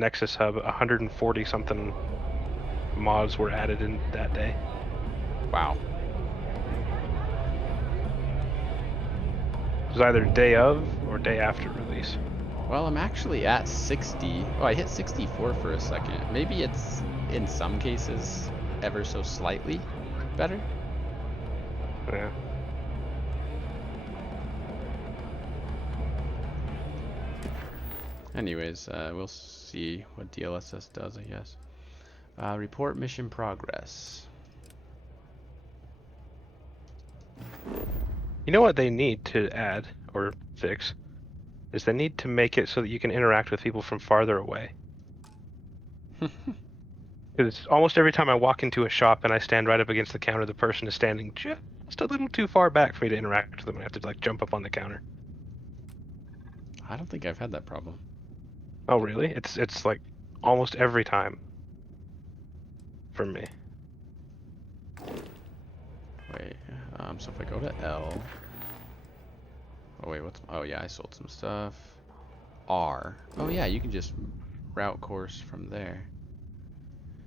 Nexus hub, 140 something mods were added in that day. Wow. It was either day of or day after release. Well, I'm actually at 60. Oh, I hit 64 for a second. Maybe it's, in some cases, ever so slightly better. Yeah. Anyways, we'll see what DLSS does, I guess. Report mission progress. You know what they need to add or fix is they need to make it so that you can interact with people from farther away. Because almost every time I walk into a shop and I stand right up against the counter, the person is standing just a little too far back for me to interact with them. I have to like jump up on the counter. I don't think I've had that problem. Oh really? It's like almost every time for me. Wait, so if I go to L. Oh wait, oh yeah, I sold some stuff. R. Oh yeah, you can just route course from there.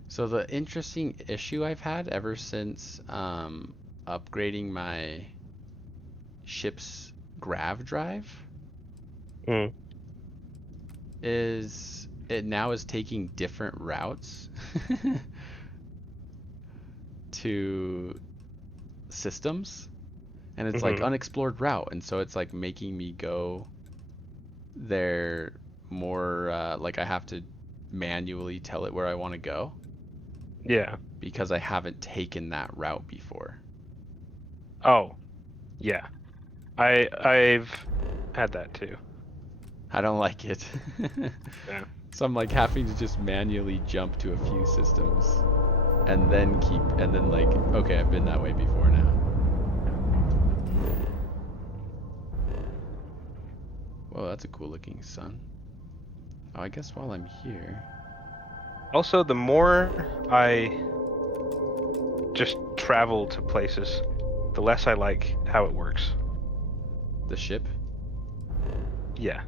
So the interesting issue I've had ever since upgrading my ship's grav drive is it now is taking different routes to systems, and it's like unexplored route, and so it's like making me go there more like I have to manually tell it where I want to go. Yeah. Because I haven't taken that route before. Oh. Yeah. I've had that too. I don't like it. Yeah. So I'm like having to just manually jump to a few systems and then like, okay, I've been that way before now. Whoa, that's a cool looking sun. Oh, I guess while I'm here. Also, the more I just travel to places, the less I like how it works. The ship? Yeah.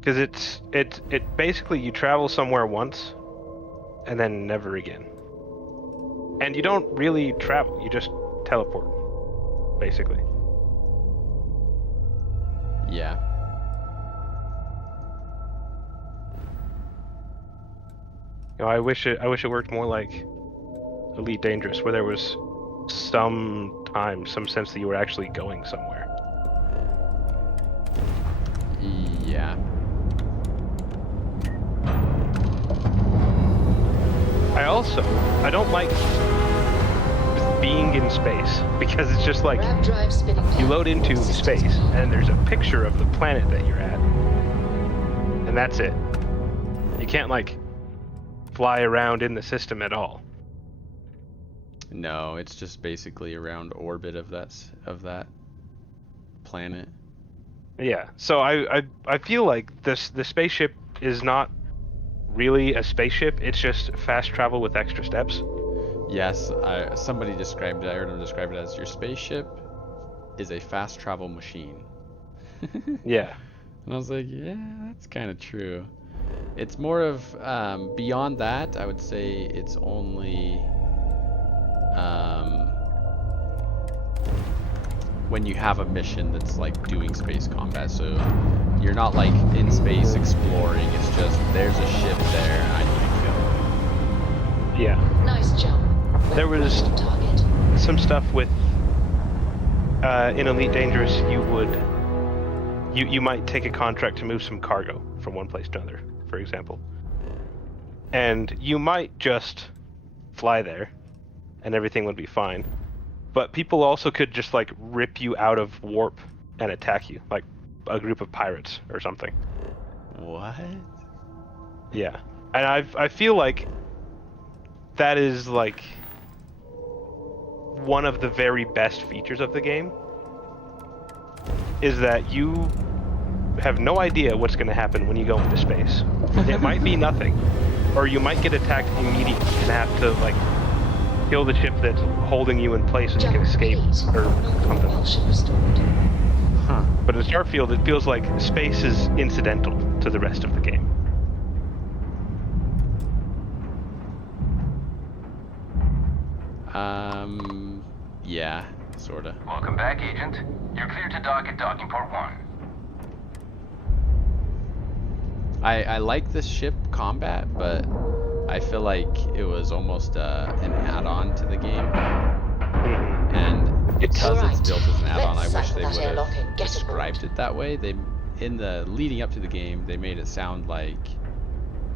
Because it basically you travel somewhere once and then never again. And you don't really travel, you just teleport, basically. Yeah. You know, I wish it worked more like Elite Dangerous, where there was some sense that you were actually going somewhere. Yeah. I don't like being in space, because it's just like you load into space and there's a picture of the planet that you're at, and that's it. You can't like fly around in the system at all. No, it's just basically around orbit of that planet. Yeah, so I feel like the spaceship is not really a spaceship, it's just fast travel with extra steps. Yes, somebody described it, I heard him describe it as your spaceship is a fast travel machine. Yeah. And I was like, yeah, that's kind of true. It's more of, beyond that, I would say it's only when you have a mission that's like doing space combat. So you're not like in space exploring, it's just there's a ship there and I need to kill it. Yeah. Nice jump. There was some stuff with in Elite Dangerous, you might take a contract to move some cargo from one place to another, for example. And you might just fly there and everything would be fine. But people also could just like rip you out of warp and attack you, like a group of pirates or something. What? Yeah. And I feel like that is like one of the very best features of the game, is that you have no idea what's going to happen when you go into space. It might be nothing, or you might get attacked immediately and have to like kill the ship that's holding you in place and you can escape or something. Huh. But in Starfield, it feels like space is incidental. to the rest of the game. Yeah, sorta. Welcome back, Agent. You're clear to dock at docking port 1. I like this ship combat, but I feel like it was almost an add-on to the game. And because it's built as an add-on, I wish they would have described it that way. In the leading up to the game, they made it sound like,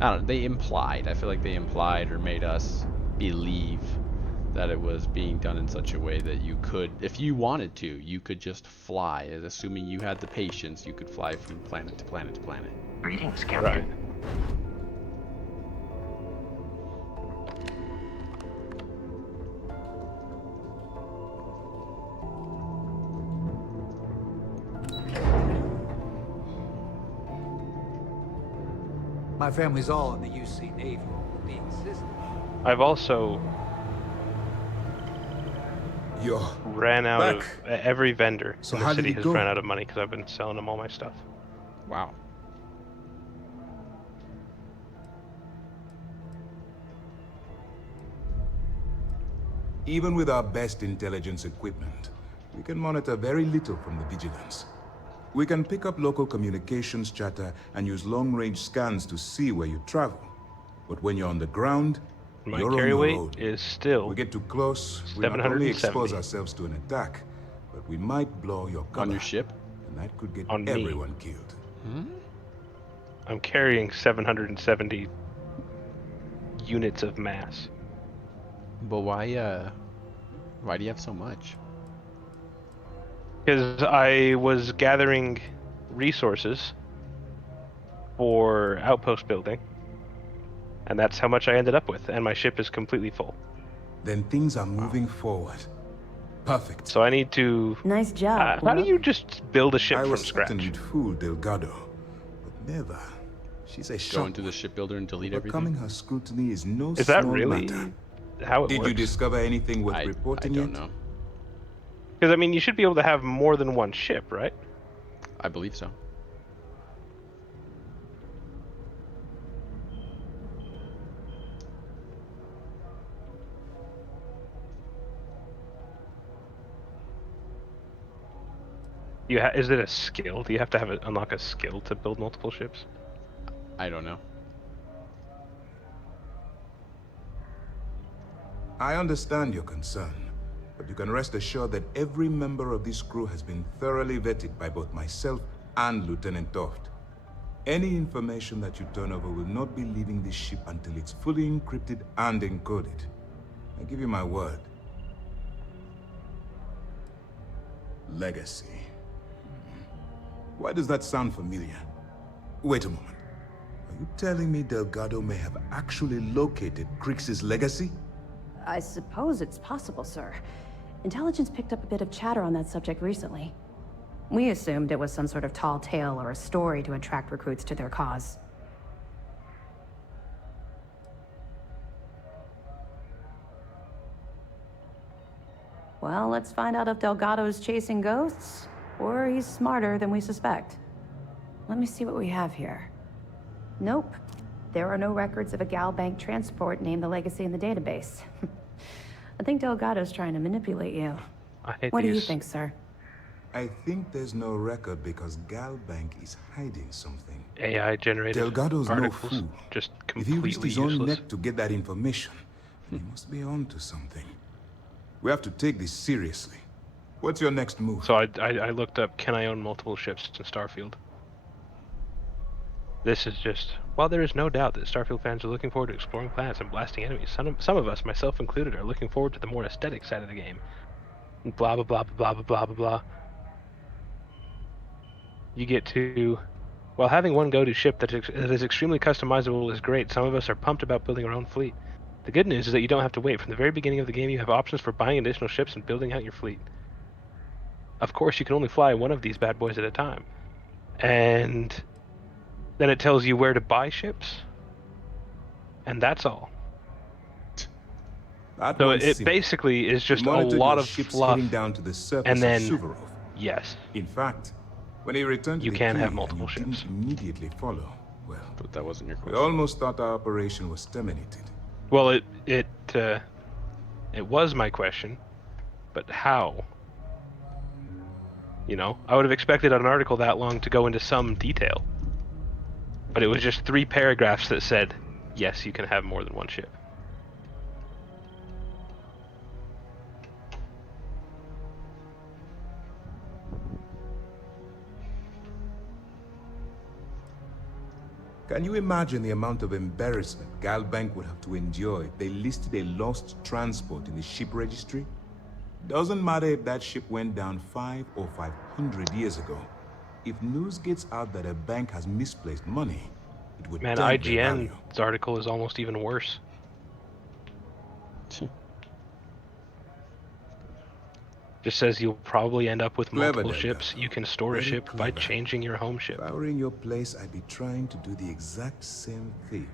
I don't know, they implied, I feel like they implied or made us believe that it was being done in such a way that you could, if you wanted to, you could just fly. Assuming you had the patience, you could fly from planet to planet to planet. Greetings, Captain. Right. My family's all in the UC Navy. Being citizen. I've also ran out of every vendor in the city has ran out of money because I've been selling them all my stuff. Wow. Even with our best intelligence equipment, we can monitor very little from the vigilance. We can pick up local communications chatter and use long-range scans to see where you travel. But when you're on the ground, My you're carry on the weight road. is still We get too close, we not only 770. expose ourselves to an attack, but we might blow your cover. On your ship? And that could get On me. everyone killed. I'm carrying 770 units of mass. But why do you have so much? Because I was gathering resources for outpost building, and that's how much I ended up with, and my ship is completely full. Then things are moving forward. Perfect. So I need to... Nice job. how do you just build a ship I from was certain scratch? you'd fool Delgado, but never. She's a Go sharp into the shipbuilder and delete Overcoming everything? her scrutiny is no Is that small really matter. how it Did works? you discover anything worth I reporting don't yet? know. Because, I mean, you should be able to have more than one ship, right? I believe so. Is it a skill? Do you have to unlock a skill to build multiple ships? I don't know. I understand your concern, but you can rest assured that every member of this crew has been thoroughly vetted by both myself and Lieutenant Toft. Any information that you turn over will not be leaving this ship until it's fully encrypted and encoded. I give you my word. Legacy. Why does that sound familiar? Wait a moment. Are you telling me Delgado may have actually located Crix's legacy? I suppose it's possible, sir. Intelligence picked up a bit of chatter on that subject recently. We assumed it was some sort of tall tale or a story to attract recruits to their cause. Well, let's find out if Delgado's chasing ghosts, or he's smarter than we suspect. Let me see what we have here. Nope. There are no records of a Gal Bank transport named the Legacy in the database. I think Delgado's trying to manipulate you. I hate What do you these. think, sir? I think there's no record because Gal Bank is hiding something. AI-generated Delgado's no articles, fool. just If he risked completely his own useless. neck to get that information, he must be on to something. We have to take this seriously. What's your next move? So I looked up, can I own multiple ships in Starfield? This is just, while there is no doubt that Starfield fans are looking forward to exploring planets and blasting enemies, some of us, myself included, are looking forward to the more aesthetic side of the game. And blah, blah, blah, blah, blah, blah, blah, blah. You get to, while having one go-to ship that is extremely customizable is great, some of us are pumped about building our own fleet. The good news is that you don't have to wait. From the very beginning of the game, you have options for buying additional ships and building out your fleet. Of course, you can only fly one of these bad boys at a time. And then it tells you where to buy ships. And that's all. That So one's it simple. basically is just You a monitored lot your of ships fluff. heading down to the surface And then, of Suvorov. yes, In fact, when he returned to You the can have key multiple and you ships. didn't immediately follow, But that wasn't your We question. almost thought our operation was terminated. Well, it was my question, but how? You know, I would have expected an article that long to go into some detail. But it was just 3 paragraphs that said, yes, you can have more than one ship. Can you imagine the amount of embarrassment Galbank would have to endure if they listed a lost transport in the ship registry? Doesn't matter if that ship went down 5 or 500 years ago. If news gets out that a bank has misplaced money, it would Man, dent their value. IGN's article is almost even worse. Just says you'll probably end up with Clever, multiple Delgado. ships. You can store a Very ship by clever. changing your home ship. If I were in your place, I'd be trying to do the exact same thing.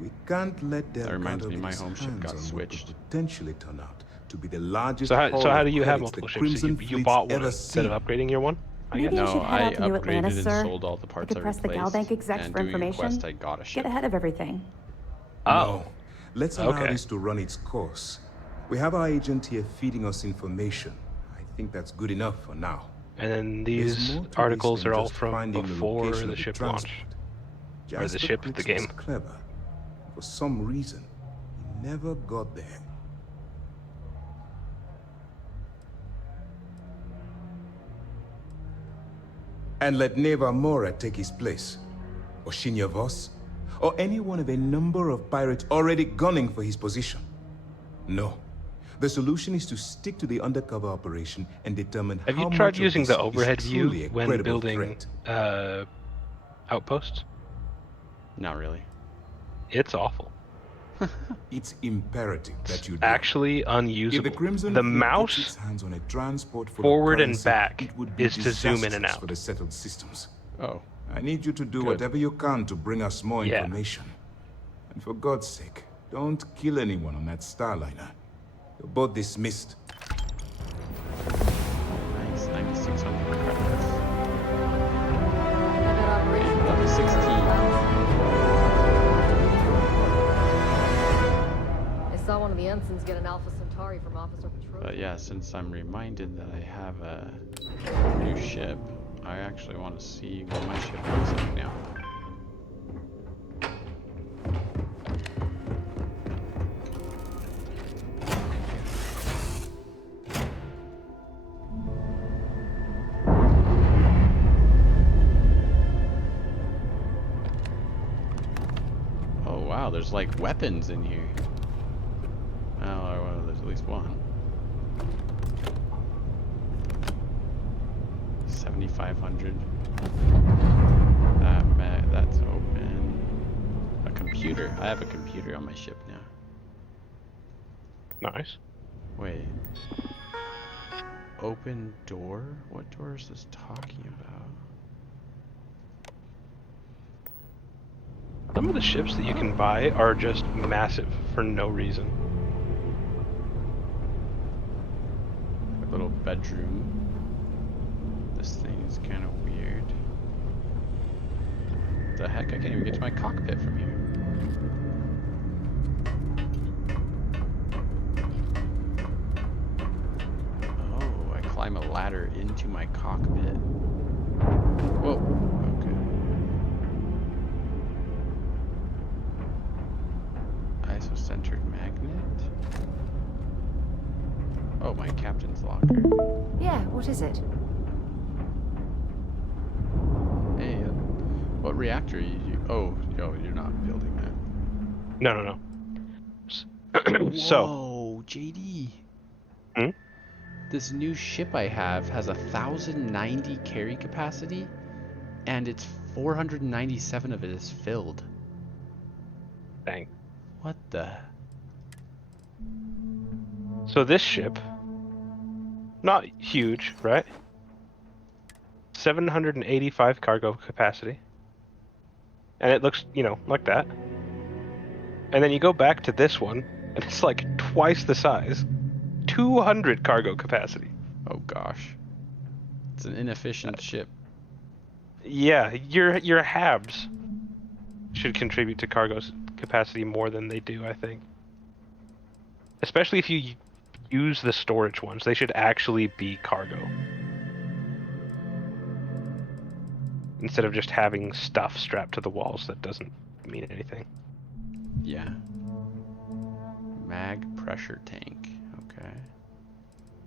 We can't let That reminds Delgado me, get my his home ship hands got on what switched. could potentially turn out to be the largest So haul how of do you have credits multiple the ships? So Crimson you Fleet's bought one ever instead of seen. upgrading your one? I Maybe guess. I should head out to New Atlantis, upgraded and sir. sold all the I parts could I press the replaced, Galbank execs and for doing a information. quest, I got a ship. Get ahead of everything. Oh, No. Let's allow okay. this to run its course. We have our agent here feeding us information. I think that's good enough for now. And then There's these more to this articles than are all just from finding the before location the of ship transport. launched. Or Jasper the ship, the Cripps game. was clever. For some reason, he never got there. And let Neva Mora take his place. Or Shinya Voss. Or any one of a number of pirates already gunning for his position. No. The solution is to stick to the undercover operation and determine Have how you much tried of using this the is overhead view truly a when credible building threat. outposts? Not really. It's awful. It's imperative that you do. Actually If the unusable. Crimson The Fleet gets mouse its hands on a transport full forward of and currency, back it would be is to zoom in and disastrous out. for the settled systems. Oh, I need you to do Good. whatever you can to bring us more Yeah. information. And for God's sake, don't kill anyone on that Starliner. You're both dismissed. nice. 9,600 credits. That operation Level 16. I saw one of the ensigns get an Alpha Centauri from Officer Patrol. But yeah, since I'm reminded that I have a new ship, I actually want to see what my ship looks like now. Oh wow, there's like weapons in here. Well, there's at least one. 7,500. That's open. A computer. I have a computer on my ship now. Nice. Wait. Open door? What door is this talking about? Some of the ships that you can buy are just massive for no reason. A little bedroom. This thing is kind of weird. The heck? I can't even get to my cockpit from here. Oh, I climb a ladder into my cockpit. Whoa. Okay. Isocentered magnet. Oh, my captain's locker. Yeah, what is it? Hey, what reactor are you? Oh, you're not building that. No. So, Whoa, JD. Hmm? This new ship I have has 1,090 carry capacity, and it's 497 of it is filled. dang. What the? So this ship, not huge, right? 785 cargo capacity. And it looks, like that. And then you go back to this one, and it's like twice the size. 200 cargo capacity. Oh gosh, it's an inefficient ship. Yeah, you're halves. should contribute to cargo's capacity more than they do, I think. Especially if you use the storage ones. They should actually be cargo. Instead of just having stuff strapped to the walls that doesn't mean anything. Yeah. Mag pressure tank. Okay.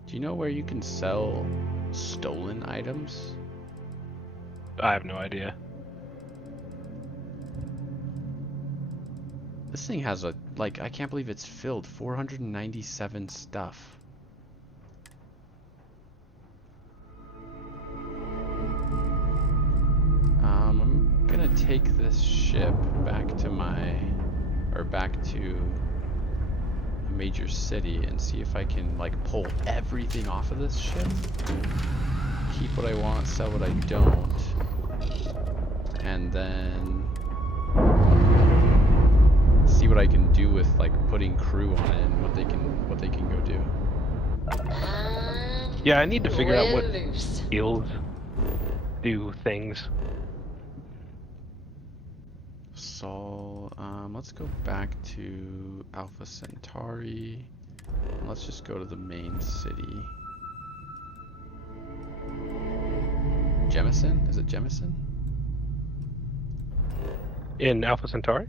Do you know where you can sell stolen items? I have no idea. This thing has a, like, I can't believe it's filled 497 stuff. I'm gonna take this ship back to back to a major city and see if I can, like, pull everything off of this ship. Keep what I want, sell what I don't. And then see what I can do with, like, putting crew on it and what they can go do. Yeah, I need to figure out what skills do things. So, let's go back to Alpha Centauri. And let's just go to the main city. Jemison? Is it Jemison? In Alpha Centauri?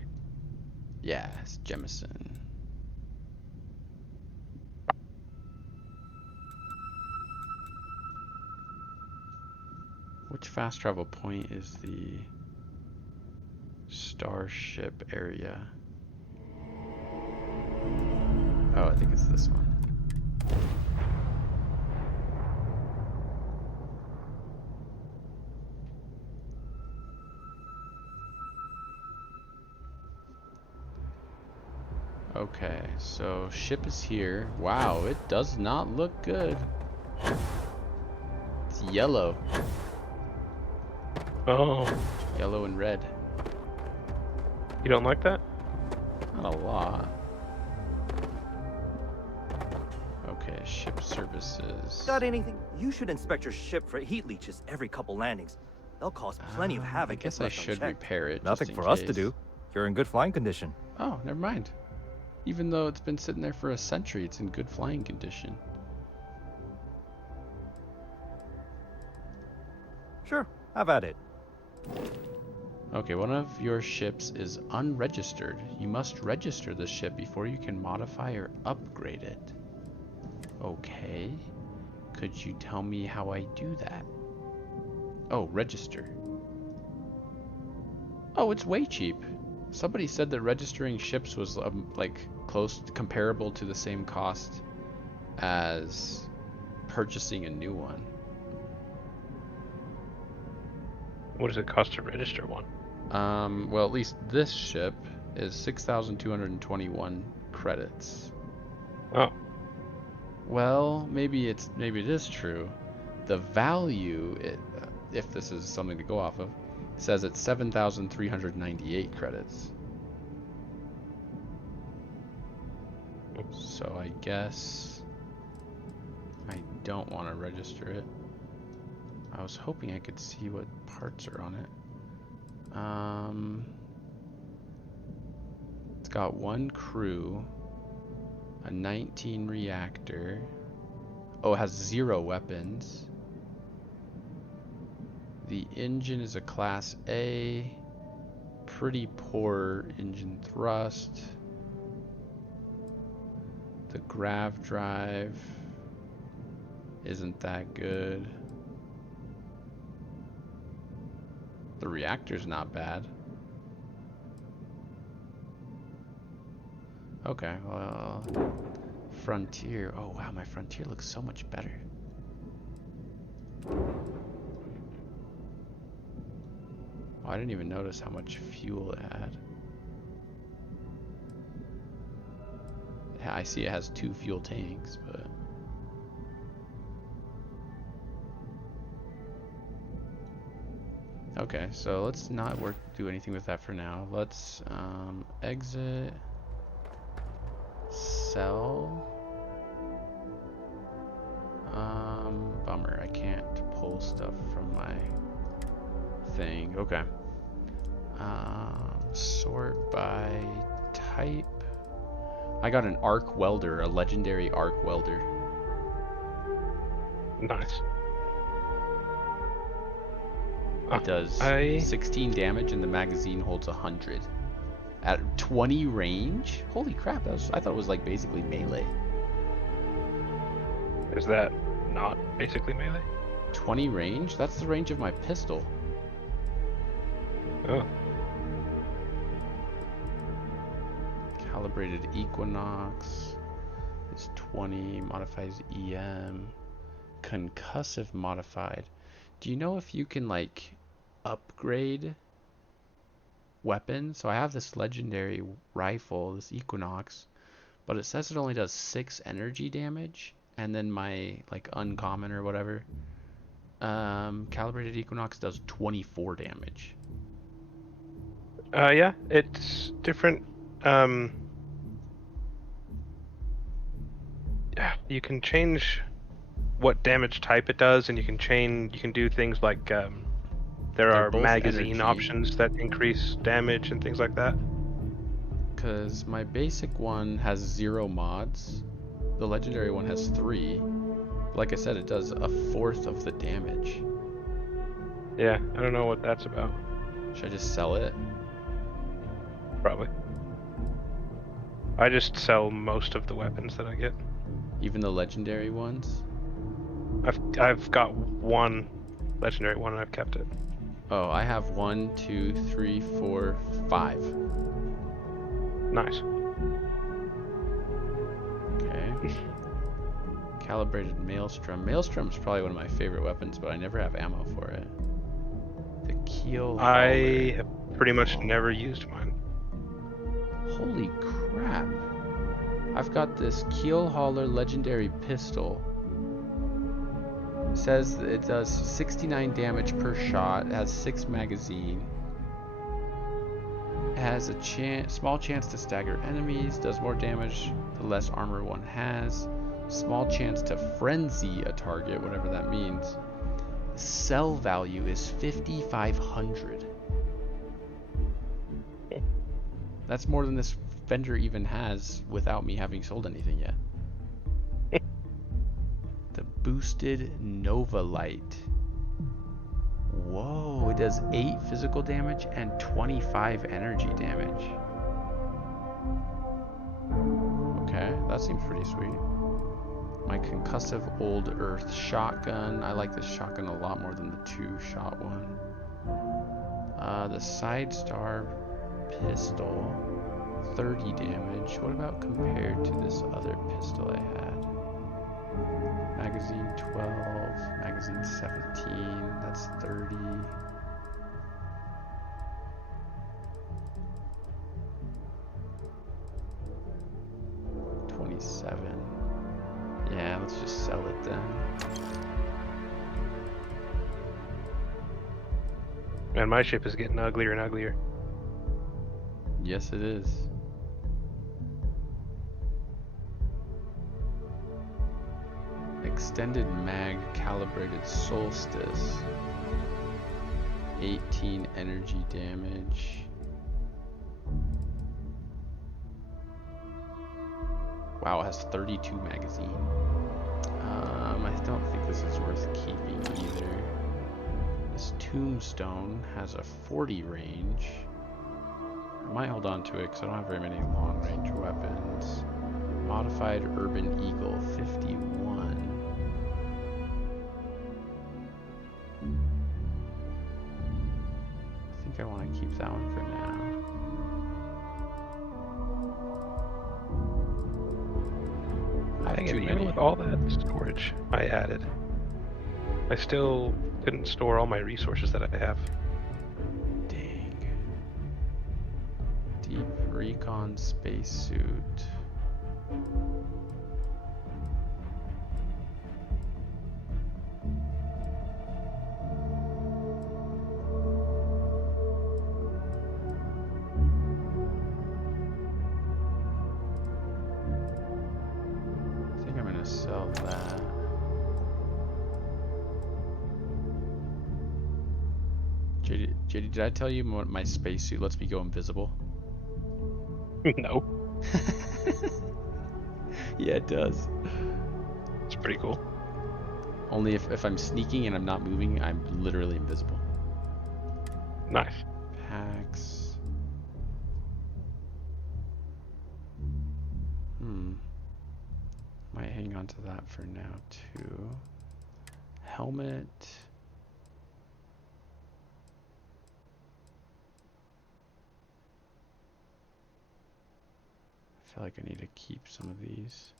Yeah, it's Jemison. Which fast travel point is the Starship area? Oh, I think it's this one. Okay, so ship is here. Wow, it does not look good. It's yellow. Oh, Yellow and red. you don't like that? Not a lot. Okay, ship services. Got anything? You should inspect your ship for heat leeches every couple landings. They'll cause plenty of havoc. I guess if I left should unchecked. repair it. Nothing for us to do. You're in good flying condition. Oh, never mind. Even though it's been sitting there for a century, it's in good flying condition. Sure, have at it. Okay, one of your ships is unregistered. You must register the ship before you can modify or upgrade it. Okay. Could you tell me how I do that? Oh, register. Oh, it's way cheap. Somebody said that registering ships was like comparable to the same cost as purchasing a new one. What does it cost to register one? Well, at least this ship is 6,221 credits. Oh. Well, maybe it is true. The value, if this is something to go off of, says it's 7,398 credits. So I guess I don't want to register it. I was hoping I could see what parts are on it. It's got 1 crew, a 19 reactor. Oh, it has 0 weapons. The engine is a Class A. Pretty poor engine thrust. The grav drive isn't that good. The reactor's not bad. Okay, well, Frontier. Oh wow, my Frontier looks so much better. Oh, I didn't even notice how much fuel it had. Yeah, I see it has 2 fuel tanks, but okay, so let's not do anything with that for now. Let's exit, sell. Bummer, I can't pull stuff from my thing. Okay. sort by type. I got an arc welder, a legendary arc welder. Nice. It does 16 damage and the magazine holds 100. At 20 range? Holy crap, I thought it was like basically melee. Is that not basically melee? 20 range? That's the range of my pistol. Oh. Calibrated Equinox is 20, modifies EM. Concussive modified. Do you know if you can like upgrade weapons? So I have this legendary rifle, this Equinox, but it says it only does 6 energy damage, and then my like uncommon or whatever, calibrated Equinox does 24 damage. Yeah, it's different. Yeah, you can change what damage type it does, and you can do things like there They're are both magazine energy. options that increase damage and things like that. Because my basic one has 0 mods. The legendary one has 3. Like I said, it does 1/4 of the damage. Yeah, I don't know what that's about. Should I just sell it? Probably. I just sell most of the weapons that I get. Even the legendary ones? I've got one legendary one and I've kept it. Oh, I have 1, 2, 3, 4, 5. Nice. Okay. Calibrated Maelstrom. Maelstrom's probably one of my favorite weapons, but I never have ammo for it. The Keel Hauler. I have pretty much never used mine. Holy crap. I've got this Keel Hauler legendary pistol. It says that it does 69 damage per shot. It has 6 magazine. It has a small chance to stagger enemies. Does more damage the less armor one has. Small chance to frenzy a target, whatever that means. Sell value is 5,500. That's more than this vendor even has without me having sold anything yet. The boosted Nova Light. Whoa, it does 8 physical damage and 25 energy damage. Okay, that seems pretty sweet. My concussive Old Earth shotgun. I like this shotgun a lot more than the 2-shot one. The Side Star pistol. 30 damage. What about compared to this other pistol I had? Magazine 12, magazine 17, that's 30. $27. Yeah, let's just sell it then. Man, my ship is getting uglier and uglier. Yes, it is. Extended mag calibrated solstice. 18 energy damage. Wow, it has 32 magazine. I don't think this is worth keeping either. This tombstone has a 40 range. I might hold on to it because I don't have very many long range weapons. Modified Urban Eagle 51. I think I want to keep that one for now. I have too Even many. with all that storage I added, I still couldn't store all my resources that I have. Dang. Deep recon spacesuit. I think I'm gonna sell that. JD, did I tell you my spacesuit lets me go invisible? No, Yeah, it does. it's pretty cool. Only if I'm sneaking and I'm not moving, I'm literally invisible. Nice. Packs. Might hang on to that for now too. Helmet. I feel like I need to keep some of these.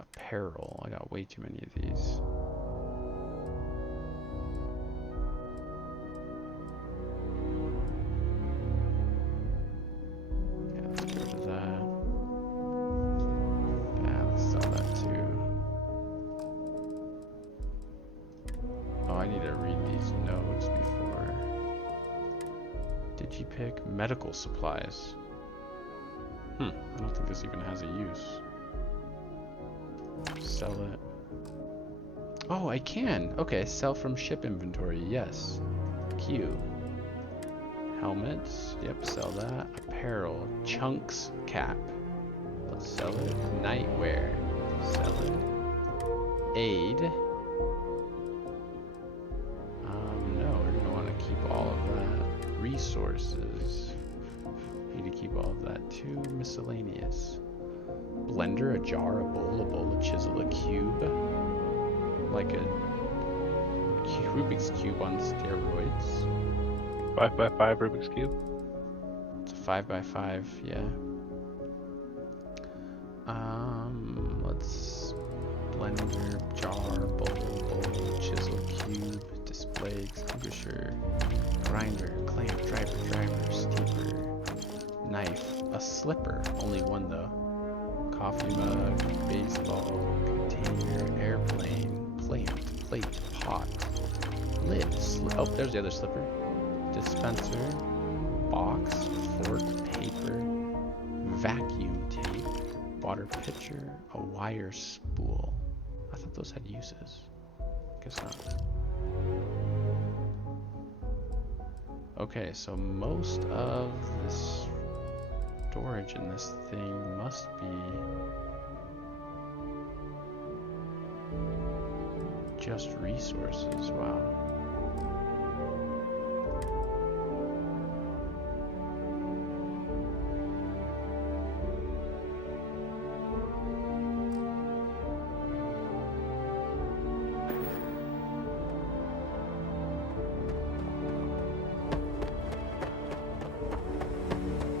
Apparel. I got way too many of these. Yeah, let's go to that. Yeah, let's sell that too. Oh, I need to read these notes before. Digipick medical supplies. I don't think this even has a use. Sell it. Oh, I can. Okay, sell from ship inventory. Yes. Q. Helmets. Yep, sell that. Apparel. Chunks cap. Let's sell it. Nightwear. Sell it. Aid. No, we're gonna want to keep all of that. Resources. Need to keep all of that too. Miscellaneous. Blender, a jar, a bowl, a chisel, a cube. Like a Rubik's Cube on steroids. 5x5 Rubik's Cube. It's a 5x5, yeah. Let's blender, jar, bowl, chisel, cube, display, extinguisher, grinder, clamp, driver, steeper, knife, a slipper, only one though. Coffee mug, baseball, container, airplane, plate, pot, lid, oh, there's the other slipper. Dispenser, box, fork, paper, vacuum tape, water pitcher, a wire spool. I thought those had uses. Guess not. Okay, so most of this storage in this thing must be just resources. Wow.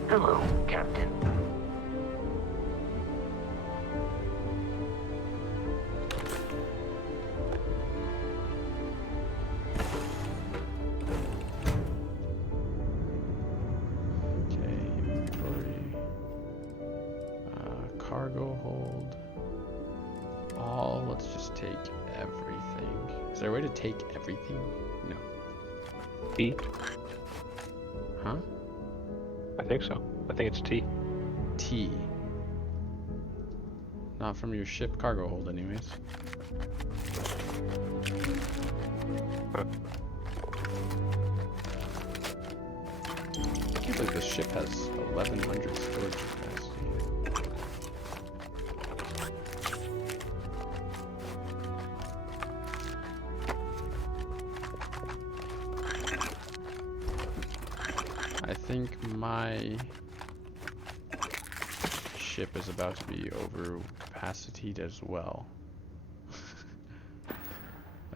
Hello, Captain. Okay, inventory. Cargo hold. All, let's just take everything. Is there a way to take everything? No. T? Huh? I think so. I think it's T. T. Not from your ship cargo hold anyways. Huh. I can't believe this ship has 1100 storage capacity. I think my ship is about to be over capacitated as well.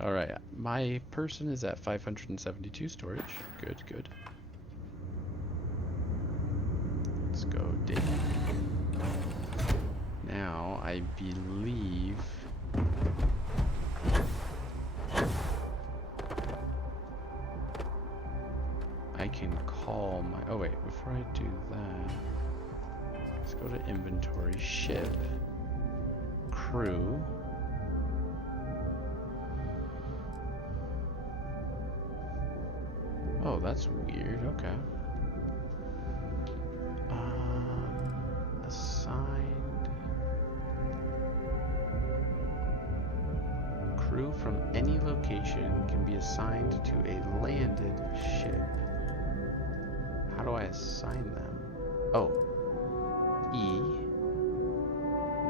Alright, my person is at 572 storage. Good, good. Let's go dig. Now, I believe I can call my... Oh wait, before I do that, let's go to inventory, ship, crew. Oh, that's weird, okay. Assigned crew from any location can be assigned to a landed ship. How do I assign them? Oh. E.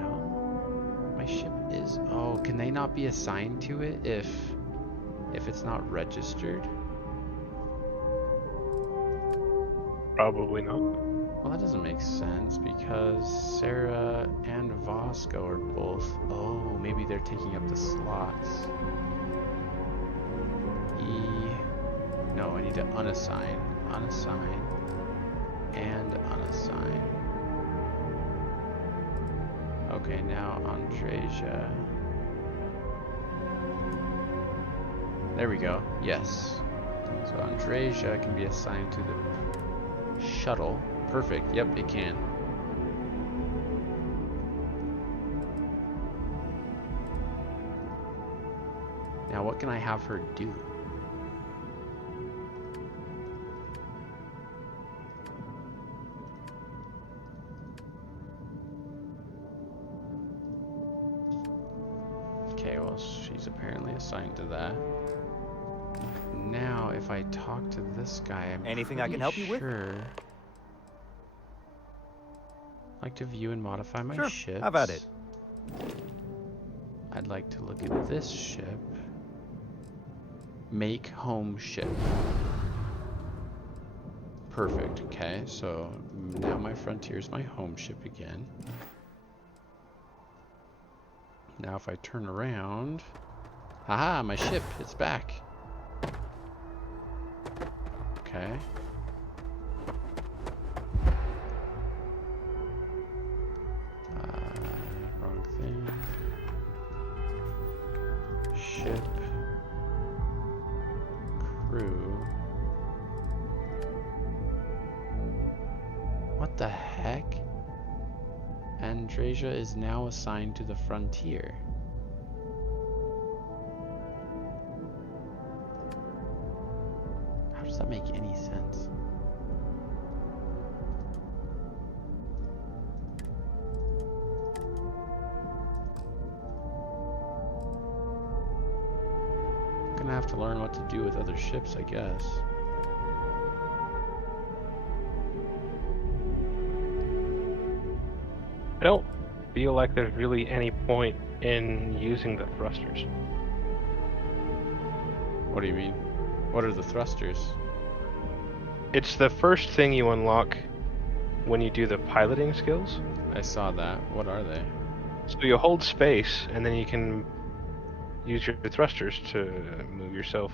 No. My ship is... Oh, can they not be assigned to it if it's not registered? Probably not. Well, that doesn't make sense because Sarah and Vasco are both... Oh, maybe they're taking up the slots. E... No, I need to unassign. Unassign. And unassign. Okay, now Andreja. There we go. Yes. So Andreja can be assigned to the shuttle. Perfect. Yep, it can. Now, what can I have her do? Okay, well, she's apparently assigned to that. Now, if I talk to this guy, I'm Anything I can help you with? sure. I'd like to view and modify my Sure, ships. have at it. I'd like to look at this ship. Make home ship. Perfect. Okay, so now my Frontier is my home ship again. Now if I turn around... Haha, my ship, it's back. Okay. Wrong thing. Ship. Crew. What the heck? Andreja is now assigned to the Frontier. How does that make any sense? I'm gonna have to learn what to do with other ships, I guess. I don't feel like there's really any point in using the thrusters. What do you mean? What are the thrusters? It's the first thing you unlock when you do the piloting skills. I saw that. What are they? So you hold space, and then you can use your thrusters to move yourself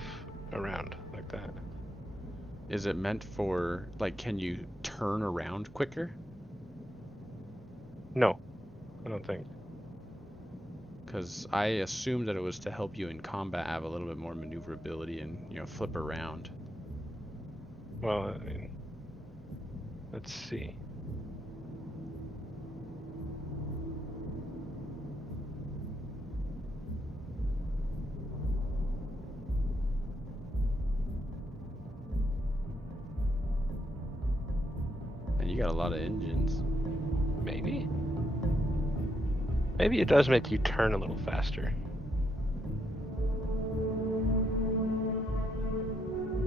around like that. Is it meant for, like, can you turn around quicker? No, I don't think. Because I assumed that it was to help you in combat have a little bit more maneuverability and, you know, flip around. Well, I mean, let's see. And you got a lot of engines. Maybe. Maybe it does make you turn a little faster.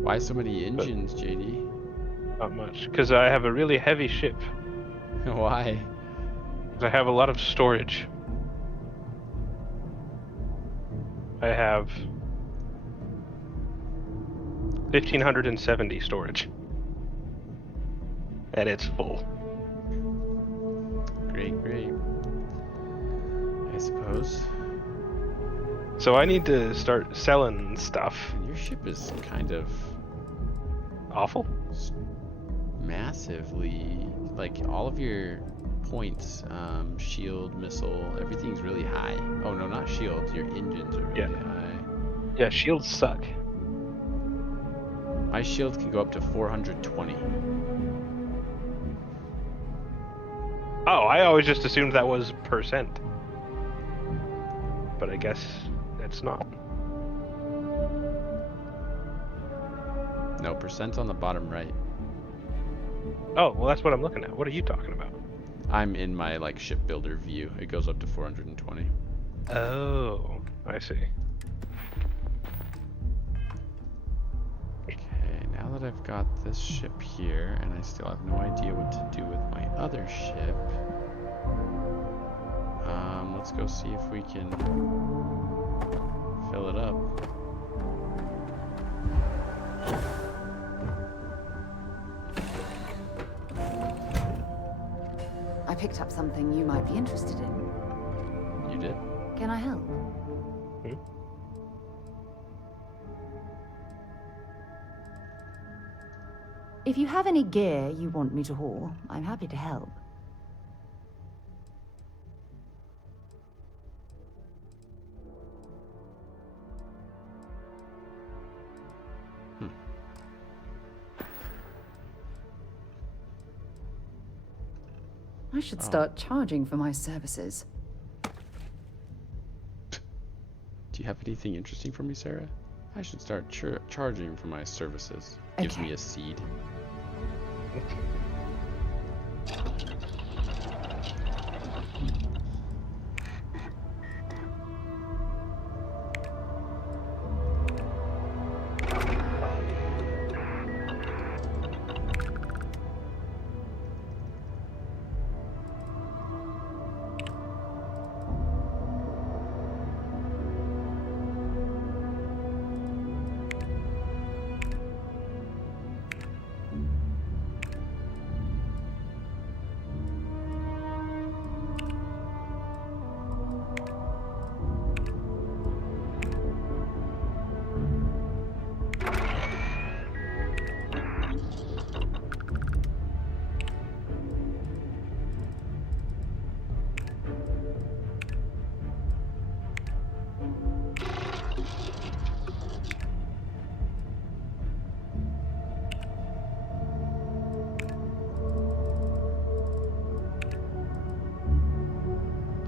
Why so many engines, JD? Not much, because I have a really heavy ship. Why? 'Cause I have a lot of storage. I have 1,570 storage. And it's full. Great, great. I suppose. So I need to start selling stuff. And your ship is kind of Awful. massively, like, all of your points, shield, missile, everything's really high. Oh no, not shields, your engines are really high. Yeah, shields suck. My shield can go up to 420. Oh, I always just assumed that was percent. But I guess it's not. No, percent on the bottom right. Oh, well that's what I'm looking at. What are you talking about? I'm in my, like, shipbuilder view. It goes up to 420. Oh, I see. that I've got this ship here, and I still have no idea what to do with my other ship, let's go see if we can fill it up. I picked up something you might be interested in. You did? Can I help? Hmm? If you have any gear you want me to haul, I'm happy to help. I should start charging for my services. Do you have anything interesting for me, Sarah? I should start charging for my services. Gives me a seed.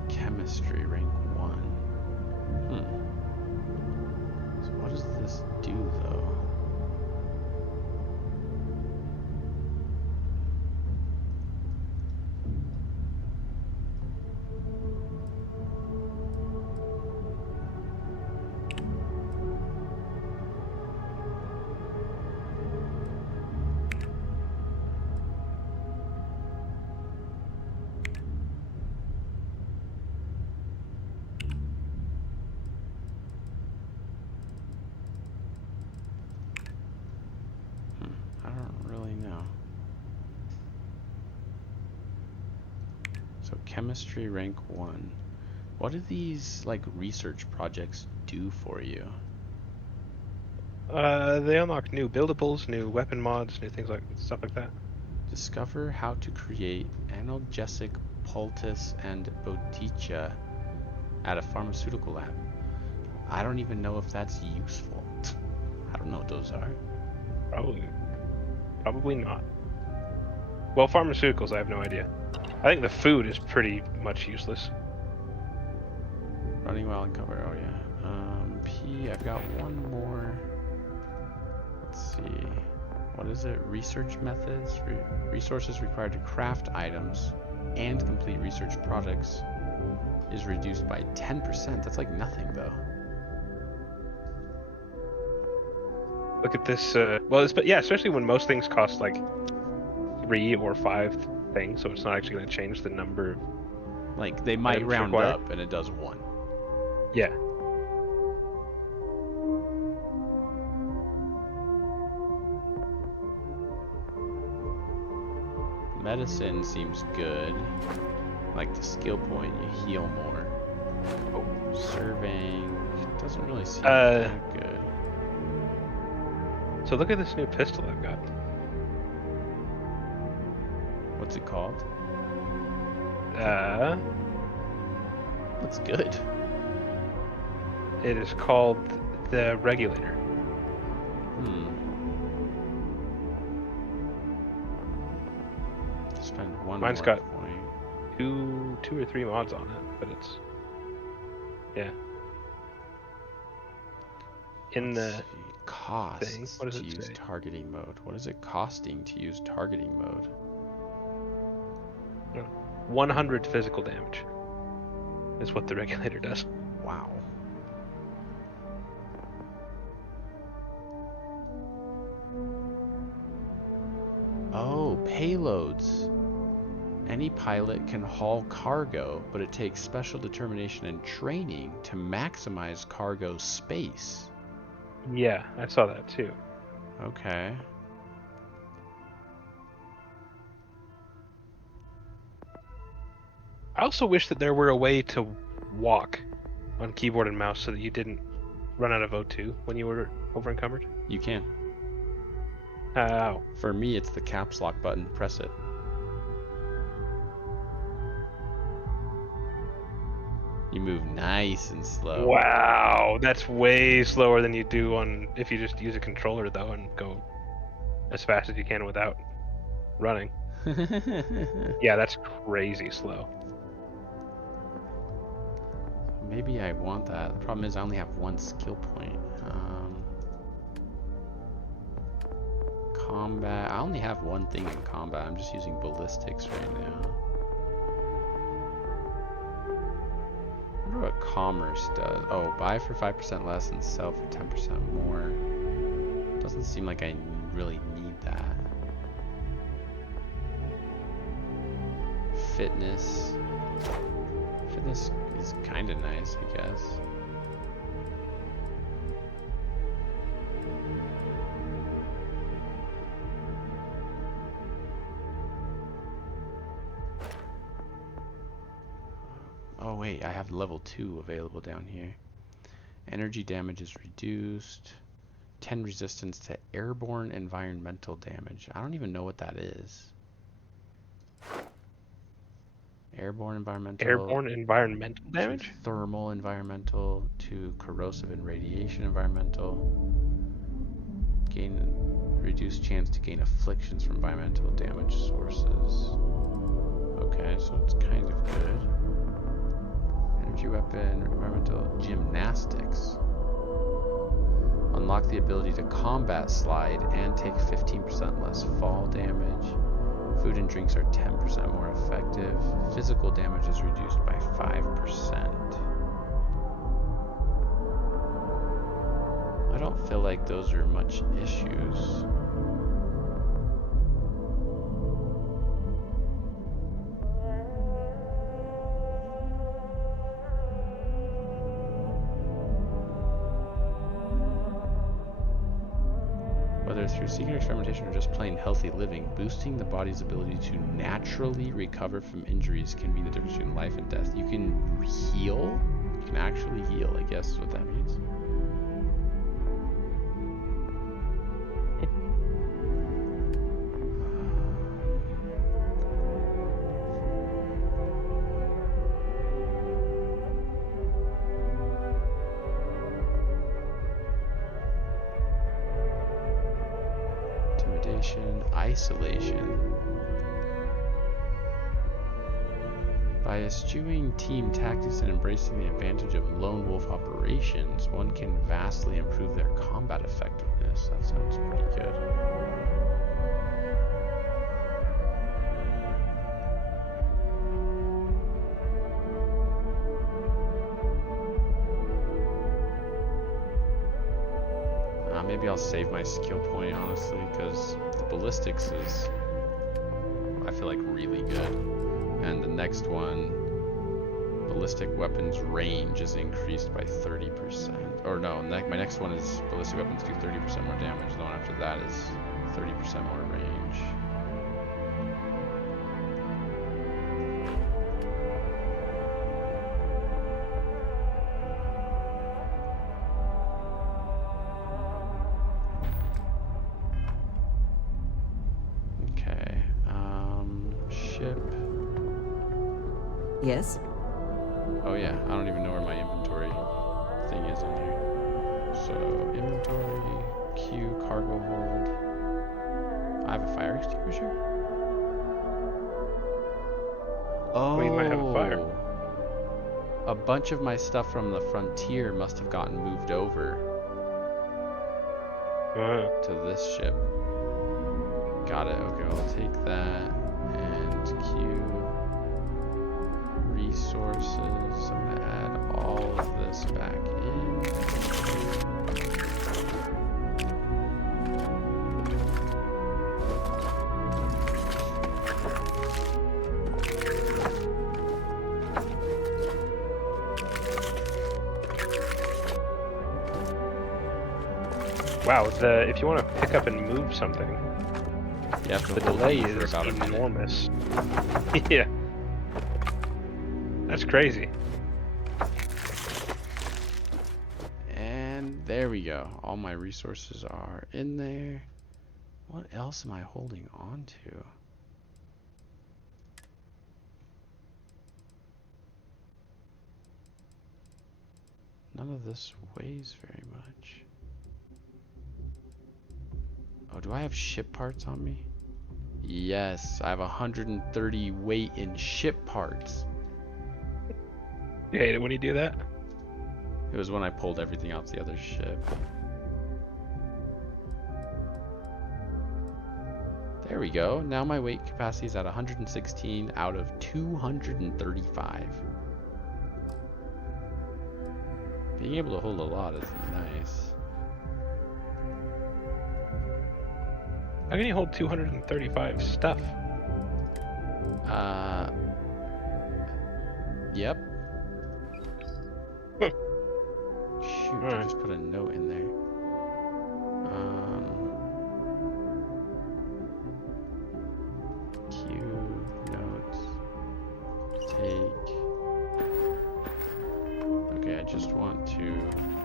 Chemistry, rank 1. So what does this do, though? I don't really know. So chemistry rank 1. What do these like research projects do for you? They unlock new buildables, new weapon mods, new things like stuff like that. Discover how to create analgesic poultice and botticia at a pharmaceutical lab. I don't even know if that's useful. I don't know what those are. Probably not. Well, pharmaceuticals, I have no idea. I think the food is pretty much useless. Running while in cover, oh yeah. P, I've got one more. Let's see. What is it? Research methods? Resources required to craft items and complete research projects is reduced by 10%. That's like nothing, though. Look at this. Well, yeah, especially when most things cost like 3 or 5 things, so it's not actually going to change the number. Like, they might round required. up and it does 1. Yeah. Medicine seems good. Like the skill point, you heal more. Oh, surveying doesn't really seem that good. So look at this new pistol I've got. What's it called? Looks good. It is called the Regulator. Spend one. Mine's more got point. two or 3 mods on it, but it's in Let's the see. Costs thing. What does to it use say? targeting mode. What is it costing to use targeting mode? 100 physical damage is what the Regulator does. Wow. payloads. Any pilot can haul cargo, but it takes special determination and training to maximize cargo space. Yeah, I saw that too. Okay. I also wish that there were a way to walk on keyboard and mouse so that you didn't run out of O2 when you were over encumbered. You can. How? For me, it's the caps lock button. Press it. You move nice and slow. Wow, that's way slower than you do on if you just use a controller though and go as fast as you can without running. Yeah, that's crazy slow. Maybe I want that. The problem is I only have one skill point. Combat. I only have one thing in combat. I'm just using ballistics right now. I wonder what commerce does. Oh, buy for 5% less and sell for 10% more. Doesn't seem like I really need that. Fitness. Fitness is kind of nice, I guess. Oh wait, I have level 2 available down here. Energy damage is reduced. 10 resistance to airborne environmental damage. I don't even know what that is. Airborne environmental damage? Thermal environmental to corrosive and radiation environmental. Gain reduced chance to gain afflictions from environmental damage sources. Okay, so it's kind of good. Energy weapon, environmental gymnastics. Unlock the ability to combat slide and take 15% less fall damage. Food and drinks are 10% more effective. Physical damage is reduced by 5%. I don't feel like those are much issues. Whether through secret experimentation or just plain healthy living, boosting the body's ability to naturally recover from injuries can mean the difference between life and death. You can heal? You can actually heal, I guess is what that means. Isolation. By eschewing team tactics and embracing the advantage of lone wolf operations, one can vastly improve their combat effectiveness. That sounds pretty good. Maybe I'll save my skill point, honestly, because the ballistics is, I feel like, really good. And the next one, ballistic weapons range is increased by 30%. Or no, my next one is ballistic weapons do 30% more damage. The one after that is 30% more range. Yes? Oh yeah, I don't even know where my inventory thing is in here. So, inventory, Q, cargo hold. I have a fire extinguisher? Oh, well, you might have a fire. A bunch of my stuff from the frontier must have gotten moved over to this ship. Got it. Okay, I'll take that and Q. Resources. I'm gonna add all of this back in. Wow, if you want to pick up and move something, You have to the hold delay it for is about a minute. enormous. Yeah. That's crazy. And there we go. All my resources are in there. What else am I holding on to? None of this weighs very much. Oh, do I have ship parts on me? Yes, I have 130 weight in ship parts. You hate it when you do that? It was when I pulled everything off the other ship. There we go. Now my weight capacity is at 116 out of 235. Being able to hold a lot is nice. How can you hold 235 stuff? Yep. Huh. Shoot, I Alright. just put a note in there. Q notes. Take. Okay, I just want to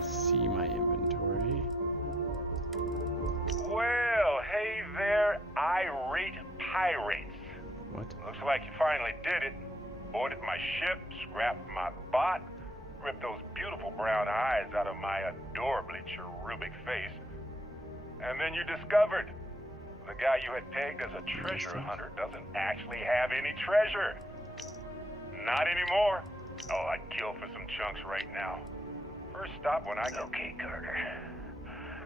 see my inventory. Well, hey there, irate pirates. What? Looks like you finally did it. Boarded my ship, scrapped my bot, ripped those beautiful brown eyes out of my adorably cherubic face. And then you discovered the guy you had pegged as a treasure hunter doesn't actually have any treasure. Not anymore. Oh, I'd kill for some chunks right now. First stop when I get... Okay, Carter.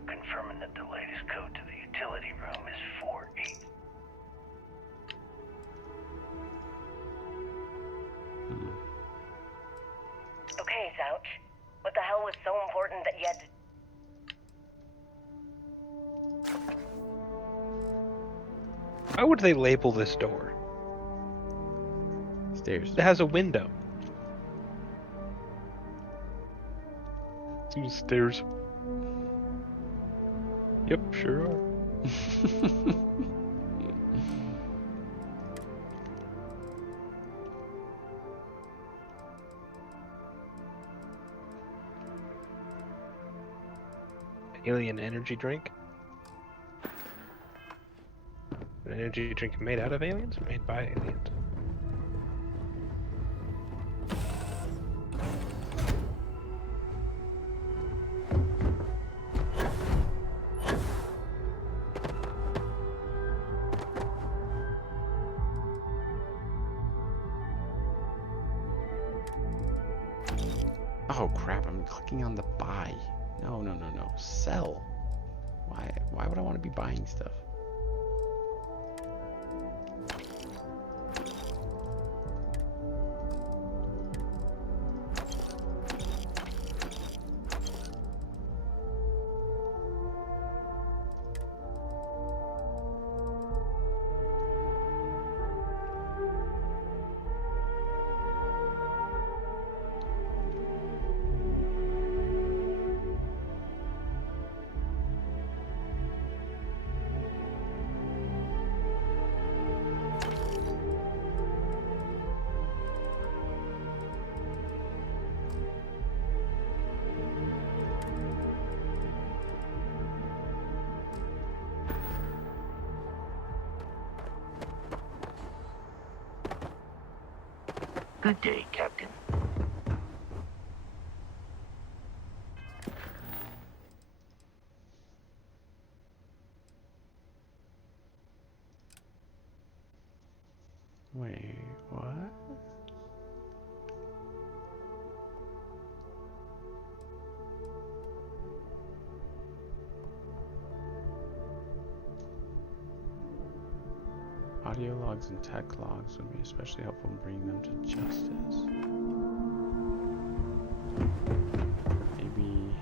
Confirming that the latest code to the utility room is 48. Okay, Zouch. What the hell was so important that you had to... Why would they label this door? Stairs. It has a window. Some stairs. Yep, sure are. Alien energy drink? An energy drink made out of aliens? Made by aliens? Oh crap, I'm clicking on the buy. No, no, no, no. Sell. Why would I want to be buying stuff? Good day, Captain. Wait, what? Audio logs and tech logs would be especially helpful in bringing them to justice. Maybe...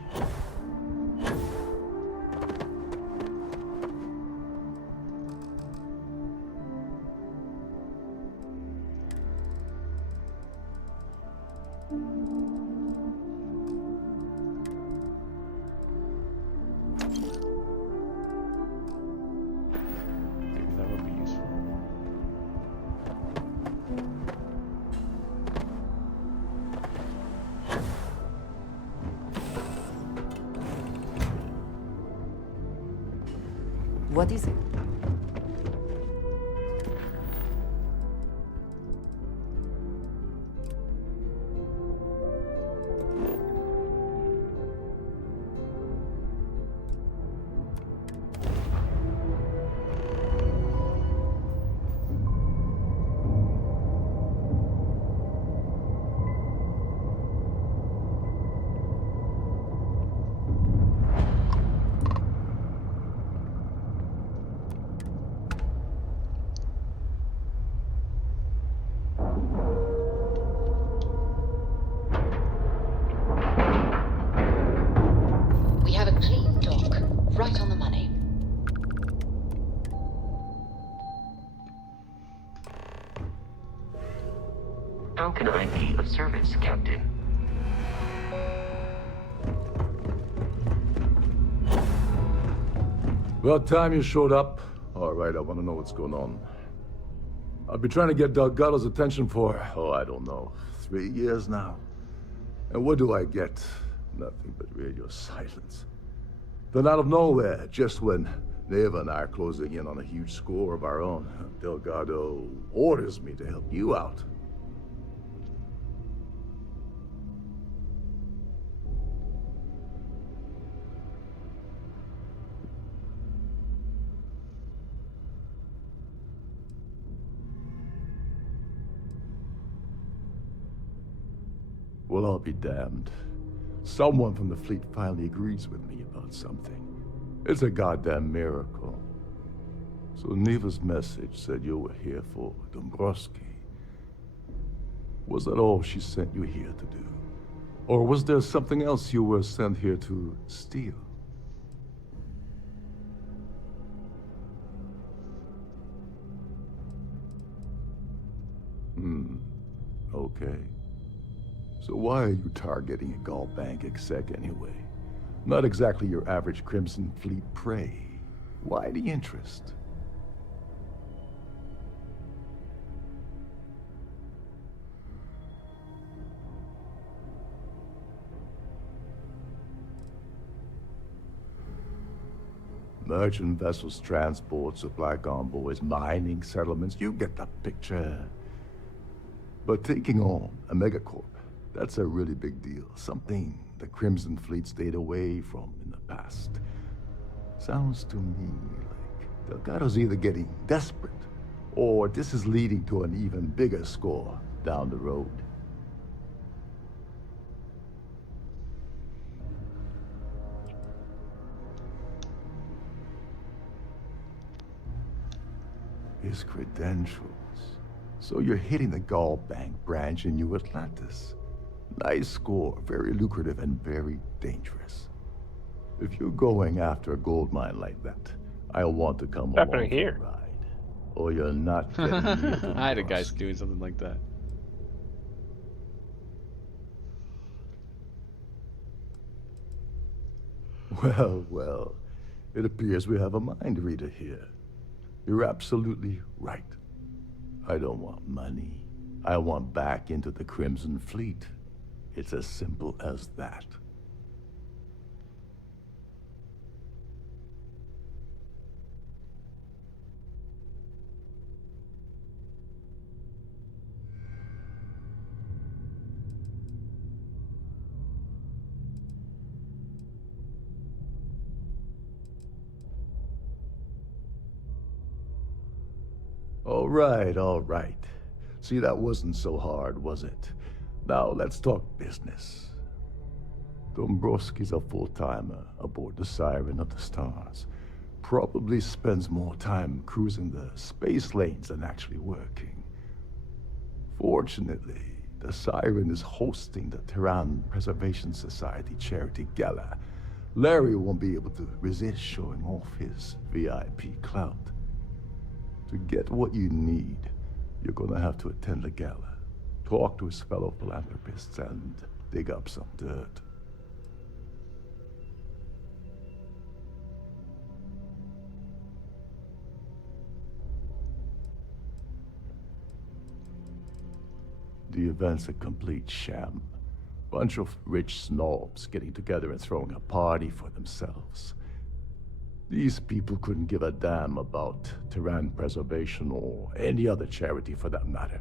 What is it? We have a clean dock, right on the money. How can I be of service, Captain? About time you showed up. All right, I want to know what's going on. I've been trying to get Delgado's attention for, I don't know, 3 years now. And what do I get? Nothing but radio silence. Then out of nowhere, just when Neva and I are closing in on a huge score of our own, Delgado orders me to help you out. Well, I'll be damned. Someone from the fleet finally agrees with me about something. It's a goddamn miracle. So Neva's message said you were here for Dombrowski. Was that all she sent you here to do? Or was there something else you were sent here to steal? Okay. So why are you targeting a Gall Bank exec anyway? Not exactly your average Crimson Fleet prey. Why the interest? Merchant vessels, transport, supply convoys, mining settlements, you get the picture. But taking on a megacorp, that's a really big deal. Something the Crimson Fleet stayed away from in the past. Sounds to me like Delgado's either getting desperate, or this is leading to an even bigger score down the road. His credentials. So you're hitting the Gall Bank branch in New Atlantis. Nice score, very lucrative and very dangerous. If you're going after a gold mine like that, I want to come along for the ride. Or you're not getting near the I had a guy doing something like that. Well, it appears we have a mind reader here. You're absolutely right. I don't want money. I want back into the Crimson Fleet. It's as simple as that. All right. See, that wasn't so hard, was it? Now, let's talk business. Dombrowski's a full-timer aboard the Siren of the Stars. Probably spends more time cruising the space lanes than actually working. Fortunately, the Siren is hosting the Terran Preservation Society charity gala. Larry won't be able to resist showing off his VIP clout. To get what you need, you're gonna have to attend the gala, talk to his fellow philanthropists, and dig up some dirt. The event's a complete sham. Bunch of rich snobs getting together and throwing a party for themselves. These people couldn't give a damn about Terran preservation or any other charity for that matter.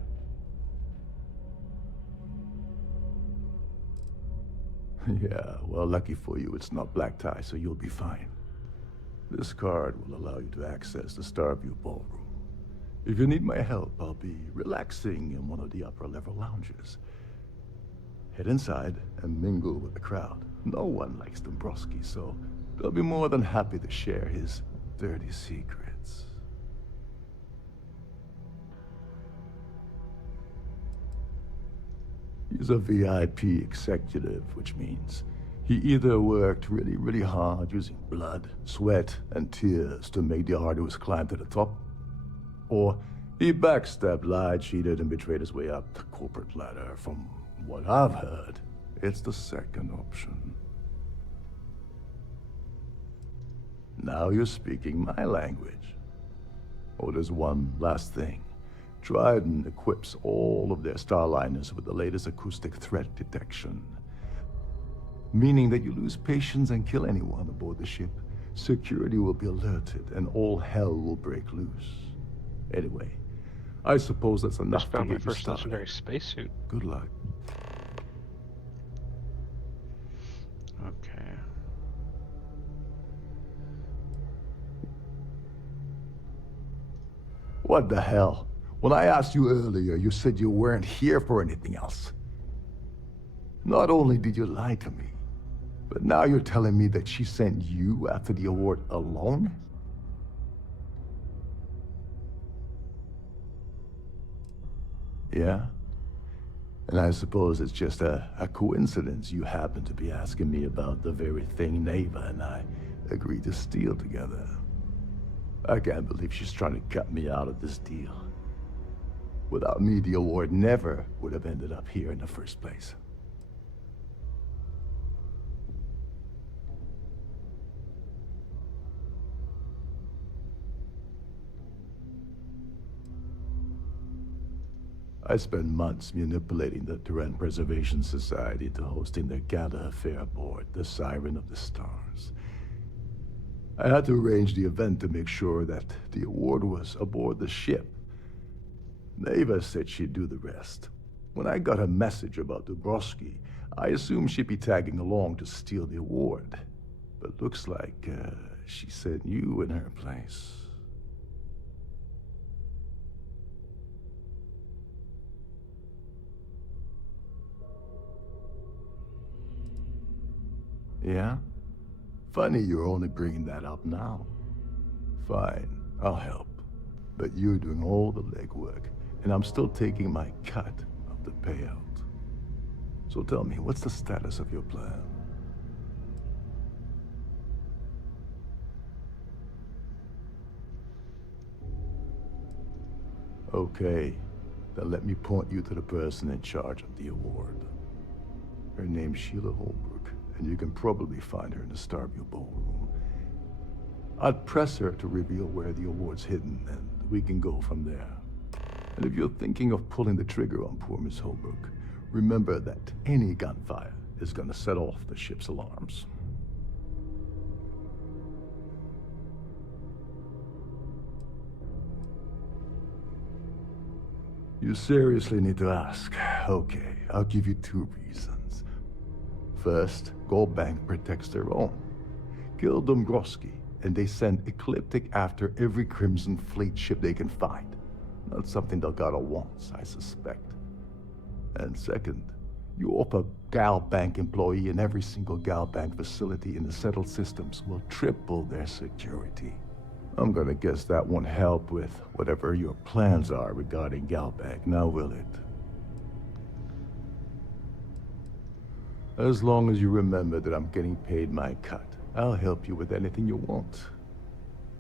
Yeah, well, lucky for you, it's not black tie, so you'll be fine. This card will allow you to access the Starfield ballroom. If you need my help, I'll be relaxing in one of the upper-level lounges. Head inside and mingle with the crowd. No one likes Dombrowski, so they'll be more than happy to share his dirty secrets. He's a VIP executive, which means he either worked really, really hard using blood, sweat, and tears to make the arduous climb to the top, or he backstabbed, lied, cheated, and betrayed his way up the corporate ladder. From what I've heard, it's the second option. Now you're speaking my language. Oh, there's one last thing. Trident equips all of their starliners with the latest acoustic threat detection. Meaning that you lose patience and kill anyone aboard the ship, security will be alerted and all hell will break loose. Anyway, I suppose that's enough Just to found my get you first started. legendary spacesuit. Good luck. Okay. What the hell? When I asked you earlier, you said you weren't here for anything else. Not only did you lie to me, but now you're telling me that she sent you after the award alone? Yeah? And I suppose it's just a coincidence you happen to be asking me about the very thing Neva and I agreed to steal together. I can't believe she's trying to cut me out of this deal. Without me, the award never would have ended up here in the first place. I spent months manipulating the Terran Preservation Society to hosting their gala affair aboard the Siren of the Stars. I had to arrange the event to make sure that the award was aboard the ship. Neva said she'd do the rest. When I got a message about Dombrowski, I assumed she'd be tagging along to steal the award. But looks like she sent you in her place. Yeah? Funny you're only bringing that up now. Fine, I'll help. But you're doing all the legwork, and I'm still taking my cut of the payout. So tell me, what's the status of your plan? Okay, then let me point you to the person in charge of the award. Her name's Sheila Holbrook, and you can probably find her in the Starfield ballroom. I'd press her to reveal where the award's hidden, and we can go from there. And if you're thinking of pulling the trigger on poor Miss Holbrook, remember that any gunfire is gonna set off the ship's alarms. You seriously need to ask. Okay, I'll give you 2 reasons. First, Gold Bank protects their own. Kill Dombrowski, and they send Ecliptic after every Crimson Fleet ship they can find. Not something Delgado wants, I suspect. And second, you offer Gal Bank employee in every single Gal Bank facility in the settled systems will triple their security. I'm gonna guess that won't help with whatever your plans are regarding Gal Bank, now will it? As long as you remember that I'm getting paid my cut, I'll help you with anything you want.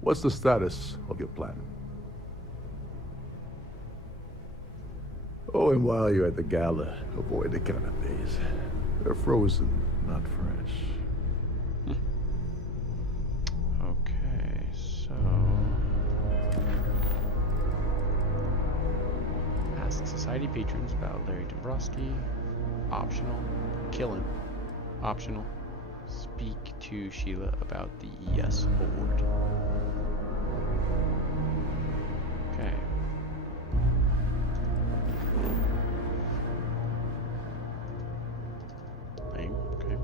What's the status of your plan? Oh, and while you're at the gala, avoid the canapes. They're frozen, not fresh. Okay, so... Ask Society patrons about Larry Dombrowski. Optional. Kill him. Optional. Speak to Sheila about the ES board. Okay. Lame, okay.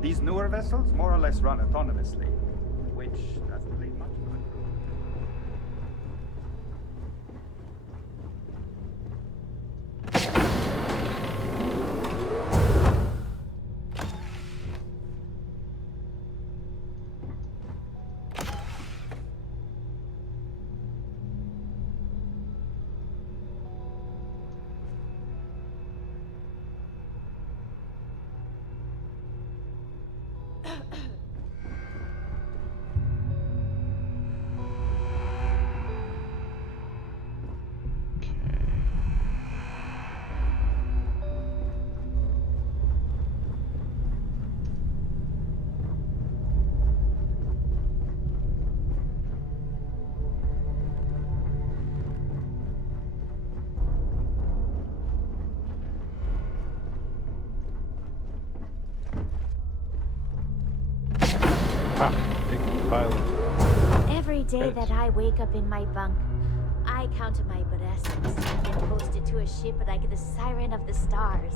These newer vessels more or less run autonomously, which doesn't leave much for the crew. Big pile of Every day credits. that I wake up in my bunk, I count my blessings and post it to a ship like the siren of the stars.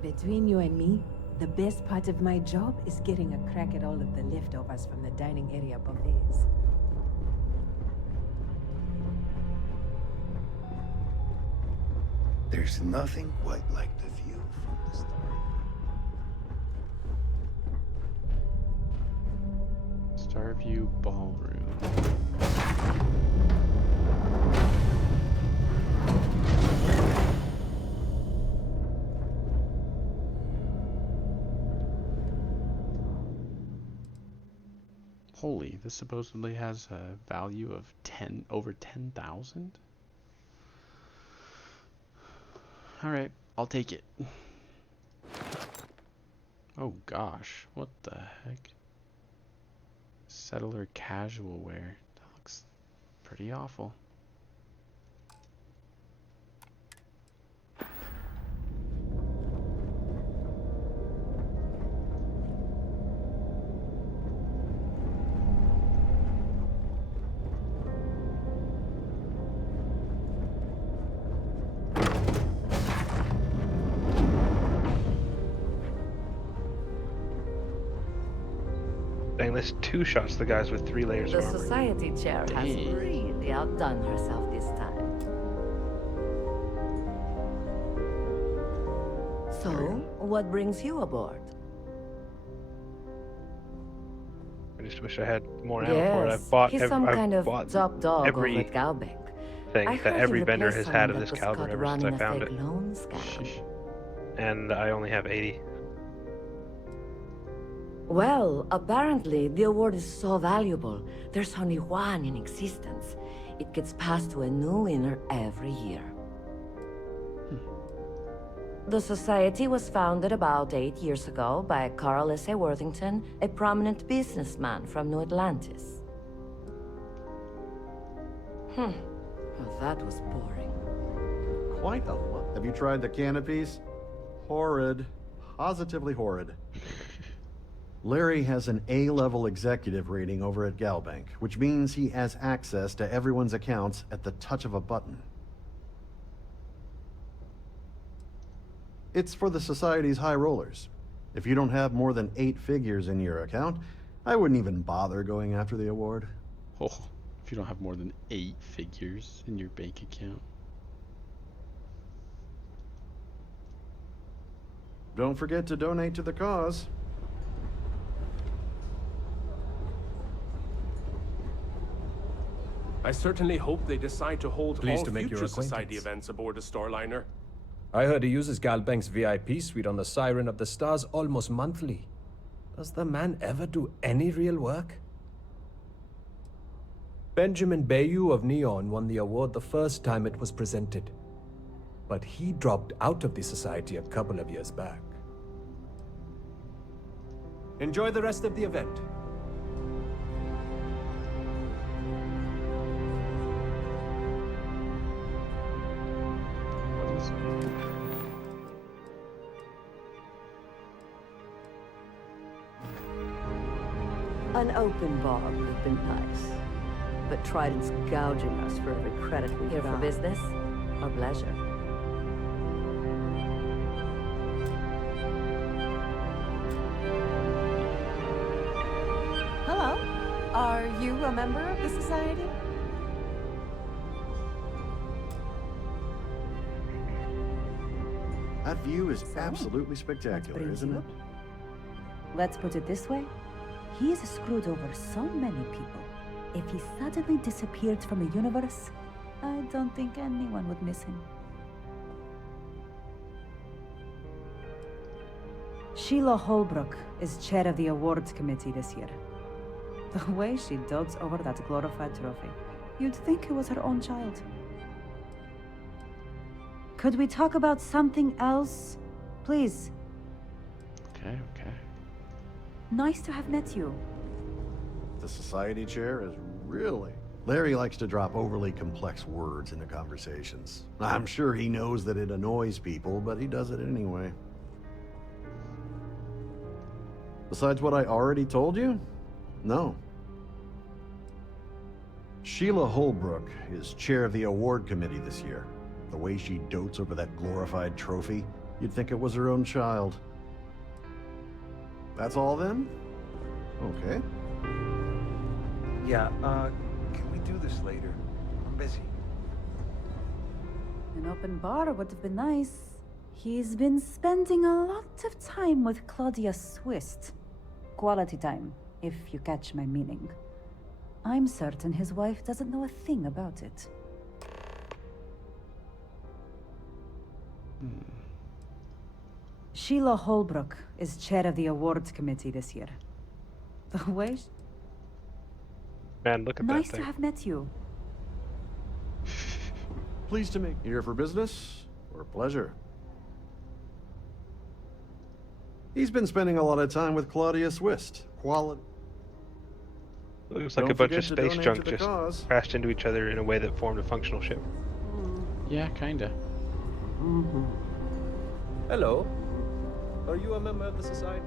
Between you and me, the best part of my job is getting a crack at all of the leftovers from the dining area buffets. There's nothing quite like the view from the Starfield. Starview Ballroom. Holy, this supposedly has a value of over 10,000? Alright, I'll take it. Oh gosh, what the heck? Settler casual wear. That looks pretty awful. Dang, this two-shots the guys with 3 layers The of armor. society chair has Dang. really outdone herself this time. So, what brings you aboard? I just wish I had more ammo for it. I've bought he's some I've kind of bought top dog over every at Galbank. thing I that heard every you vendor replaced has had of someone this that was caliber caught ever since I running a found fake it. loan scam. And I only have 80. Well, apparently the award is so valuable, there's only one in existence. It gets passed to a new winner every year. The society was founded about 8 years ago by Carl S.A. Worthington, a prominent businessman from New Atlantis. Well, that was boring. Quite a lot. Have you tried the canopies? Horrid. Positively horrid. Larry has an A-level executive rating over at Galbank, which means he has access to everyone's accounts at the touch of a button. It's for the Society's high rollers. If you don't have more than 8 figures in your account, I wouldn't even bother going after the award. Oh, if you don't have more than 8 figures in your bank account. Don't forget to donate to the cause. I certainly hope they decide to hold Pleased all to make your future society acquaintance. events aboard a Starliner. I heard he uses Galbank's VIP suite on the Siren of the Stars almost monthly. Does the man ever do any real work? Benjamin Bayou of Neon won the award the first time it was presented. but he dropped out of the society a couple of years back. Enjoy the rest of the event. What is it? An open bar would have been nice. But Trident's gouging us for every credit we Here for business? Our pleasure. Hello. Are you a member of the society? That view is absolutely spectacular, isn't it? Let's put it this way. He's screwed over so many people. If he suddenly disappeared from the universe, I don't think anyone would miss him. Sheila Holbrook is chair of the awards committee this year. The way she dotes over that glorified trophy, you'd think it was her own child. Could we talk about something else, please? Okay. Nice to have met you. The society chair is really... Larry likes to drop overly complex words into conversations. I'm sure he knows that it annoys people, but he does it anyway. Besides what I already told you? No. Sheila Holbrook is chair of the award committee this year. The way she dotes over that glorified trophy, you'd think it was her own child. That's all then? Okay. Yeah, can we do this later? I'm busy. An open bar would have been nice. He's been spending a lot of time with Claudia Swist. Quality time, if you catch my meaning. I'm certain his wife doesn't know a thing about it. Sheila Holbrook is chair of the awards committee this year. The way... Man, look at that Nice thing. to have met you. Pleased to meet you. Here for business or pleasure? He's been spending a lot of time with Claudia Swist. Quality. Looks like a bunch of space junk just crashed into each other in a way that formed a functional ship. Yeah, kinda. Hello. Are you a member of the society?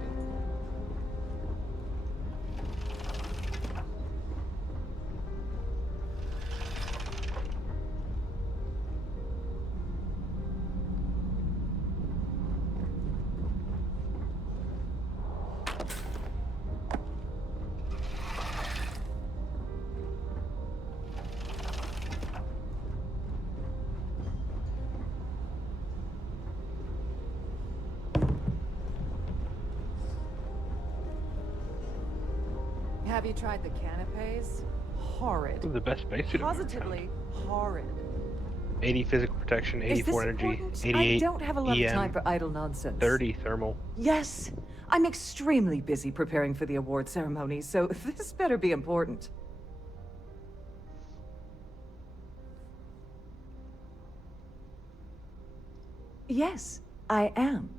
Have you tried the canapes? Horrid. This is the best spacesuit. Positively horrid. 80 physical protection, Is 84 this energy, important? 88 I don't have a lot EM, of time for idle nonsense. 30 thermal. Yes, I'm extremely busy preparing for the award ceremony, so this better be important. Yes, I am.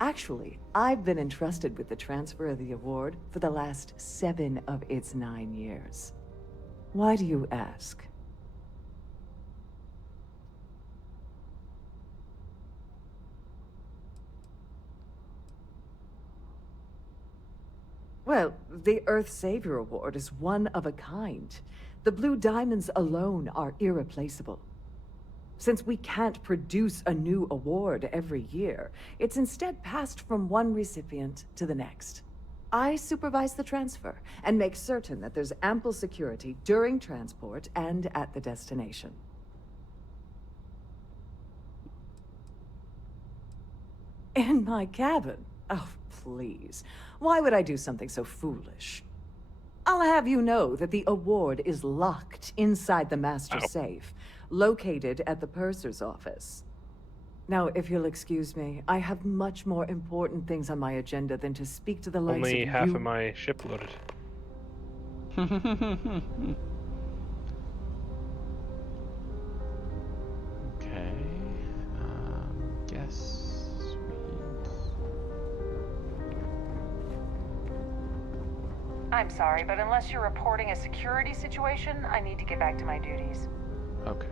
Actually, I've been entrusted with the transfer of the award for the last 7 of its 9 years. Why do you ask? Well, the Earth Savior Award is one of a kind. The Blue Diamonds alone are irreplaceable. Since we can't produce a new award every year, it's instead passed from one recipient to the next. I supervise the transfer and make certain that there's ample security during transport and at the destination. In my cabin? Oh, please. Why would I do something so foolish? I'll have you know that the award is locked inside the master safe, located at the purser's office. Now, if you'll excuse me, I have much more important things on my agenda than to speak to the likes Only of half you. of my ship loaded. Okay. I'm sorry, but unless you're reporting a security situation, I need to get back to my duties. Okay.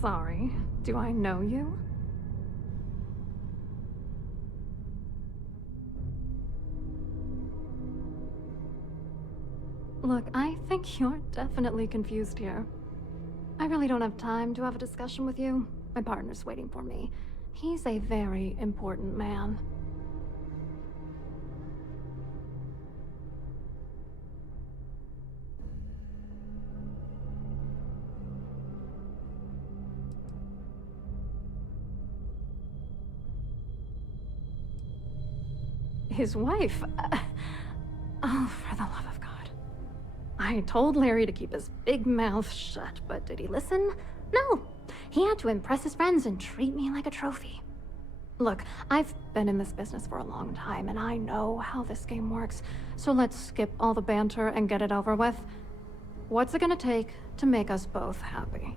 Sorry, do I know you? Look, I think you're definitely confused here. I really don't have time to have a discussion with you. My partner's waiting for me. He's a very important man. His wife? Oh, for the love of God. I told Larry to keep his big mouth shut, but did he listen? No. He had to impress his friends and treat me like a trophy. Look, I've been in this business for a long time, and I know how this game works, so let's skip all the banter and get it over with. What's it gonna take to make us both happy?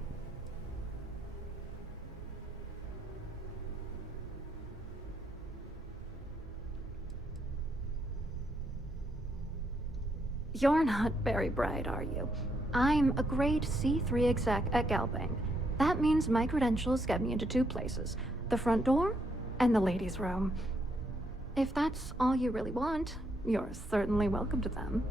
You're not very bright, are you? I'm a grade C3 exec at Galbank. That means my credentials get me into two places, the front door and the ladies' room. If that's all you really want, you're certainly welcome to them.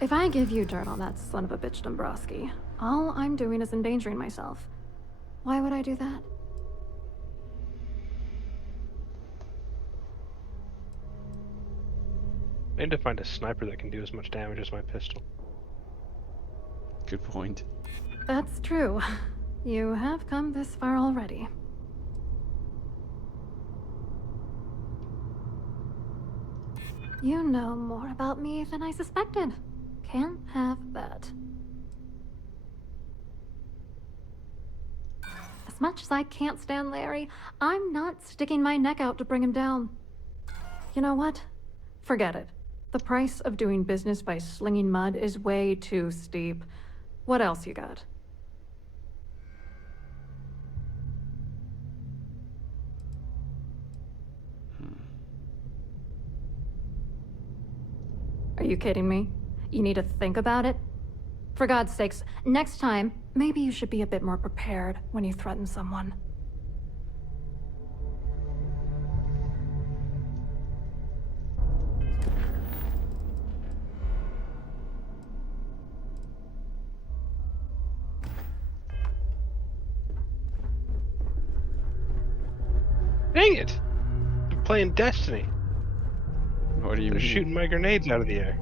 If I give you dirt on that son of a bitch Dombrowski, all I'm doing is endangering myself. Why would I do that? I need to find a sniper that can do as much damage as my pistol. Good point. That's true. You have come this far already. You know more about me than I suspected. Can't have that. As much as I can't stand Larry, I'm not sticking my neck out to bring him down. You know what? Forget it. The price of doing business by slinging mud is way too steep. What else you got? Are you kidding me? You need to think about it? For God's sakes, next time, maybe you should be a bit more prepared when you threaten someone. Dang it! I'm playing Destiny. What do you They're mean? shooting my grenades out of the air.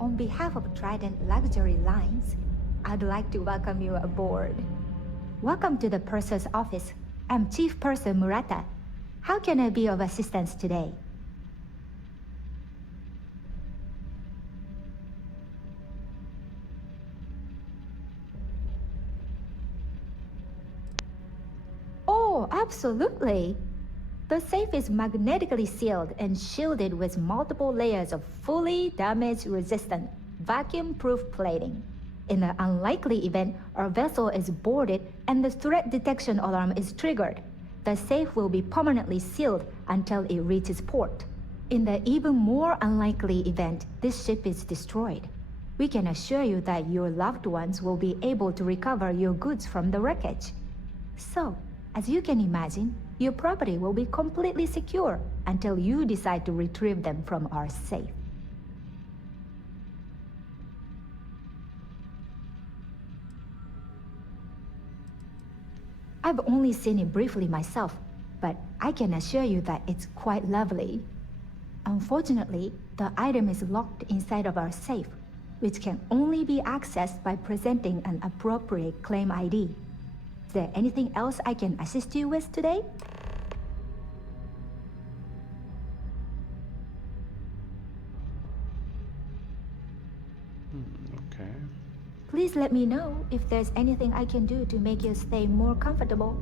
On behalf of Trident Luxury Lines, I'd like to welcome you aboard. Welcome to the Purser's office. I'm Chief Purser Murata. How can I be of assistance today? Oh, absolutely. The safe is magnetically sealed and shielded with multiple layers of fully damage-resistant, vacuum-proof plating. In the unlikely event our vessel is boarded and the threat detection alarm is triggered, the safe will be permanently sealed until it reaches port. In the even more unlikely event this ship is destroyed, we can assure you that your loved ones will be able to recover your goods from the wreckage. So, as you can imagine, your property will be completely secure until you decide to retrieve them from our safe. I've only seen it briefly myself, but I can assure you that it's quite lovely. Unfortunately, the item is locked inside of our safe, which can only be accessed by presenting an appropriate claim ID. Is there anything else I can assist you with today? Okay. Please let me know if there's anything I can do to make your stay more comfortable.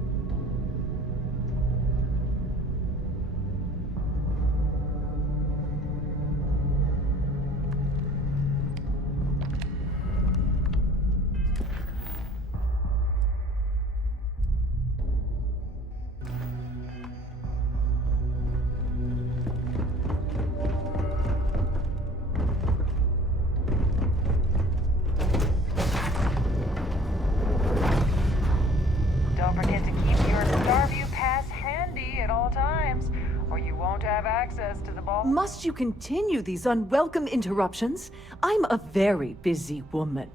Don't forget to keep your Starview pass handy at all times, or you won't have access to the ball. Must you continue these unwelcome interruptions? I'm a very busy woman.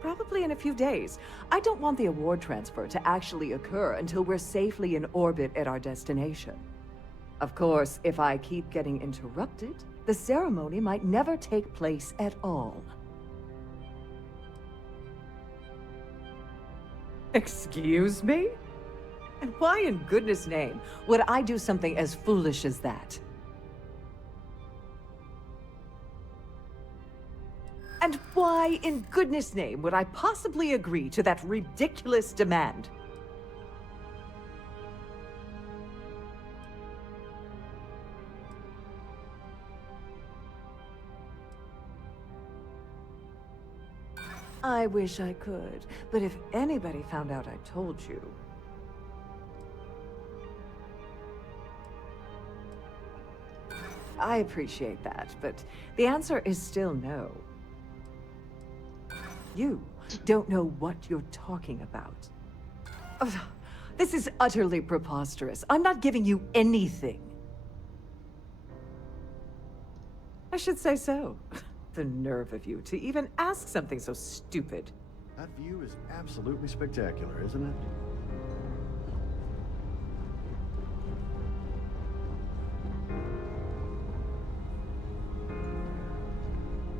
Probably in a few days. I don't want the award transfer to actually occur until we're safely in orbit at our destination. Of course, if I keep getting interrupted, the ceremony might never take place at all. Excuse me? And why in goodness name would I do something as foolish as that? And why in goodness name would I possibly agree to that ridiculous demand? I wish I could, but if anybody found out I told you... I appreciate that, but the answer is still no. You don't know what you're talking about. Ugh, this is utterly preposterous. I'm not giving you anything. I should say so. The nerve of you to even ask something so stupid. That view is absolutely spectacular, isn't it?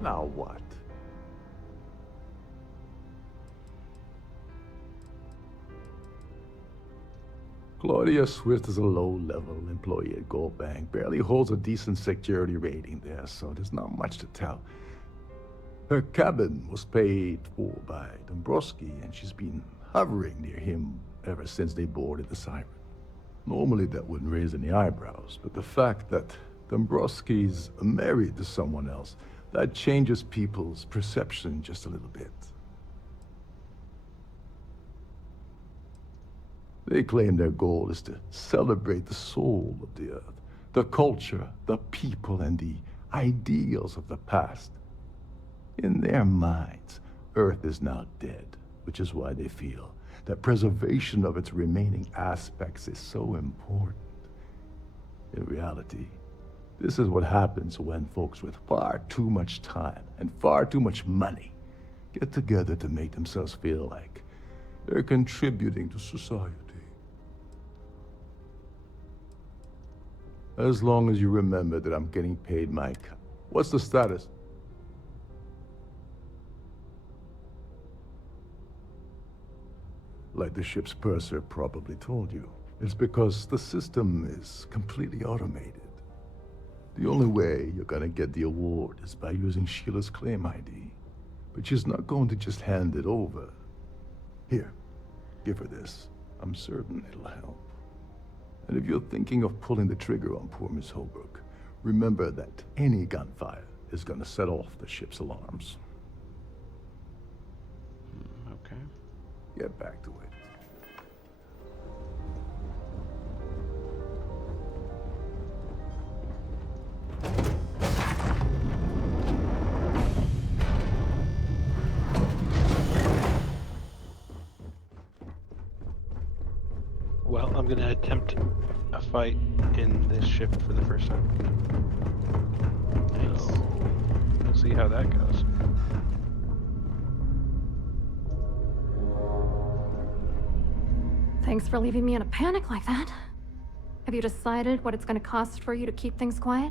Now what? Claudia Swift is a low-level employee at Gold Bank, barely holds a decent security rating there, so there's not much to tell. Her cabin was paid for by Dombrowski, and she's been hovering near him ever since they boarded the Siren. Normally that wouldn't raise any eyebrows, but the fact that Dombrowski's married to someone else, that changes people's perception just a little bit. They claim their goal is to celebrate the soul of the Earth, the culture, the people, and the ideals of the past. In their minds, Earth is now dead, which is why they feel that preservation of its remaining aspects is so important. In reality, this is what happens when folks with far too much time and far too much money get together to make themselves feel like they're contributing to society. As long as you remember that I'm getting paid my cut. What's the status? Like the ship's purser probably told you, it's because the system is completely automated. The only way you're gonna get the award is by using Sheila's claim ID. But she's not going to just hand it over. Here, give her this. I'm certain it'll help. And if you're thinking of pulling the trigger on poor Miss Holbrook, remember that any gunfire is gonna set off the ship's alarms. Okay. Get back to it. Well, I'm gonna attempt a fight in this ship for the first time. Nice. So, we'll see how that goes. Thanks for leaving me in a panic like that. Have you decided what it's going to cost for you to keep things quiet?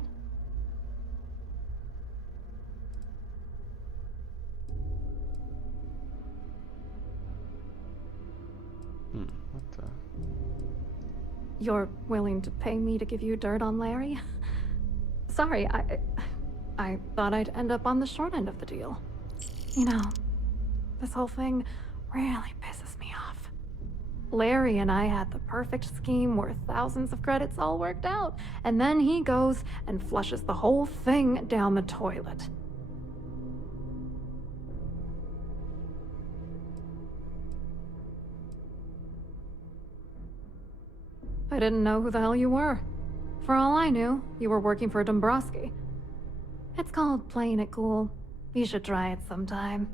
What the? You're willing to pay me to give you dirt on Larry? Sorry, I thought I'd end up on the short end of the deal. You know, this whole thing really pisses me off. Larry and I had the perfect scheme where thousands of credits all worked out, and then he goes and flushes the whole thing down the toilet. I didn't know who the hell you were. For all I knew, you were working for Dombrowski. It's called playing it cool. You should try it sometime.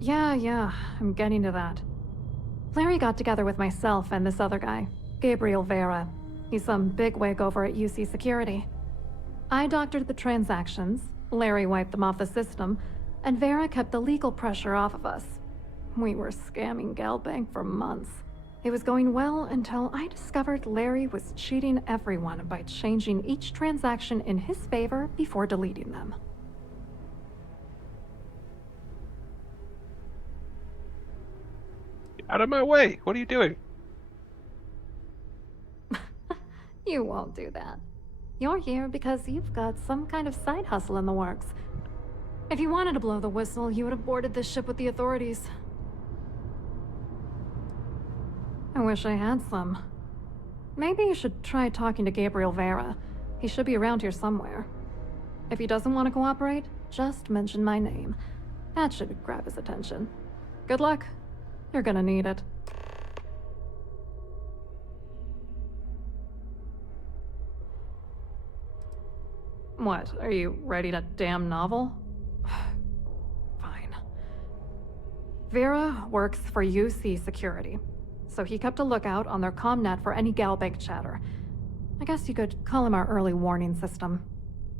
Yeah, I'm getting to that. Larry got together with myself and this other guy, Gabriel Vera. He's some bigwig over at UC Security. I doctored the transactions, Larry wiped them off the system, and Vera kept the legal pressure off of us. We were scamming Galbank for months. It was going well until I discovered Larry was cheating everyone by changing each transaction in his favor before deleting them. Get out of my way! What are you doing? You won't do that. You're here because you've got some kind of side hustle in the works. If you wanted to blow the whistle, you would have boarded this ship with the authorities. I wish I had some. Maybe you should try talking to Gabriel Vera. He should be around here somewhere. If he doesn't want to cooperate, just mention my name. That should grab his attention. Good luck. You're gonna need it. What, are you writing a damn novel? Fine. Vera works for UC Security, so he kept a lookout on their commnet for any Galbank chatter. I guess you could call him our early warning system.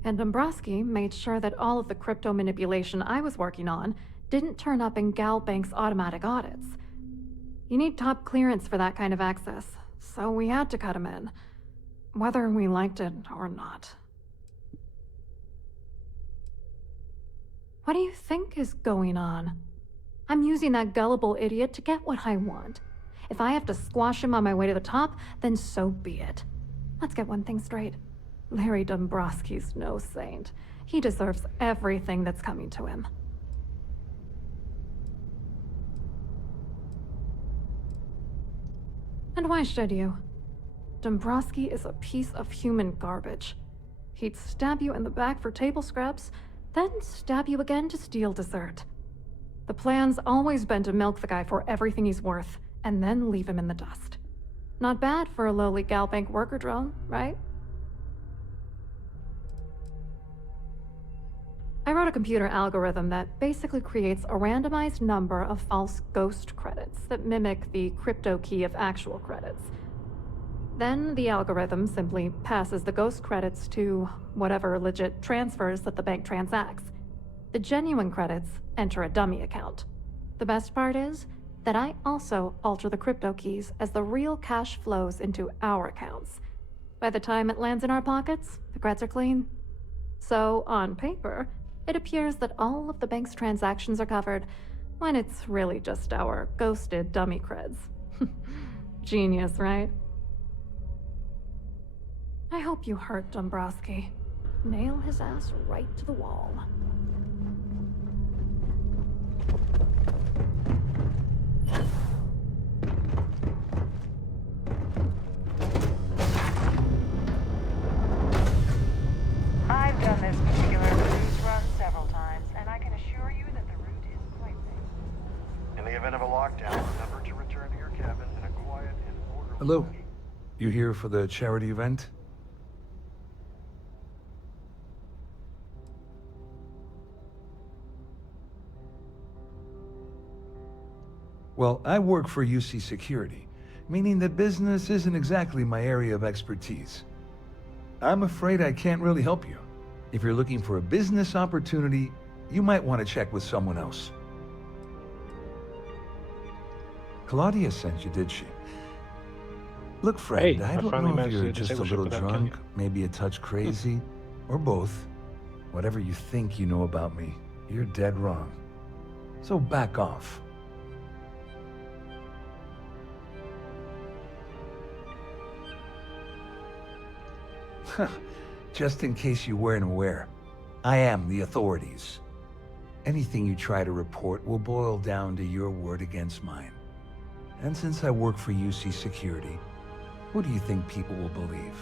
And Dombrowski made sure that all of the crypto manipulation I was working on didn't turn up in Galbank's automatic audits. You need top clearance for that kind of access, so we had to cut him in, whether we liked it or not. What do you think is going on? I'm using that gullible idiot to get what I want. If I have to squash him on my way to the top, then so be it. Let's get one thing straight. Larry Dombrowski's no saint. He deserves everything that's coming to him. And why should you? Dombrowski is a piece of human garbage. He'd stab you in the back for table scraps, then stab you again to steal dessert. The plan's always been to milk the guy for everything he's worth, and then leave him in the dust. Not bad for a lowly Galbank worker drone, right? I wrote a computer algorithm that basically creates a randomized number of false ghost credits that mimic the crypto key of actual credits. Then the algorithm simply passes the ghost credits to whatever legit transfers that the bank transacts. The genuine credits enter a dummy account. The best part is that I also alter the crypto keys as the real cash flows into our accounts. By the time it lands in our pockets, the creds are clean. So, on paper, it appears that all of the bank's transactions are covered, when it's really just our ghosted dummy creds. Genius, right? I hope you hurt Dombrowski. Nail his ass right to the wall. I've done this particular cruise run several times, and I can assure you that the route is Hello. You here for the charity event? Well, I work for UC Security, meaning that business isn't exactly my area of expertise. I'm afraid I can't really help you. If you're looking for a business opportunity, you might want to check with someone else. Claudia sent you, did she? Look, friend, Hey, I I don't finally know if managed you're to just a disable ship little without killing drunk, maybe a touch crazy, or both. Whatever you think you know about me, you're dead wrong. So back off. Just in case you weren't aware, I am the authorities. Anything you try to report will boil down to your word against mine. And since I work for UC Security, who do you think people will believe?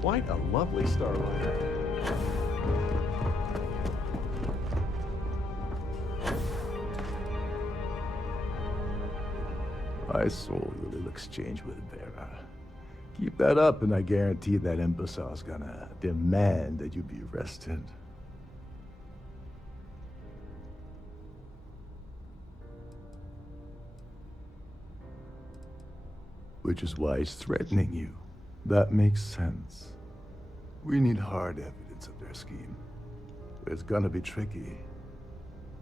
Quite a lovely Starliner. I saw your little exchange with Vera. Keep that up and I guarantee that imbecile's gonna demand that you be arrested. Which is why he's threatening you. That makes sense. We need hard evidence of their scheme. It's gonna be tricky.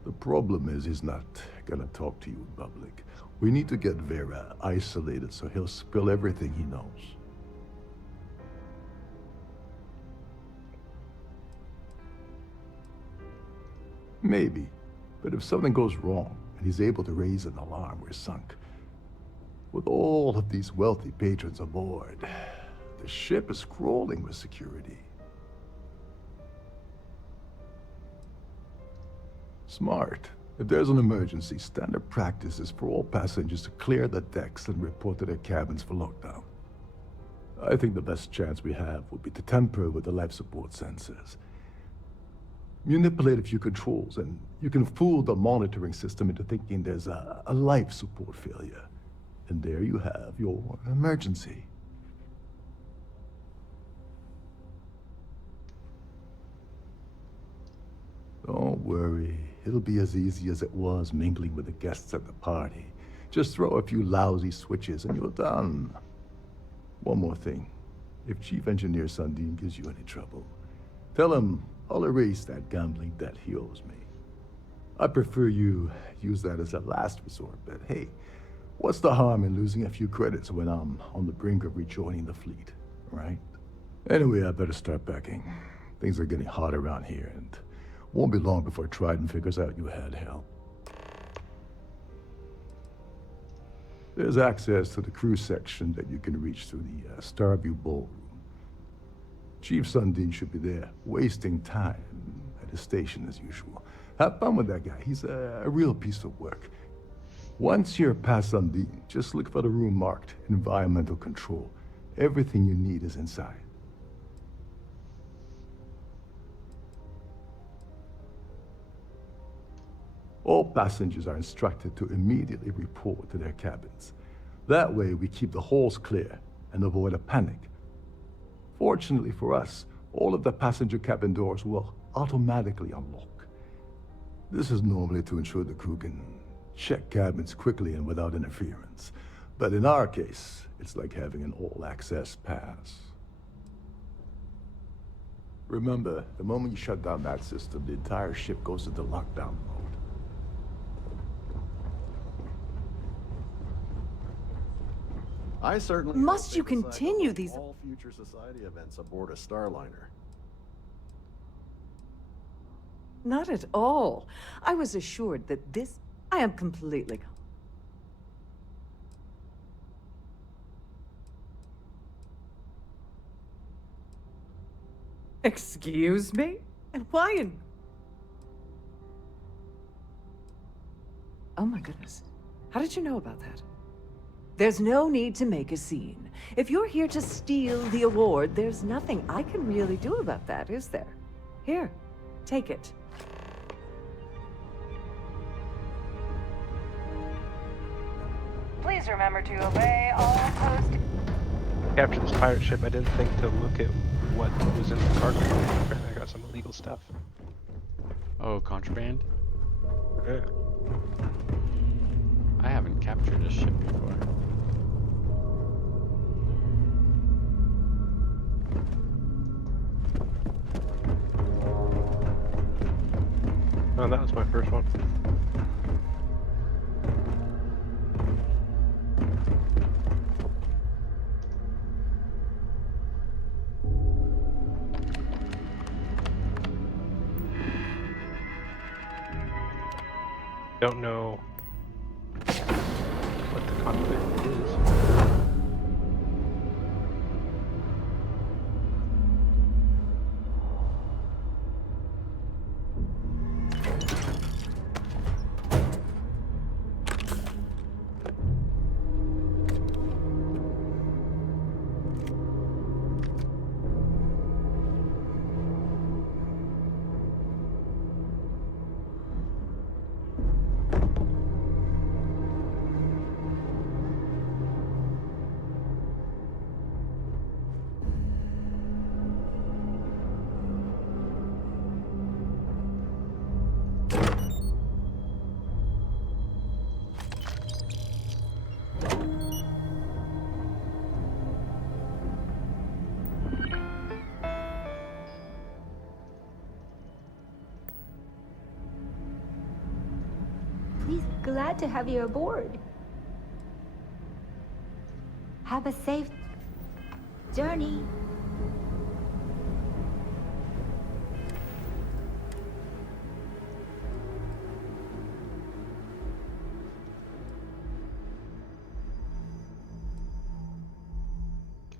The problem is he's not gonna talk to you in public. We need to get Vera isolated so he'll spill everything he knows. Maybe, but if something goes wrong and he's able to raise an alarm, we're sunk. With all of these wealthy patrons aboard, the ship is crawling with security. Smart. If there's an emergency, standard practice is for all passengers to clear the decks and report to their cabins for lockdown. I think the best chance we have would be to tamper with the life support sensors. Manipulate a few controls, and you can fool the monitoring system into thinking there's a life support failure. And there you have your emergency. Don't worry. It'll be as easy as it was mingling with the guests at the party. Just throw a few lousy switches and you're done. One more thing. If Chief Engineer Sundin gives you any trouble, tell him I'll erase that gambling debt he owes me. I prefer you use that as a last resort, but hey, what's the harm in losing a few credits when I'm on the brink of rejoining the fleet, right? Anyway, I better start packing. Things are getting hot around here, and won't be long before Trident figures out you had help. There's access to the crew section that you can reach through the Starview Ballroom. Chief Sundin should be there, wasting time at his station as usual. Have fun with that guy. He's a real piece of work. Once you're past Sundin, just look for the room marked Environmental Control. Everything you need is inside. All passengers are instructed to immediately report to their cabins. That way, we keep the halls clear and avoid a panic. Fortunately for us, all of the passenger cabin doors will automatically unlock. This is normally to ensure the crew can check cabins quickly and without interference. But in our case, it's like having an all-access pass. Remember, the moment you shut down that system, the entire ship goes into lockdown mode. I certainly Must you continue these all future society events aboard a Starliner. Not at all. I was assured that this... I am completely... Excuse me? And why in... Oh my goodness. How did you know about that? There's no need to make a scene. If you're here to steal the award, there's nothing I can really do about that, is there? Here, take it. Please remember to obey all post. After this pirate ship, I didn't think to look at what was in the cargo. Apparently I got some illegal stuff. Oh, contraband? Yeah. I haven't captured a ship before. Oh, that was my first one. Don't know what the contraband is. Please, glad to have you aboard. Have a safe journey.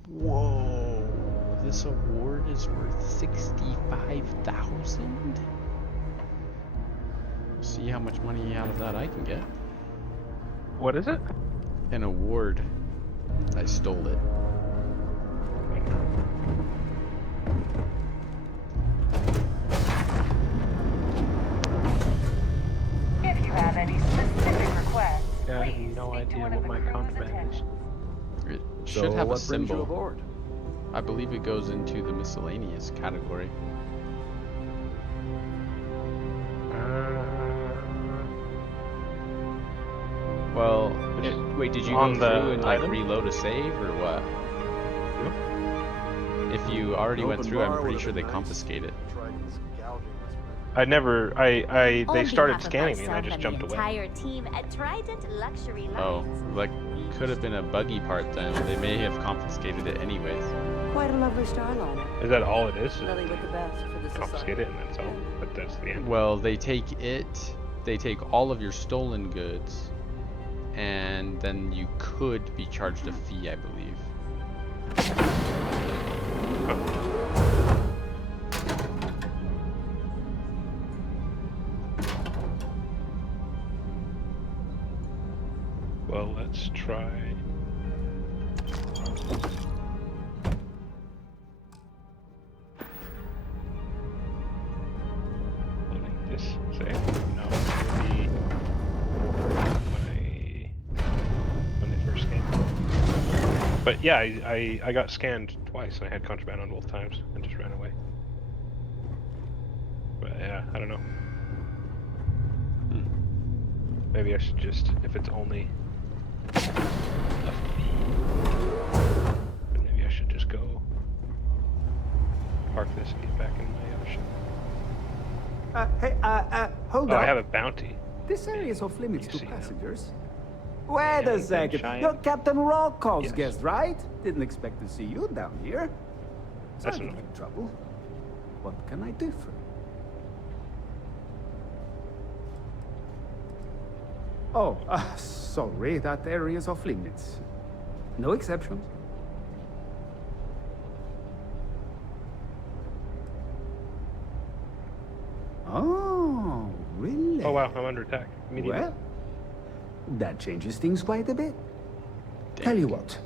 Whoa, this award is worth 65,000? See how much money out of that I can get. What is it? An award. I stole it. If you have any specific requests, Yeah, I have no idea what my contraband is. It should have a what brings you symbol. aboard? I believe it goes into the miscellaneous category. Well, wait, did you go through and like reload a save or what? If you already went through, I'm pretty sure they confiscate it. I never, they On started behalf of scanning me and I myself just and jumped the away. entire team at Trident Luxury Oh, Lines. like could have been a buggy part then. They may have confiscated it anyways. Quite a lovely starliner. Is that all it is? Nothing but the best for the Confiscate it and that's all. But that's the end. Well, they take all of your stolen goods, and then you could be charged a fee, I believe. Well, let's try. Loading this save. No, maybe when they first scanned. But yeah, I got scanned twice and I had contraband on both times and just ran away. But yeah, I don't know. Maybe I should just, if it's only a fee, then maybe I should just go park this and get back in my other ship. Hey, hold Oh, up. I have a bounty. This area is off limits to see now. passengers. Wait a second. Giant. You're Captain Rocko's Yes. guest, right? Didn't expect to see you down here. That's Sorry to annoying. make trouble. What can I do for you? Oh, sorry, that area is off limits. No exceptions. Oh, really? Oh wow, I'm under attack. Immediately. Well, that changes things quite a bit. Tell you what,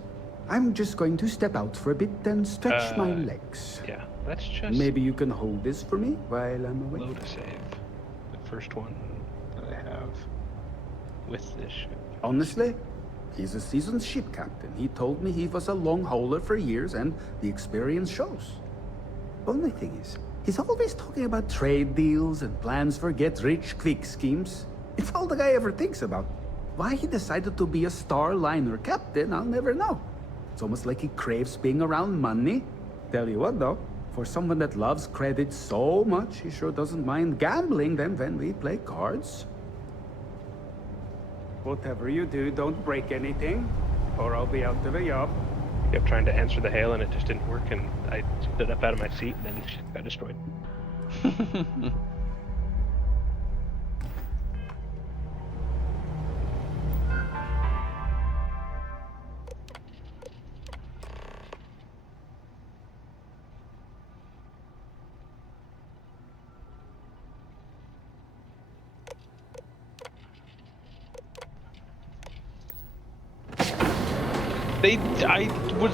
I'm just going to step out for a bit and stretch my legs. Yeah, let's just Maybe you can hold this for me while I'm away. load a save. The first one that I have with this ship. Honestly, He's a seasoned ship captain. He told me he was a long hauler for years, and the experience shows. Only thing is, he's always talking about trade deals and plans for get-rich-quick schemes. It's all the guy ever thinks about. Why he decided to be a Starliner captain, I'll never know. It's almost like he craves being around money. Tell you what, though, for someone that loves credit so much, he sure doesn't mind gambling them when we play cards. Whatever you do, don't break anything, or I'll be out of a job. Kept trying to answer the hail and it just didn't work, and I stood up out of my seat and then got destroyed. I was...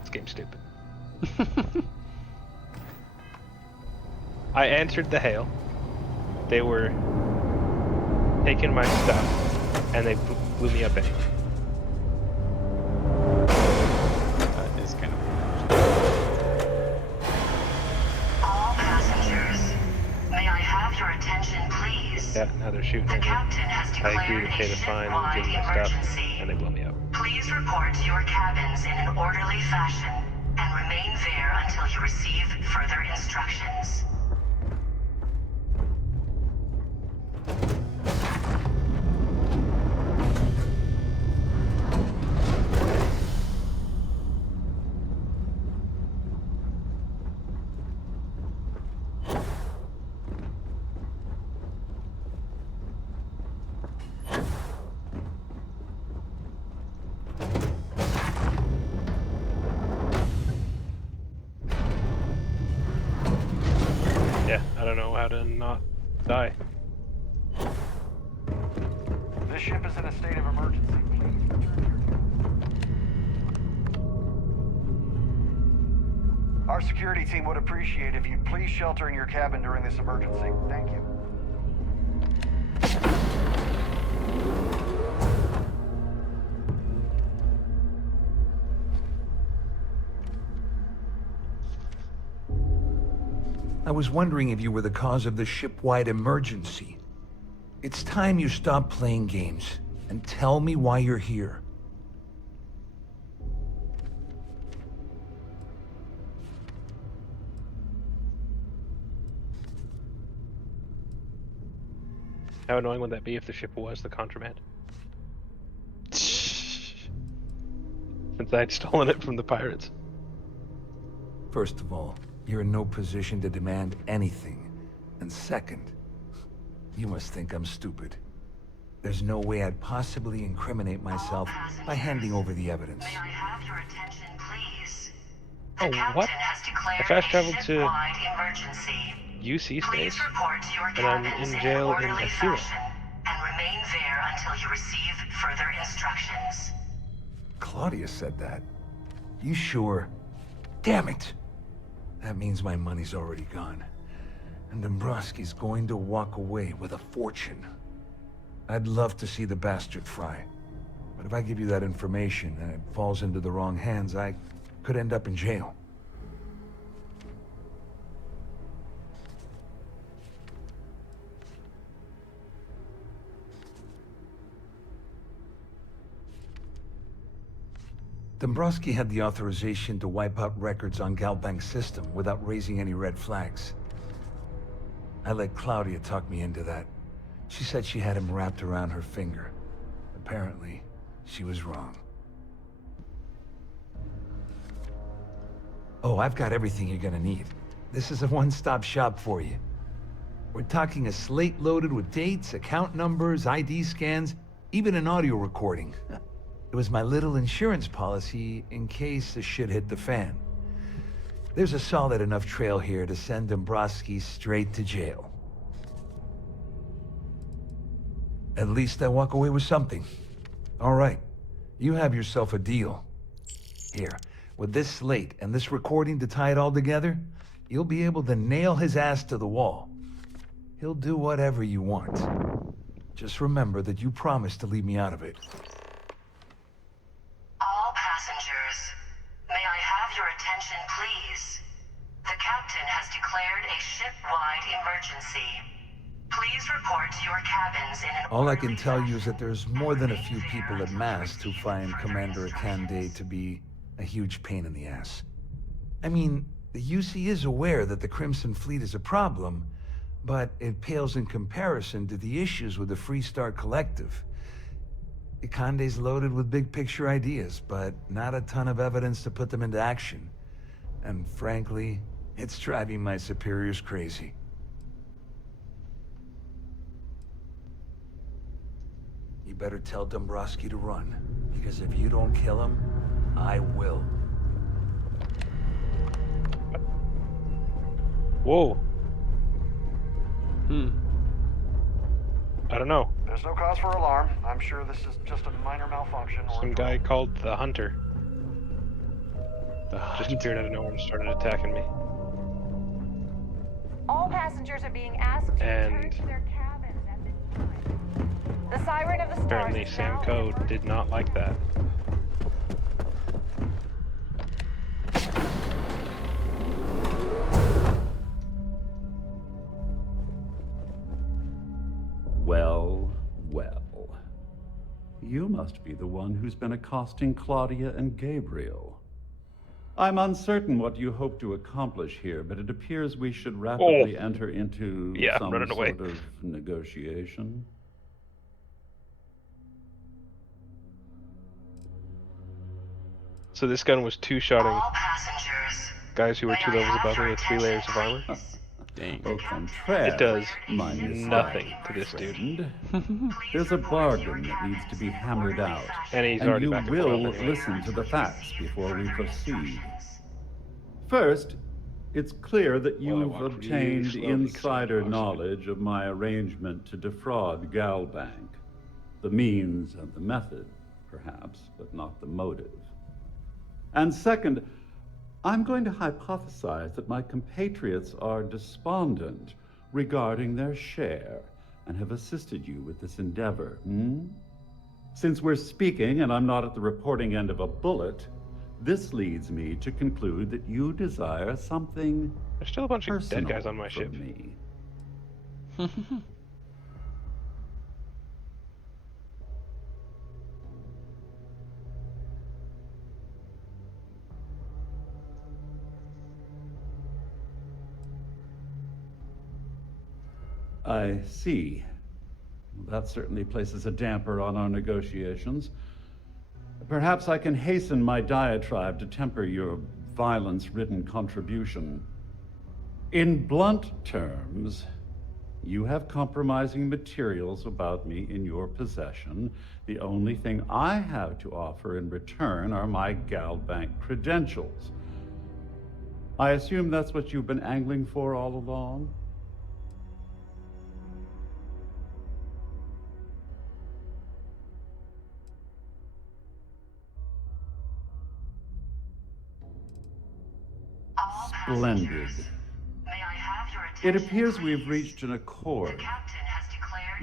This game's stupid. I answered the hail. They were taking my stuff, and they blew me up anyway. That is kind of All passengers, may I have your attention, please? Yeah, now they're shooting The at me. captain has I agree declared to pay the a fine and ship-wide give me my stuff, emergency. and they blow me up. Please report to your cabins in an orderly fashion and remain there until you receive further instructions. Yeah, I don't know how to not die. This ship is in a state of emergency. Please return your... Our security team would appreciate if you'd please shelter in your cabin during this emergency. Thank you. I was wondering if you were the cause of the ship-wide emergency. It's time you stop playing games and tell me why you're here. How annoying would that be if the ship was the contraband? Since I'd stolen it from the pirates. First of all, you're in no position to demand anything. And second, you must think I'm stupid. There's no way I'd possibly incriminate myself by handing over the evidence. May I have your attention, please? Oh, what? I fast traveled to Ship-wide emergency. UC Please space, report to your and I'm cabins in jail an in orderly Akira. fashion and remain there until you receive further instructions. Claudia said that. You sure? Damn it! That means my money's already gone. And Dombrowski's going to walk away with a fortune. I'd love to see the bastard fry. But if I give you that information and it falls into the wrong hands, I could end up in jail. Dombrowski had the authorization to wipe out records on Galbank's system without raising any red flags. I let Claudia talk me into that. She said she had him wrapped around her finger. Apparently, she was wrong. Oh, I've got everything you're gonna need. This is a one-stop shop for you. We're talking a slate loaded with dates, account numbers, ID scans, even an audio recording. It was my little insurance policy in case the shit hit the fan. There's a solid enough trail here to send Dombrowski straight to jail. At least I walk away with something. All right, you have yourself a deal. Here, with this slate and this recording to tie it all together, you'll be able to nail his ass to the wall. He'll do whatever you want. Just remember that you promised to leave me out of it. All passengers, may I have your attention, please? The captain has declared a ship-wide emergency. Please report to your cabins in an All I can tell you is that there's more than a few people at Mast who find Commander Akande to be a huge pain in the ass. I mean, the UC is aware that the Crimson Fleet is a problem, but it pales in comparison to the issues with the Freestar Collective. Akande's loaded with big-picture ideas, but not a ton of evidence to put them into action. And frankly, it's driving my superiors crazy. You better tell Dombrowski to run, because if you don't kill him, I will. Whoa. I don't know. There's no cause for alarm. I'm sure this is just a minor malfunction. Some guy called the Hunter. Just appeared out of nowhere and started attacking me. All passengers are being asked to return to their cabins at this time. The siren of the stars. Apparently Sam Code did not like that. Well, well. You must be the one who's been accosting Claudia and Gabriel. I'm uncertain what you hope to accomplish here, but it appears we should rapidly enter into some sort of negotiation. So this gun was two-shotting guys who were 2 levels above me with 3 layers of armor? Dang. Au contraire, It does my nothing to this dude. There's a bargain that needs to be hammered out, And he's already you back and will forth anyway. listen to the facts before we proceed. First, it's clear that you've obtained insider knowledge of my arrangement to defraud Galbank. The means and the method, perhaps, but not the motive. And second, I'm going to hypothesize that my compatriots are despondent regarding their share and have assisted you with this endeavor. Since we're speaking and I'm not at the reporting end of a bullet, this leads me to conclude that you desire something There's still a bunch of dead guys on my ship. Me. I see. That certainly places a damper on our negotiations. Perhaps I can hasten my diatribe to temper your violence-ridden contribution. In blunt terms, you have compromising materials about me in your possession. The only thing I have to offer in return are my Galbank credentials. I assume that's what you've been angling for all along? Splendid. It appears we've reached an accord.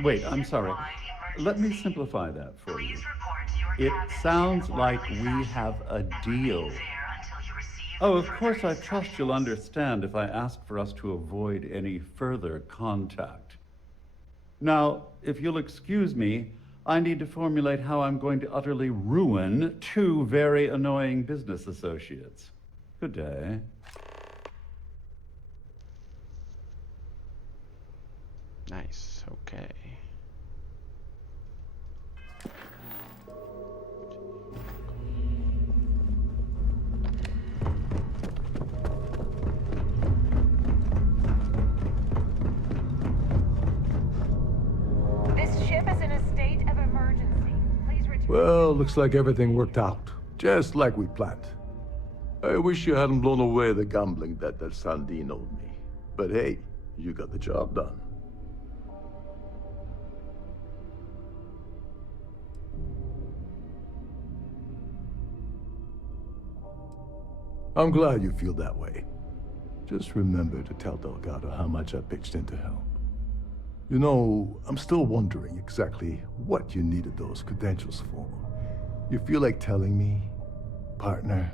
Wait, I'm sorry. Let me simplify that for you. It sounds like we have a deal. Oh, of course, I trust you'll understand if I ask for us to avoid any further contact. Now, if you'll excuse me, I need to formulate how I'm going to utterly ruin 2 very annoying business associates. Good day. Nice, okay. This ship is in a state of emergency. Please return. Well, looks like everything worked out, just like we planned. I wish you hadn't blown away the gambling debt that Sandine owed me. But hey, you got the job done. I'm glad you feel that way. Just remember to tell Delgado how much I pitched in to help. You know, I'm still wondering exactly what you needed those credentials for. You feel like telling me, partner?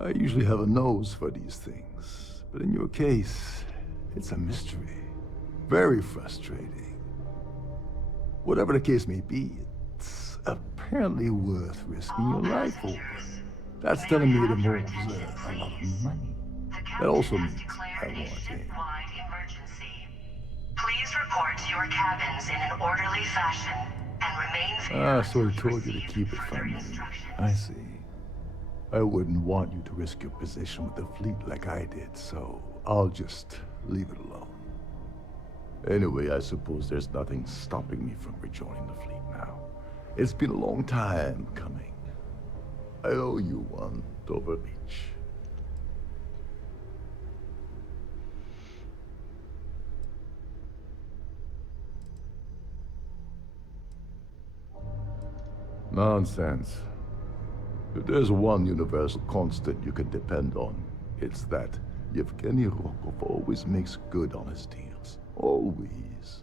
I usually have a nose for these things, but in your case, it's a mystery. Very frustrating. Whatever the case may be, it's apparently worth risking your life over. That's telling me it involves a lot of money. That also means I want in. Please report to your cabins in an orderly fashion and remain there. Ah, so he told you to keep it from me. I see. I wouldn't want you to risk your position with the fleet like I did, so I'll just leave it alone. Anyway, I suppose there's nothing stopping me from rejoining the fleet now. It's been a long time coming. I owe you one, Dover Beach. Nonsense. If there's one universal constant you can depend on, it's that Yevgeny Rokov always makes good on his deals. Always.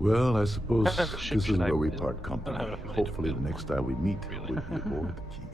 Well, I suppose this is where we part company. Hopefully the next time we meet, we'll be aboard the Key.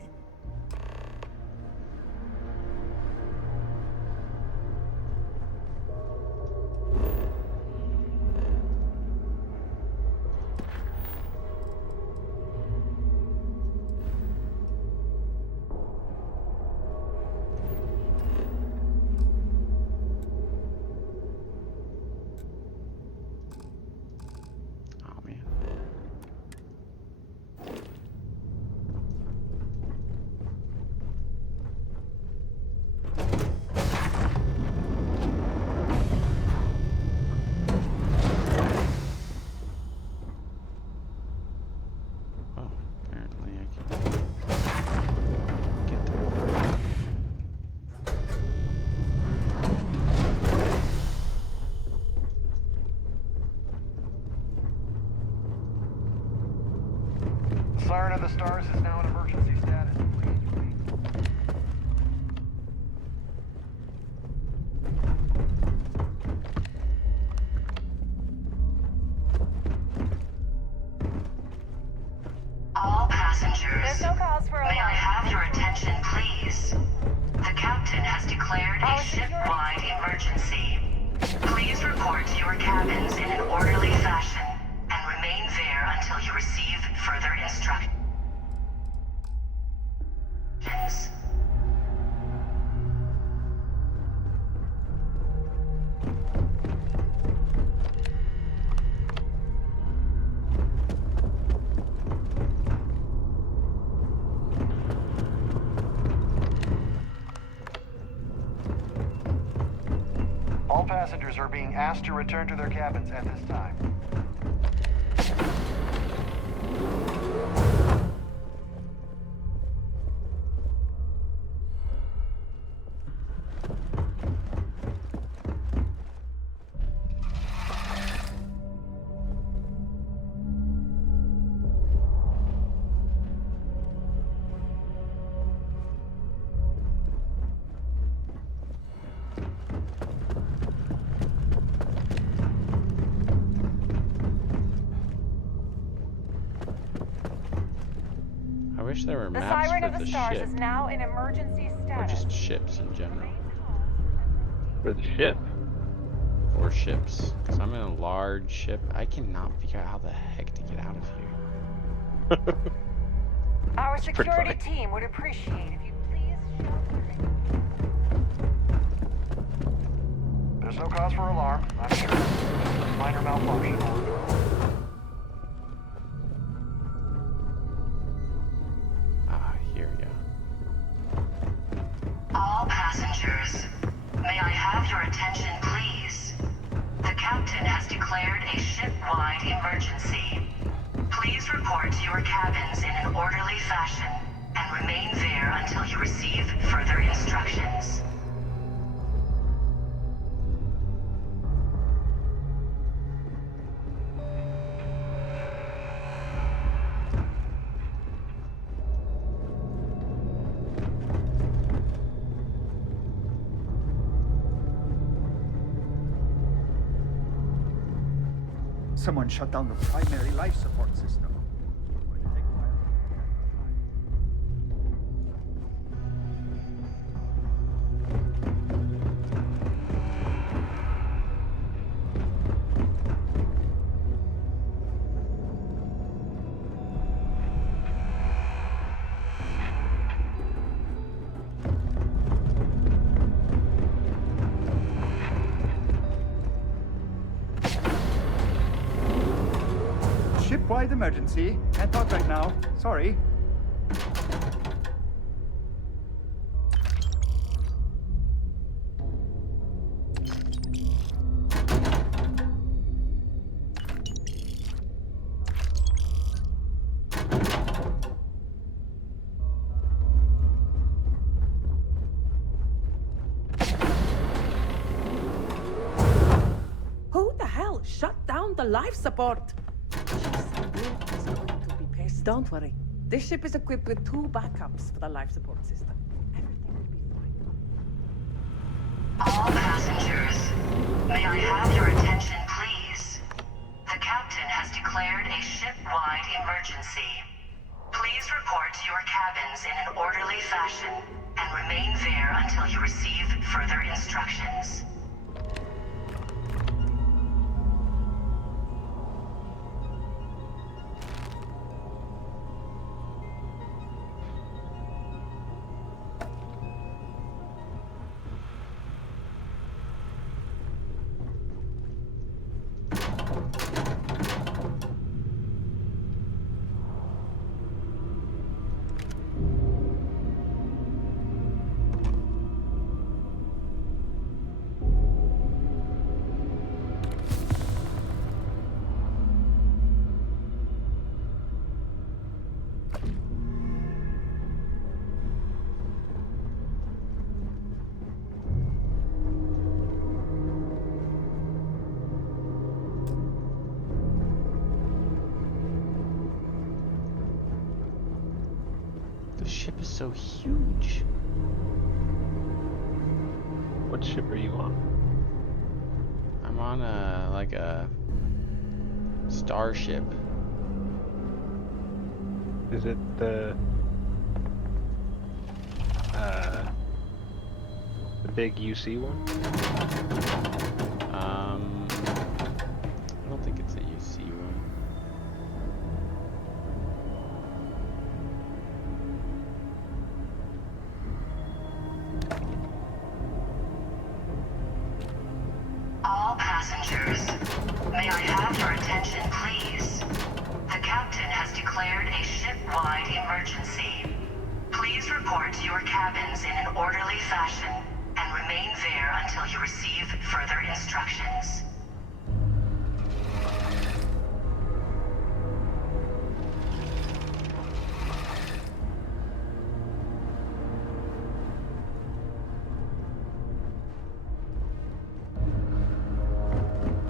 Siren of the Stars is now in emergency status. All passengers, There's no cause for may I alarm. have your attention, please? The captain has declared a ship-wide emergency. Please report to your cabins in an orderly fashion and remain there until you receive further instructions. All passengers are being asked to return to their cabins at this time. I wish there were The maps Siren for of the the Stars ship, is now in emergency or status. just ships in general. For the ship? Or ships, because I'm in a large ship. I cannot figure out how the heck to get out of here. Our pretty security funny. team would appreciate if you please shelter. There's no cause for alarm, I'm sure. Minor malfunction or withdrawal. Here we go. All passengers, may I have your attention, please? The captain has declared a ship-wide emergency. Please report to your cabins in an orderly fashion and remain there until you receive further instructions. Someone shut down the primary life support system. Ship-wide emergency. Can't talk right now. Sorry. Who the hell shut down the life support? Don't worry. This ship is equipped with 2 backups for the life support system. All passengers, may I have your attention, please? The captain has declared a ship-wide emergency. Please report to your cabins in an orderly fashion and remain there until you receive further instructions. The ship is so huge. What ship are you on? I'm on a starship. Is it the big UC one? I don't think it's a UC one. All passengers, may I have your attention, please? The captain has declared a ship-wide emergency. Please report to your cabins in an orderly fashion and remain there until you receive further instructions.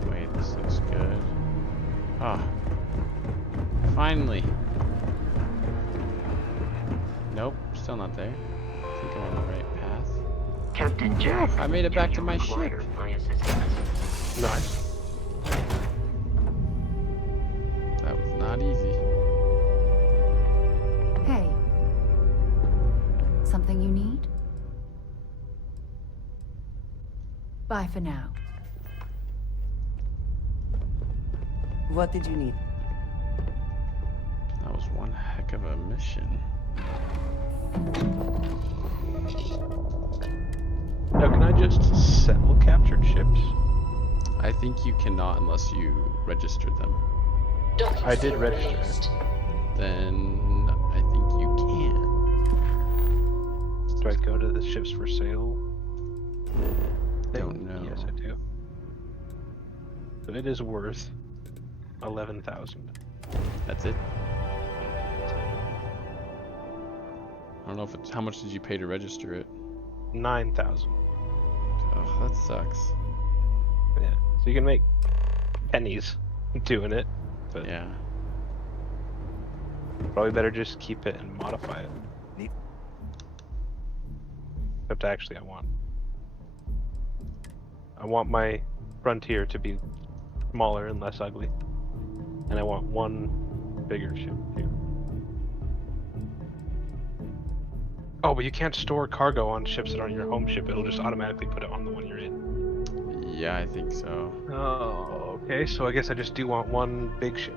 Wait, this looks good. Ah. Finally. Nope, still not there. I think I'm on the right path. Captain Jack, I made it back to my ship. Nice. That was not easy. Hey. Something you need? Bye for now. What did you need? That was one heck of a mission. Now, can I just sell captured ships? I think you cannot unless you register them. I did register. Then I think you can. Do I go to the ships for sale? Don't know. Yes, I do. So it is worth 11,000. That's it. I don't know if it's how much did you pay to register it? 9,000. Oh, that sucks. Yeah. So you can make pennies doing it, but yeah. Probably better just keep it and modify it. Neat. Except actually, I want my frontier to be smaller and less ugly. And I want one bigger ship too. Oh, but you can't store cargo on ships that aren't your home ship. It'll just automatically put it on the one you're in. Yeah, I think so. Oh, okay. So I guess I just do want one big ship.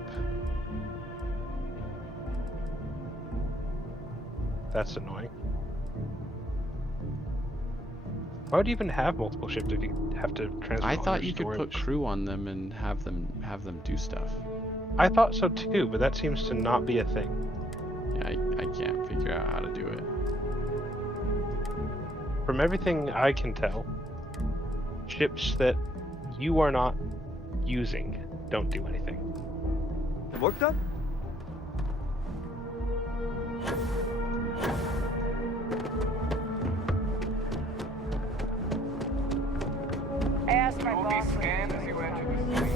That's annoying. Why would you even have multiple ships if you have to transfer? I all thought your you could put storage? crew on them and have them do stuff. I thought so too, but that seems to not be a thing. Yeah, I can't figure out how to do it. From everything I can tell, ships that you are not using don't do anything. It worked up? I asked my boss. Be scanned as you enter the city.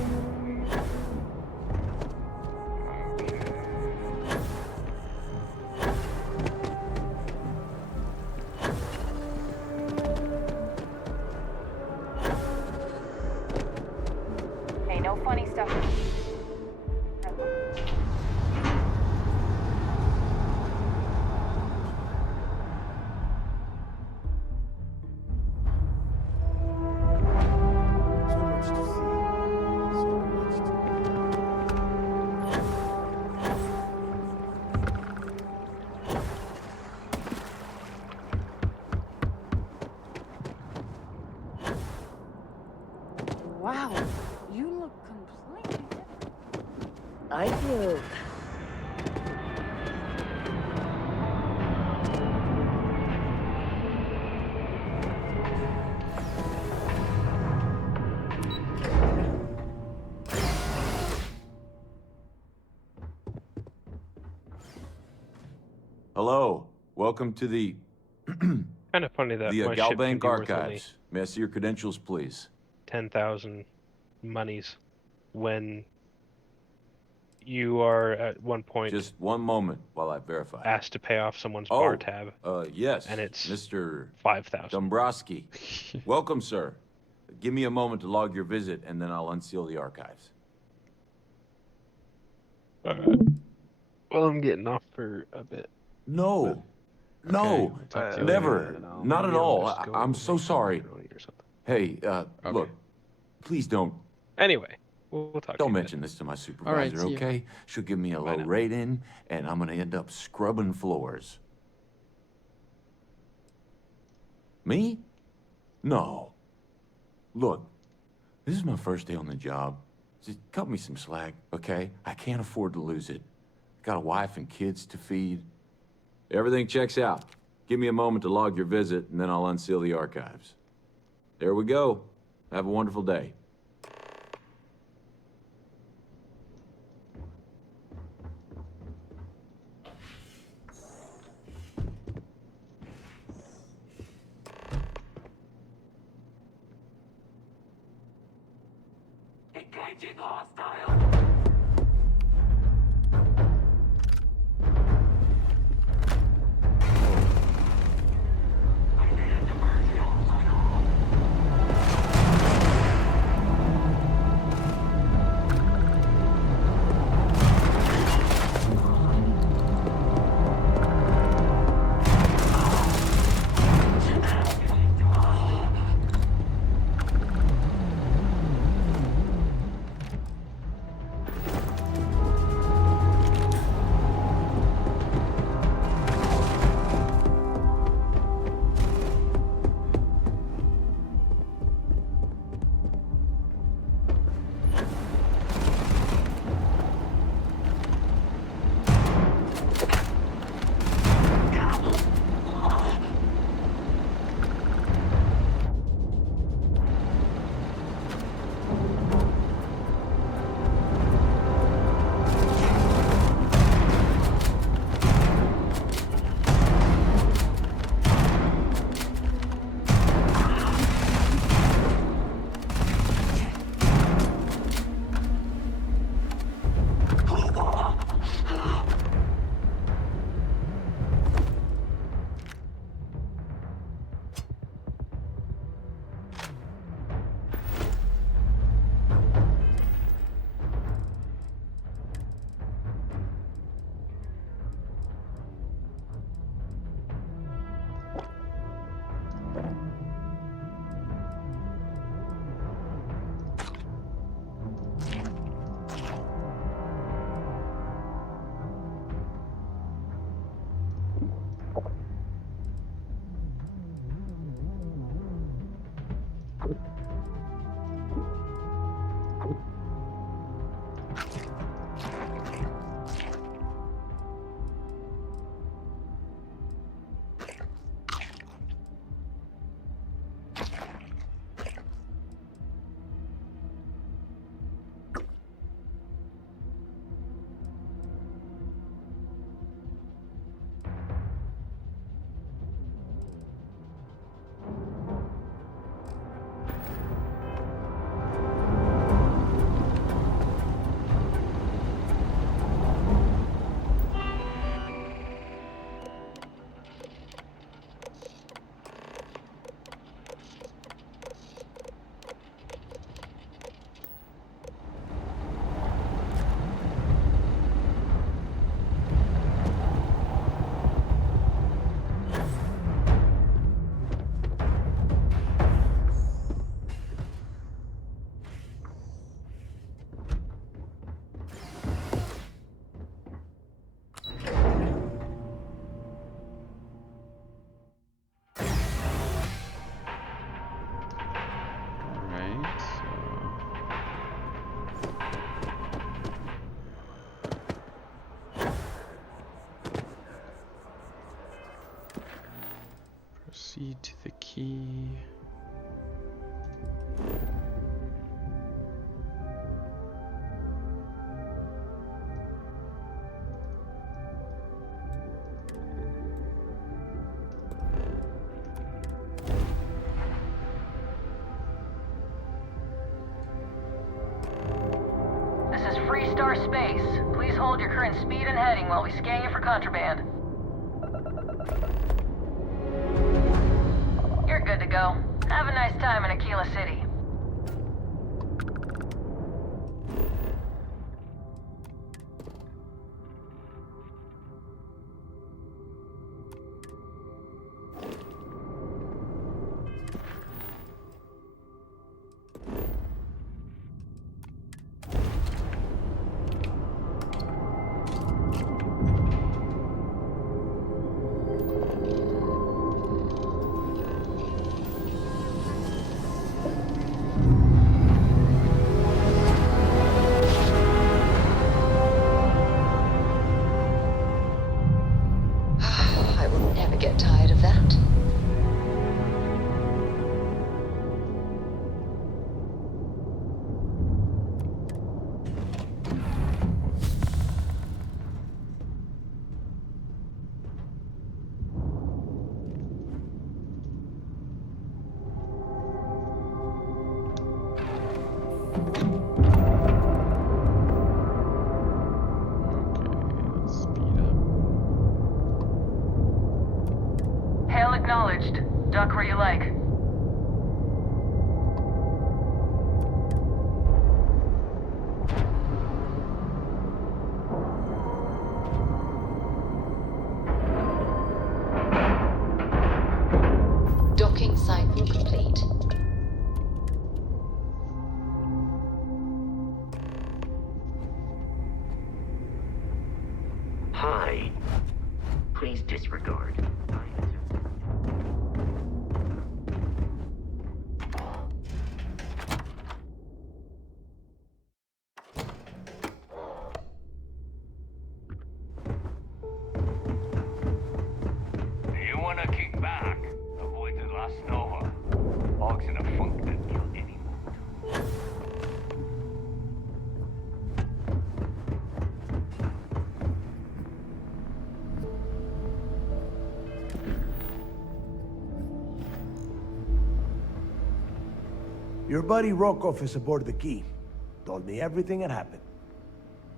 Hey, no funny stuff. Wow, you look completely different. I feel... Hello, welcome to the Kind of funny that the my ship can Galbank be worth only Archives. May I see your credentials, please? 10,000 monies when you are at one point Just one moment while I verify. asked to pay off someone's bar tab. Yes, and it's Mr. 5,000. Dombrowski. Welcome, sir. Give me a moment to log your visit, and then I'll unseal the archives. All right. Well, I'm getting off for a bit. No, no, talk to you never, later. not at Maybe I'll all. just go I'm so make some sorry. macaroni or something. Hey, look, please don't. Anyway, we'll talk. Don't mention this to my supervisor, see ya. okay? She'll give me a low rating, and I'm gonna end up scrubbing floors. Me? No. Look, this is my first day on the job. Just cut me some slack, okay? I can't afford to lose it. Got a wife and kids to feed. Everything checks out. Give me a moment to log your visit, and then I'll unseal the archives. There we go. Have a wonderful day. Engaging hostile. Proceed to the key. This is Freestar Space. Please hold your current speed and heading while we scan you for contraband. You're good to go. Have a nice time in Aquila City. I will never get tired of that. Hail acknowledged. Duck where you like. Docking cycle complete. Hi. Please disregard. You wanna kick back? Avoid the last Nova. Bog's in a funk that kill anyone. Your buddy Rokov is aboard the Key. Told me everything that happened.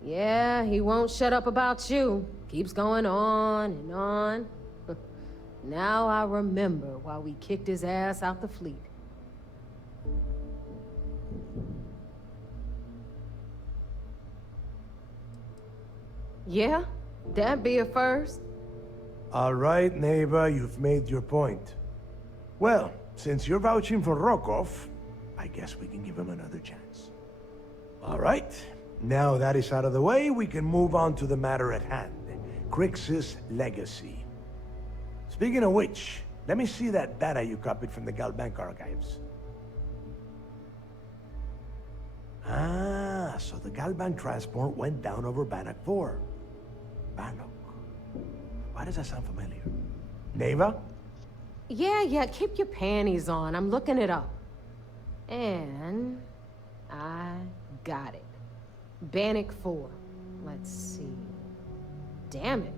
Yeah, he won't shut up about you. Keeps going on and on. Now I remember why we kicked his ass out the fleet. Yeah, that'd be a first. All right, Neva, you've made your point. Well, since you're vouching for Rokov, I guess we can give him another chance. All right, now that is out of the way, we can move on to the matter at hand. Crix's legacy. Speaking of which, let me see that data you copied from the Galbank archives. Ah, so the Galbank transport went down over Bannock 4. Bannock. Why does that sound familiar? Neva? Yeah, keep your panties on. I'm looking it up. And I got it. Bannock 4. Let's see. Damn it.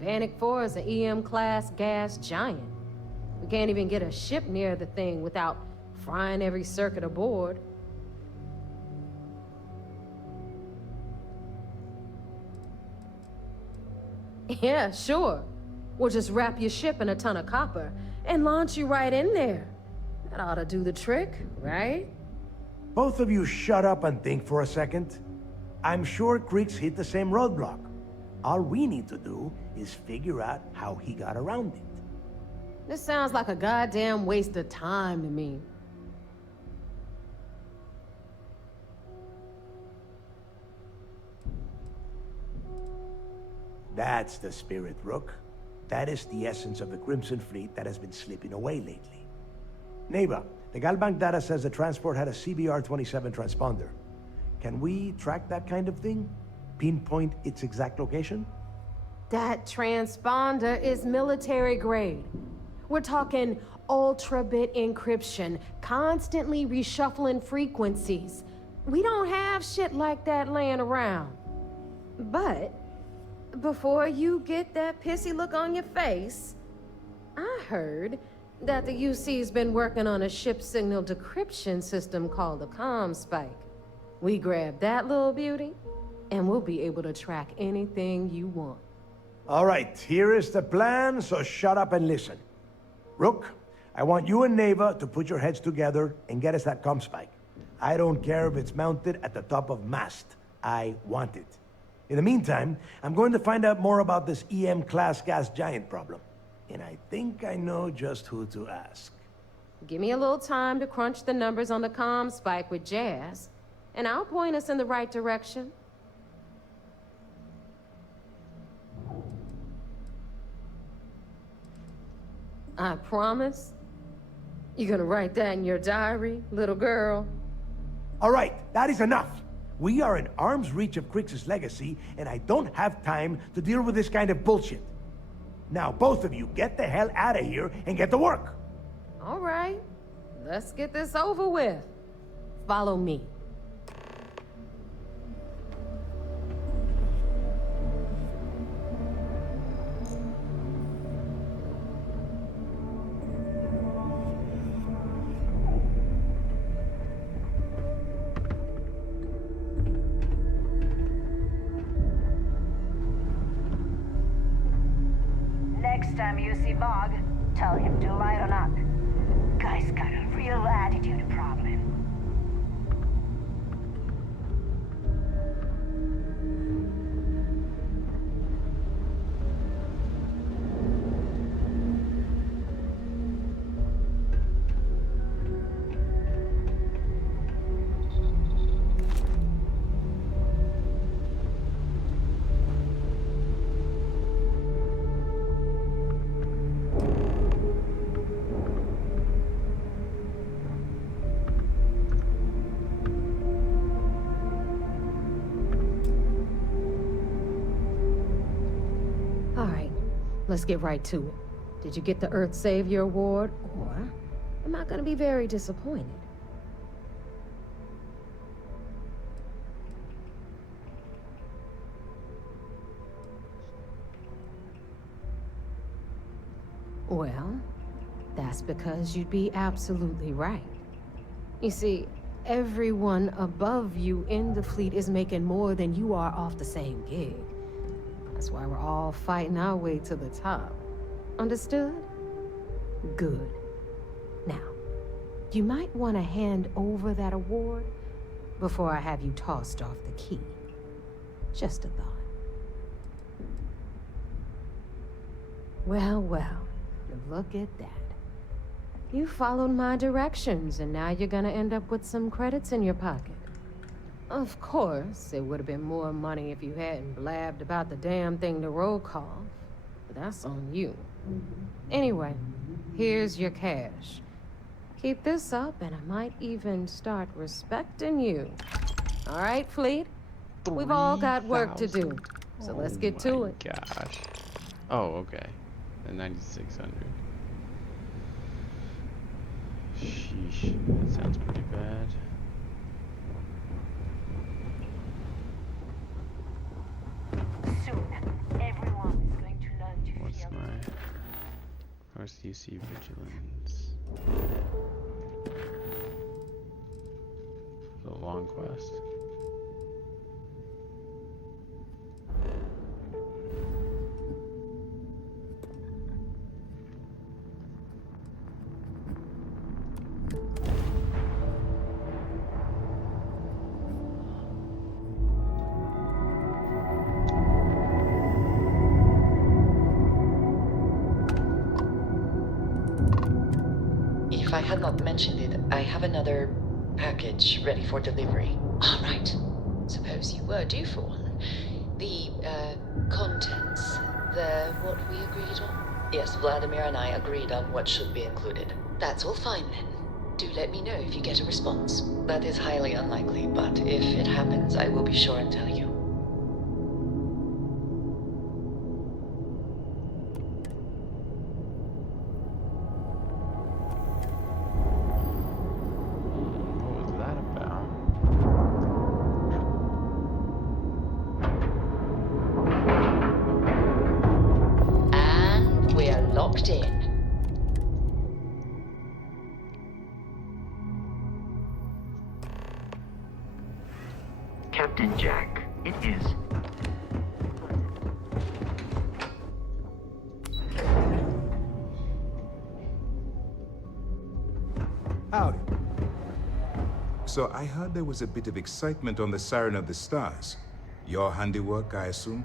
Bannock 4 is an EM-class gas giant. We can't even get a ship near the thing without frying every circuit aboard. Yeah, sure. We'll just wrap your ship in a ton of copper and launch you right in there. That ought to do the trick, right? Both of you shut up and think for a second. I'm sure Crix hit the same roadblock. All we need to do is figure out how he got around it. This sounds like a goddamn waste of time to me. That's the spirit, Rook. That is the essence of the Crimson Fleet that has been slipping away lately. Neva, the Galbank data says the transport had a CBR-27 transponder. Can we track that kind of thing? Pinpoint its exact location? That transponder is military grade. We're talking ultra-bit encryption, constantly reshuffling frequencies. We don't have shit like that laying around. But before you get that pissy look on your face, I heard that the UC's been working on a ship signal decryption system called the ComSpike. We grab that little beauty, and we'll be able to track anything you want. All right, here is the plan, so shut up and listen. Rook, I want you and Neva to put your heads together and get us that ComSpike. I don't care if it's mounted at the top of mast. I want it. In the meantime, I'm going to find out more about this EM-class gas giant problem. And I think I know just who to ask. Give me a little time to crunch the numbers on the ComSpike with Jazz, and I'll point us in the right direction. I promise. You gonna write that in your diary, little girl? All right, that is enough. We are in arm's reach of Crix's legacy, and I don't have time to deal with this kind of bullshit. Now, both of you, get the hell out of here and get to work. All right, let's get this over with. Follow me. Next time you see Bog, tell him to lighten up. Guy's got a real attitude problem. Let's get right to it. Did you get the Earth Savior Award, or am I gonna be very disappointed? Well, that's because you'd be absolutely right. You see, everyone above you in the fleet is making more than you are off the same gig. That's why we're all fighting our way to the top. Understood? Good. Now, you might want to hand over that award before I have you tossed off the key. Just a thought. Well, well, look at that. You followed my directions, and now you're gonna end up with some credits in your pocket. Of course, it would have been more money if you hadn't blabbed about the damn thing to roll call, but that's on you. Anyway, here's your cash. Keep this up, and I might even start respecting you. All right, Fleet? We've all got work to do, so let's get to it. Gosh. Oh, okay. The 9,600. Sheesh, that sounds pretty bad. Soon, everyone is going to learn to What's feel. my... Where's the UC Vigilance? The long quest. If I had not mentioned it, I have another package ready for delivery. All right. Suppose you were due for one. The, contents. What we agreed on? Yes, Vladimir and I agreed on what should be included. That's all fine then. Do let me know if you get a response. That is highly unlikely, but if it happens, I will be sure and tell you. Locked in. Captain Jack, it is. Howdy. So I heard there was a bit of excitement on the Siren of the Stars. Your handiwork, I assume?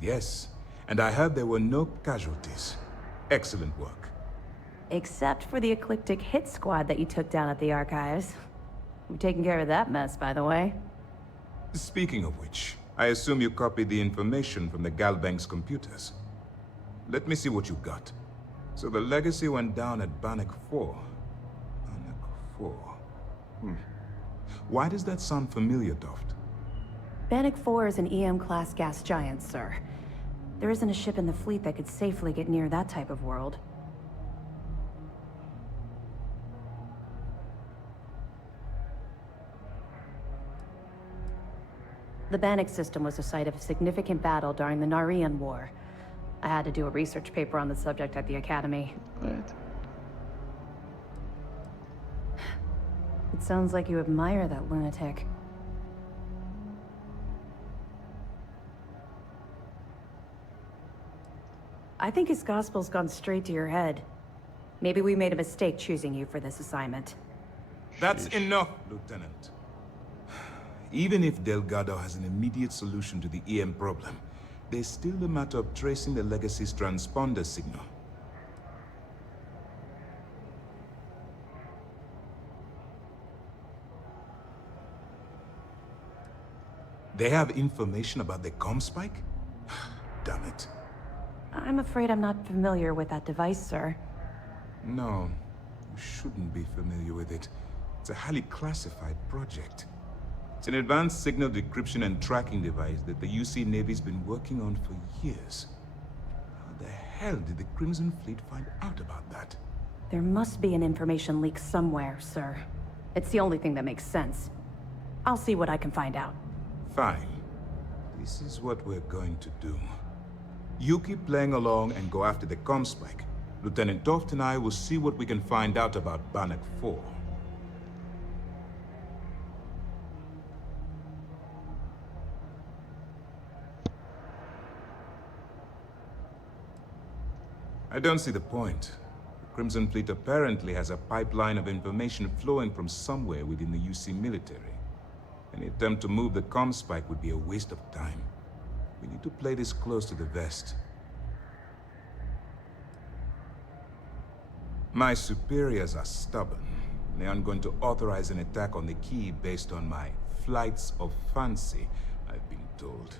Yes, and I heard there were no casualties. Excellent work. Except for the eclectic hit squad that you took down at the archives. We've taken care of that mess, by the way. Speaking of which, I assume you copied the information from the Galbank's computers. Let me see what you got. So the legacy went down at Bannock 4. Bannock 4. Why does that sound familiar, Toft? Bannock 4 is an EM-class gas giant, sir. There isn't a ship in the fleet that could safely get near that type of world. The Bannock system was the site of a significant battle during the Narian War. I had to do a research paper on the subject at the Academy. What? It sounds like you admire that lunatic. I think his gospel's gone straight to your head. Maybe we made a mistake choosing you for this assignment. That's enough, Lieutenant. Even if Delgado has an immediate solution to the EM problem, there's still the matter of tracing the Legacy's transponder signal. They have information about the comm spike? Damn it. I'm afraid I'm not familiar with that device, sir. No, you shouldn't be familiar with it. It's a highly classified project. It's an advanced signal decryption and tracking device that the UC Navy's been working on for years. How the hell did the Crimson Fleet find out about that? There must be an information leak somewhere, sir. It's the only thing that makes sense. I'll see what I can find out. Fine. This is what we're going to do. You keep playing along and go after the comm spike. Lieutenant Toft and I will see what we can find out about Bannock 4. I don't see the point. The Crimson Fleet apparently has a pipeline of information flowing from somewhere within the UC military. Any attempt to move the comm spike would be a waste of time. We need to play this close to the vest. My superiors are stubborn. They aren't going to authorize an attack on the key based on my flights of fancy, I've been told.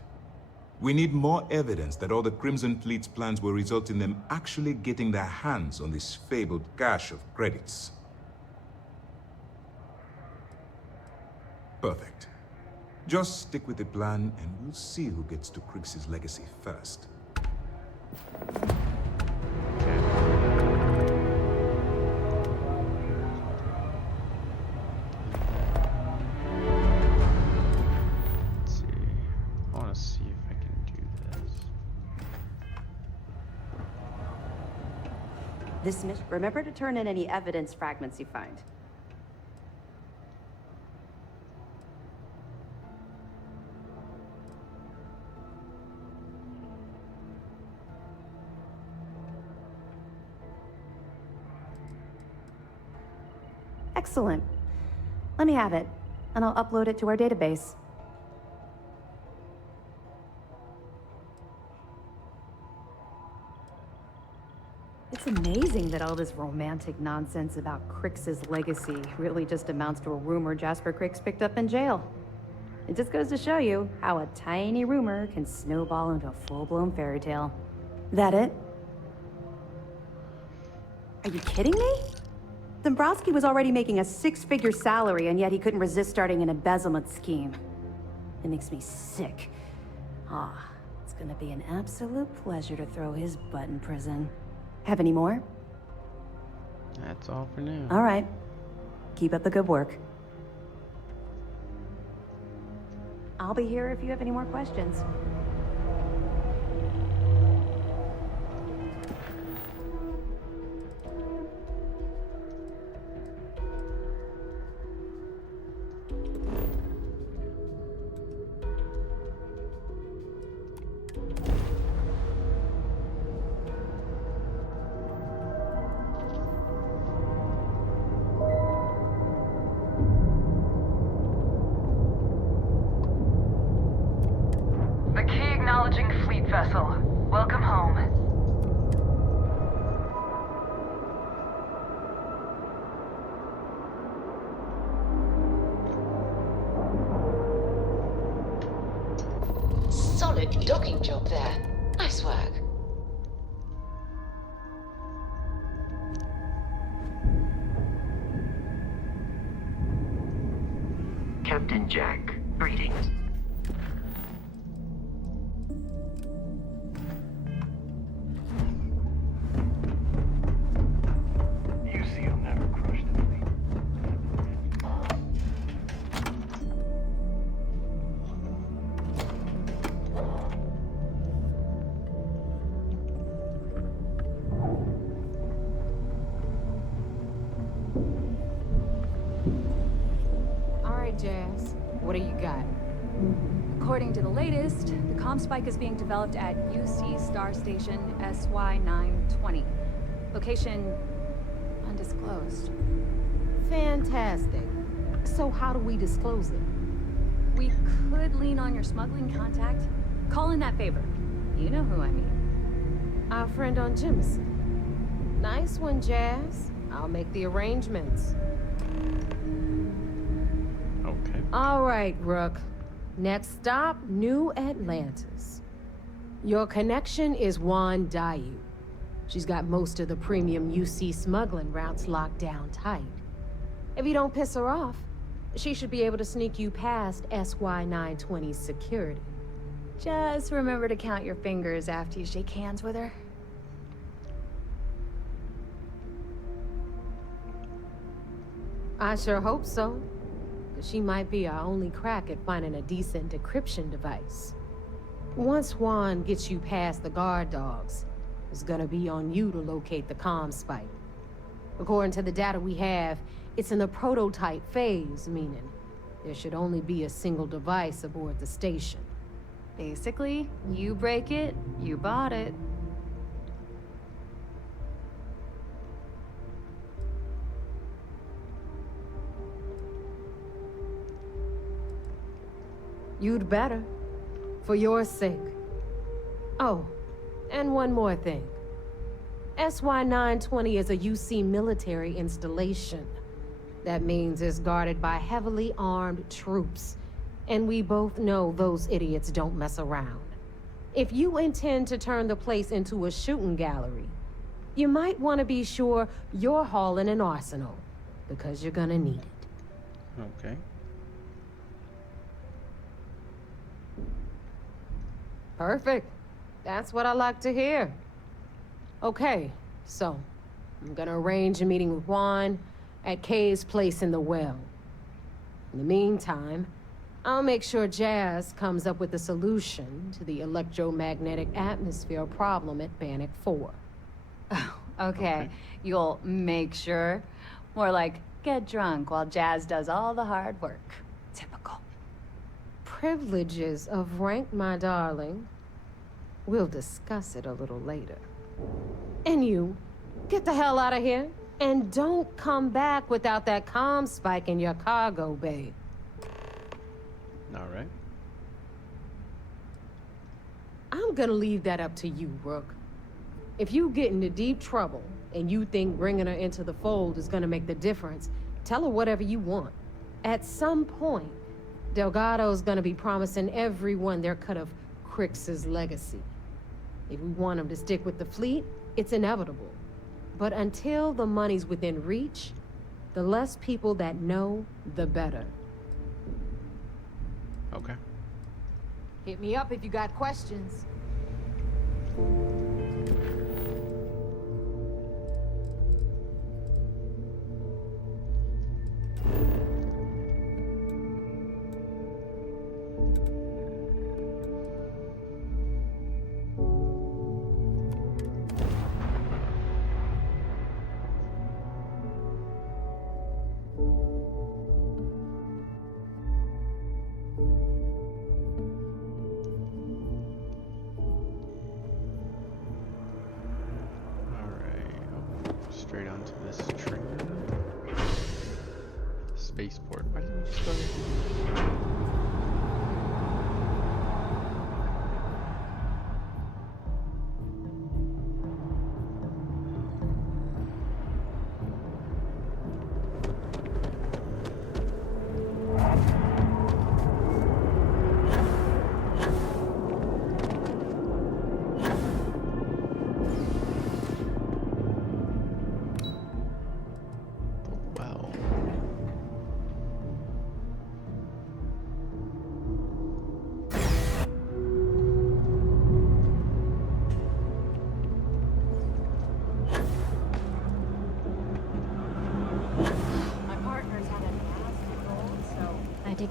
We need more evidence that all the Crimson Fleet's plans will result in them actually getting their hands on this fabled cache of credits. Perfect. Just stick with the plan, and we'll see who gets to Krix's legacy first. Let's see. I want to see if I can do this. Remember to turn in any evidence fragments you find. Excellent. Let me have it, and I'll upload it to our database. It's amazing that all this romantic nonsense about Krix's legacy really just amounts to a rumor Jasper Krix picked up in jail. It just goes to show you how a tiny rumor can snowball into a full-blown fairy tale. That it? Are you kidding me? Dombrowski was already making a six-figure salary, and yet he couldn't resist starting an embezzlement scheme. It makes me sick. It's gonna be an absolute pleasure to throw his butt in prison. Have any more? That's all for now. All right. Keep up the good work. I'll be here if you have any more questions. The key acknowledging fleet vessel. Welcome home. Solid docking job there. Nice work. Captain Jack, greetings. You see, you'll never crush the fleet. All right, Jazz. What do you got? According to the latest, the comm spike is being developed at UC Star Station SY-920. Location undisclosed. Fantastic. So how do we disclose it? We could lean on your smuggling contact. Call in that favor. You know who I mean. Our friend on Jemison. Nice one, Jazz. I'll make the arrangements. Okay. All right, Rook. Next stop, New Atlantis. Your connection is Juan Dayu. She's got most of the premium UC smuggling routes locked down tight. If you don't piss her off, she should be able to sneak you past SY-920's security. Just remember to count your fingers after you shake hands with her. I sure hope so. She might be our only crack at finding a decent decryption device. Once Juan gets you past the guard dogs, it's gonna be on you to locate the comm spike. According to the data we have, it's in the prototype phase, meaning there should only be a single device aboard the station. Basically, you break it, you bought it. You'd better. For your sake. Oh, and one more thing. SY-920 is a UC military installation. That means it's guarded by heavily armed troops. And we both know those idiots don't mess around. If you intend to turn the place into a shooting gallery, you might want to be sure you're hauling an arsenal, because you're gonna need it. Okay. Perfect. That's what I like to hear. Okay, so I'm gonna arrange a meeting with Juan at Kay's place in the well. In the meantime, I'll make sure Jazz comes up with a solution to the electromagnetic atmosphere problem at Bannock 4. Oh, okay. You'll make sure. More like get drunk while Jazz does all the hard work. Typical. Privileges of rank, my darling. We'll discuss it a little later. And you, get the hell out of here. And don't come back without that comm spike in your cargo bay. All right. I'm gonna leave that up to you, Rook. If you get into deep trouble and you think bringing her into the fold is gonna make the difference, tell her whatever you want. At some point, Delgado's gonna be promising everyone their cut of Crix's legacy. If we want him to stick with the fleet, it's inevitable. But until the money's within reach, the less people that know, the better. Okay. Hit me up if you got questions.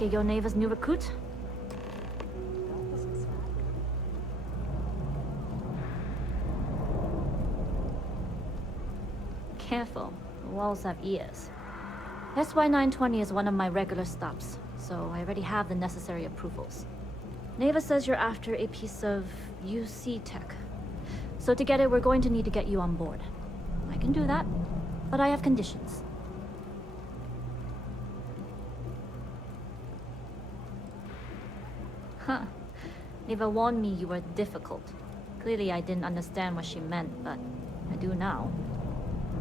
take it you're Neva's new recruit? Careful, the walls have ears. SY920 is one of my regular stops, so I already have the necessary approvals. Neva says you're after a piece of UC tech. So to get it, we're going to need to get you on board. I can do that, but I have conditions. Huh. Neva warned me you were difficult. Clearly I didn't understand what she meant, but I do now.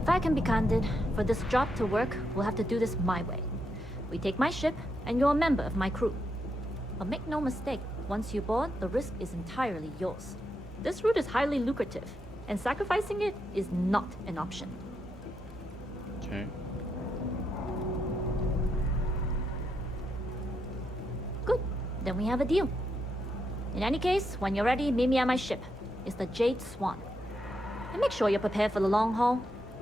If I can be candid, for this job to work, we'll have to do this my way. We take my ship, and you're a member of my crew. But make no mistake, once you board, the risk is entirely yours. This route is highly lucrative, and sacrificing it is not an option. Okay. Good. Then we have a deal. In any case, when you're ready, meet me at my ship. It's the Jade Swan. And make sure you're prepared for the long haul.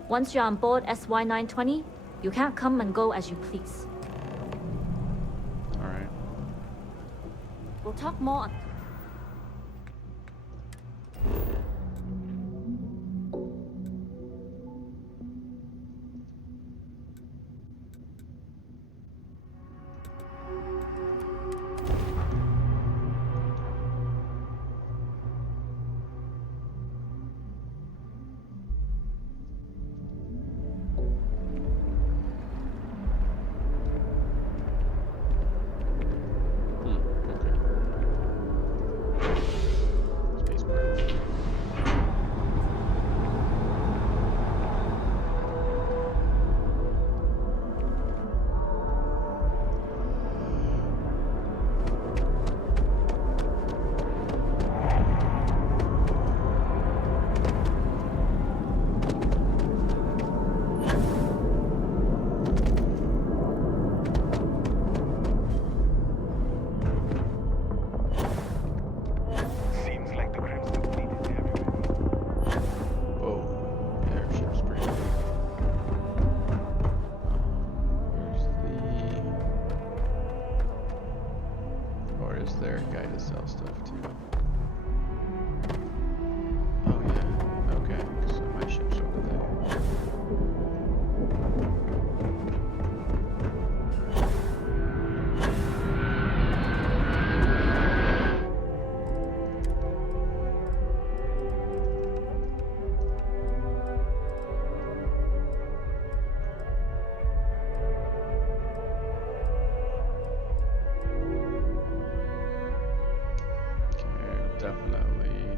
Once you're on board SY920, you can't come and go as you please. Alright. We'll talk more on... Definitely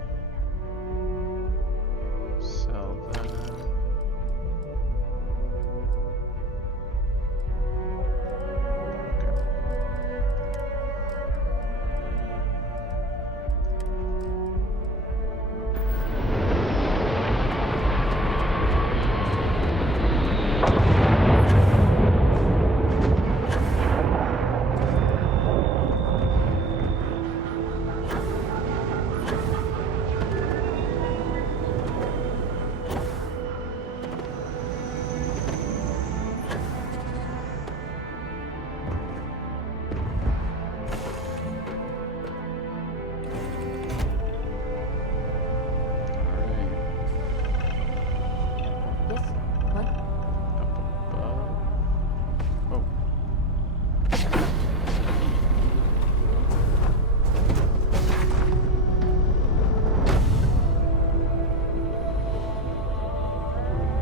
sell that.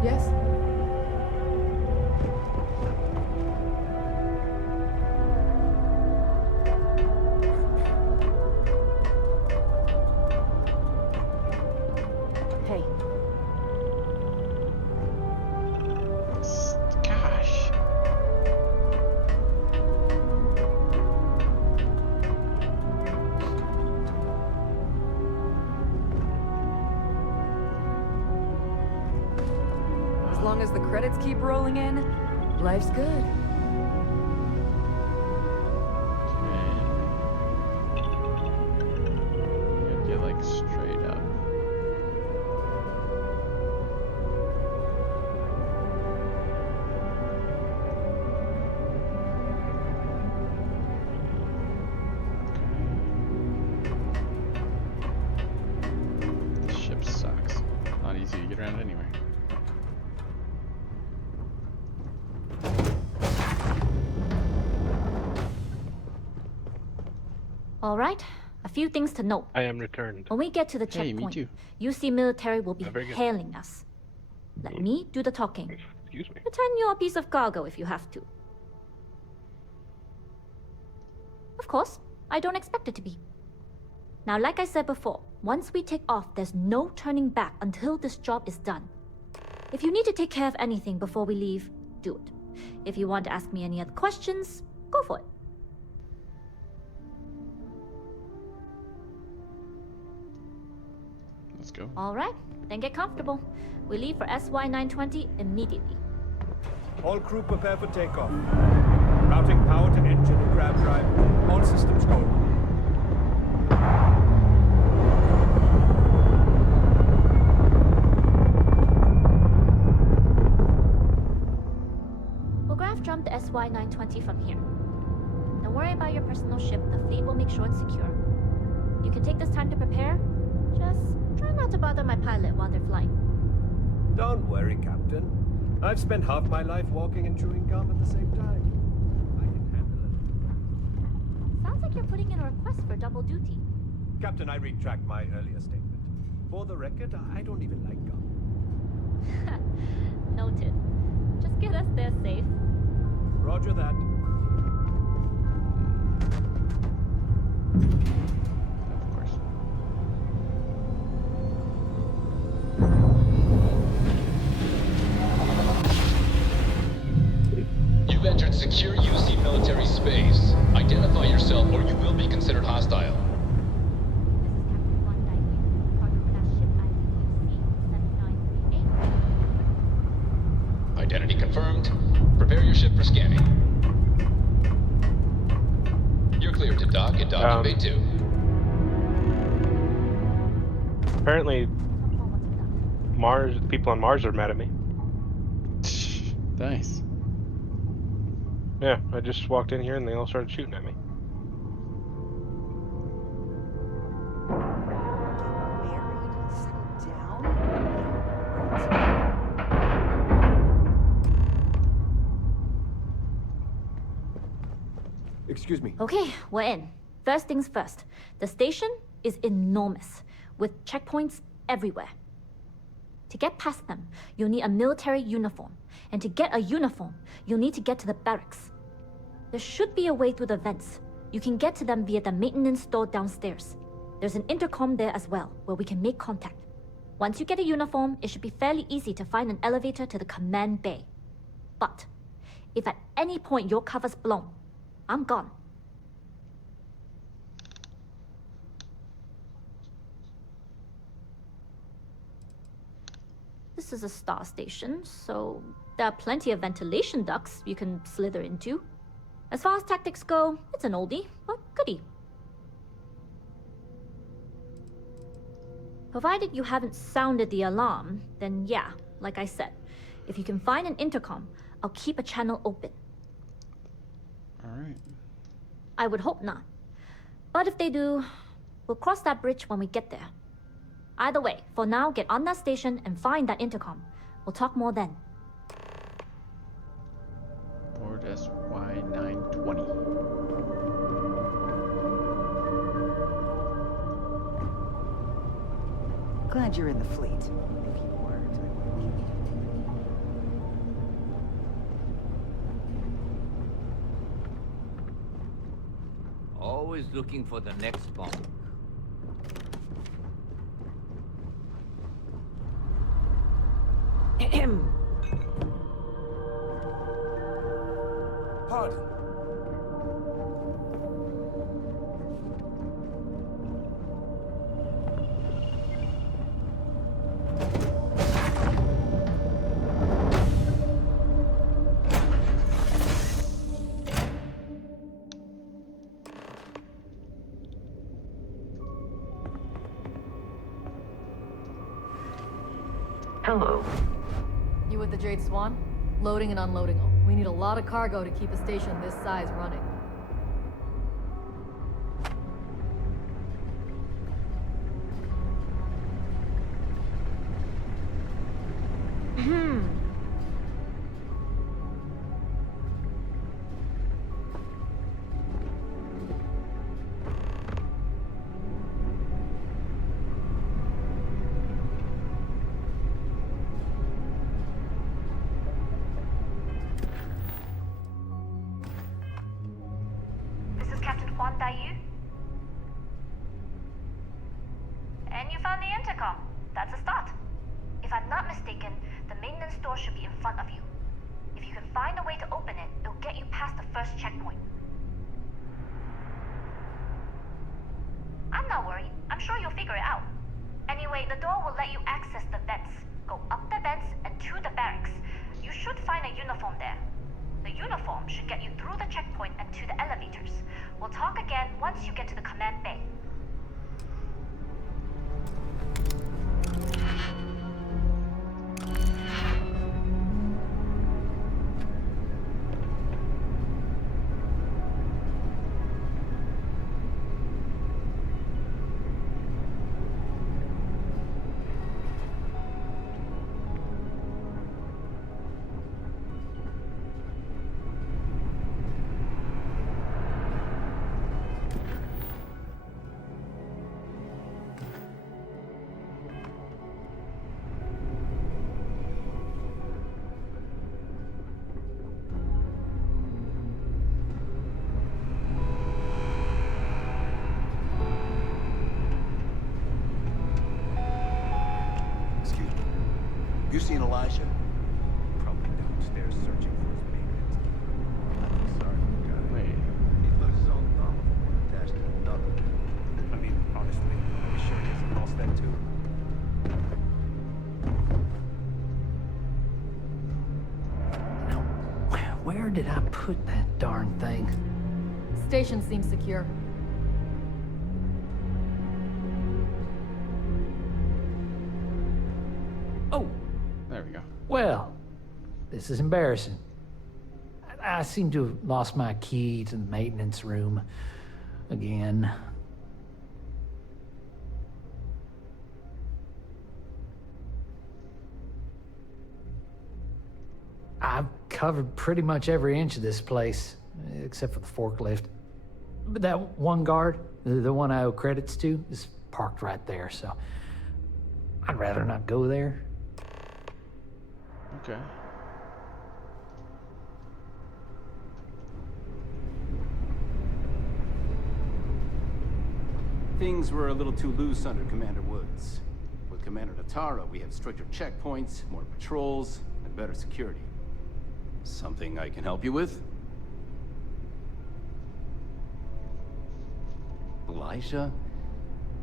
Yes? Hey. Gosh. As long as the credits keep rolling in, life's good. Get like straight up. easy to get around anywhere. All right, a few things to note. I am returned. When we get to the Hey, me checkpoint, too. UC military will be Very good. hailing us. Let me do the talking. Excuse me. Pretend you're a piece of cargo if you have to. Of course, I don't expect it to be. Now, like I said before, once we take off, there's no turning back until this job is done. If you need to take care of anything before we leave, do it. If you want to ask me any other questions, go for it. Let's go. All right, then get comfortable. We leave for SY-920 immediately. All crew prepare for takeoff. Routing power to engine and grab drive. All systems go. We'll graph jump the SY-920 from here. Don't worry about your personal ship. The fleet will make sure it's secure. You can take this time to prepare. Just try not to bother my pilot while they're flying. Don't worry, Captain. I've spent half my life walking and chewing gum at the same time. I can handle it. Sounds like you're putting in a request for double duty. Captain, I retract my earlier statement. For the record, I don't even like gum. Noted. Just get us there safe. Roger that. Of course. You've entered secure UC military space. Identify yourself or you will be considered hostile. Identity confirmed. Prepare your ship for scanning. You're cleared to dock at docking bay 2. Apparently, the people on Mars are mad at me. Nice. Yeah, I just walked in here and they all started shooting at me. Excuse me. Okay, we're in. First things first. The station is enormous, with checkpoints everywhere. To get past them, you'll need a military uniform. And to get a uniform, you'll need to get to the barracks. There should be a way through the vents. You can get to them via the maintenance store downstairs. There's an intercom there as well, where we can make contact. Once you get a uniform, it should be fairly easy to find an elevator to the command bay. But if at any point your cover's blown, I'm gone. This is a star station, so there are plenty of ventilation ducts you can slither into. As far as tactics go, it's an oldie, but goodie. Provided you haven't sounded the alarm, then yeah, like I said, if you can find an intercom, I'll keep a channel open. Alright. I would hope not. But if they do, we'll cross that bridge when we get there. Either way, for now, get on that station and find that intercom. We'll talk more then. Board SY-920. Glad you're in the fleet. If you weren't, I would have killed you. Always looking for the next bomb. Pardon. Hello. You with the Jade Swan? Loading and unloading them. We need a lot of cargo to keep a station this size running. And you found the intercom. That's a start. If I'm not mistaken, the maintenance door should be in front of you. If you can find a way to open it, it'll get you past the first checkpoint. I'm not worried. I'm sure you'll figure it out. Anyway, the door will let you access the vents. Go up the vents and to the barracks. You should find a uniform there. The uniform should get you through the checkpoint and to the elevators. We'll talk again once you get to the command bay. You seen Elijah? Probably downstairs searching for his maintenance. I'm sorry for the guy. Wait. He loses his own thumb attached to another. I mean, honestly, I'm sure he hasn't lost that too. Now, where did I put that darn thing? Station seems secure. Oh, There we go. well, this is embarrassing. I seem to have lost my key to the maintenance room again. I've covered pretty much every inch of this place, except for the forklift. But that one guard, the one I owe credits to, is parked right there, so I'd rather not go there. Okay. Things were a little too loose under Commander Woods. With Commander Natara, we have stricter checkpoints, more patrols, and better security. Something I can help you with? Elijah?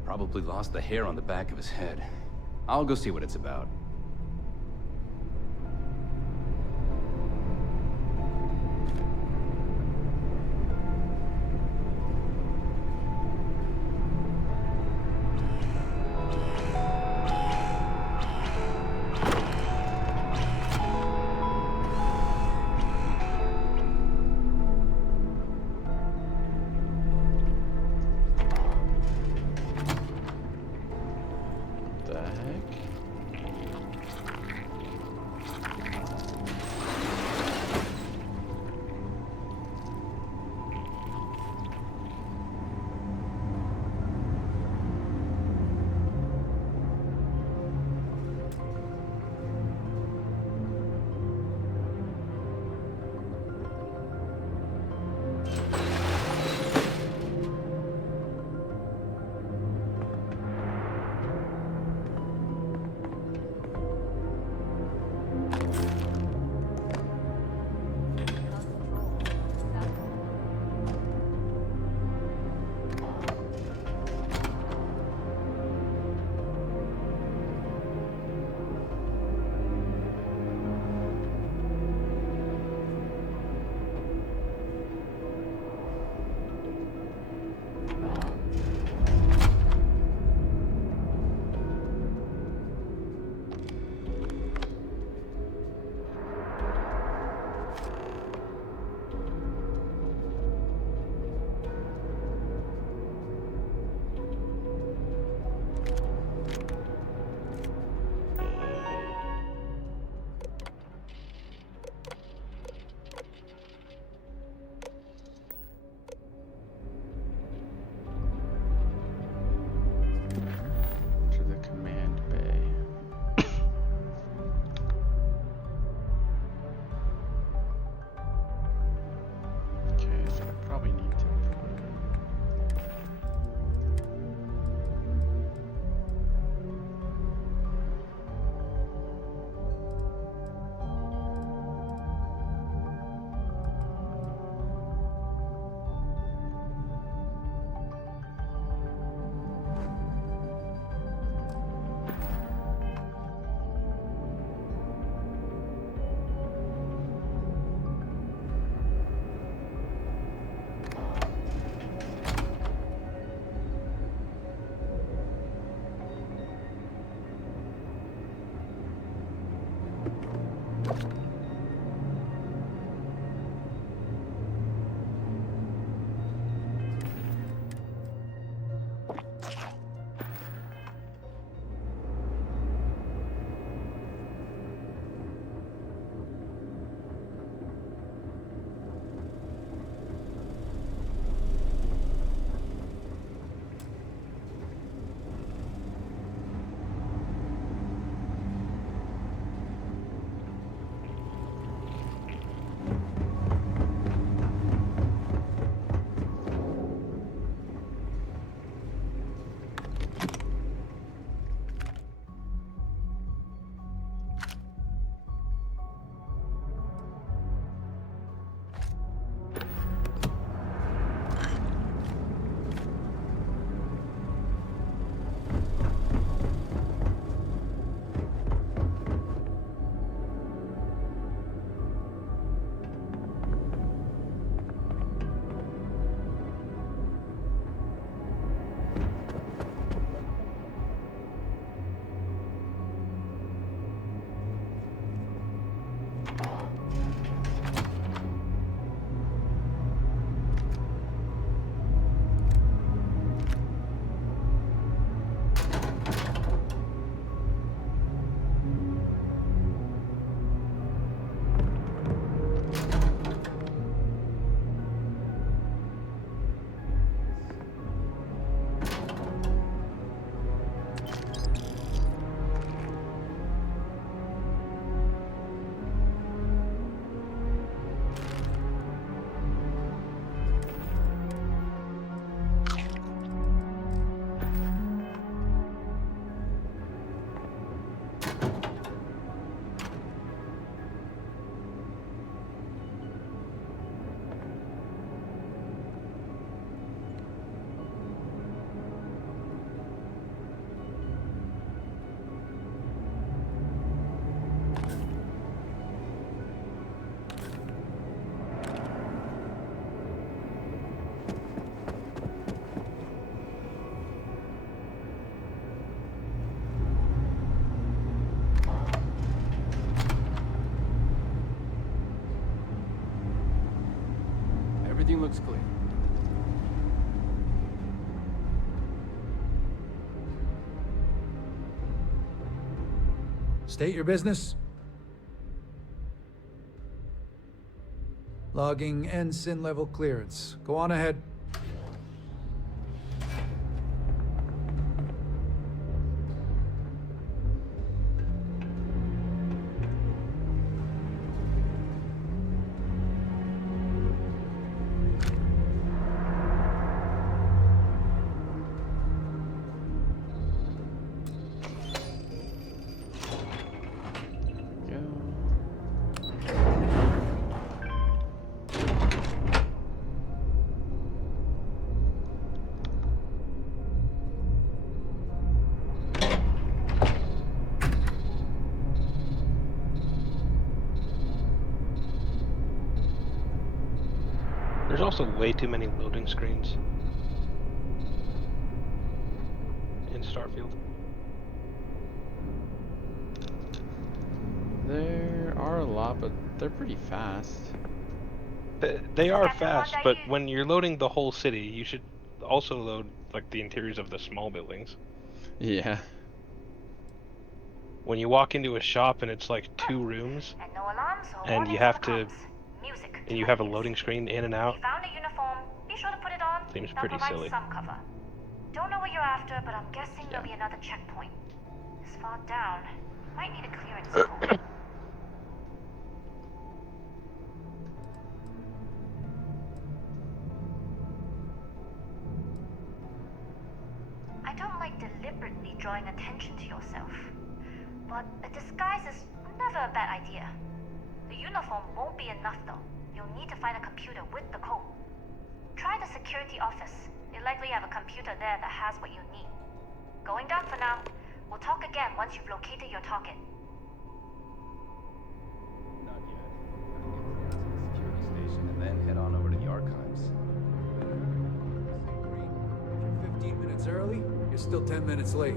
Probably lost the hair on the back of his head. I'll go see what it's about. The heck? looks clear. State your business. Logging ensign level clearance. Go on ahead. There's also way too many loading screens in Starfield. There are a lot, but they're pretty fast. They are fast, but when you're loading the whole city, you should also load like the interiors of the small buildings. Yeah. When you walk into a shop and it's like 2 rooms, and you have to, and you have a loading screen in and out, Found a uniform. Be sure to put it on. seems That'll pretty provide silly. some cover. Don't know what you're after, but I'm guessing there'll be another checkpoint. This far down, might need a clearance code. I don't like deliberately drawing attention to yourself, but a disguise is never a bad idea. The uniform won't be enough though. You'll need to find a computer with the code. Try the security office. They likely have a computer there that has what you need. Going down for now. We'll talk again once you've located your target. Not yet. Gotta get to the security station and then head on over to the archives. If you're 15 minutes early, you're still 10 minutes late.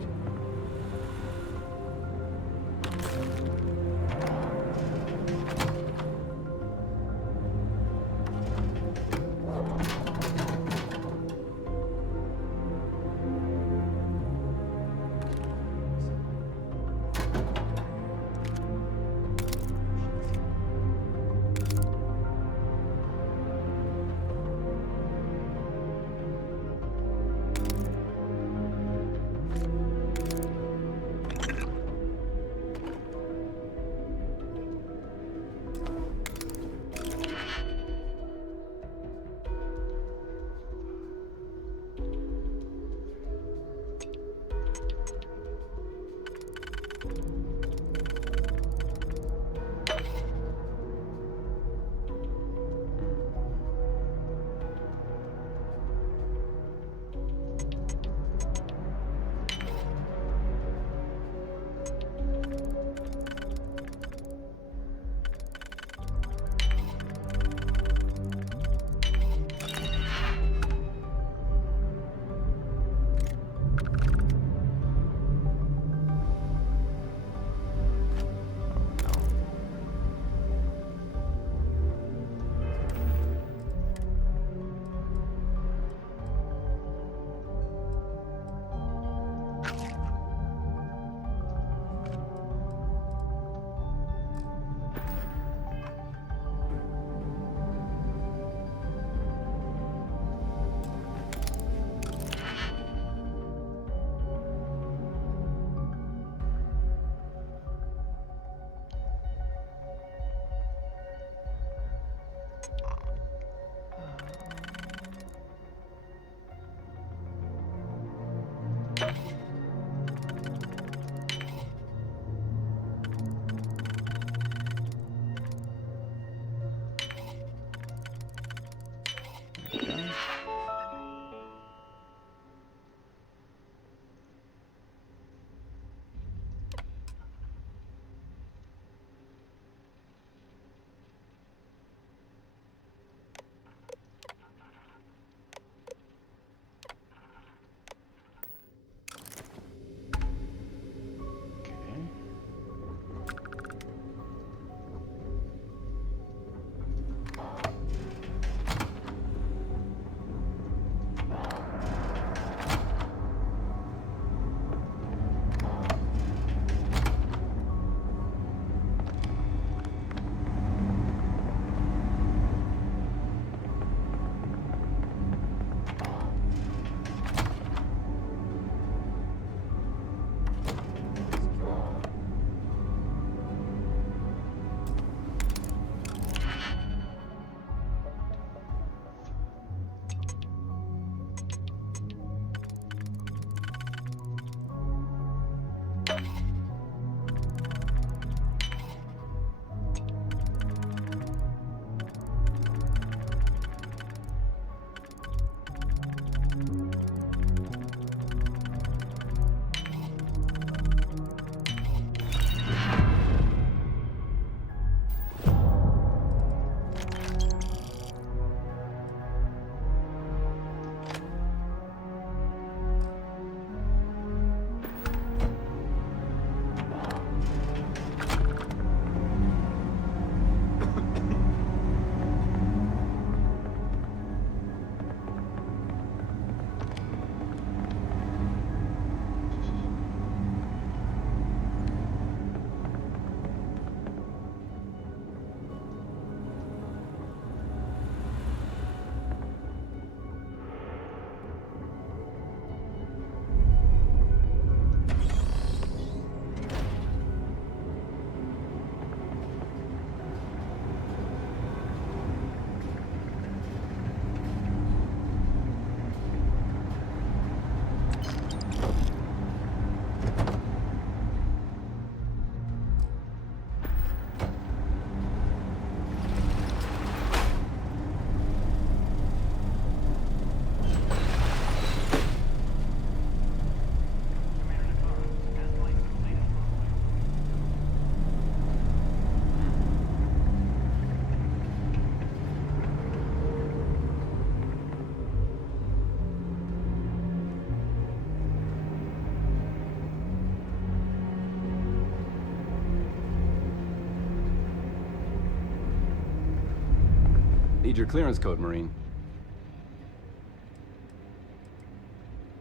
your clearance code, Marine.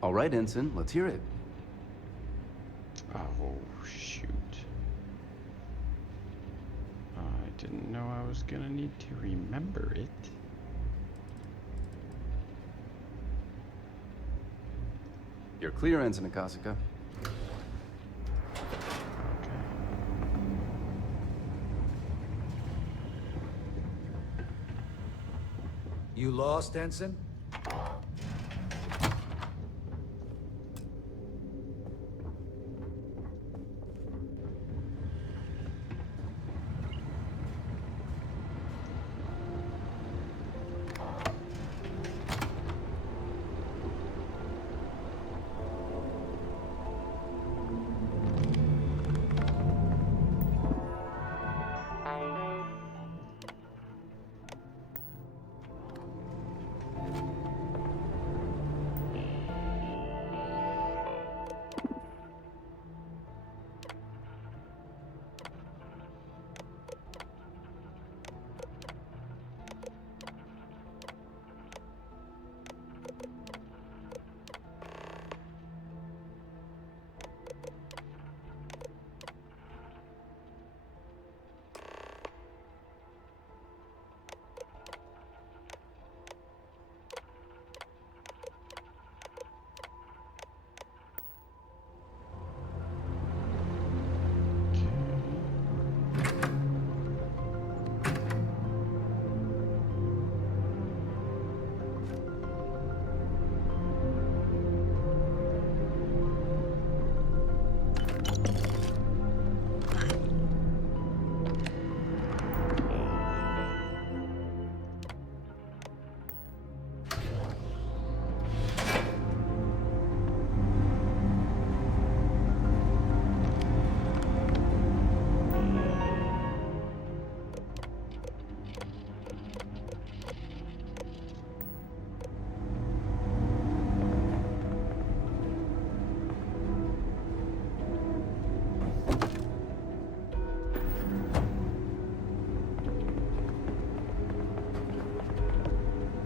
All right, Ensign, let's hear it. Oh, shoot. I didn't know I was gonna need to remember it. You're clear, Ensign Akasaka. You lost, Ensign?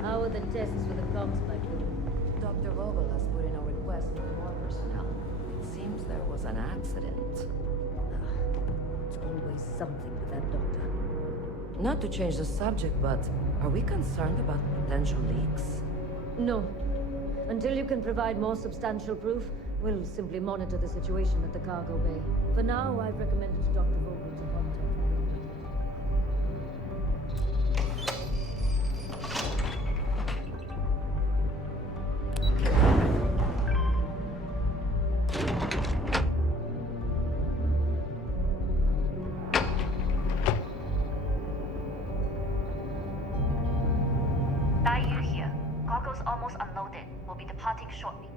How are the tests for the comms pipe going? Dr. Vogel has put in a request for more personnel. It seems there was an accident. It's always something with that doctor. Not to change the subject, but are we concerned about potential leaks? No. Until you can provide more substantial proof, we'll simply monitor the situation at the cargo bay. For now, I've recommended to Dr. Vogel to contact you. Daiyu here. Cargo's almost unloaded. We'll be departing shortly.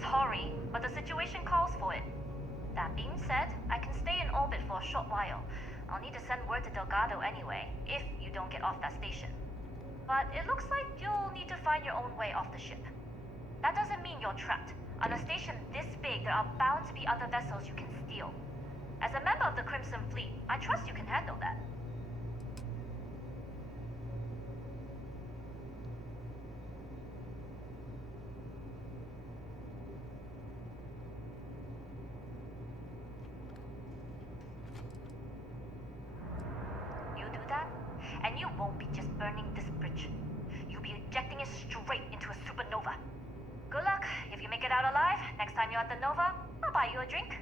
Sorry, but the situation calls for it. That being said, I can stay in orbit for a short while. I'll need to send word to Delgado anyway, if you don't get off that station. But it looks like you'll need to find your own way off the ship. That doesn't mean you're trapped. On a station this big, there are bound to be other vessels you can steal. As a member of the Crimson Fleet, I trust you can handle that. You do that, and you won't be just burning this bridge. You'll be ejecting it straight into a supernova. Good luck. If you make it out alive, next time you're at the Nova, I'll buy you a drink.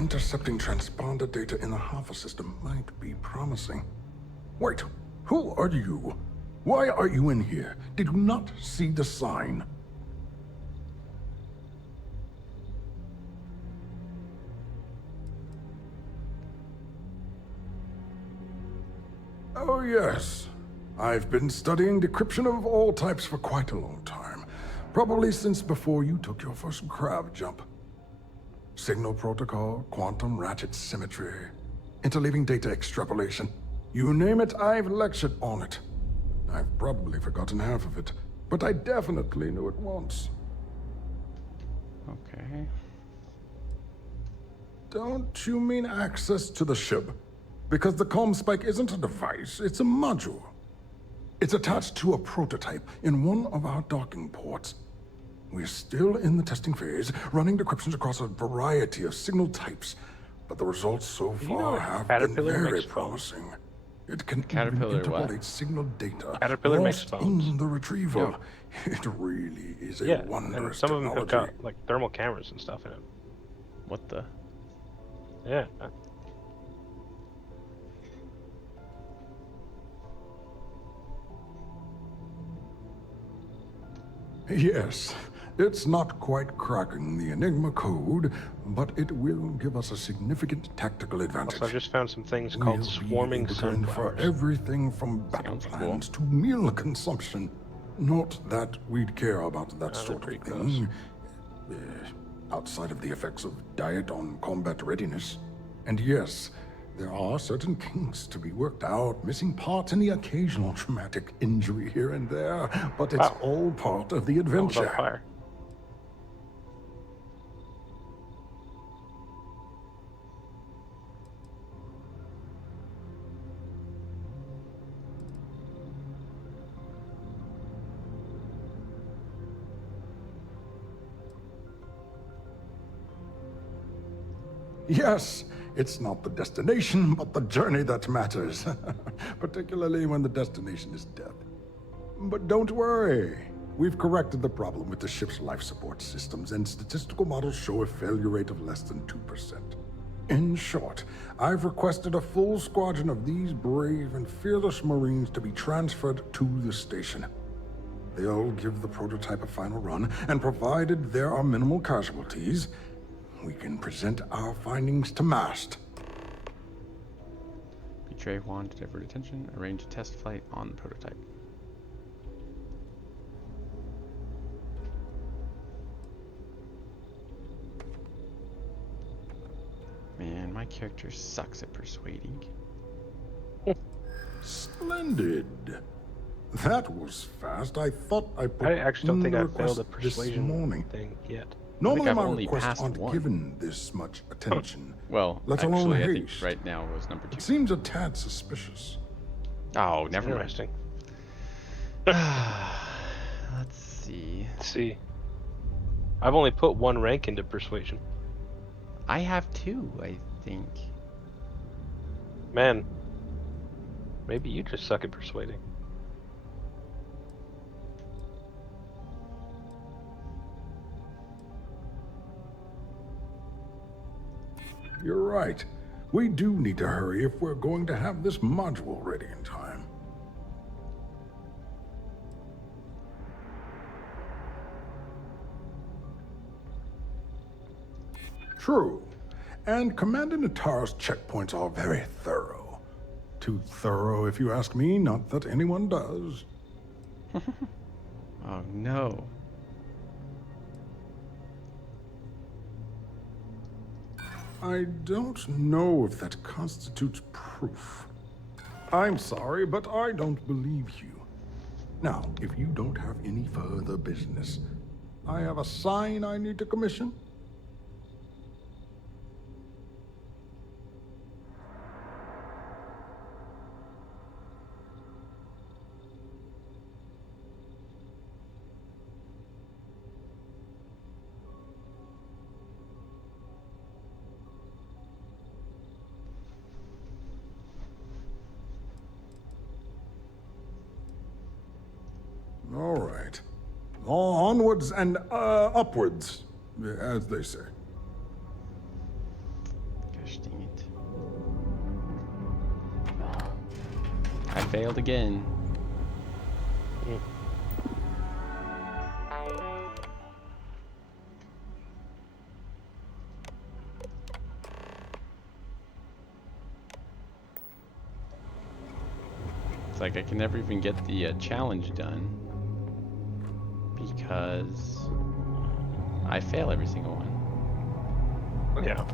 intercepting transponder data in the Alpha system might be promising. Wait, who are you? Why are you in here? Did you not see the sign? Oh yes. I've been studying decryption of all types for quite a long time. Probably since before you took your first crab jump. Signal protocol, quantum ratchet symmetry, interleaving data extrapolation. You name it, I've lectured on it. I've probably forgotten half of it, but I definitely knew it once. Okay. Don't you mean access to the ship? Because the comm spike isn't a device, it's a module. It's attached to a prototype in one of our docking ports. We're still in the testing phase, running decryptions across a variety of signal types, but the results so far have been very promising. It can even interpolate signal data lost in the retrieval. It really is a wondrous some of them technology. have got like thermal cameras and stuff in it. What the? Yeah. Yes, it's not quite cracking the Enigma code, but it will give us a significant tactical advantage. Also, I just found some things called swarming sunflowers. For everything from battle plans to meal consumption. Not that we'd care about that sort of thing, outside of the effects of diet on combat readiness. And yes, there are certain kinks to be worked out, missing parts and the occasional traumatic injury here and there, but it's all part of the adventure. Yes, it's not the destination, but the journey that matters. Particularly when the destination is death. But don't worry. We've corrected the problem with the ship's life support systems, and statistical models show a failure rate of less than 2%. In short, I've requested a full squadron of these brave and fearless Marines to be transferred to the station. They'll give the prototype a final run, and provided there are minimal casualties, we can present our findings to MAST. Betray Juan to divert attention. Arrange a test flight on the prototype. Man, my character sucks at persuading. Splendid. That was fast. I thought I put I actually don't think I request failed the this persuasion morning. thing yet. Normally my requests aren't given this much attention. Well, let actually, alone I think haste. right now was number 2. It seems a tad suspicious. Oh, never mind. Interesting. Let's see. Let's see. I've only put 1 rank into persuasion. I have 2, I think. Man, maybe you just suck at persuading. You're right. We do need to hurry if we're going to have this module ready in time. True. And Commander Natara's checkpoints are very thorough. Too thorough, if you ask me, not that anyone does. Oh, no. I don't know if that constitutes proof. I'm sorry, but I don't believe you. Now, if you don't have any further business, I have a sign I need to commission. All right. Onwards and upwards, as they say. failed again. It's like I can never even get the challenge done because I fail every single one. Yeah.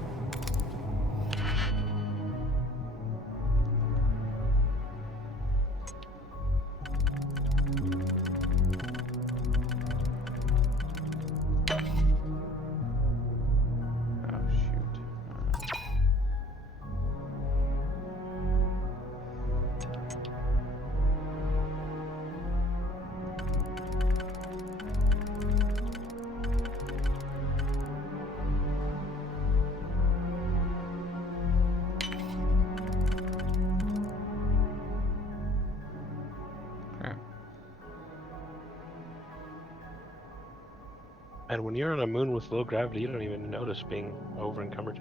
And when you're on a moon with low gravity, you don't even notice being over encumbered.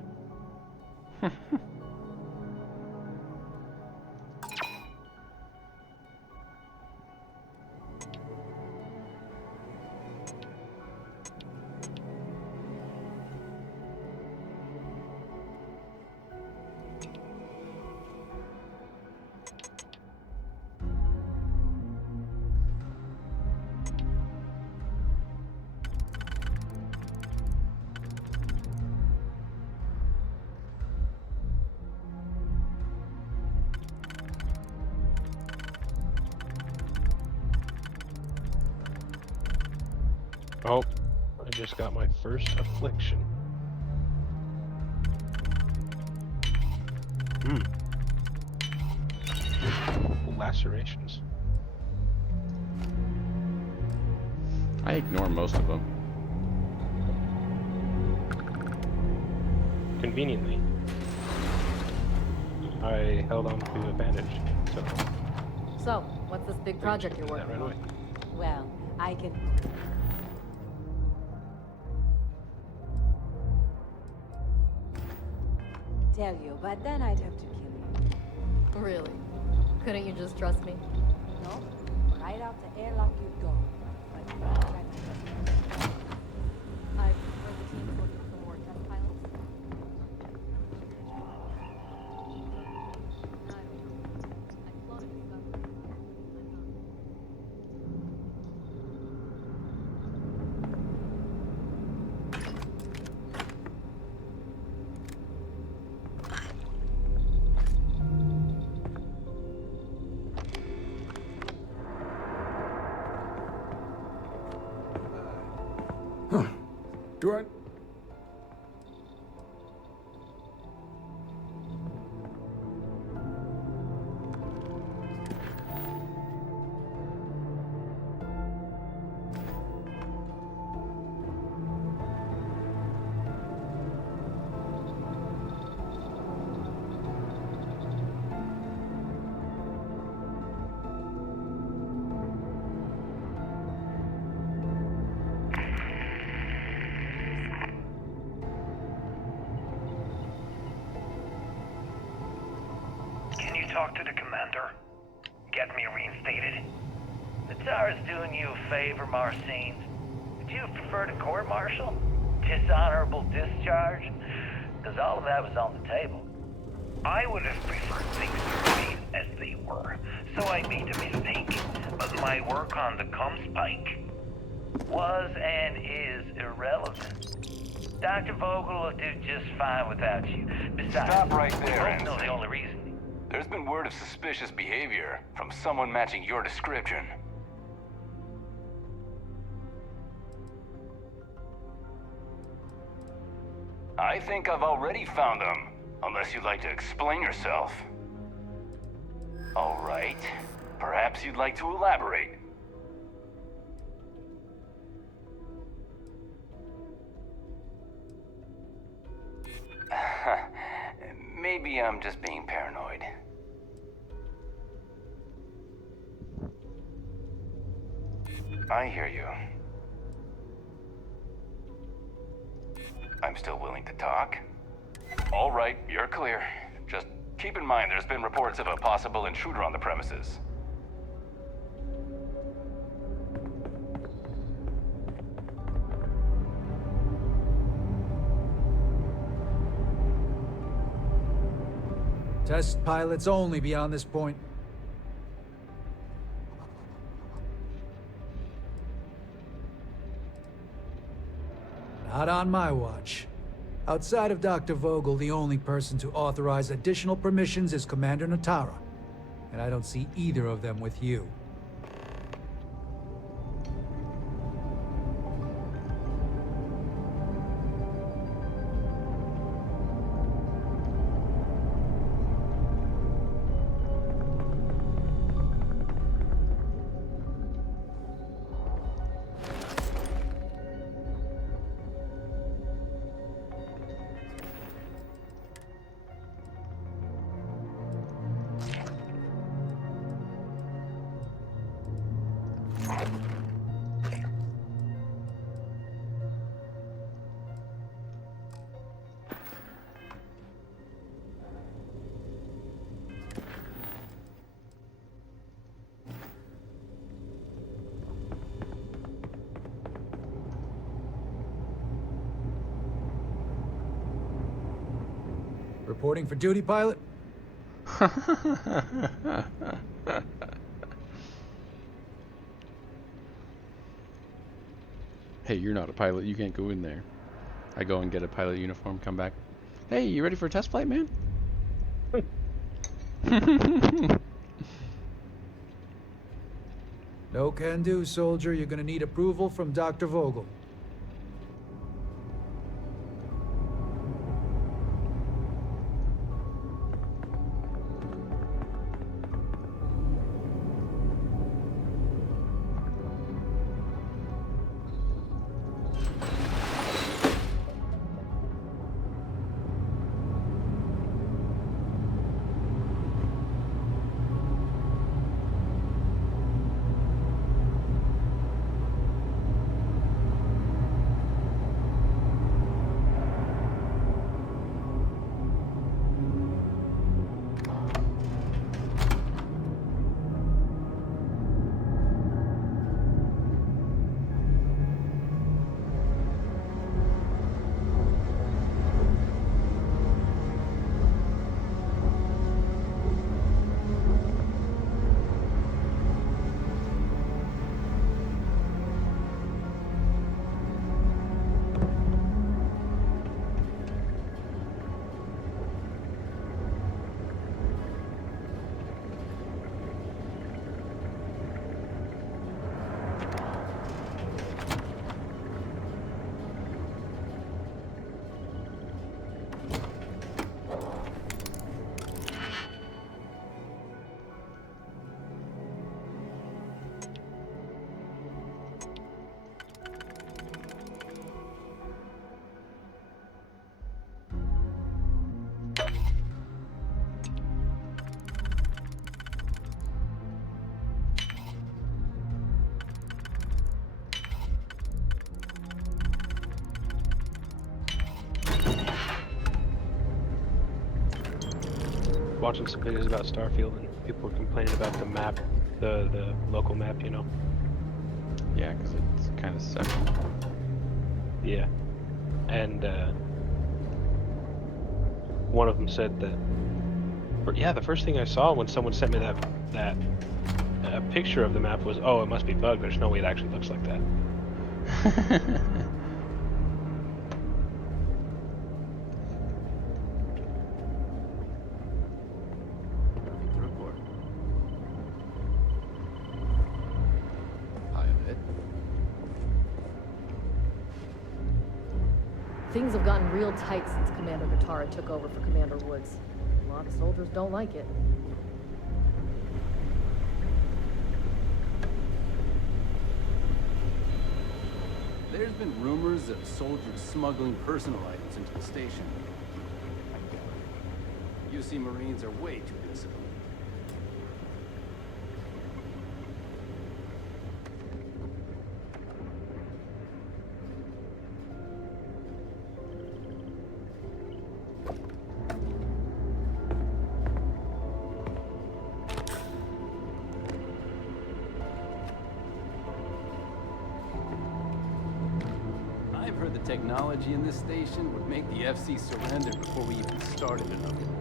Oh, I just got my first affliction. Lacerations. I ignore most of them. Conveniently, I held on to advantage. So, what's this big project you're working on? Well, I can... tell you, but then I'd have to kill you. Really? Couldn't you just trust me? No, right out the airlock you'd go. But you don't try to trust me. I prefer the team looking for more test pilots. Do I? Talk to the commander. Get me reinstated. The Tsar's doing you a favor, Marcine. Would you prefer to court-martial? Dishonorable discharge? Because all of that was on the table. I would have preferred things to remain as they were, so I made a mistake. But my work on the Comspike was and is irrelevant. Dr. Vogel will do just fine without you. Besides, Stop right there, you both know the only reason. There's been word of suspicious behavior from someone matching your description. I think I've already found them, unless you'd like to explain yourself. All right. Perhaps you'd like to elaborate. Maybe I'm just being paranoid. I hear you. I'm still willing to talk. All right, you're clear. Just keep in mind there's been reports of a possible intruder on the premises. Test pilots only beyond this point. Not on my watch. Outside of Dr. Vogel, the only person to authorize additional permissions is Commander Natara. And I don't see either of them with you. Reporting for duty, pilot? Hey, you're not a pilot. You can't go in there. I go and get a pilot uniform, come back. Hey, you ready for a test flight, man? No can do, soldier. You're gonna need approval from Dr. Vogel. Watching some videos about Starfield, and people were complaining about the map, the local map, you know. Yeah, because it's kind of sucky. Yeah, and one of them said that. Yeah, the first thing I saw when someone sent me that picture of the map was, oh, it must be bugged. There's no way it actually looks like that. Things have gotten real tight since Commander Natara took over for Commander Woods. A lot of soldiers don't like it. There's been rumors of soldiers smuggling personal items into the station. UC Marines are way too disciplined. Technology in this station would make the FC surrender before we even started another war.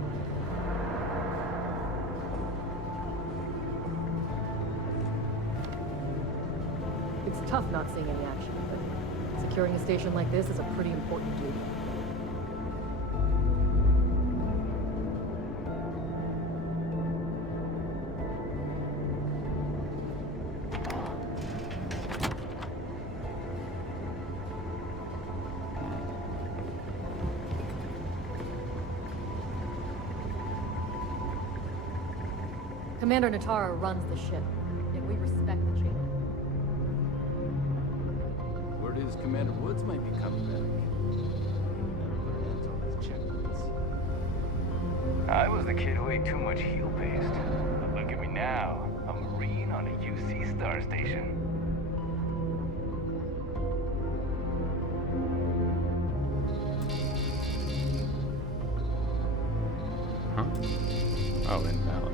tough not seeing any action, but securing a station like this is a pretty important duty. Commander Natara runs the ship, and we respect the change. Word is Commander Woods might be coming back. Never put an end to all these checkpoints. I was the kid who ate too much heel paste. But look at me now. A Marine on a UC star station. Huh? Oh, invalid.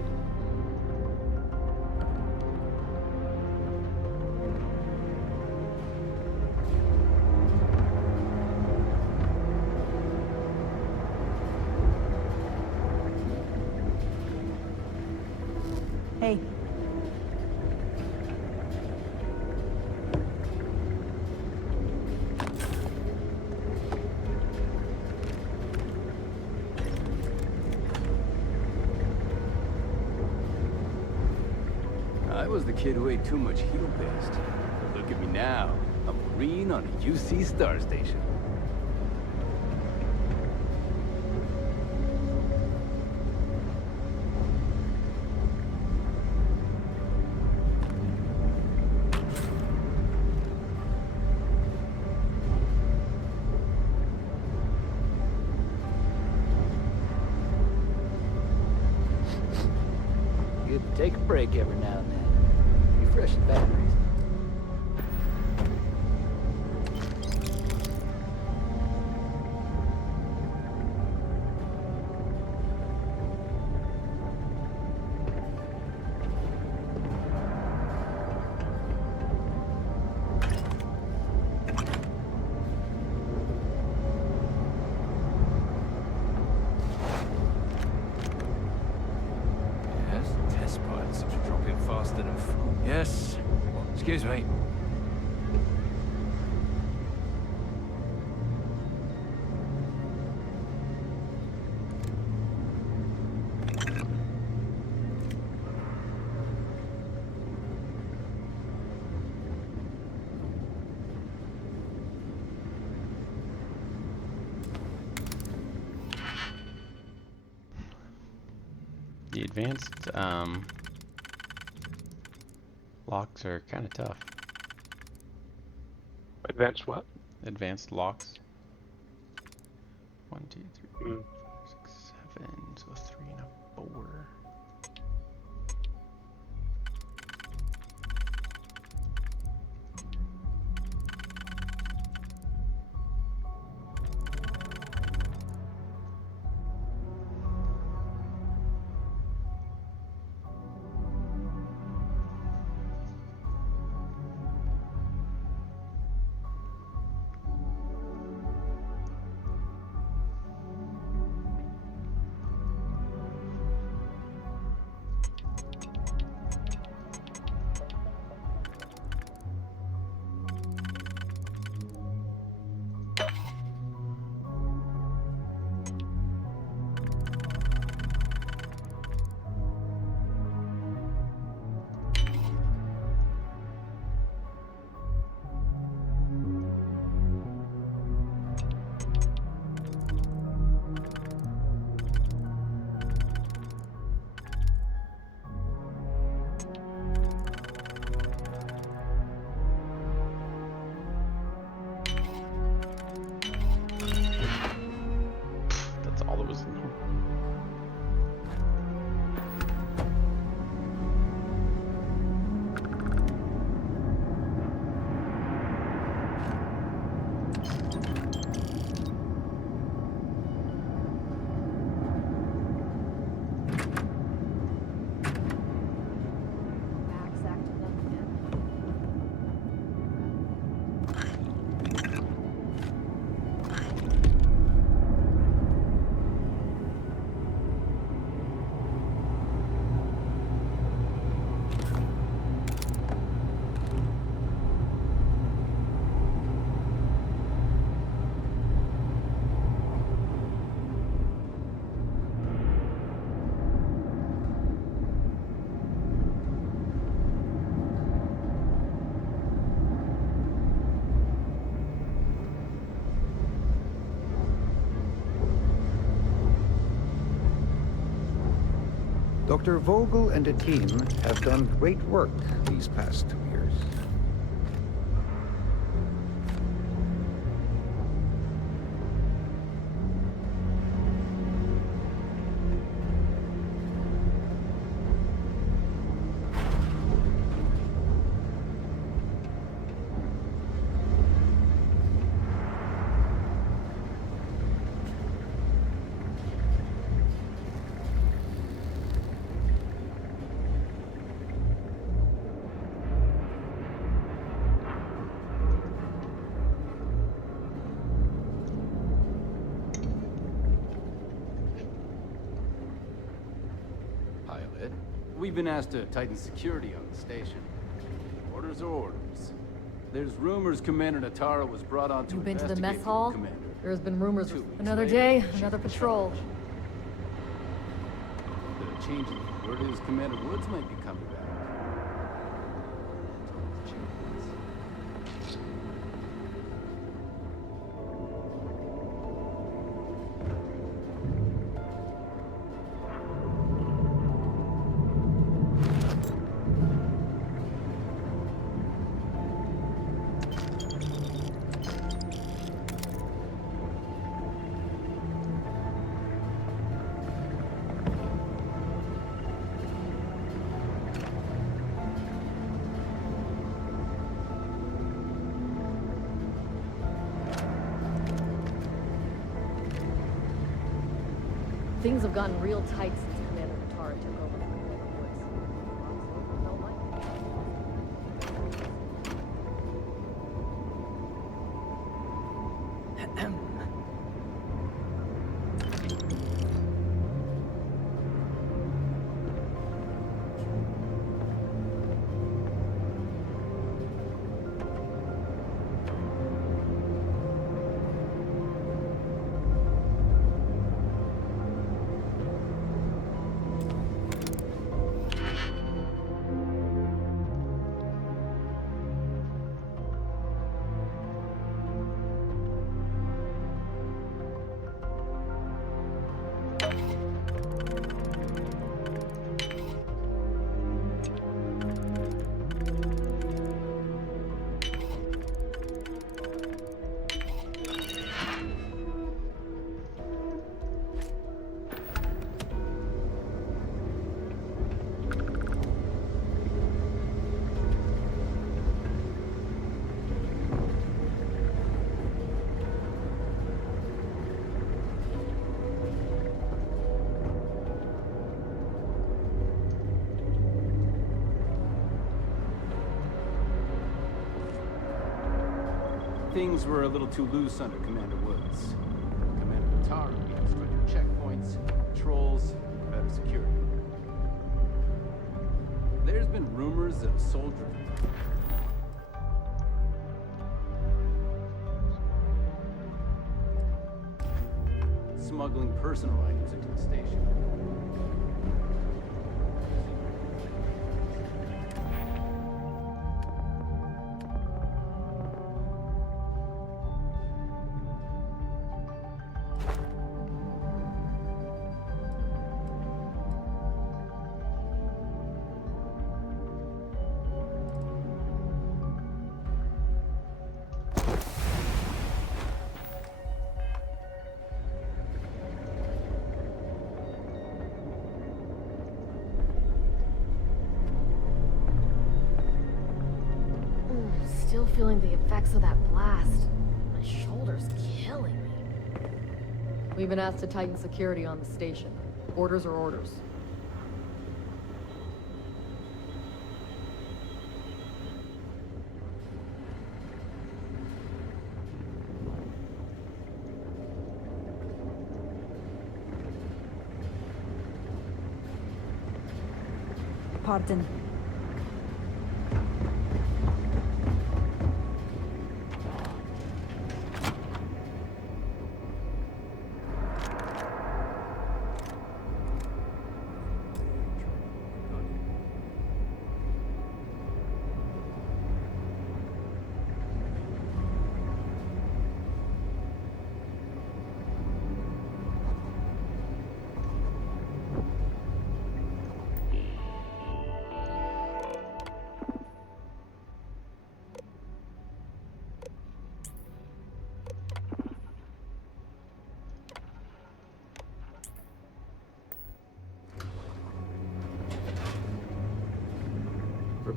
Hey. I was the kid who ate too much heel paste. But look at me now. A Marine on a UC star station. Good to take a break every now and then. Refresh the batteries. Yes, test pilot seems to drop in faster than Yes. Excuse me. The advanced locks are kind of tough. Advanced what? Advanced locks. 1, 2, 3, Mm. 4, 6, 7. So 3 and a 4. Dr. Vogel and a team have done great work these past 2 years. Pilot, we've been asked to tighten security on the station. Orders are orders. There's rumors Commander Natara was brought on to You've been to the investigate mess for hall? Commander. There's been rumors 2 of weeks another later, day, she's another in patrol. charge. The change in the word is Commander Woods might be coming back. Things have gotten real tight since Commander Natara took over from Commander Woods. Don't like it. Things were a little too loose under Commander Woods. Commander Natara needed stricter checkpoints, patrols, better security. There's been rumors of soldiers. Smuggling personal items into the station. Still feeling the effects of that blast. My shoulder's killing me. We've been asked to tighten security on the station. Orders are orders. Pardon.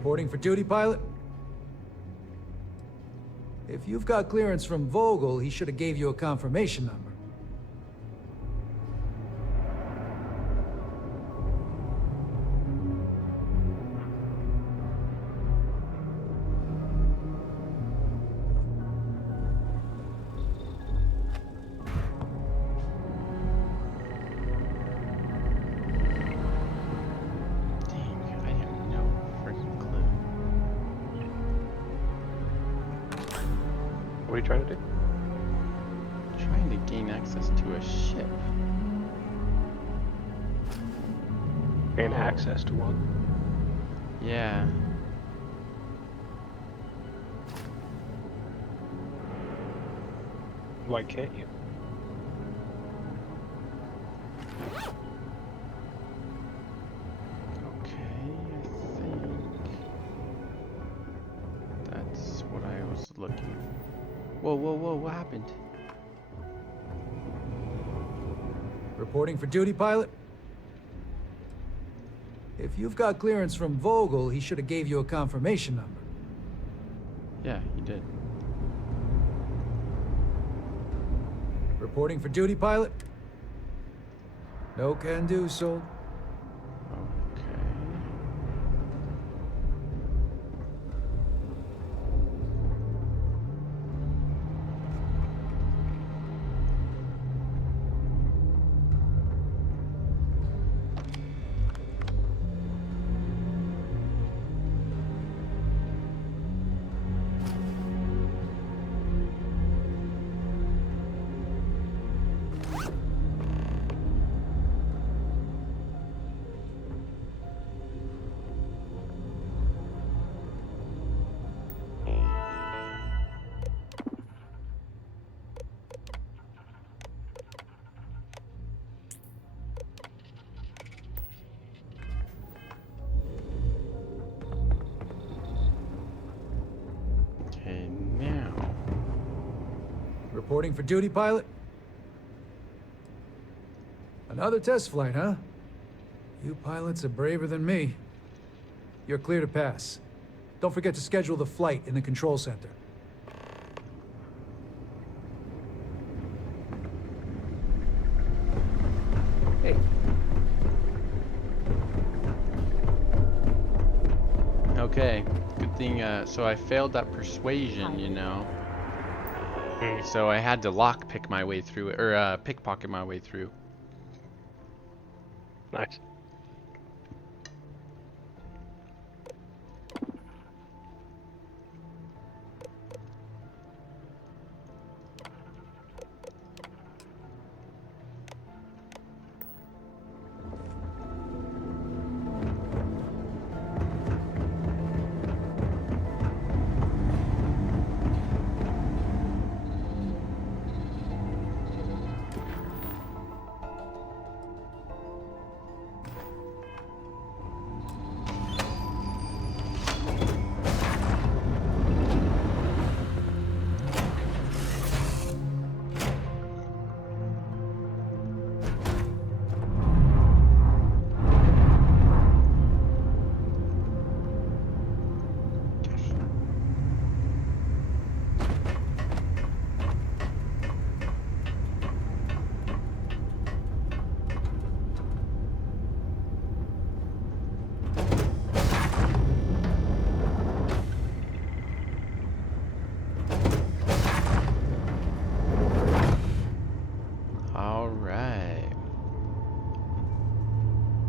Reporting for duty, pilot? If you've got clearance from Vogel, he should have gave you a confirmation number. What are you trying to do? Trying to gain access to a ship. Gain access to one? Yeah. Why can't you? That's what I was looking. Whoa, whoa, whoa, what happened? Reporting for duty, pilot? If you've got clearance from Vogel, he should have gave you a confirmation number. Yeah, he did. Reporting for duty, pilot? No can do, so. Okay, now. Reporting for duty, pilot? Another test flight, huh? You pilots are braver than me. You're clear to pass. Don't forget to schedule the flight in the control center. Hey. Okay, good thing, so I failed that persuasion, you know. So I had to lockpick my way through it, or pickpocket my way through. Nice.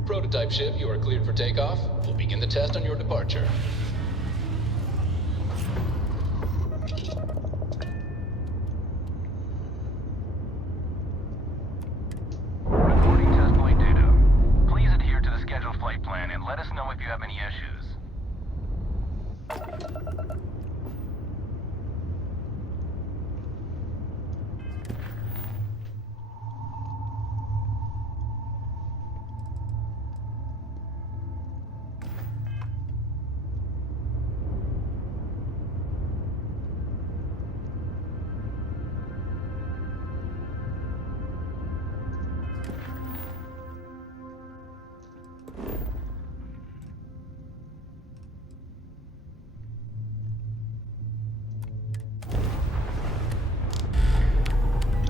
Prototype ship, you are cleared for takeoff. We'll begin the test on your departure. Reporting test flight data. Please adhere to the scheduled flight plan and let us know if you have any issues.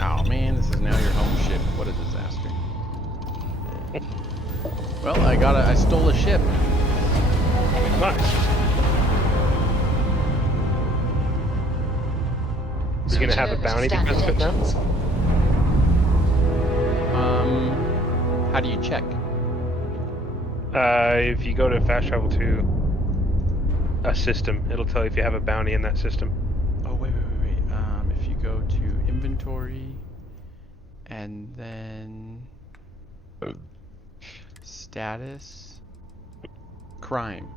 Oh man, this is now your home ship. What a disaster. Well, I stole a ship. Nice. You're gonna have a bounty because of it now? How do you check? If you go to fast travel to a system, it'll tell you if you have a bounty in that system. Oh wait. If you go to inventory and then status, crime.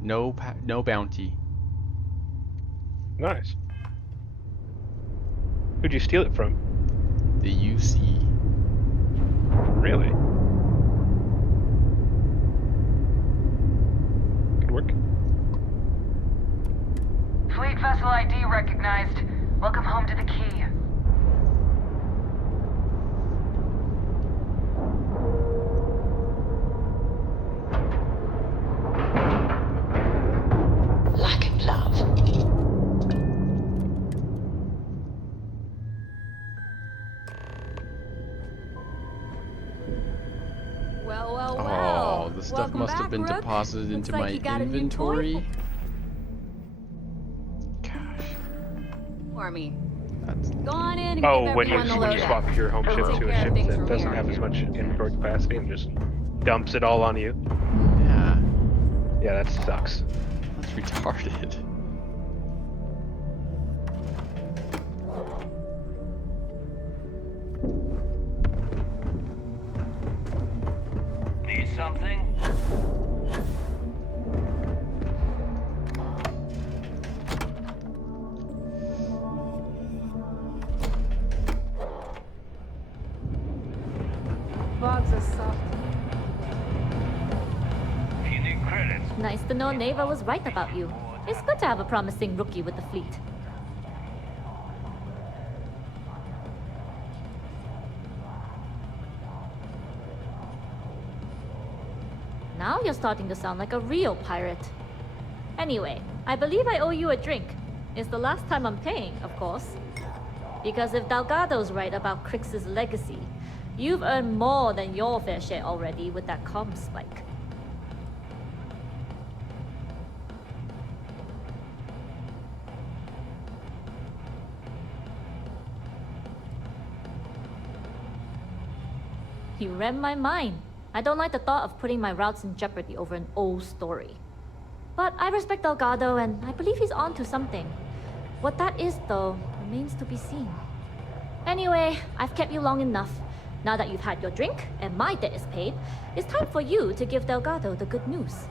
No bounty. Nice. Who'd you steal it from? The UC. Really? Good work. Fleet vessel ID recognized. Welcome home to the Key. Lack of love. Well. Oh, the stuff Welcome must have back, been Rook. deposited Looks into like my you got a new inventory. For me. That's... Go on in and give When everyone the you lowdown. swap your home ship I'll take to a care of ship things that from doesn't here. have as much inventory capacity and just dumps it all on you. Yeah. Yeah, that sucks. That's retarded. Need something? Bugs are soft. If you need credits. Nice to know Neva was right about you. It's good to have a promising rookie with the fleet. Now you're starting to sound like a real pirate. Anyway, I believe I owe you a drink. It's the last time I'm paying, of course. Because if Delgado's right about Crix's legacy, you've earned more than your fair share already with that comm spike. You read my mind. I don't like the thought of putting my routes in jeopardy over an old story. But I respect Delgado, and I believe he's onto something. What that is, though, remains to be seen. Anyway, I've kept you long enough. Now that you've had your drink, and my debt is paid, it's time for you to give Delgado the good news.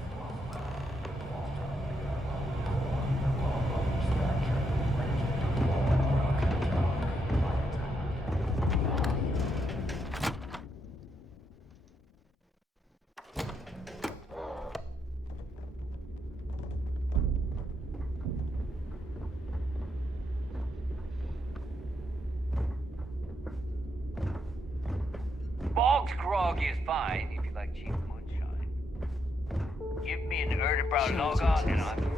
Bog's grog is fine if you like cheap moonshine. Give me an Erdebrow lager and I'm good.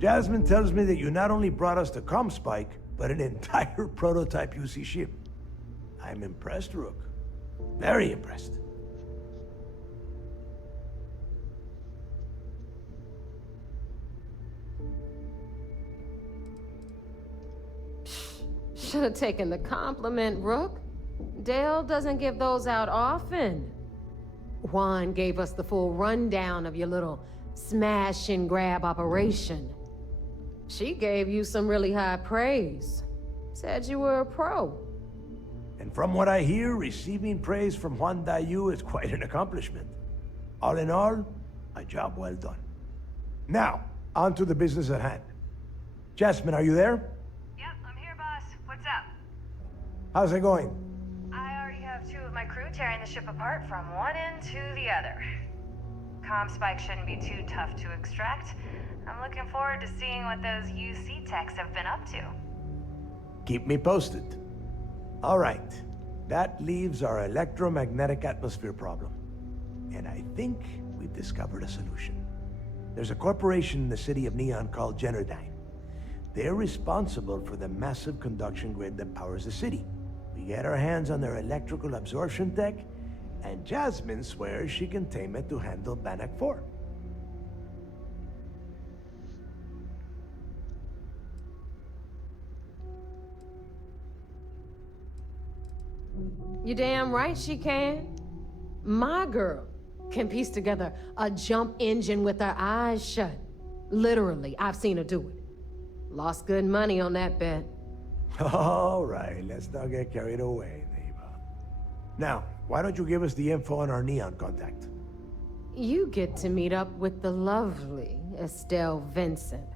Jasmine tells me that you not only brought us the comm spike, but an entire prototype UC ship. I'm impressed, Rook. Very impressed. Should have taken the compliment, Rook. Dale doesn't give those out often. Juan gave us the full rundown of your little smash and grab operation. She gave you some really high praise. Said you were a pro. And from what I hear, receiving praise from Juan Dayu is quite an accomplishment. All in all, A job well done. Now, on to the business at hand. Jasmine, are you there? Yep, I'm here, boss. What's up? How's it going? I already have 2 of my crew tearing the ship apart from one end to the other. Comm spike shouldn't be too tough to extract. I'm looking forward to seeing what those UC techs have been up to. Keep me posted. All right. That leaves our electromagnetic atmosphere problem. And I think we've discovered a solution. There's a corporation in the city of Neon called Generdyne. They're responsible for the massive conduction grid that powers the city. We get our hands on their electrical absorption tech, and Jasmine swears she can tame it to handle Bannock 4. You damn right she can. My girl can piece together a jump engine with her eyes shut. Literally, I've seen her do it. Lost good money on that bet. All right, let's not get carried away, neighbor. Now, why don't you give us the info on our Neon contact? You get to meet up with the lovely Estelle Vincent.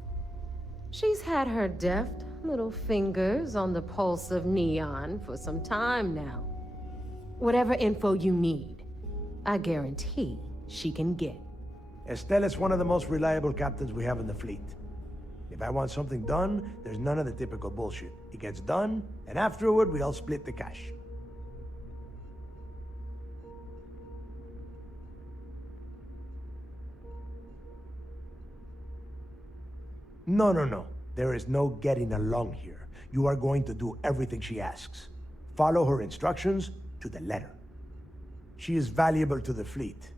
She's had her deft little fingers on the pulse of Neon for some time now. Whatever info you need, I guarantee she can get. Estelle is one of the most reliable captains we have in the fleet. If I want something done, there's none of the typical bullshit. It gets done, and afterward, we all split the cash. No. There is no getting along here. You are going to do everything she asks. Follow her instructions to the letter. She is valuable to the fleet.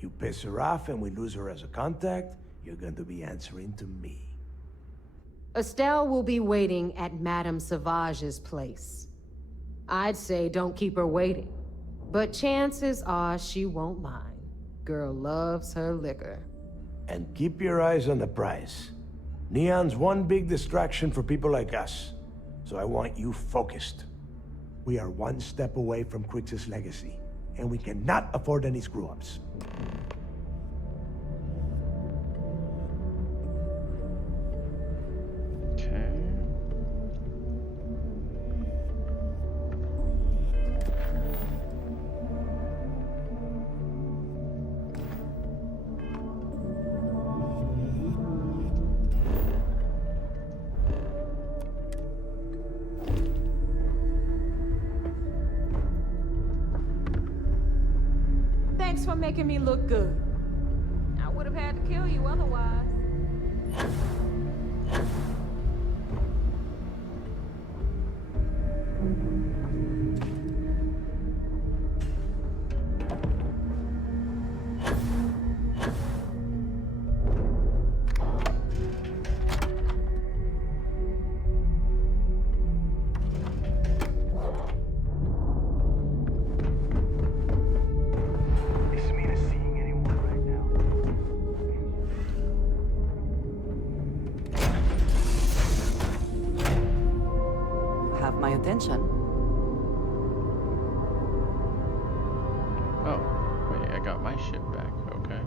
You piss her off and we lose her as a contact, you're going to be answering to me. Estelle will be waiting at Madame Sauvage's place. I'd say don't keep her waiting, but chances are she won't mind. Girl loves her liquor. And keep your eyes on the prize. Neon's one big distraction for people like us, so I want you focused. We are one step away from Crix's legacy, and we cannot afford any screw-ups. Okay. Thanks for making me look good. I would have had to kill you otherwise. Is Mina seeing anyone right now? Have my attention. Oh, wait, I got my ship back. Okay.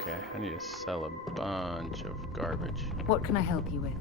Okay, I need to sell a bunch of garbage. What can I help you with?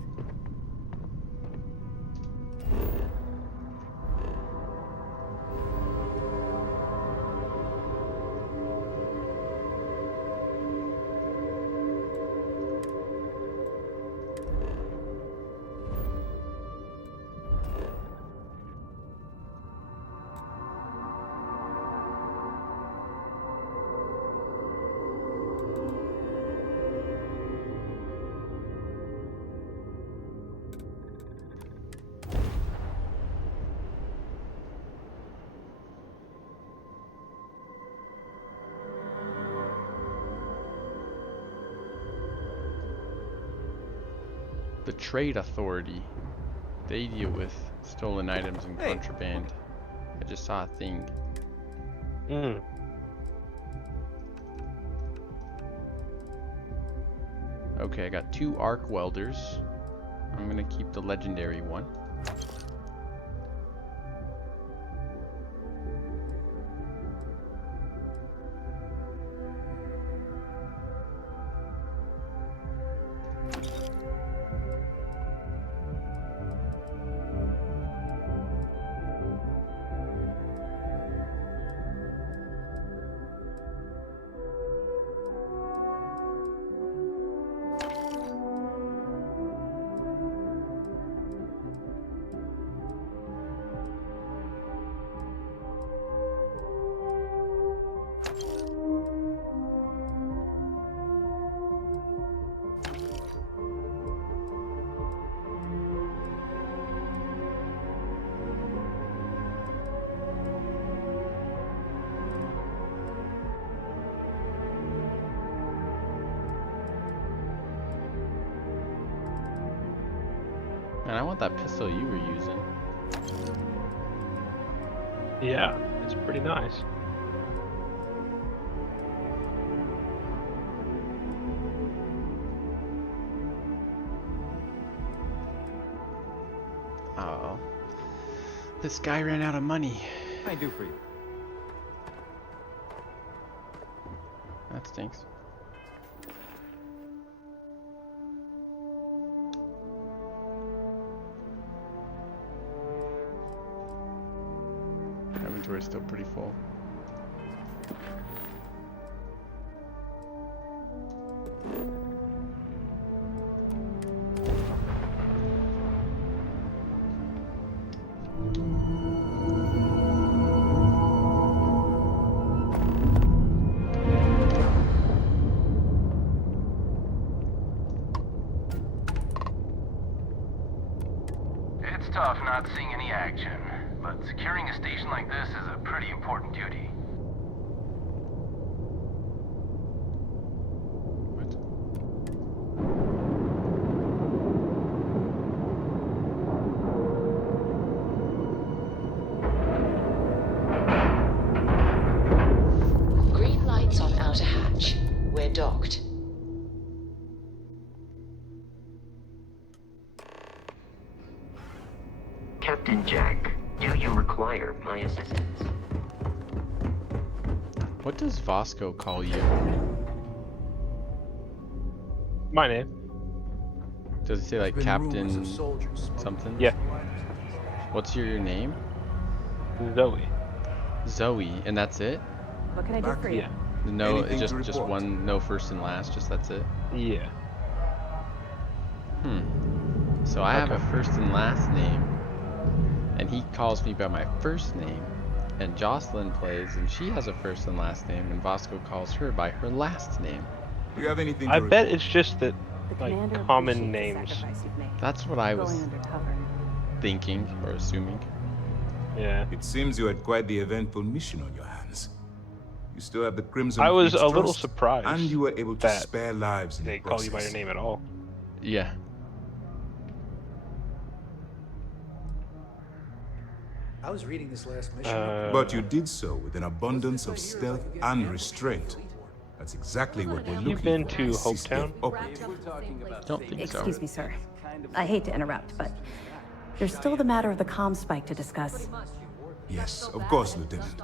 The Trade Authority. They deal with stolen items and contraband. I just saw a thing. Okay, I got 2 arc welders. I'm gonna keep the legendary one. And I want that pistol you were using. Yeah, it's pretty nice. Oh, this guy ran out of money. I do for you. That stinks. Inventory's still pretty full. It's tough not seeing any action, but securing a station like this is a pretty important duty. Green lights on outer hatch. We're docked. Captain Jack, do you require my assistance? What does Vasco call you? My name. Does it say like Captain something? Yeah. What's your name? Zoe. Zoe, and that's it? What can I do for you? Yeah. No, Anything it's to just report? one, no first and last, just that's it? Yeah. So I have a Okay. first and last name, and he calls me by my first name, and Jocelyn plays, and she has a first and last name, and Vasco calls her by her last name. Do you have anything to I bet report? it's just that, like, commander common appreciates the names. sacrifice you've made. That's what I was Going undercover. thinking, or assuming. Yeah. It seems you had quite the eventful mission on your hands. You still have the Crimson I was Fleet's a little trust, surprised and you were able to that spare lives in they the call you by process. your name at all. Yeah. I was reading this last mission. But you did so with an abundance of stealth and restraint. That's exactly what we're looking You've been for. to in a CCF Hopetown? operative. Don't think so. Excuse me, sir. I hate to interrupt, but there's still the matter of the comm spike to discuss. Yes, of course, Lieutenant.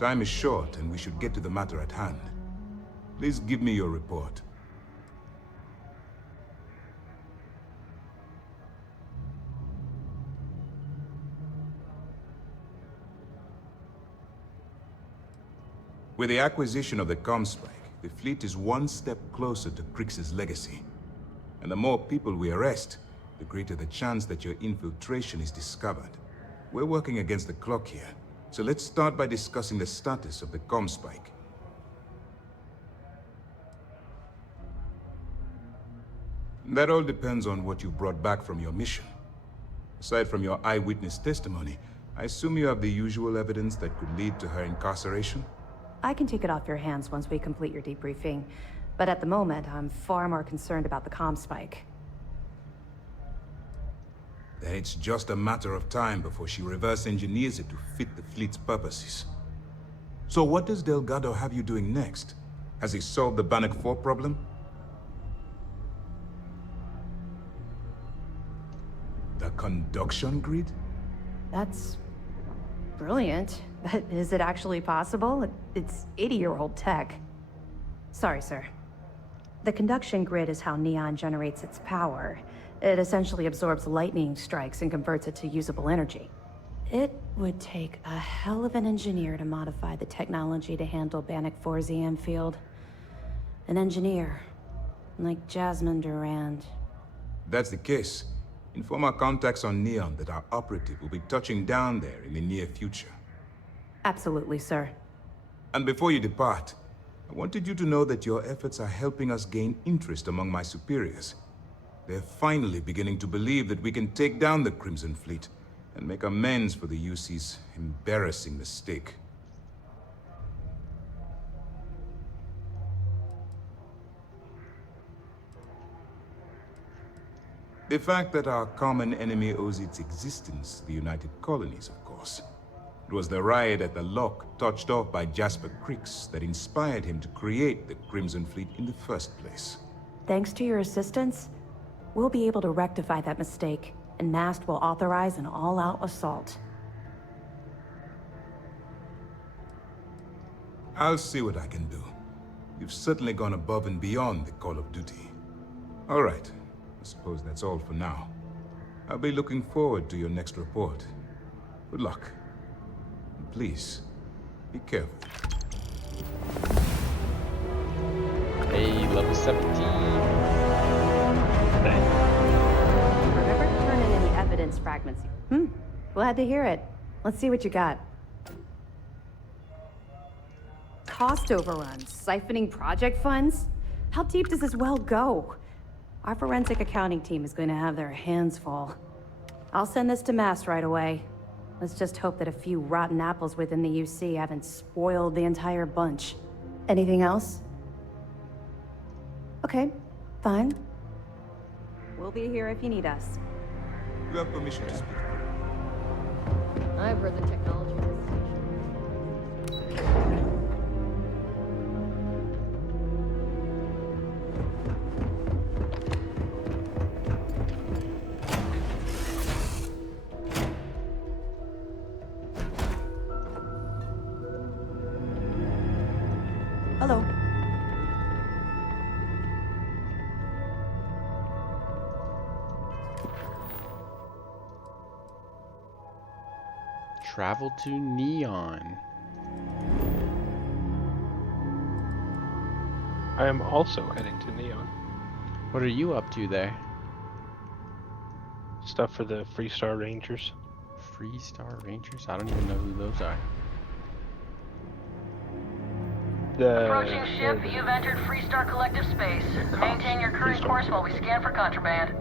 Time is short, and we should get to the matter at hand. Please give me your report. With the acquisition of the Comspike, the fleet is one step closer to Crix's legacy. And the more people we arrest, the greater the chance that your infiltration is discovered. We're working against the clock here, so let's start by discussing the status of the Comspike. That all depends on what you brought back from your mission. Aside from your eyewitness testimony, I assume you have the usual evidence that could lead to her incarceration? I can take it off your hands once we complete your debriefing, but at the moment, I'm far more concerned about the comm spike. then it's just a matter of time before she reverse engineers it to fit the fleet's purposes. So what does Delgado have you doing next? Has he solved the Bannock 4 problem? The conduction grid? That's brilliant. But is it actually possible? It's 80-year-old tech. Sorry, sir. The conduction grid is how Neon generates its power. It essentially absorbs lightning strikes and converts it to usable energy. It would take a hell of an engineer to modify the technology to handle Bannock 4's EM field. An engineer, like Jasmine Durand. If that's the case, inform our contacts on Neon that our operative will be touching down there in the near future. Absolutely, sir. And before you depart, I wanted you to know that your efforts are helping us gain interest among my superiors. They're finally beginning to believe that we can take down the Crimson Fleet and make amends for the UC's embarrassing mistake. The fact that our common enemy owes its existence to the United Colonies, of course. It was the riot at the Lock, touched off by Jasper Crix, that inspired him to create the Crimson Fleet in the first place. Thanks to your assistance, we'll be able to rectify that mistake, and Mast will authorize an all-out assault. I'll see what I can do. You've certainly gone above and beyond the call of duty. All right. I suppose that's all for now. I'll be looking forward to your next report. Good luck. And please, be careful. Hey, level 17. Remember to turn in any evidence fragments. Glad to hear it. Let's see what you got. Cost overruns, siphoning project funds? How deep does this well go? Our forensic accounting team is going to have their hands full. I'll send this to Mast right away. Let's just hope that a few rotten apples within the UC haven't spoiled the entire bunch. Anything else? Okay, fine. We'll be here if you need us. You have permission to speak. I've heard the technology of this station. Hello. Travel to Neon. I am also heading to Neon. What are you up to there? Stuff for the Freestar Rangers. Freestar Rangers? I don't even know who those are. Approaching ship, you've entered Freestar Collective space. Maintain your current course while we scan for contraband.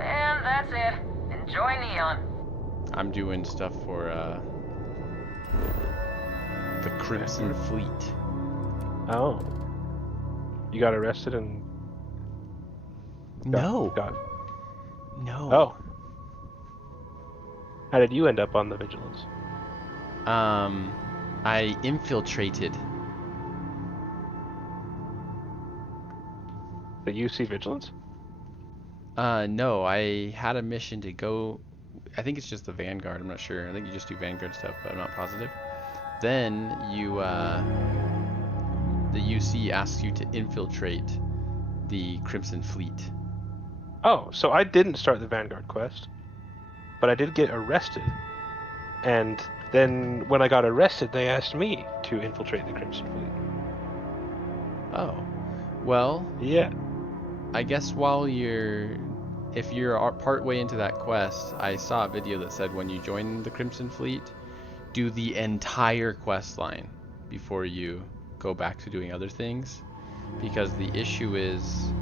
And that's it. Enjoy Neon. I'm doing stuff for the Crimson Fleet. Oh. You got arrested and... No. No. Oh. How did you end up on the Vigilance? I infiltrated. The UC Vigilance? No, I had a mission to go... I think it's just the Vanguard, I'm not sure. I think you just do Vanguard stuff, but I'm not positive. Then you, the UC asks you to infiltrate the Crimson Fleet. Oh, so I didn't start the Vanguard quest, but I did get arrested. And then when I got arrested, they asked me to infiltrate the Crimson Fleet. Oh. Well... Yeah. I guess while if you're part way into that quest, I saw a video that said when you join the Crimson Fleet, do the entire quest line before you go back to doing other things. Because the issue is,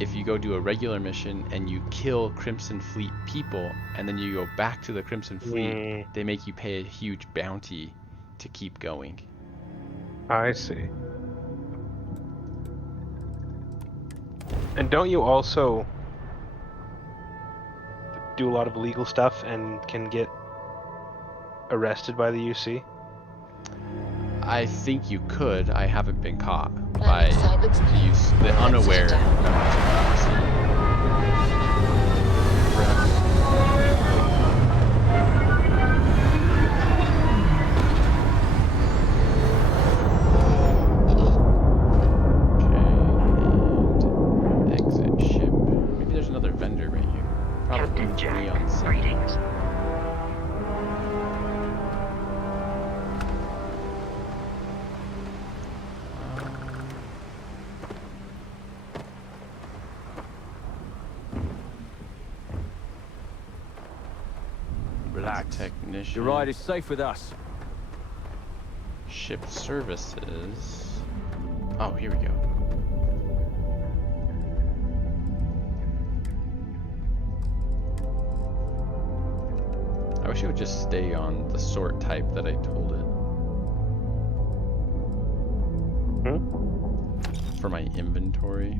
if you go do a regular mission and you kill Crimson Fleet people, and then you go back to the Crimson Fleet, they make you pay a huge bounty to keep going. I see. And don't you also do a lot of illegal stuff and can get arrested by the UC? I think you could. I haven't been caught by the unaware members of the UC. There's another vendor right here. Probably Captain Jack, neon sign. greetings. Relax. Technician. Your ride is safe with us. Ship services. Oh, here we go. I wish it would just stay on the sort type that I told it. For my inventory.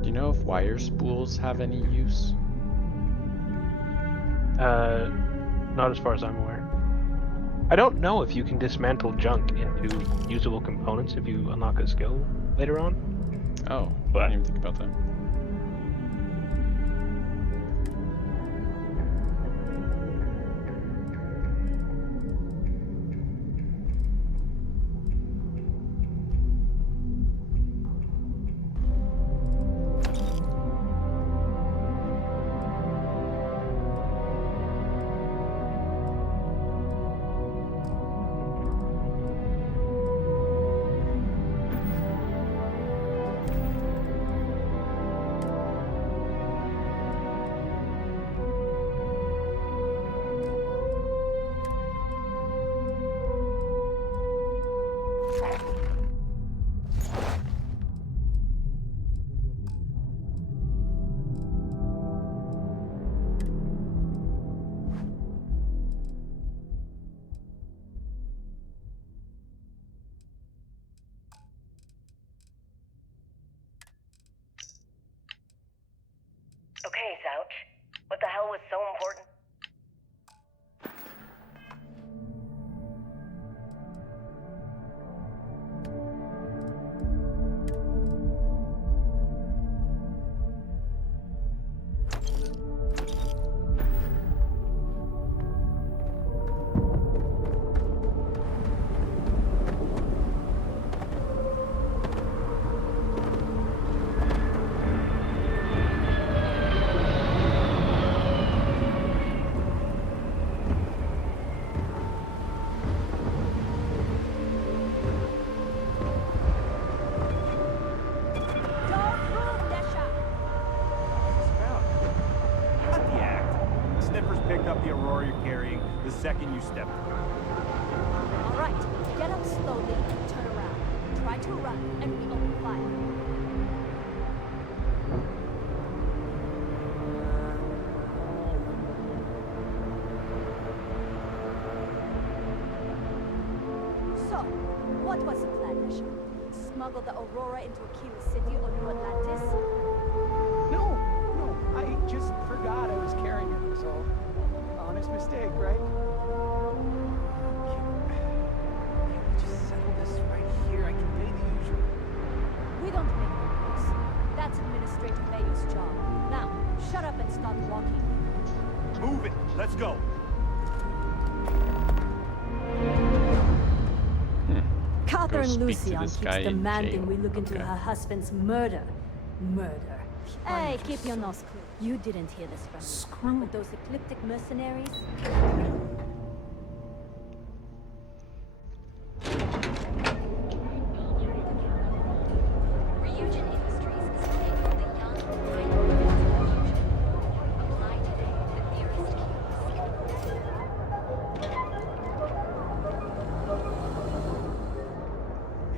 Do you know if wire spools have any use? Not as far as I'm aware. I don't know if you can dismantle junk into usable components if you unlock a skill later on. Oh, but I didn't even think about that. Okay, Zouch. What the hell was so important? Picked up the Aurora you're carrying the second you stepped through. All right, get up slowly, turn around. Try to run, and we open fire. So, what was the plan, Nisha? smuggle the Aurora into Aquila City on New Atlantis? No, I just forgot I was carrying it, was all. Honest mistake, right? Can't we just settle this right here? I can pay the usual. We don't make rules. That's Administrator Mayo's job. Now, shut up and start walking. Move it. Let's go. Catherine speak to Lucian this keeps guy in demanding jail. we look into Okay. her husband's murder. Hey, keep your nose clear. You didn't hear this from me. Screw With those ecliptic mercenaries?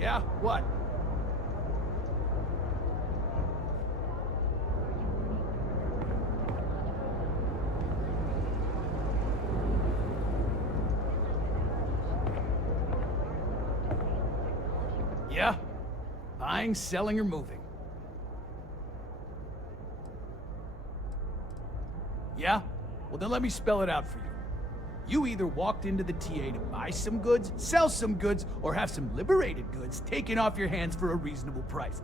Yeah? What? Yeah? Buying, selling, or moving? Yeah? Well, then let me spell it out for you. You either walked into the TA to buy some goods, sell some goods, or have some liberated goods taken off your hands for a reasonable price.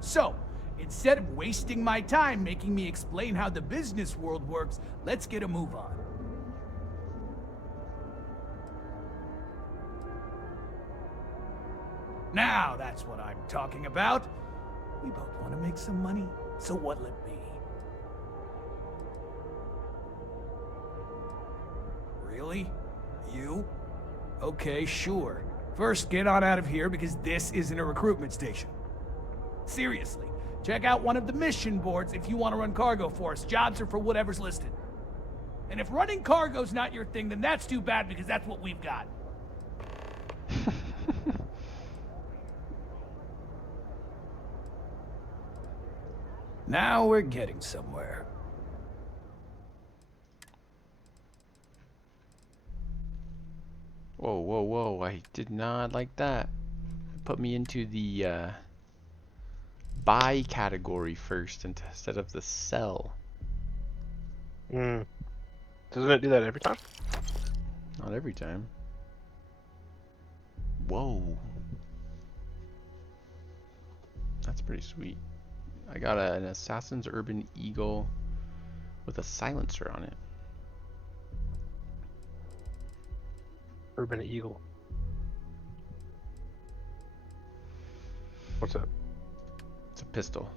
So, instead of wasting my time making me explain how the business world works, let's get a move on. Now that's what I'm talking about. We both want to make some money, so what'll it be? Really? You? Okay, sure. First, get on out of here because this isn't a recruitment station. Seriously, check out one of the mission boards if you want to run cargo for us. Jobs are for whatever's listed. And if running cargo's not your thing, then that's too bad because that's what we've got. Now we're getting somewhere. Whoa, whoa, whoa, I did not like that. Put me into the buy category first instead of the sell. Doesn't it do that every time? Not every time. Whoa. That's pretty sweet. I got an Assassin's Urban Eagle with a silencer on it. Urban Eagle. What's that? It's a pistol.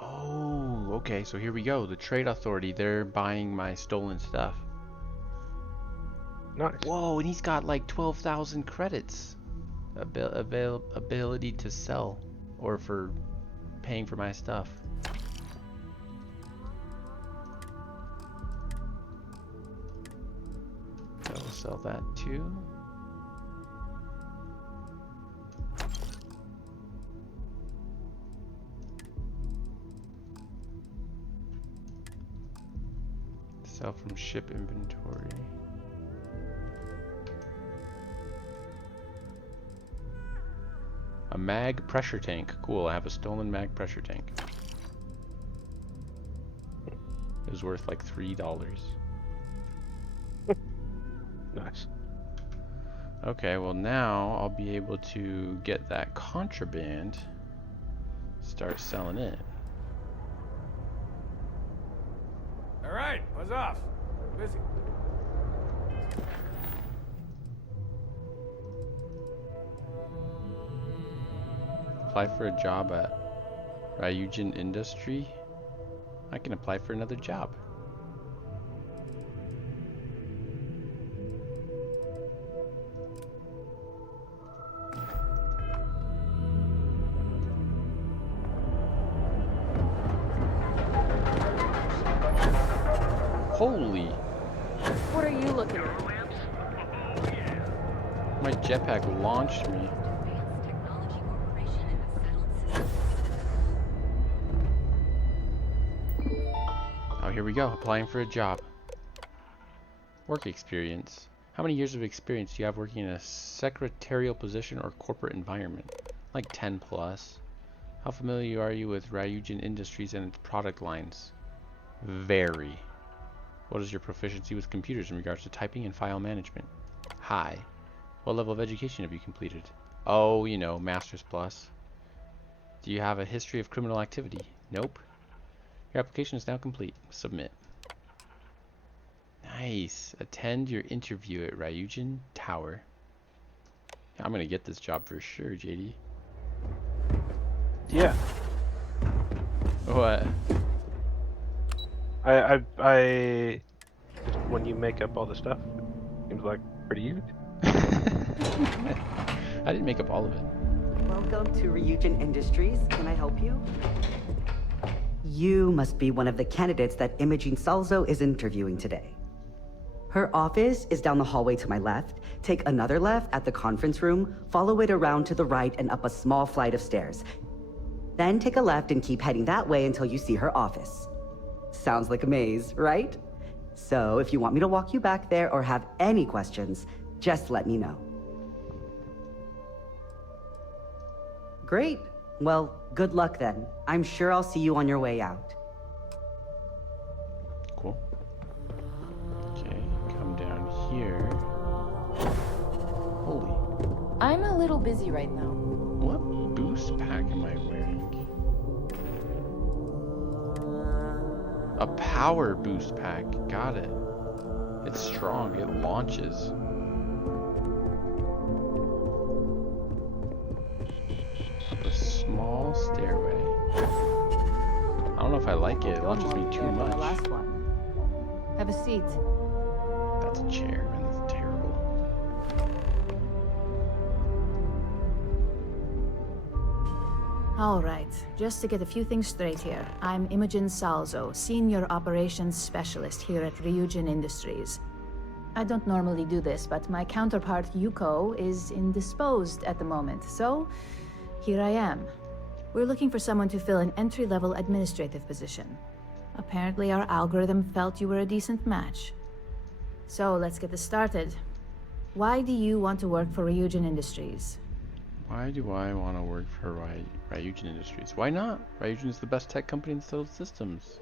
Oh, okay, so here we go. The Trade Authority, they're buying my stolen stuff. Nice. Whoa, and he's got like 12,000 credits. Ability to sell, or for paying for my stuff. I will sell that too. Sell from ship inventory. A mag pressure tank. Cool, I have a stolen mag pressure tank. It was worth like $3. Nice. Okay, well now I'll be able to get that contraband, start selling it. All right, buzz off. Busy. Apply for a job at Ryujin Industry. I can apply for another job. Holy! What are you looking at? My jetpack launched me. Oh, here we go. Applying for a job. Work experience. How many years of experience do you have working in a secretarial position or corporate environment? Like 10 plus. How familiar are you with Ryujin Industries and its product lines? Very. What is your proficiency with computers in regards to typing and file management? High. What level of education have you completed? Oh, you know, Master's Plus. Do you have a history of criminal activity? Nope. Your application is now complete. Submit. Nice. Attend your interview at Ryujin Tower. I'm gonna get this job for sure, JD. Yeah. What? I when you make up all the stuff, it seems like pretty easy. I didn't make up all of it. Welcome to Ryujin Industries. Can I help you? You must be one of the candidates that Imogene Salzo is interviewing today. Her office is down the hallway to my left. Take another left at the conference room, follow it around to the right and up a small flight of stairs. Then take a left and keep heading that way until you see her office. Sounds like a maze, right? So if you want me to walk you back there or have any questions, just let me know. Great. Well, good luck then. I'm sure I'll see you on your way out. Cool. Okay, come down here. Holy. I'm a little busy right now. What boost pack am I wearing? A power boost pack. Got it. It's strong. It launches. Up a small stairway. I don't know if I like it. It launches me too much. Last one. Have a seat. That's a chair, and that's terrible. All right, just to get a few things straight here. I'm Imogen Salzo, Senior Operations Specialist here at Ryujin Industries. I don't normally do this, but my counterpart Yuko is indisposed at the moment, so here I am. We're looking for someone to fill an entry-level administrative position. Apparently our algorithm felt you were a decent match. So let's get this started. Why do you want to work for Ryujin Industries? Why do I want to work for Ryujin Industries? Why not? Ryujin is the best tech company in settled systems.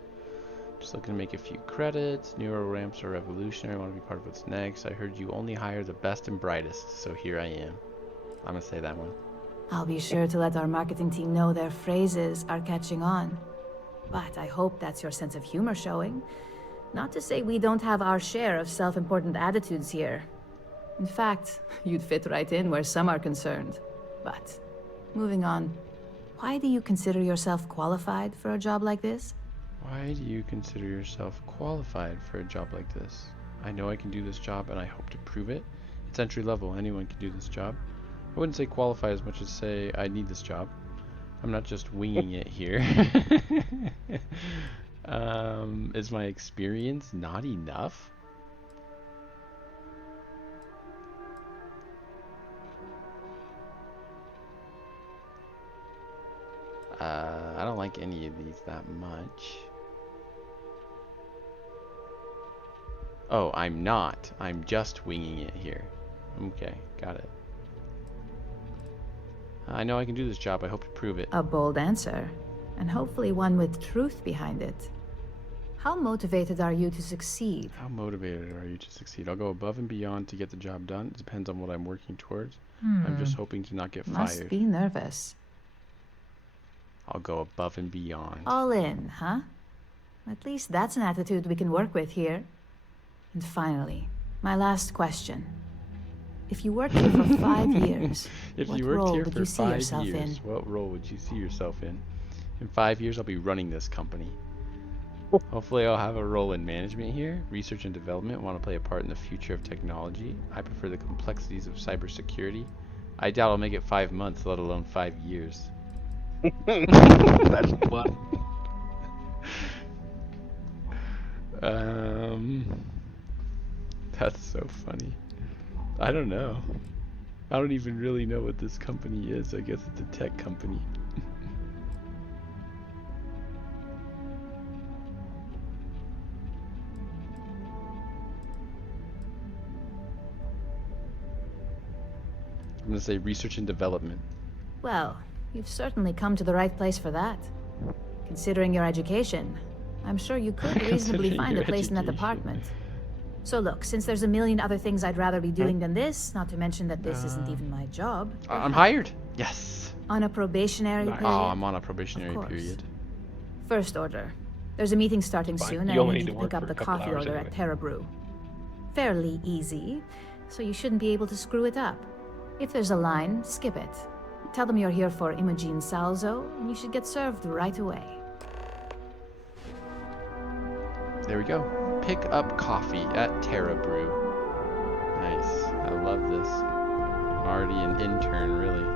Just looking to make a few credits. Neural ramps are revolutionary. I want to be part of what's next. I heard you only hire the best and brightest, so here I am. I'm gonna say that one. I'll be sure to let our marketing team know their phrases are catching on. But I hope that's your sense of humor showing. Not to say we don't have our share of self-important attitudes here. In fact, you'd fit right in where some are concerned. But, moving on, why do you consider yourself qualified for a job like this? Why do you consider yourself qualified for a job like this? I know I can do this job and I hope to prove it. It's entry level, anyone can do this job. I wouldn't say qualify as much as say I need this job. I'm not just winging it here. Is my experience not enough? I don't like any of these that much. Oh, I'm not. I'm just winging it here. Okay, got it. I know I can do this job. I hope to prove it. A bold answer, and hopefully one with truth behind it. How motivated are you to succeed? How motivated are you to succeed? I'll go above and beyond to get the job done. It depends on what I'm working towards. I'm just hoping to not get Must fired. be nervous. I'll go above and beyond. All in, huh? At least that's an attitude we can work with here. And finally, my last question. If you worked here for 5 years, If what you worked role here would for you see 5 yourself years, in? what role would you see yourself in? In 5 years, I'll be running this company. Hopefully, I'll have a role in management here, research and development, want to play a part in the future of technology. I prefer the complexities of cybersecurity. I doubt I'll make it 5 months, let alone 5 years. That's fun. That's so funny. I don't know. I don't even really know what this company is. I guess it's a tech company. gonna say research and development. Well, you've certainly come to the right place for that. Considering your education, I'm sure you could reasonably Considering find a your place in that education. department. So look, since there's a million other things I'd rather be doing than this, not to mention that this isn't even my job. I'm hired. Yes. On a probationary period? Oh, I'm on a probationary Of course. period. First order. There's a meeting starting Fine. soon, You and I only need need you to to pick work up for the a couple coffee hours order anyway. at Terra Brew. Fairly easy, so you shouldn't be able to screw it up. If there's a line, skip it. Tell them you're here for Imogene Salzo, and you should get served right away. There we go. Pick up coffee at Terra Brew. Nice. I love this. I'm already an intern, really.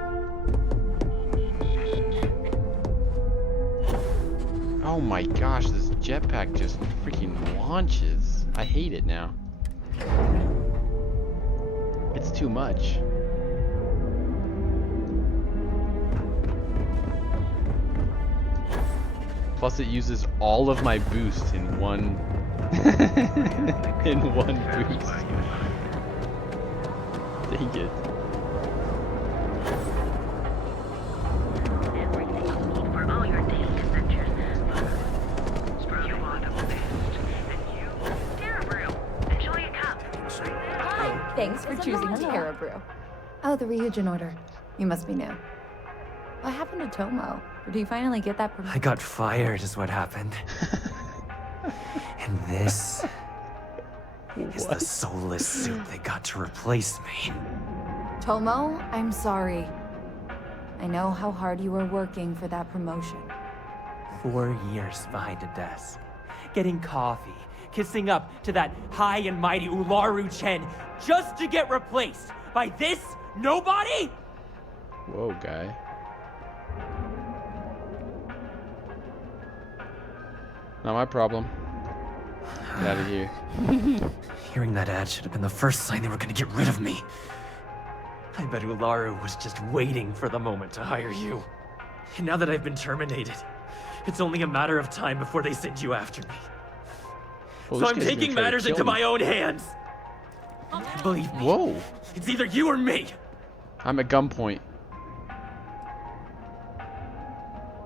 Oh my gosh, this jetpack just freaking launches. I hate it now. It's too much. Plus it uses all of my boost in one in one boost. Dang it. For all your dating adventures, you are the best. And you, Terra Brew. Enjoy a cup. Hi, thanks for choosing Terra Brew. Oh, the Ryujin order. You must be new. What happened to Tomo? Did he finally get that promotion? I got fired is what happened. And this is the soulless suit they got to replace me. Tomo, I'm sorry. I know how hard you were working for that promotion. 4 years behind a desk, getting coffee, kissing up to that high and mighty Ularu Chen, just to get replaced by this nobody? Whoa, guy. Not my problem. Get out of here. Hearing that ad should have been the first sign they were gonna get rid of me. I bet Ularu was just waiting for the moment to hire you. And now that I've been terminated, it's only a matter of time before they send you after me. Well, So this I'm guy's gonna taking try to matters kill into me. my own hands. Believe me. Whoa. It's either you or me. I'm at gunpoint.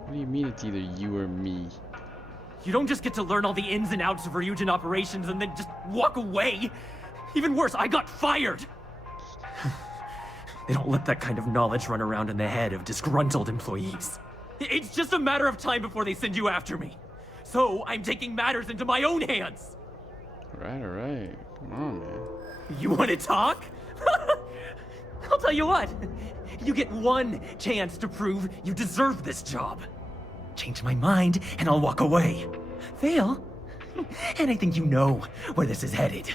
What do you mean it's either you or me? You don't just get to learn all the ins and outs of Ryujin operations and then just walk away. Even worse, I got fired. They don't let that kind of knowledge run around in the head of disgruntled employees. It's just a matter of time before they send you after me. So I'm taking matters into my own hands. Alright. Come on, man. You want to talk? I'll tell you what. You get one chance to prove you deserve this job. Change my mind, and I'll walk away. Fail, and I think you know where this is headed.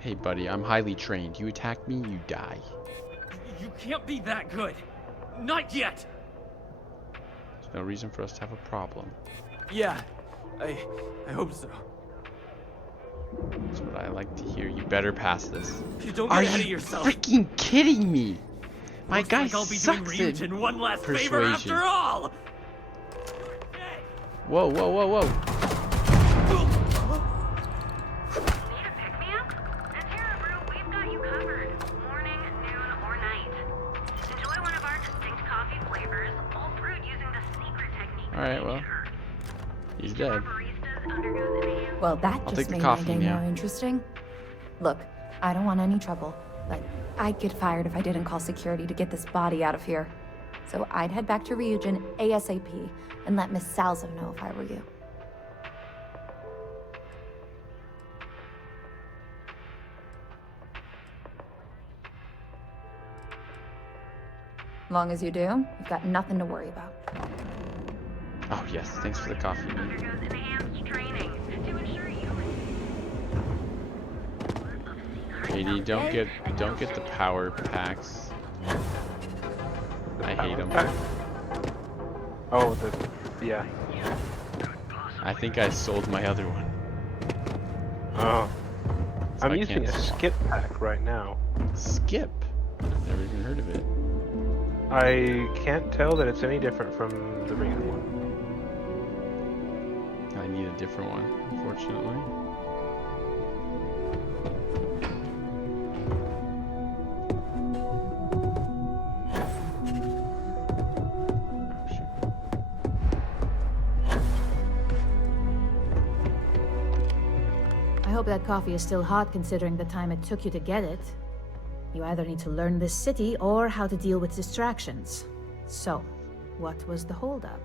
Hey, buddy, I'm highly trained. You attack me, you die. You can't be that good. Not yet. There's no reason for us to have a problem. Yeah, I hope so. That's what I like to hear. You better pass this. You don't Are get ahead you of yourself. freaking kidding me? My Looks guy like I'll be sucks doing at Ryujin one last favor persuasion. after all. Whoa, whoa, whoa, whoa. We've got you covered. Morning, noon, or night. Enjoy one of our distinct coffee flavors, all brewed using the secret technique. Alright, well. He's dead. Well, that I'll just take the made coffee my day now. more interesting. Look, I don't want any trouble, but I'd get fired if I didn't call security to get this body out of here. So I'd head back to Ryujin ASAP and let Miss Salzo know if I were you. Long as you do, you've got nothing to worry about. Oh, yes. Thanks for the coffee, man. JD, don't get the power packs. I hate them. Oh, yeah. I think I sold my other one. Oh. So I'm I using can't a swap. skip pack right now. Skip? Never even heard of it. I can't tell that it's any different from the regular one. I need a different one, unfortunately. that coffee is still hot considering the time it took you to get it. You either need to learn this city or how to deal with distractions. So, what was the holdup?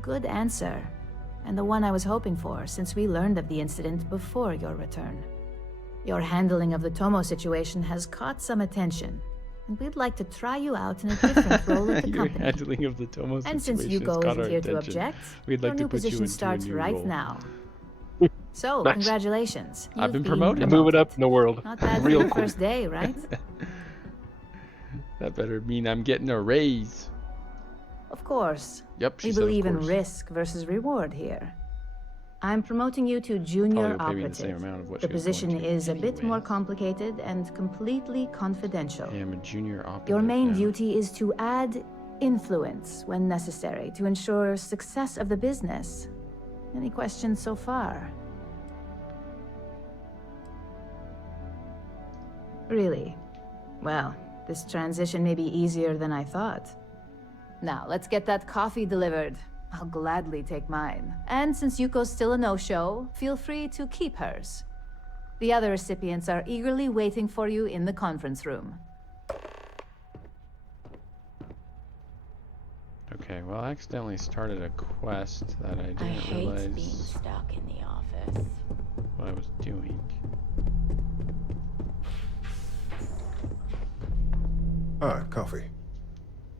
Good answer. And the one I was hoping for, since we learned of the incident before your return. Your handling of the Tomo situation has caught some attention, and we'd like to try you out in a different role at the Your company. handling of the Tomo situation And since has Yuko caught isn't our here to attention. object, We'd your like to new put you position into starts a new right role. now. So, Nice. congratulations. I've been You've promoted. Move it up in the world. Not bad Real for the quick. first day, right? That better mean I'm getting a raise. Of course. Yep, she We said of believe in course. risk versus reward here. I'm promoting you to junior Probably will pay me the same operative. amount of what The she was going position to is a bit more anyways. complicated and completely confidential. I am a junior operative Your main now. duty is to add influence when necessary to ensure success of the business. Any questions so far? Really? Well, this transition may be easier than I thought. Now, let's get that coffee delivered. I'll gladly take mine. And since Yuko's still a no-show, feel free to keep hers. The other recipients are eagerly waiting for you in the conference room. Okay, well, I accidentally started a quest that I I didn't hate realize being stuck in the office. what I was doing. Ah, coffee.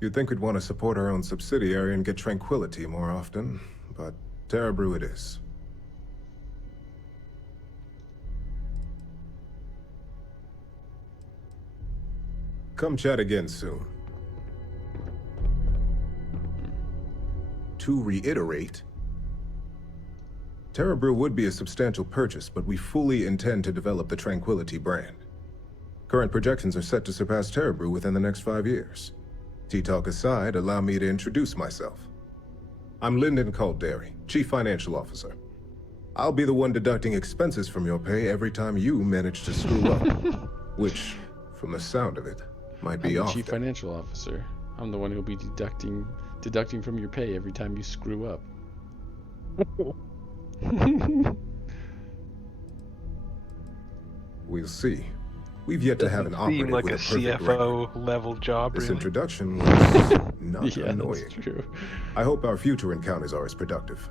You'd think we'd want to support our own subsidiary and get tranquility more often, but Terra Brew it is. Come chat again soon. To reiterate, Terra Brew would be a substantial purchase, but we fully intend to develop the Tranquility brand. Current projections are set to surpass Terra Brew within the next 5 years. Tea-talk aside, allow me to introduce myself. I'm Lyndon Calderi, Chief Financial Officer. I'll be the one deducting expenses from your pay every time you manage to screw up. Nature. From the sound of it, might be I'm the often. Chief Financial Officer. I'm the one who'll be deducting from your pay every time you screw up. We'll see. We've yet to have an Doesn't seem operative like with a a perfect CFO record. level job, This really. introduction was not Yeah, annoying. that's true. I hope our future encounters are as productive.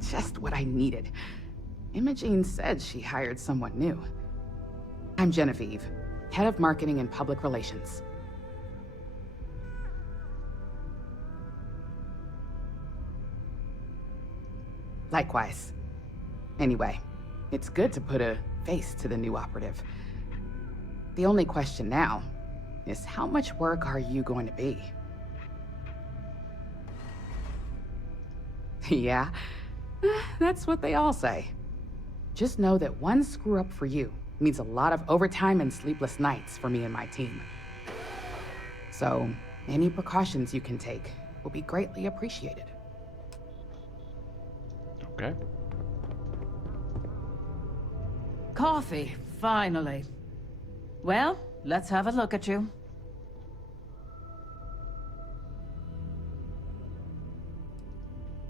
Just what I needed. Imogene said she hired someone new. I'm Genevieve, head of marketing and public relations. Likewise. Anyway, it's good to put a face to the new operative. The only question now is how much work are you going to be? Yeah, that's what they all say. Just know that one screw up for you means a lot of overtime and sleepless nights for me and my team. So, any precautions you can take will be greatly appreciated. Okay. Coffee, finally. Well, let's have a look at you.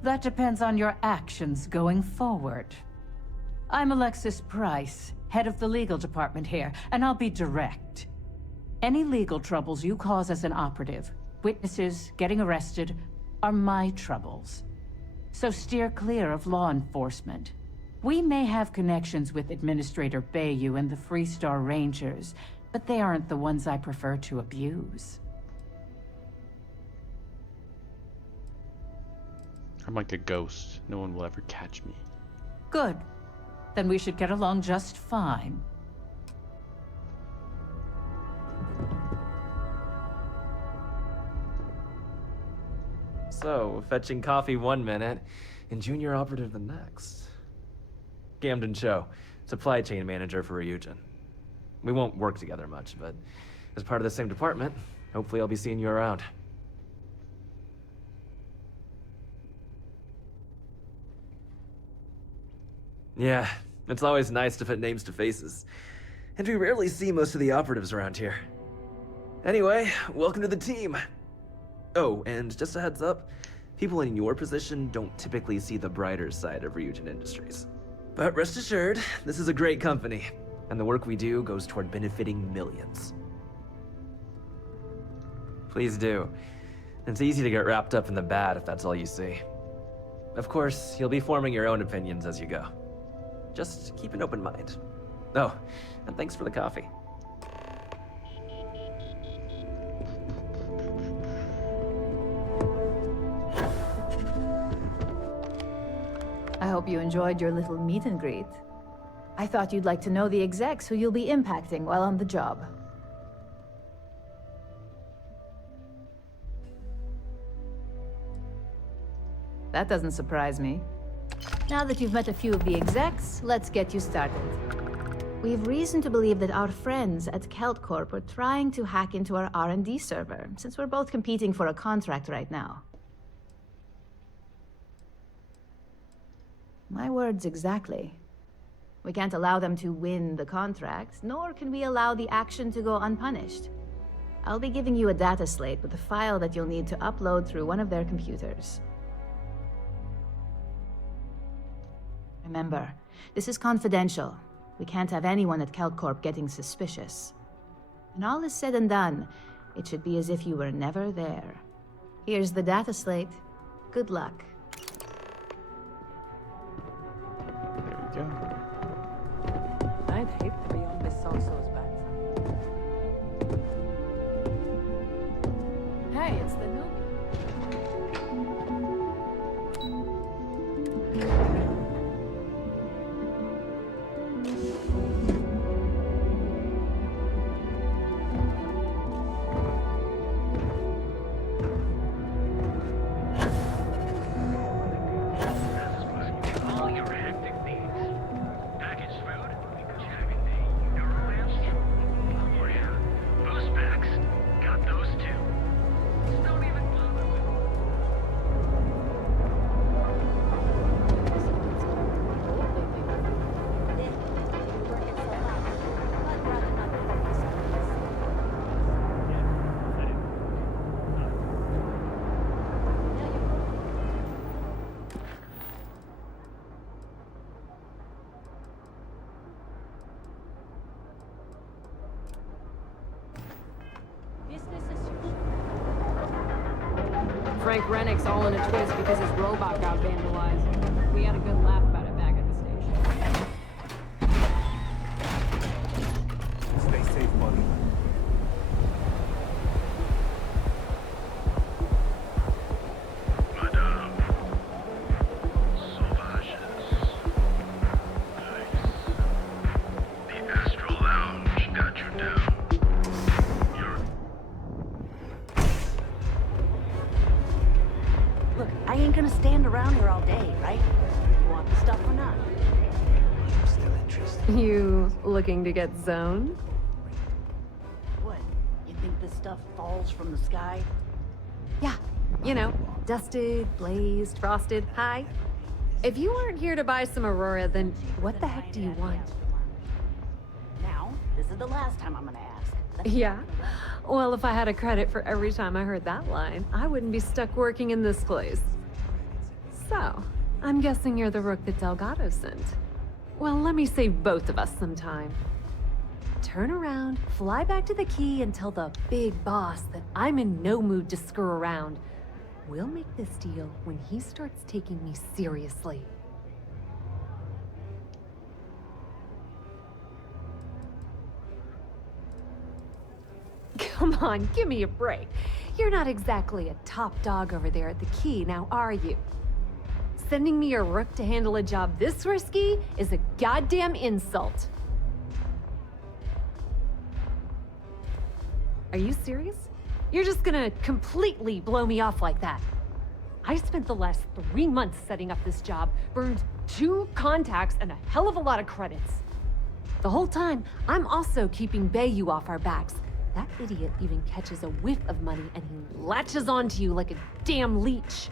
That depends on your actions going forward. I'm Alexis Price, head of the legal department here, and I'll be direct. Any legal troubles you cause as an operative, witnesses, getting arrested, are my troubles. So steer clear of law enforcement. We may have connections with Administrator Bayou and the Freestar Rangers, but they aren't the ones I prefer to abuse. I'm like a ghost. No one will ever catch me. Good. Then we should get along just fine. So, fetching coffee 1 minute, and junior operative the next. Camden Cho, supply chain manager for Ryujin. We won't work together much, but as part of the same department, hopefully I'll be seeing you around. Yeah, it's always nice to put names to faces. And we rarely see most of the operatives around here. Anyway, welcome to the team. Oh, and just a heads up, people in your position don't typically see the brighter side of Ryujin Industries. But rest assured, this is a great company, and the work we do goes toward benefiting millions. Please do. It's easy to get wrapped up in the bad if that's all you see. Of course, you'll be forming your own opinions as you go. Just keep an open mind. Oh, and thanks for the coffee. I hope you enjoyed your little meet and greet. I thought you'd like to know the execs who you'll be impacting while on the job. That doesn't surprise me. Now that you've met a few of the execs, let's get you started. We've reason to believe that our friends at KeltCorp are trying to hack into our R&D server, since we're both competing for a contract right now. My words exactly. We can't allow them to win the contract, nor can we allow the action to go unpunished. I'll be giving you a data slate with a file that you'll need to upload through one of their computers. Remember, this is confidential. We can't have anyone at KeltCorp getting suspicious. When all is said and done, it should be as if you were never there. Here's the data slate. Good luck. There we go. I'd hate to be on Miss Salso's bad side. Hey, it's the newbie. Frank Rennick's all in a twist because his robot got vandalized. We had a good laugh about it back at the station. Stay safe, buddy. Look, I ain't gonna stand around here all day, right? You want the stuff or not? I'm still interested. You looking to get zoned? What? You think this stuff falls from the sky? Yeah, you know, dusted, blazed, frosted, high. If you aren't here to buy some Aurora, then what the heck do you want? Now, this is the last time I'm gonna ask. Yeah? Well, if I had a credit for every time I heard that line, I wouldn't be stuck working in this place. So, I'm guessing you're the rook that Delgado sent. Well, let me save both of us some time. Turn around, fly back to the key, and tell the big boss that I'm in no mood to screw around. We'll make this deal when he starts taking me seriously. Come on, give me a break. You're not exactly a top dog over there at the key, now are you? Sending me a rook to handle a job this risky is a goddamn insult. Are you serious? You're just gonna completely blow me off like that? I spent the last 3 months setting up this job, burned 2 contacts and a hell of a lot of credits. The whole time, I'm also keeping Bayou off our backs. That idiot even catches a whiff of money and he latches onto you like a damn leech.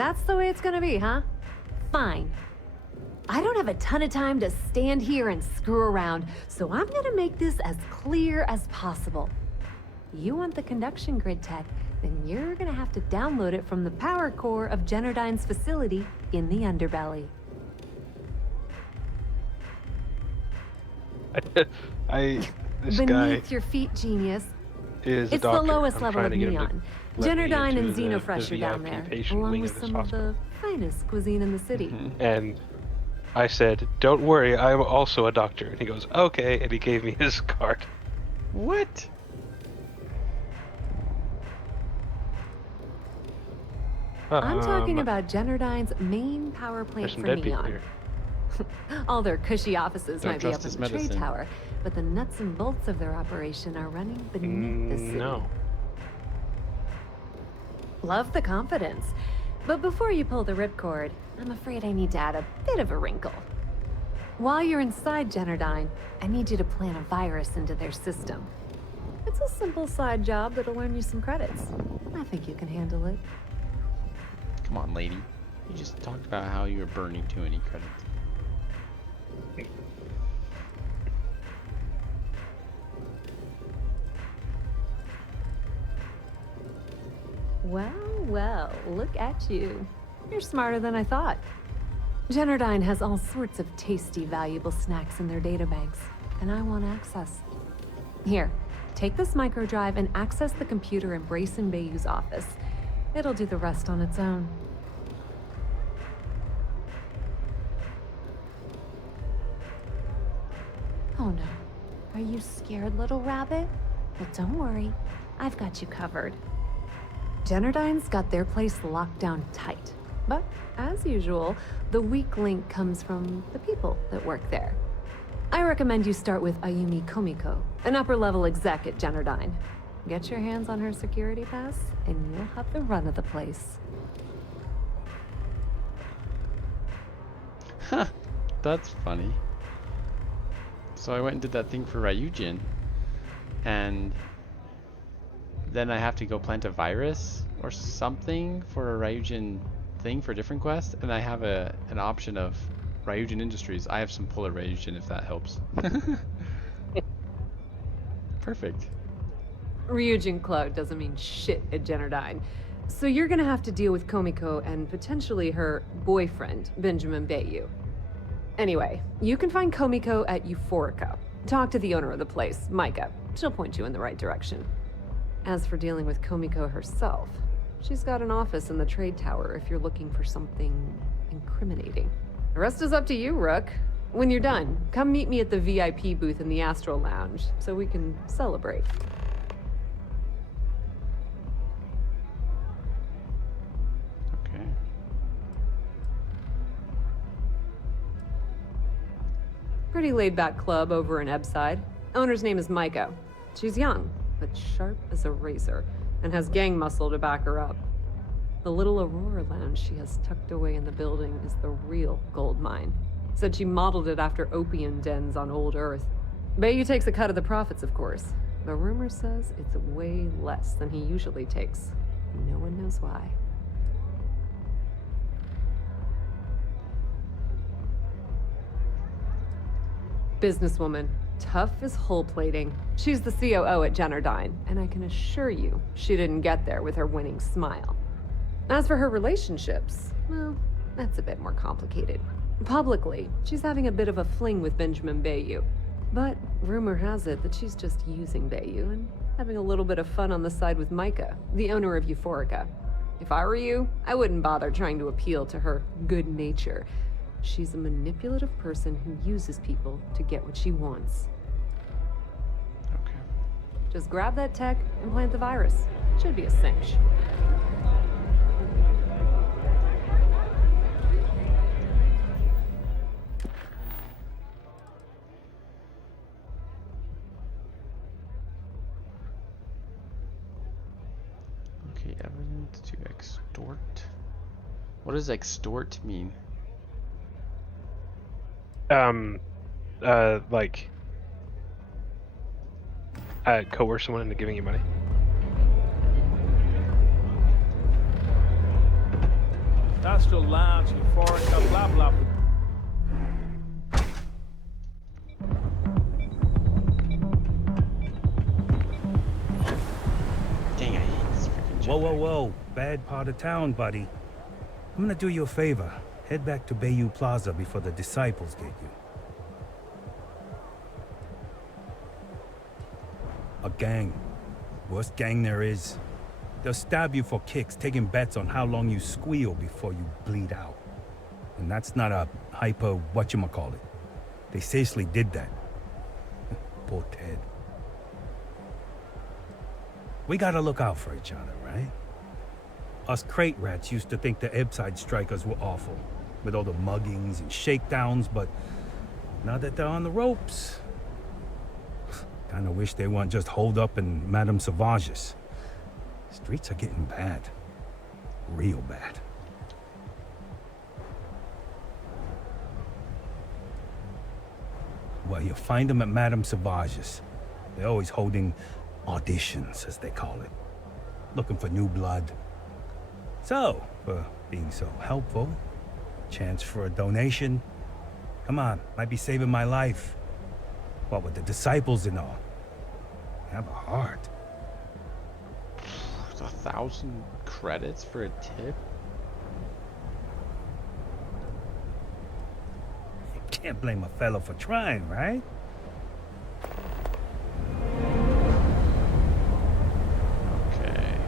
That's the way it's gonna be, huh? Fine. I don't have a ton of time to stand here and screw around, so I'm gonna make this as clear as possible. You want the conduction grid tech, then you're gonna have to download it from the power core of Generdyne's facility in the underbelly. This Beneath guy your feet, genius. is a It's doctor. the lowest I'm level trying of to get him to Neon. let me Generdyne into and the Xenofresh are down VIP there, patient along wing with of this some of hospital. the finest cuisine in the city. And I said, "Don't worry, I'm also a doctor." And he goes, "Okay," and he gave me his card. What? I'm talking about Generdyne's main power plant There's some for dead people Neon. here. All their cushy offices Don't might be up trust in his the trade medicine. tower, but the nuts and bolts of their operation are running beneath the city. No. Love the confidence. But before you pull the ripcord, I'm afraid I need to add a bit of a wrinkle. While you're inside Generdyne, I need you to plant a virus into their system. It's a simple side job that'll earn you some credits. I think you can handle it. Come on, lady. You just talked about how you were burning too many credits. Well, well, look at you. You're smarter than I thought. Generdyne has all sorts of tasty, valuable snacks in their databanks, and I want access. Here, take this microdrive and access the computer in Brayson Bayou's office. It'll do the rest on its own. Oh no. Are you scared, little rabbit? Well, don't worry. I've got you covered. Generdyne's got their place locked down tight. But, as usual, the weak link comes from the people that work there. I recommend you start with Ayumi Komiko, an upper-level exec at Generdyne. Get your hands on her security pass, and you'll have the run of the place. Huh. That's funny. So I went and did that thing for Ryujin, and then I have to go plant a virus or something for a Ryujin thing for a different quest, and I have an option of Ryujin Industries. I have some Polar Ryujin if that helps. Perfect. Ryujin Cloud doesn't mean shit at Generdyne. So you're gonna have to deal with Komiko and potentially her boyfriend, Benjamin Bayou. Anyway, you can find Komiko at Euphorica. Talk to the owner of the place, Micah. She'll point you in the right direction. As for dealing with Komiko herself, she's got an office in the trade tower if you're looking for something incriminating. The rest is up to you, Rook. When you're done, come meet me at the VIP booth in the Astral Lounge so we can celebrate. Okay. Pretty laid-back club over in Ebbside. Owner's name is Micah. She's young, but sharp as a razor, and has gang muscle to back her up. The little Aurora Lounge she has tucked away in the building is the real gold mine. Said she modeled it after opium dens on old Earth. Bayou takes a cut of the profits, of course. The rumor says it's way less than he usually takes. No one knows why. Businesswoman. Tough as hull plating. She's the COO at Generdyne, and I can assure you she didn't get there with her winning smile. As for her relationships, well, that's a bit more complicated. Publicly, she's having a bit of a fling with Benjamin Bayou. But rumor has it that she's just using Bayou and having a little bit of fun on the side with Micah, the owner of Euphorica. If I were you, I wouldn't bother trying to appeal to her good nature. She's a manipulative person who uses people to get what she wants. Okay. Just grab that tech and plant the virus. Should be a cinch. Okay, evidence to extort. What does extort mean? Like, coerce someone into giving you money. Industrial Lounge, Euphorica, blah, blah. Dang, I hate this freaking Whoa, whoa, whoa. Bad part of town, buddy. I'm gonna do you a favor. Head back to Bayou Plaza before the disciples get you. A gang. Worst gang there is. They'll stab you for kicks, taking bets on how long you squeal before you bleed out. And that's not a hyper whatchamacallit. They seriously did that. Poor Ted. We gotta look out for each other, right? Us crate rats used to think the Ebbside strikers were awful, with all the muggings and shakedowns, but now that they're on the ropes, kinda wish they weren't just holed up in Madame Savage's. Streets are getting bad. Real bad. Well, you'll find them at Madame Savage's. They're always holding auditions, as they call it. Looking for new blood. So, for being so helpful, chance for a donation. Come on, might be saving my life. What with the disciples and all. Have a heart. 1,000 credits for a tip? Can't blame a fellow for trying, right? Okay.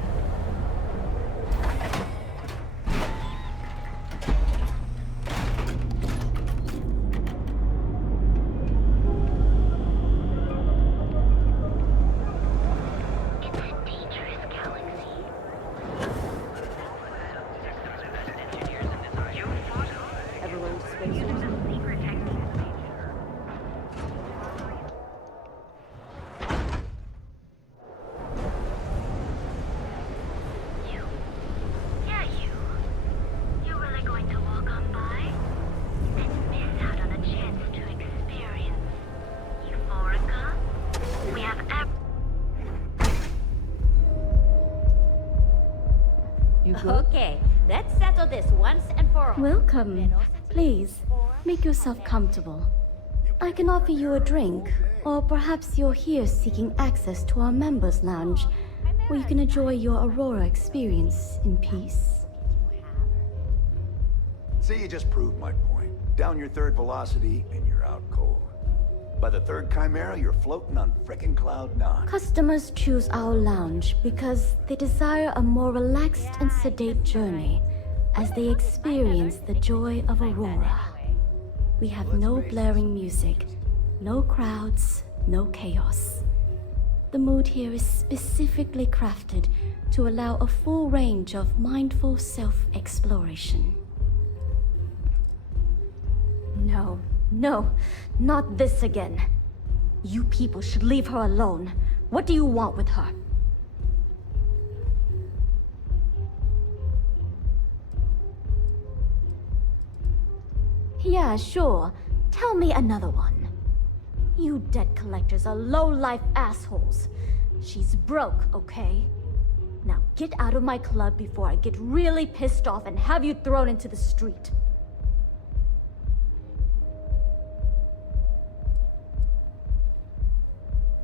Everyone's space. Yeah, you. You're really going to walk on by and miss out on a chance to experience Euphorica? We have You good? Okay, let's settle this once and for all. Welcome. Please, make yourself comfortable. I can offer you a drink, or perhaps you're here seeking access to our members' lounge, where you can enjoy your Aurora experience in peace. See, you just proved my point. Down your third velocity, and you're out cold. By the third Chimera, you're floating on frickin' cloud nine. Customers choose our lounge because they desire a more relaxed and sedate journey as they experience the joy of Aurora. We have no blaring music, no crowds, no chaos. The mood here is specifically crafted to allow a full range of mindful self-exploration. No, no, not this again. You people should leave her alone. What do you want with her? Yeah, sure. Tell me another one. You debt collectors are low-life assholes. She's broke, okay? Now get out of my club before I get really pissed off and have you thrown into the street.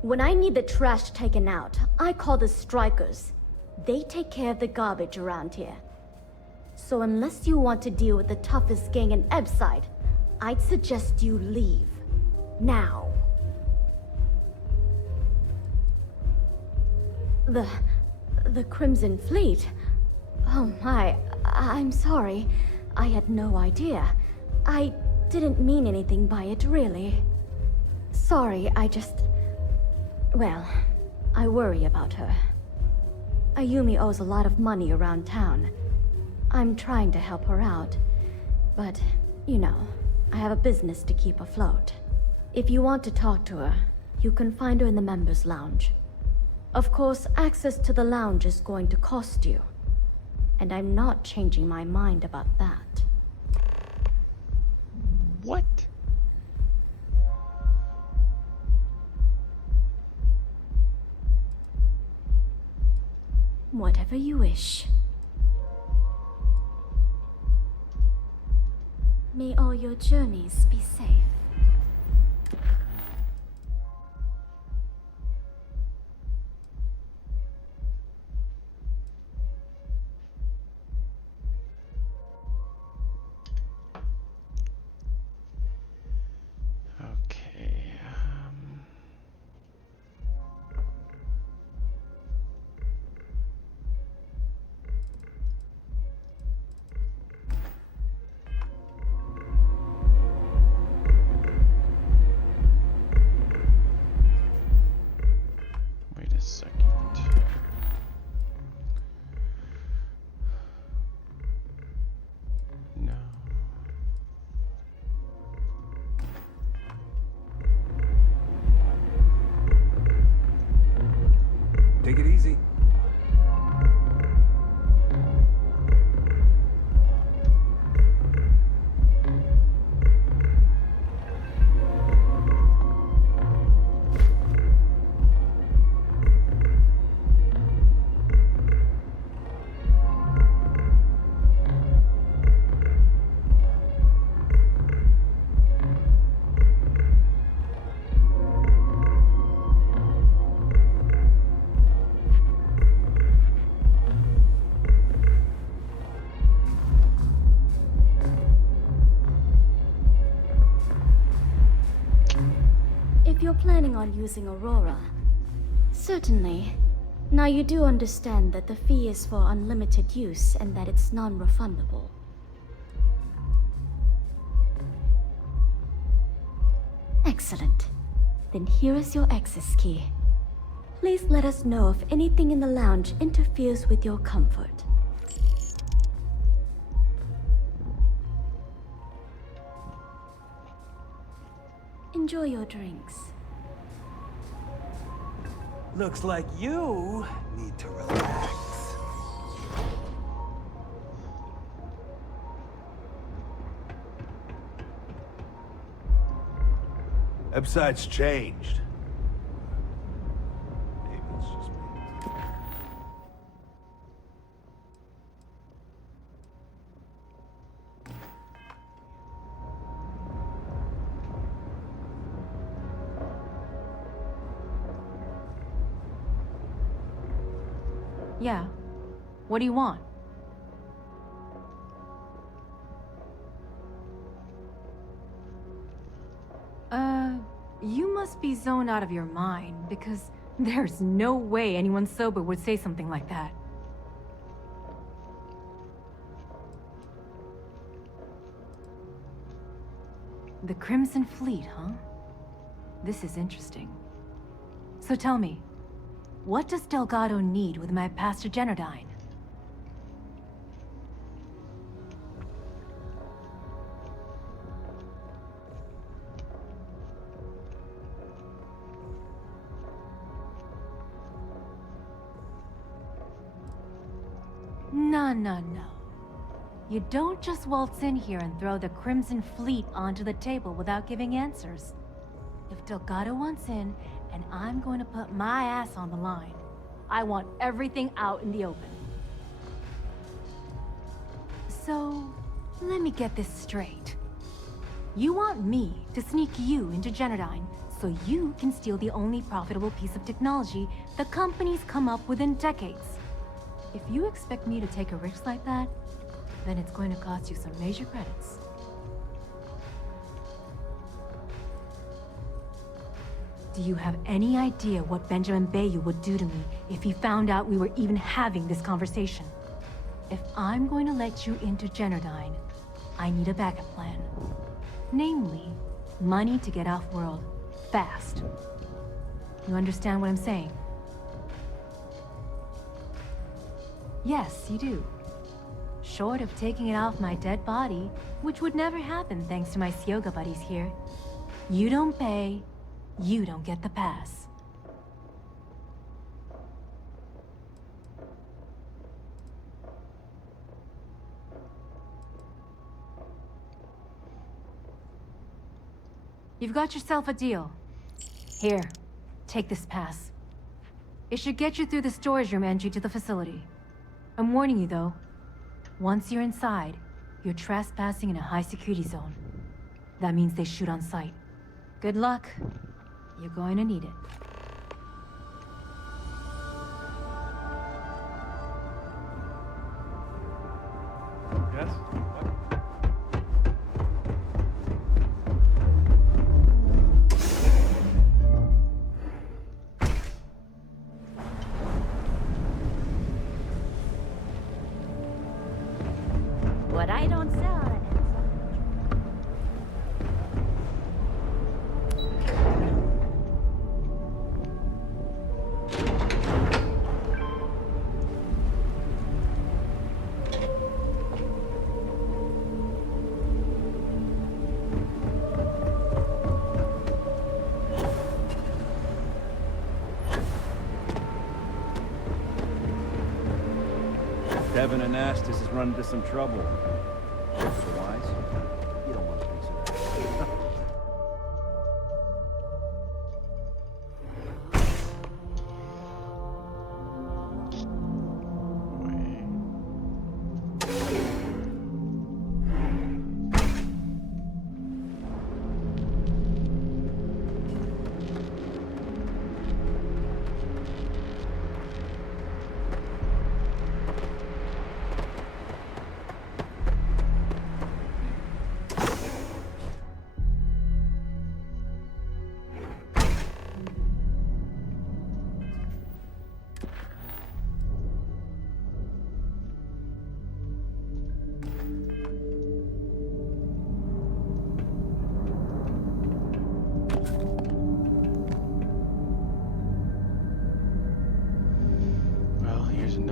When I need the trash taken out, I call the strikers. They take care of the garbage around here. So unless you want to deal with the toughest gang in Ebbside, I'd suggest you leave. Now. The Crimson Fleet? Oh my, I'm sorry. I had no idea. I didn't mean anything by it, really. Sorry, well, I worry about her. Ayumi owes a lot of money around town. I'm trying to help her out, but, you know, I have a business to keep afloat. If you want to talk to her, you can find her in the members' lounge. Of course, access to the lounge is going to cost you, and I'm not changing my mind about that. What? Whatever you wish. May all your journeys be safe. Okay. Wait a second. No. Take it easy. If you're planning on using Aurora, certainly. Now you do understand that the fee is for unlimited use and that it's non-refundable. Excellent. Then here is your access key. Please let us know if anything in the lounge interferes with your comfort. Enjoy your drinks. Looks like you need to relax. Website's changed. Maybe it's just me. Yeah. What do you want? You must be zoned out of your mind, because there's no way anyone sober would say something like that. The Crimson Fleet, huh? This is interesting. So tell me, what does Delgado need with my Pastor Generdine? No. You don't just waltz in here and throw the Crimson Fleet onto the table without giving answers. If Delgado wants in, and I'm going to put my ass on the line, I want everything out in the open. So, let me get this straight. You want me to sneak you into Generdine so you can steal the only profitable piece of technology the company's come up with in decades. If you expect me to take a risk like that, then it's going to cost you some major credits. Do you have any idea what Benjamin Bayou would do to me if he found out we were even having this conversation? If I'm going to let you into Generdine, I need a backup plan. Namely, money to get off-world, fast. You understand what I'm saying? Yes, you do. Short of taking it off my dead body, which would never happen thanks to my Syoga buddies here. You don't pay, you don't get the pass. You've got yourself a deal. Here, take this pass. It should get you through the storage room entry to the facility. I'm warning you though, once you're inside, You're trespassing in a high-security zone. That means they shoot on sight. Good luck. You're going to need it. Yes? What I don't sell. Devin and Astis has run into some trouble. Otherwise, you don't want a piece of that.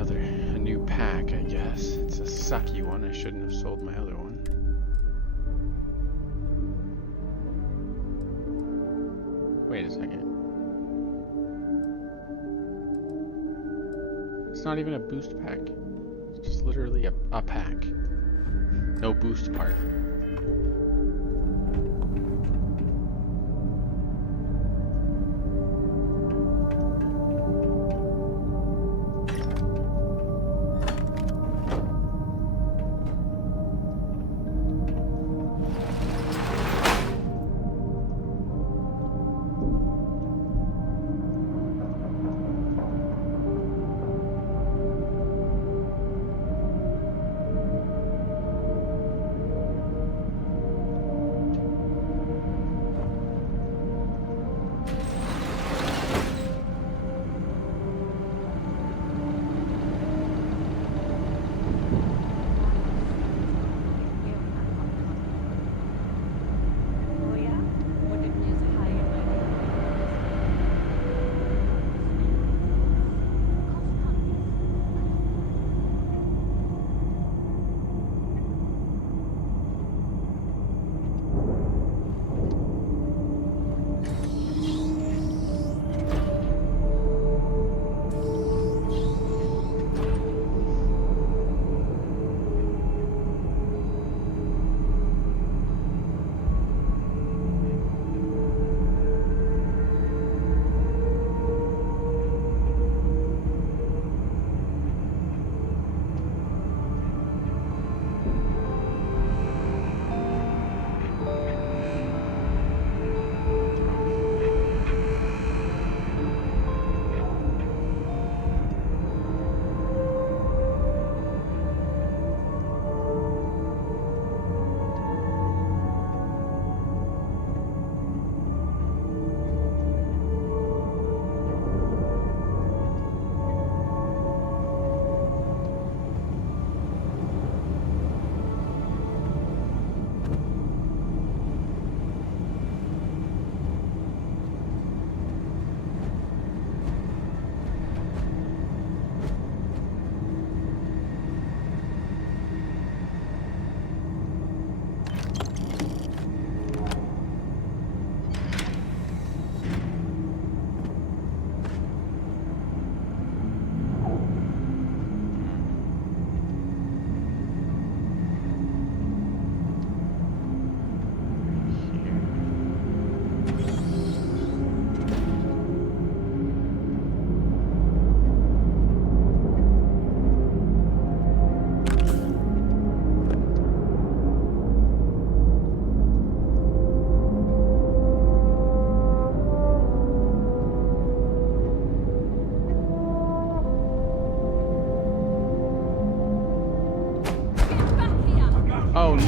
A new pack, I guess. It's a sucky one. I shouldn't have sold my other one. Wait a second. It's not even a boost pack. It's just literally a pack. No boost part.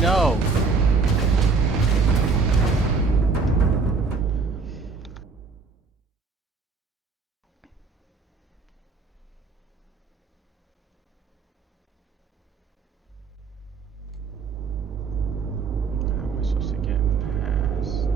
no. How am I supposed to get past?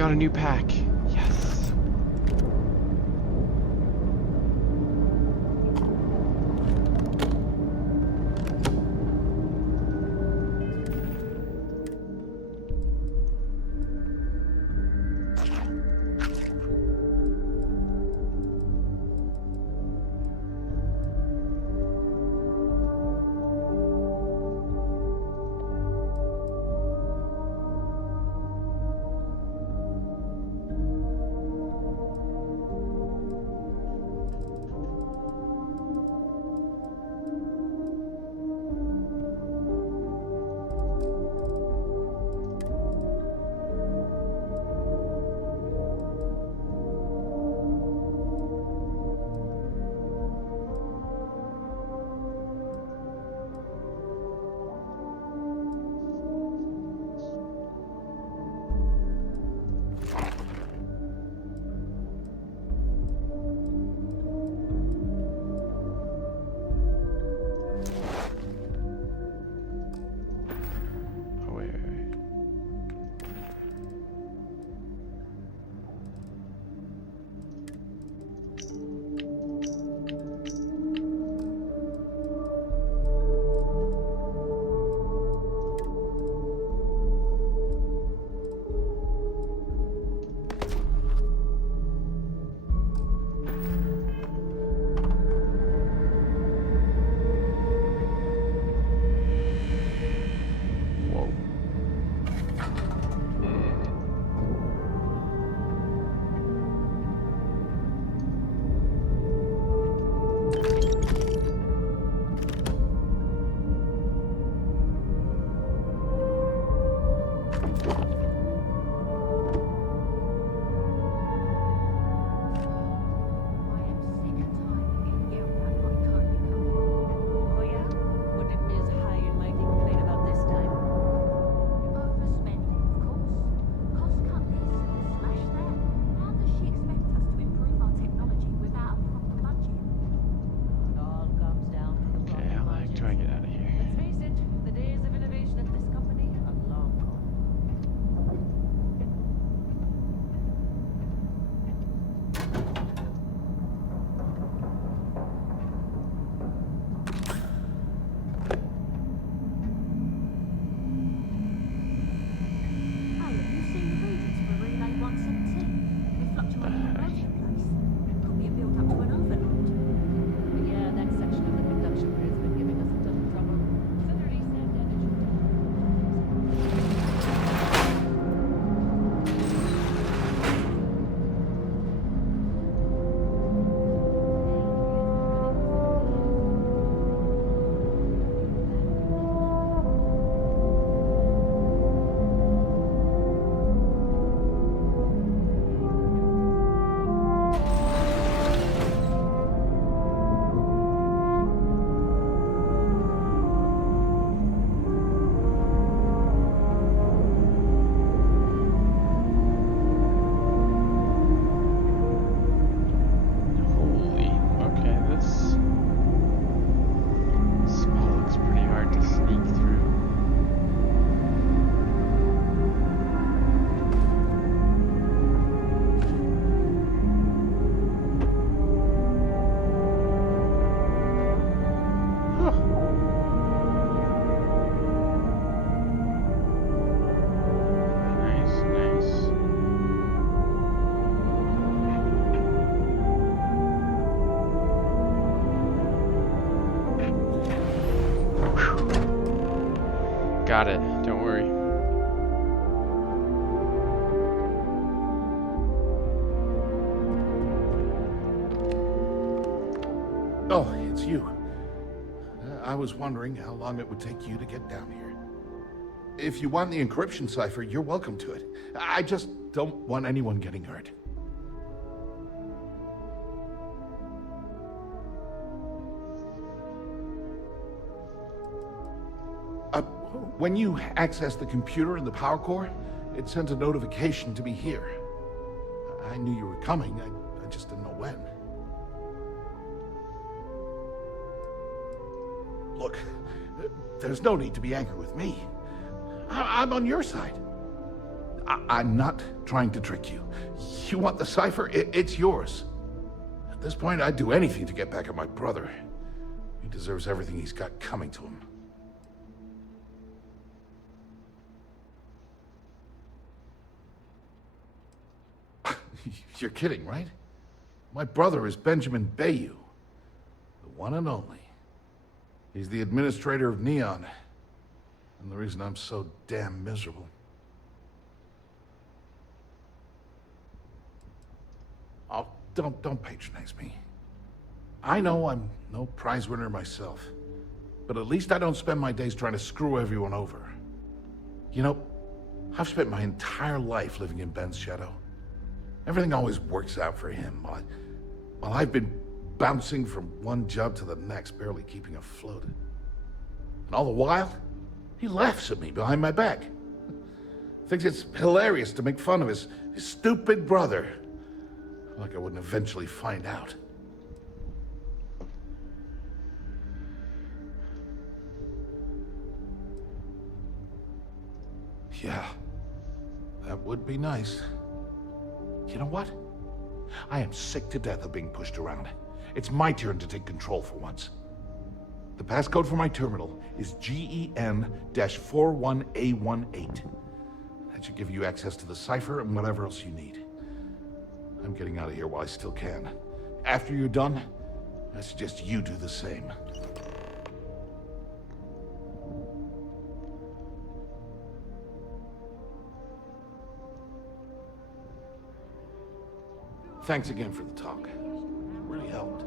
got a new pack. Yes. Got it. Don't worry. Oh, it's you. I was wondering how long it would take you to get down here. If you want the encryption cipher, you're welcome to it. I just don't want anyone getting hurt. When you access the computer in the power core, it sends a notification to me here. I knew you were coming, I just didn't know when. Look, there's no need to be angry with me. I'm on your side. I'm not trying to trick you. You want the cipher? It's yours. At this point, I'd do anything to get back at my brother. He deserves everything he's got coming to him. You're kidding, right? My brother is Benjamin Bayou, the one and only. He's the administrator of Neon, and the reason I'm so damn miserable. Oh, don't patronize me. I know I'm no prize winner myself, but at least I don't spend my days trying to screw everyone over. You know, I've spent my entire life living in Ben's shadow. Everything always works out for him, while I've been bouncing from one job to the next, barely keeping afloat. And all the while, he laughs at me behind my back. Thinks it's hilarious to make fun of his stupid brother. Like I wouldn't eventually find out. Yeah, that would be nice. You know what? I am sick to death of being pushed around. It's my turn to take control for once. The passcode for my terminal is GEN-41A18. That should give you access to the cipher and whatever else you need. I'm getting out of here while I still can. After you're done, I suggest you do the same. Thanks again for the talk. It really helped.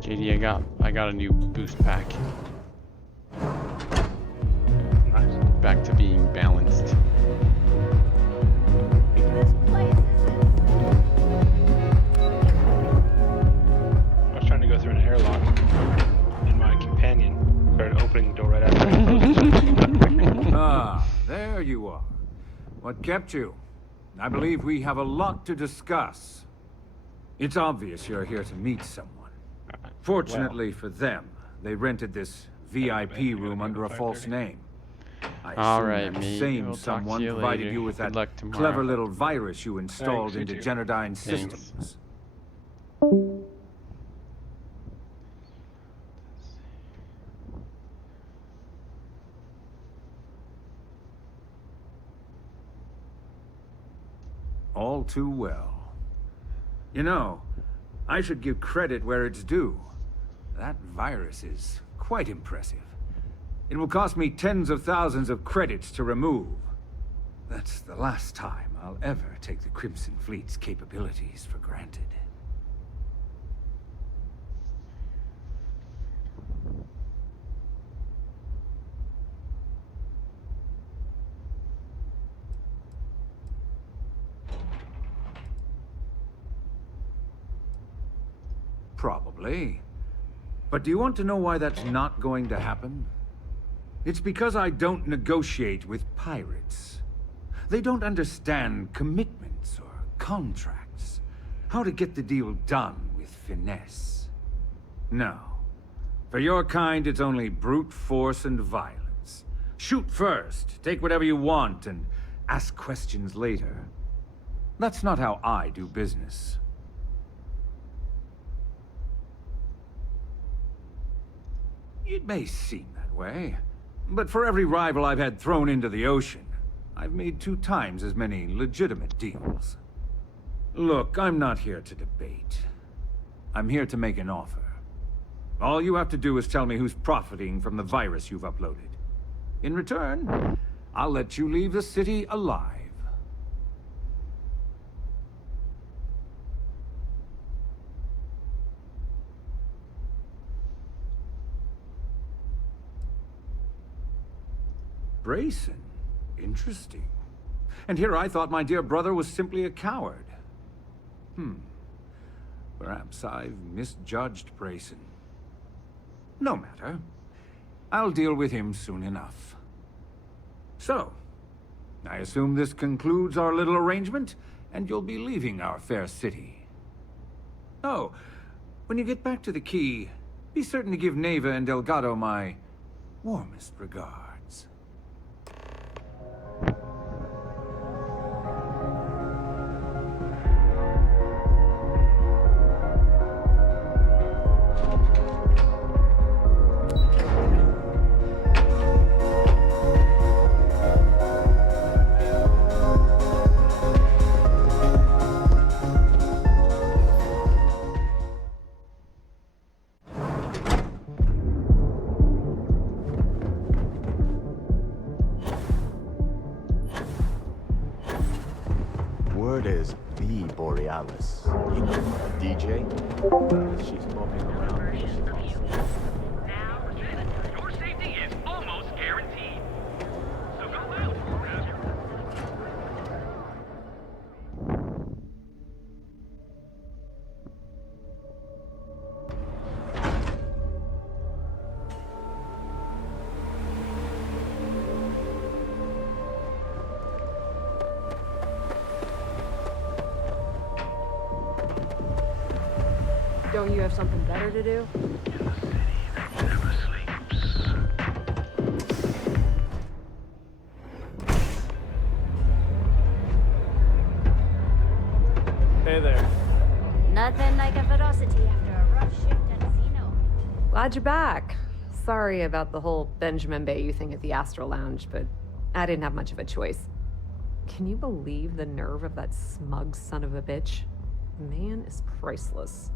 JD, I got a new boost pack. Nice. Back to being balanced. I was trying to go through an airlock, and my companion started opening the door right after I Ah, there you are. What kept you? I believe we have a lot to discuss. It's obvious you're here to meet someone. Fortunately for them, they rented this VIP room under a false name. I Alright, assume that mate. same We'll talk someone to you provided later. you with Good that luck tomorrow. clever little virus you installed Thanks, into you too. Genodyne's Thanks. systems. All too well. You know, I should give credit where it's due. That virus is quite impressive. It will cost me tens of thousands of credits to remove. That's the last time I'll ever take the Crimson Fleet's capabilities for granted. Probably. But do you want to know why that's not going to happen? It's because I don't negotiate with pirates. They don't understand commitments or contracts. How to get the deal done with finesse. No. For your kind, it's only brute force and violence. Shoot first, take whatever you want, and ask questions later. That's not how I do business. It may seem that way, But for every rival I've had thrown into the ocean, I've made 2 times as many legitimate deals. Look, I'm not here to debate. I'm here to make an offer. All you have to do is tell me who's profiting from the virus you've uploaded. In return, I'll let you leave the city alive. Brayson? Interesting. And here I thought my dear brother was simply a coward. Perhaps I've misjudged Brayson. No matter. I'll deal with him soon enough. So, I assume this concludes our little arrangement, and you'll be leaving our fair city. Oh, when you get back to the Key, be certain to give Neva and Delgado my warmest regards. Word is the Borealis. You know, DJ? She's bumping around me. Your safety is almost guaranteed. So go out. Don't you have something better to do? Hey there. Nothing like a ferocity after a rough shift at Xeno. Glad you're back. Sorry about the whole Benjamin Bayou thing at the Astral Lounge, but I didn't have much of a choice. Can you believe the nerve of that smug son of a bitch? The man is priceless.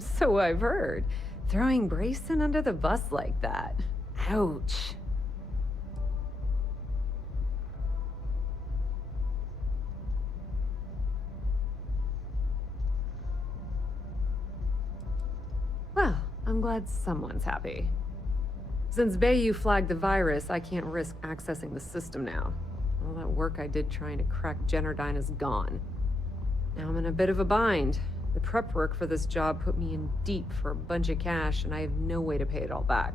So I've heard. Throwing Brayson under the bus like that. Ouch. Well, I'm glad someone's happy. Since Bayou flagged the virus, I can't risk accessing the system now. All that work I did trying to crack Generdyne is gone. Now I'm in a bit of a bind. The prep work for this job put me in deep for a bunch of cash, and I have no way to pay it all back.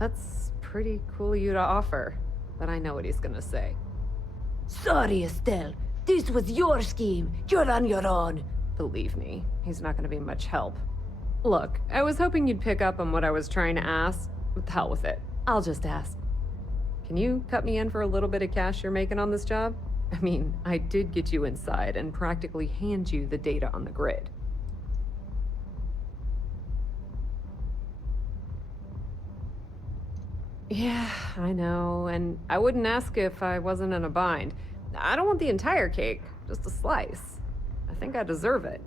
That's pretty cool of you to offer, but I know what he's gonna say. Sorry, Estelle. This was your scheme. You're on your own. Believe me, he's not gonna be much help. Look, I was hoping you'd pick up on what I was trying to ask. What the hell with it? I'll just ask. Can you cut me in for a little bit of cash you're making on this job? I mean, I did get you inside and practically hand you the data on the grid. Yeah, I know, and I wouldn't ask if I wasn't in a bind. I don't want the entire cake, just a slice. I think I deserve it.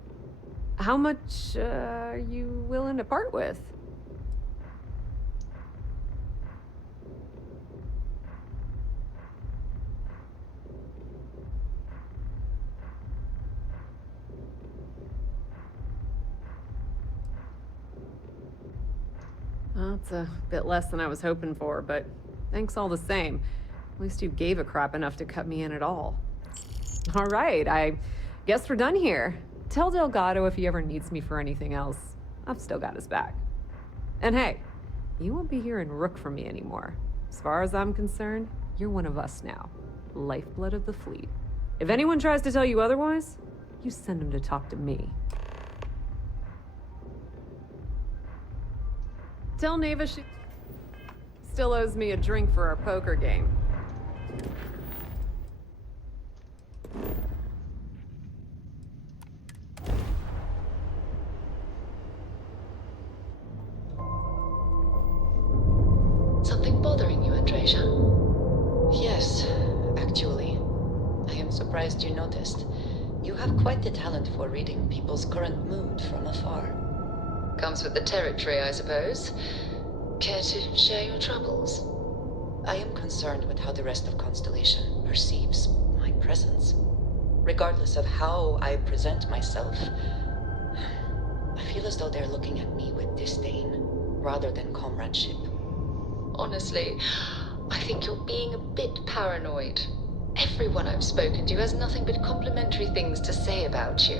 How much are you willing to part with? Well, it's a bit less than I was hoping for, but thanks all the same. At least you gave a crap enough to cut me in at all. All right, I guess we're done here. Tell Delgado if he ever needs me for anything else. I've still got his back. And hey, you won't be hearing Rook from me anymore. As far as I'm concerned, you're one of us now. Lifeblood of the fleet. If anyone tries to tell you otherwise, you send them to talk to me. Tell Neva she... still owes me a drink for our poker game. Something bothering you, Andreja? Yes, actually. I am surprised you noticed. You have quite the talent for reading people's current mood from afar. Comes with the territory, I suppose. Care to share your troubles? I am concerned with how the rest of Constellation perceives my presence. Regardless of how I present myself, I feel as though they're looking at me with disdain, rather than comradeship. Honestly, I think you're being a bit paranoid. Everyone I've spoken to has nothing but complimentary things to say about you.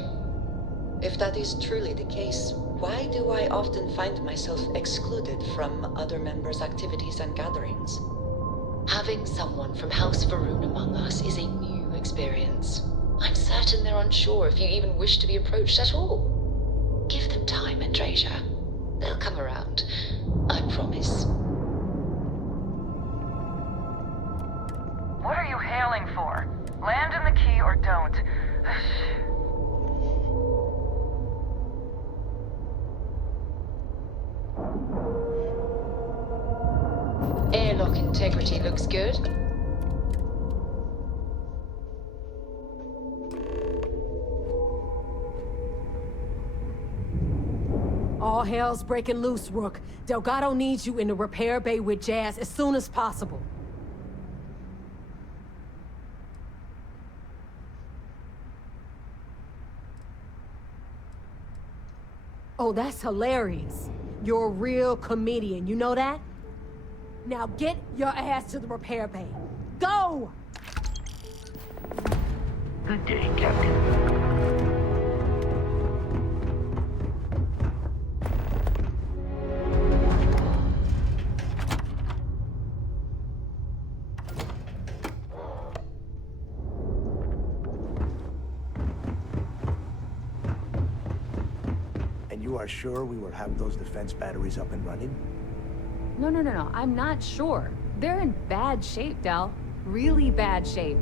If that is truly the case, why do I often find myself excluded from other members' activities and gatherings? Having someone from House Varun among us is a new experience. I'm certain they're unsure if you even wish to be approached at all. Give them time, Andreja. They'll come around. I promise. What are you hailing for? Land in the key or don't. Airlock integrity looks good. All hell's breaking loose, Rook. Delgado needs you in the repair bay with Jazz as soon as possible. Oh, that's hilarious. You're a real comedian, you know that? Now get your ass to the repair bay. Go! Good day, Captain. And you are sure we will have those defense batteries up and running? No, I'm not sure. They're in bad shape, Del. Really bad shape.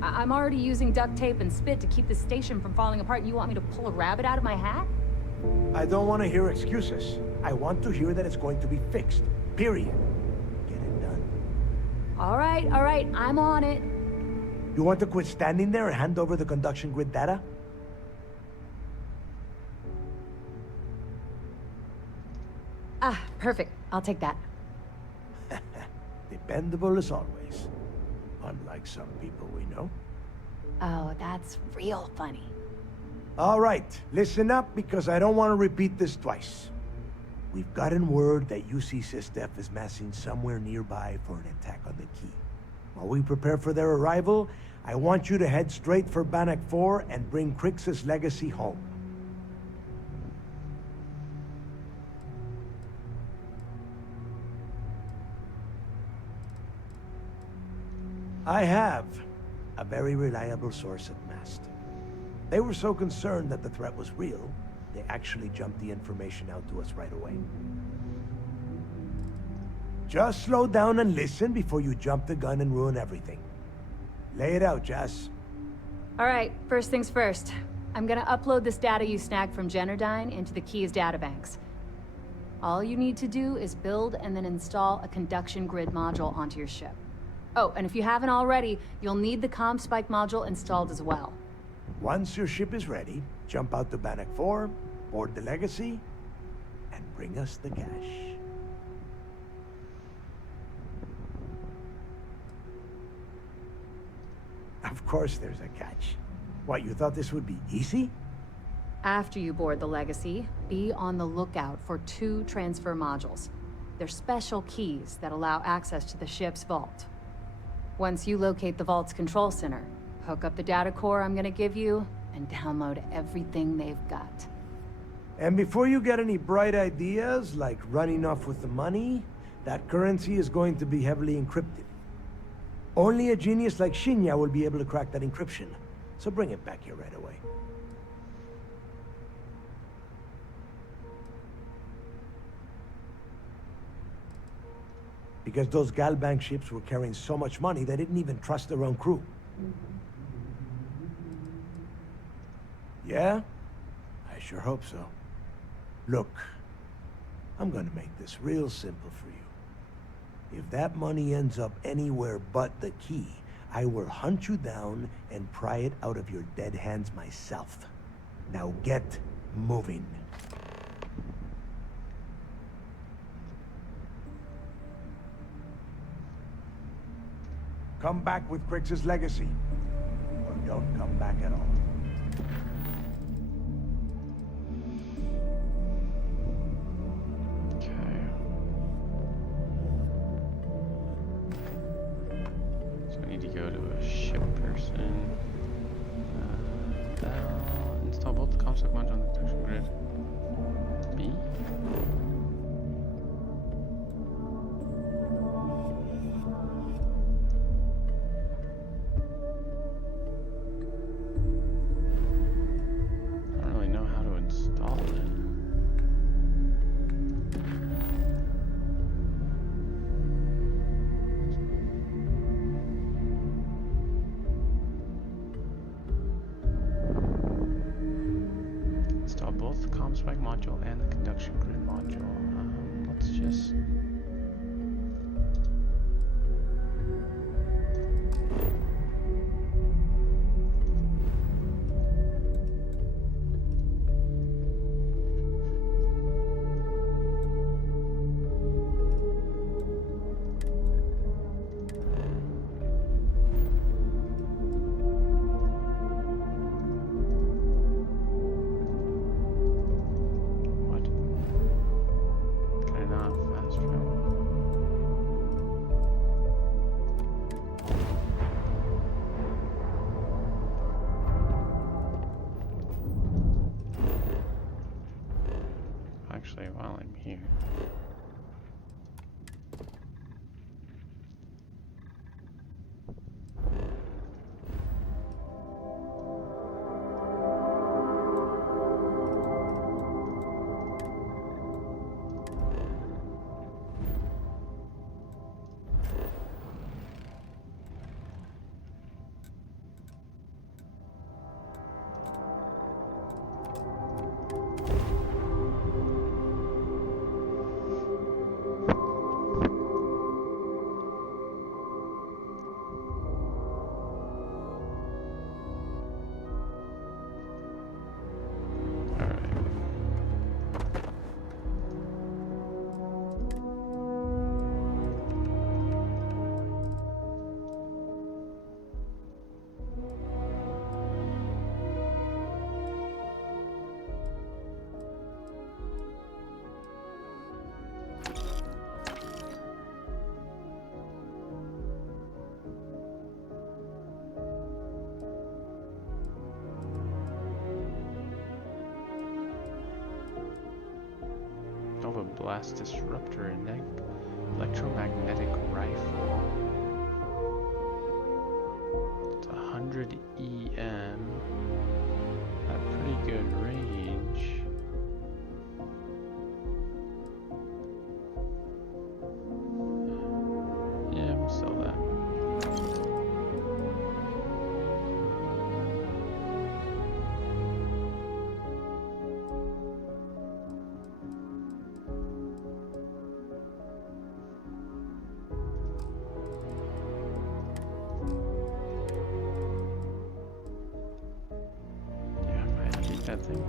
I'm already using duct tape and spit to keep the station from falling apart, and you want me to pull a rabbit out of my hat? I don't want to hear excuses. I want to hear that it's going to be fixed. Period. Get it done. All right, I'm on it. You want to quit standing there and hand over the conduction grid data? Ah, perfect. I'll take that. Dependable as always. Unlike some people we know. Oh, that's real funny. All right, listen up because I don't want to repeat this twice. We've gotten word that UC SysDef is massing somewhere nearby for an attack on the key. While we prepare for their arrival, I want you to head straight for Bannock 4 and bring Crixus' legacy home. I have a very reliable source at Mast. They were so concerned that the threat was real, they actually jumped the information out to us right away. Just slow down and listen before you jump the gun and ruin everything. Lay it out, Jess. All right, first things first. I'm gonna upload this data you snagged from Generdyne into the Key's databanks. All you need to do is build and then install a conduction grid module onto your ship. Oh, and if you haven't already, you'll need the comm spike module installed as well. Once your ship is ready, jump out to Bannock 4, board the Legacy, and bring us the cash. Of course there's a catch. What, you thought this would be easy? After you board the Legacy, be on the lookout for 2 transfer modules. They're special keys that allow access to the ship's vault. Once you locate the vault's control center, hook up the data core I'm gonna give you, and download everything they've got. And before you get any bright ideas, like running off with the money, that currency is going to be heavily encrypted. Only a genius like Shinya will be able to crack that encryption, so bring it back here right away. Because those Galbank ships were carrying so much money they didn't even trust their own crew. Yeah? I sure hope so. Look, I'm gonna make this real simple for you. If that money ends up anywhere but the key, I will hunt you down and pry it out of your dead hands myself. Now get moving. Come back with Crix's legacy, or don't come back at all. Okay. So I need to go to a ship person. Install both the comms module on the protection grid. B? I don't really know how to install it. Install both the comm spike module and the conduction grid module. Let's just... Actually, while I'm here. Nova Blast Disruptor and electromagnetic rifle. It's 100 EM at pretty good range. Yeah, we'll sell that. That thing.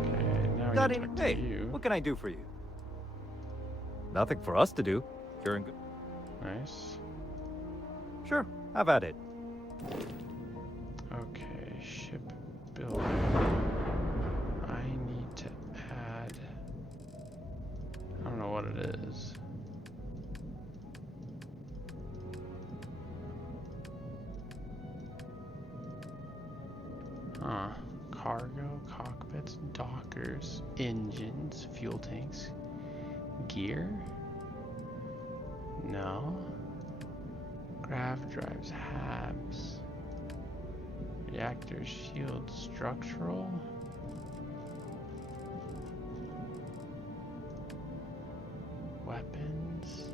Okay, now Got we any? can talk Hey, to you. what can I do for you? Nothing for us to do. You're in good. Nice. Sure, have at it. Okay, ship building. I need to add. I don't know what it is. Huh. Cargo, cockpits, dockers, engines, fuel tanks, gear? No. Grav drives, habs. Reactor shield structural. Weapons.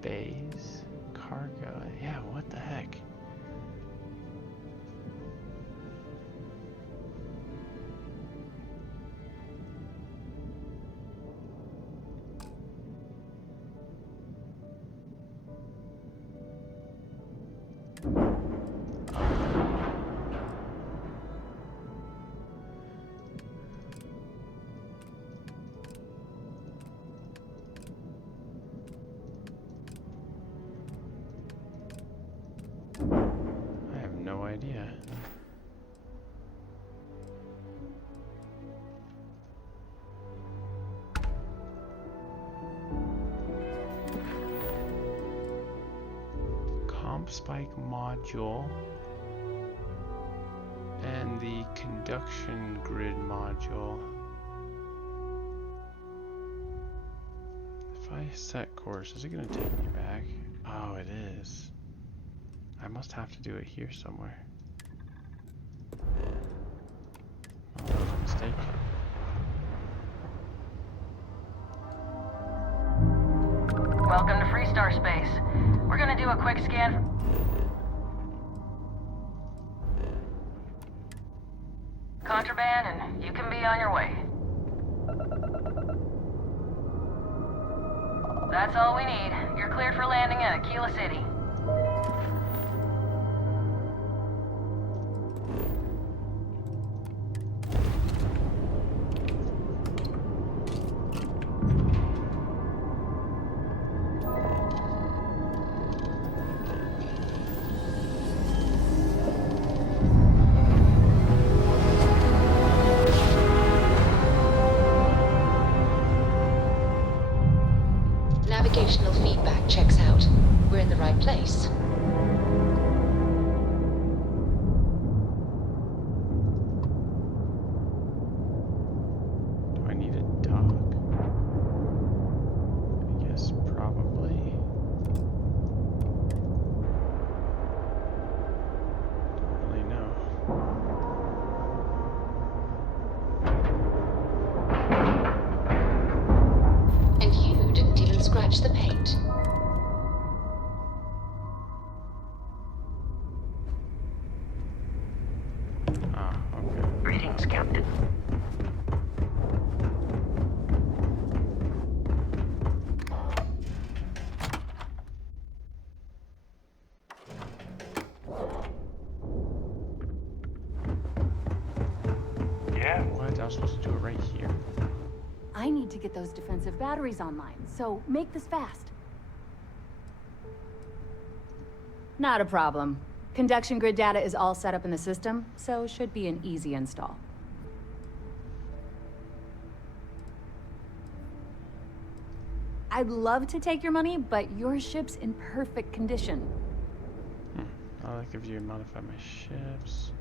Bays. Cargo. Yeah, what the heck? I have no idea. Comp spike module and the conduction grid module. If I set course, is it going to take me back? Oh, it is. I must have to do it here somewhere. Oh, that was a mistake. Welcome to Freestar Space. We're gonna do a quick scan. Contraband, and you can be on your way. That's all we need. You're cleared for landing at Aquila City. Navigational feedback checks out. We're in the right place. Do I need a dock? I guess probably. Don't really know. And you didn't even scratch the paint. Ah, okay. Greetings, Captain. Yeah. What? I was supposed to do it right here. I need to get those defensive batteries online, so make this fast. Not a problem. Conduction grid data is all set up in the system, so should be an easy install. I'd love to take your money, but your ship's in perfect condition. I'll like if you modify my ships.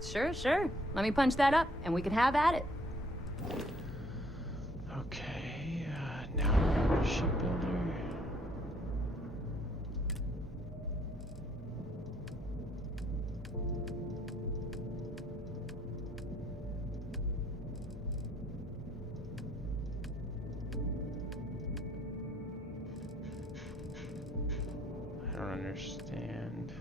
Sure. Let me punch that up, and we can have at it. Okay, now we're going to shipbuilder. I don't understand.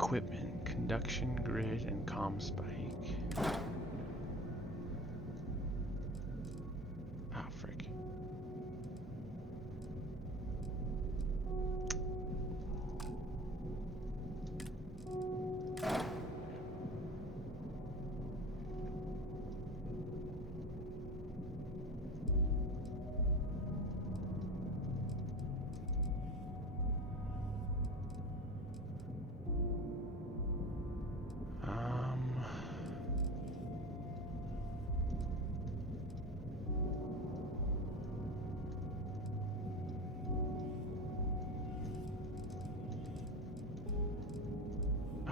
equipment, conduction grid, and comm spike. Ah, frick.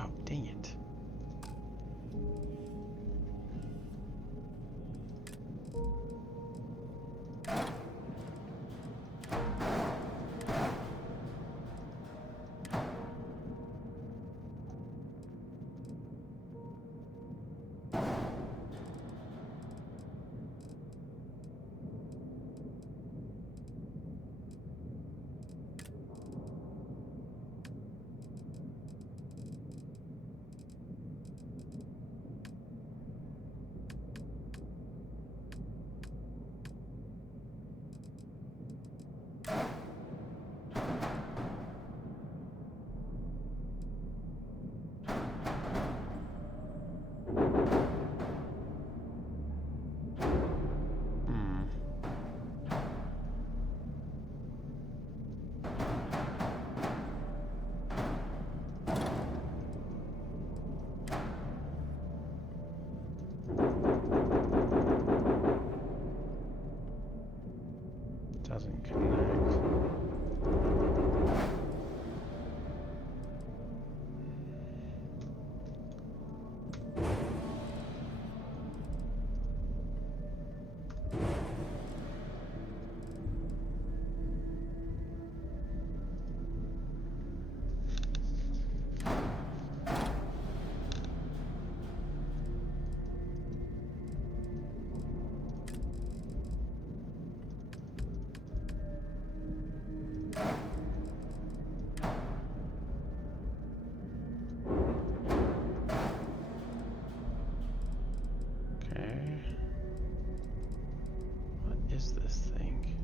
Oh, dang it. Doesn't connect. Okay. What is this thing?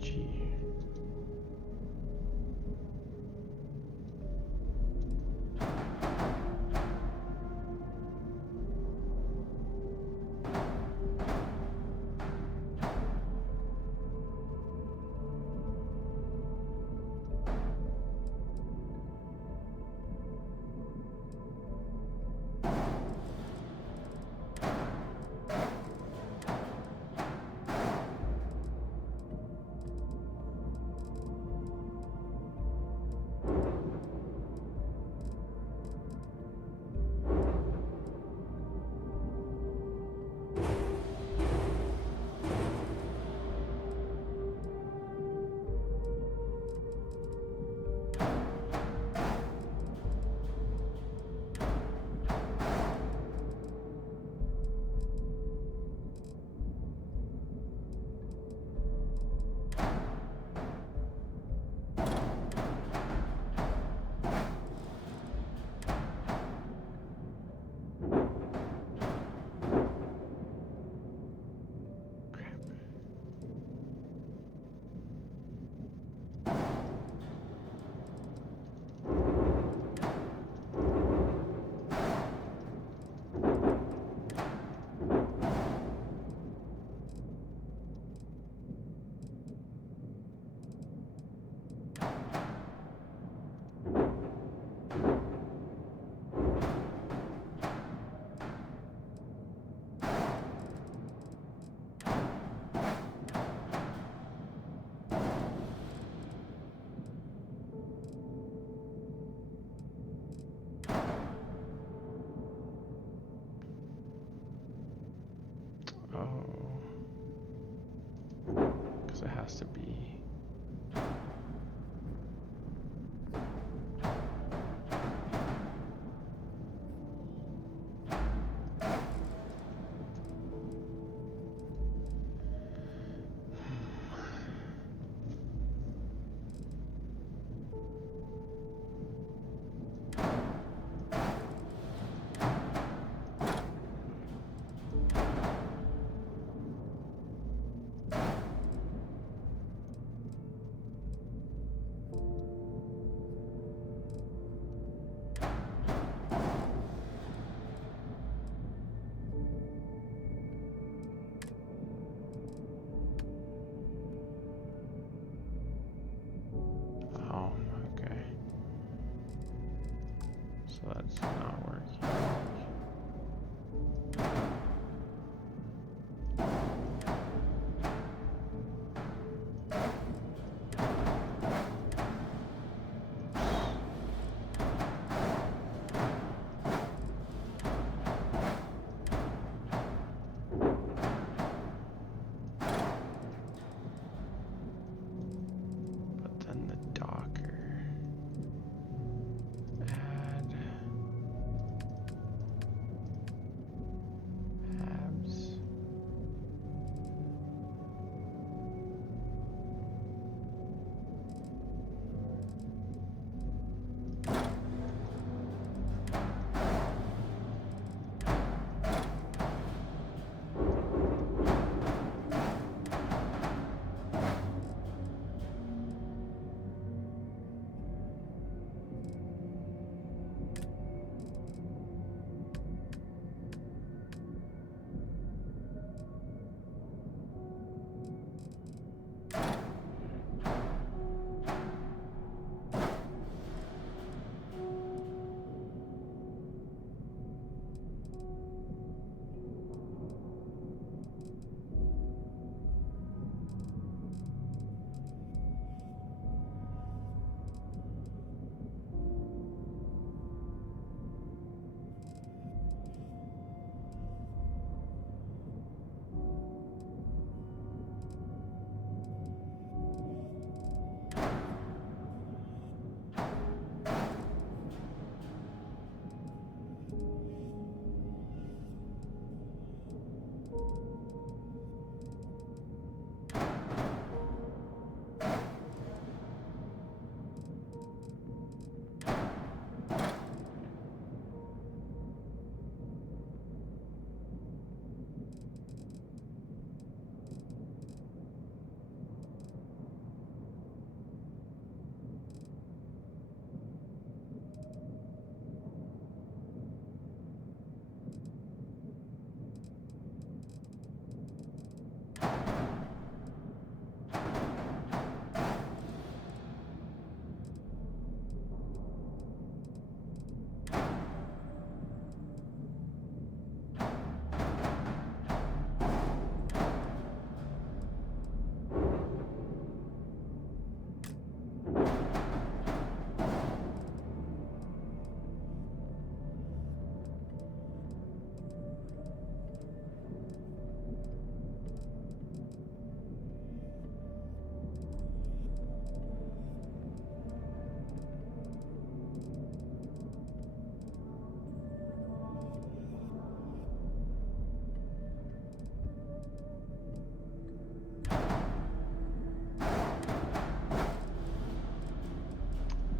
Gee. Oh. Because it has to be. So that's not working. But then the Docker. Add tabs.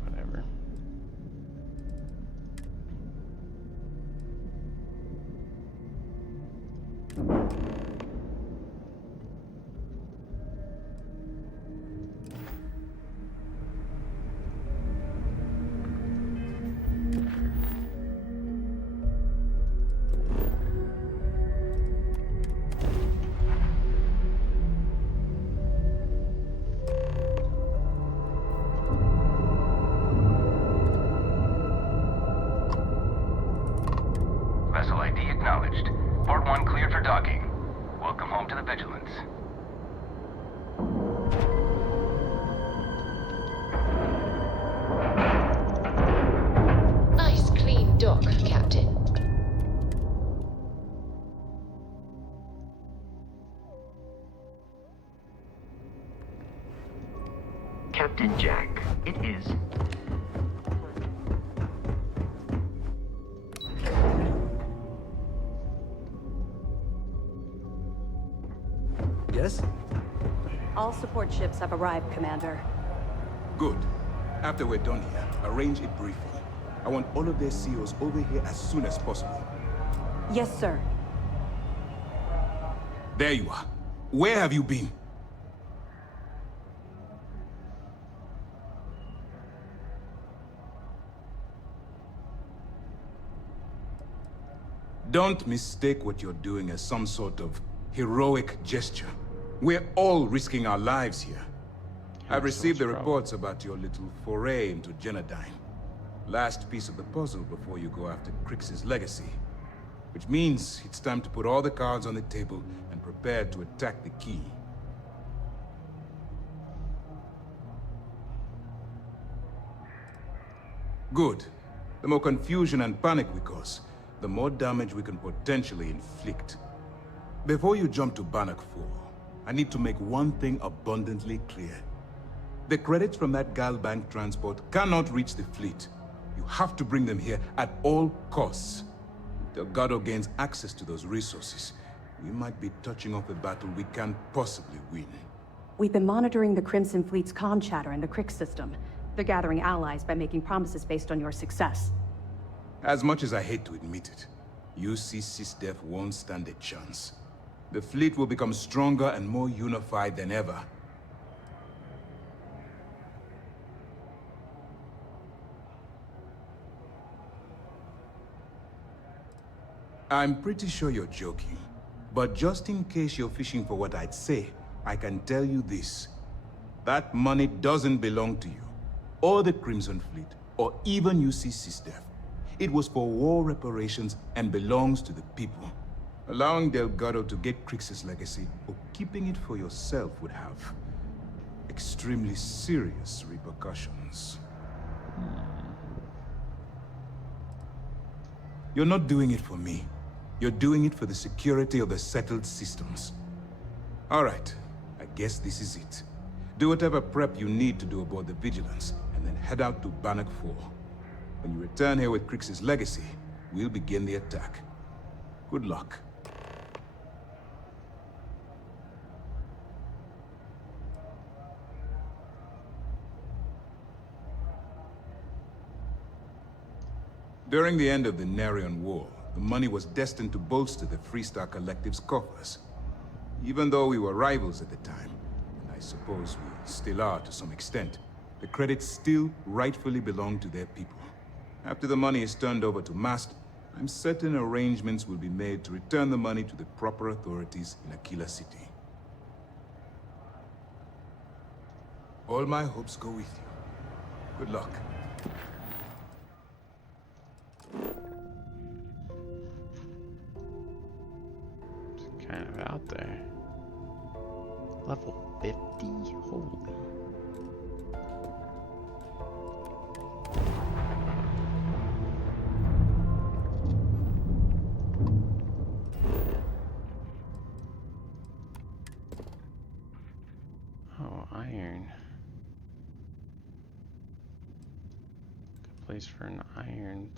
Whatever. Vessel ID acknowledged. Port 1 cleared for docking. Welcome home to the Vigilance. Nice clean dock, Captain. Captain Jack, it is. Yes? All support ships have arrived, Commander. Good. After we're done here, arrange a briefing. I want all of their CEOs over here as soon as possible. Yes, sir. There you are. Where have you been? Don't mistake what you're doing as some sort of heroic gesture. We're all risking our lives here. I've received the reports about your little foray into Genodyne. Last piece of the puzzle before you go after Crix's legacy. Which means it's time to put all the cards on the table and prepare to attack the key. Good. The more confusion and panic we cause, the more damage we can potentially inflict. Before you jump to Bannock 4, I need to make one thing abundantly clear. The credits from that Gal Bank transport cannot reach the fleet. You have to bring them here at all costs. Delgado gains access to those resources. We might be touching off a battle we can't possibly win. We've been monitoring the Crimson Fleet's comm chatter in the Crix system. They're gathering allies by making promises based on your success. As much as I hate to admit it, UC SysDef won't stand a chance. The fleet will become stronger and more unified than ever. I'm pretty sure you're joking, but just in case you're fishing for what I'd say, I can tell you this. That money doesn't belong to you, or the Crimson Fleet, or even UC SysDef. It was for war reparations and belongs to the people. Allowing Delgado to get Crix's legacy, or keeping it for yourself would have extremely serious repercussions. You're not doing it for me. You're doing it for the security of the settled systems. All right, I guess this is it. Do whatever prep you need to do aboard the Vigilance, and then head out to Bannock 4. When you return here with Crix's legacy, we'll begin the attack. Good luck. During the end of the Narion War, the money was destined to bolster the Freestar Collective's coffers. Even though we were rivals at the time, and I suppose we still are to some extent, the credits still rightfully belong to their people. After the money is turned over to Mast, I'm certain arrangements will be made to return the money to the proper authorities in Aquila City. All my hopes go with you. Good luck. Kind of out there. Level 50? Holy. Oh, iron. Good place for an iron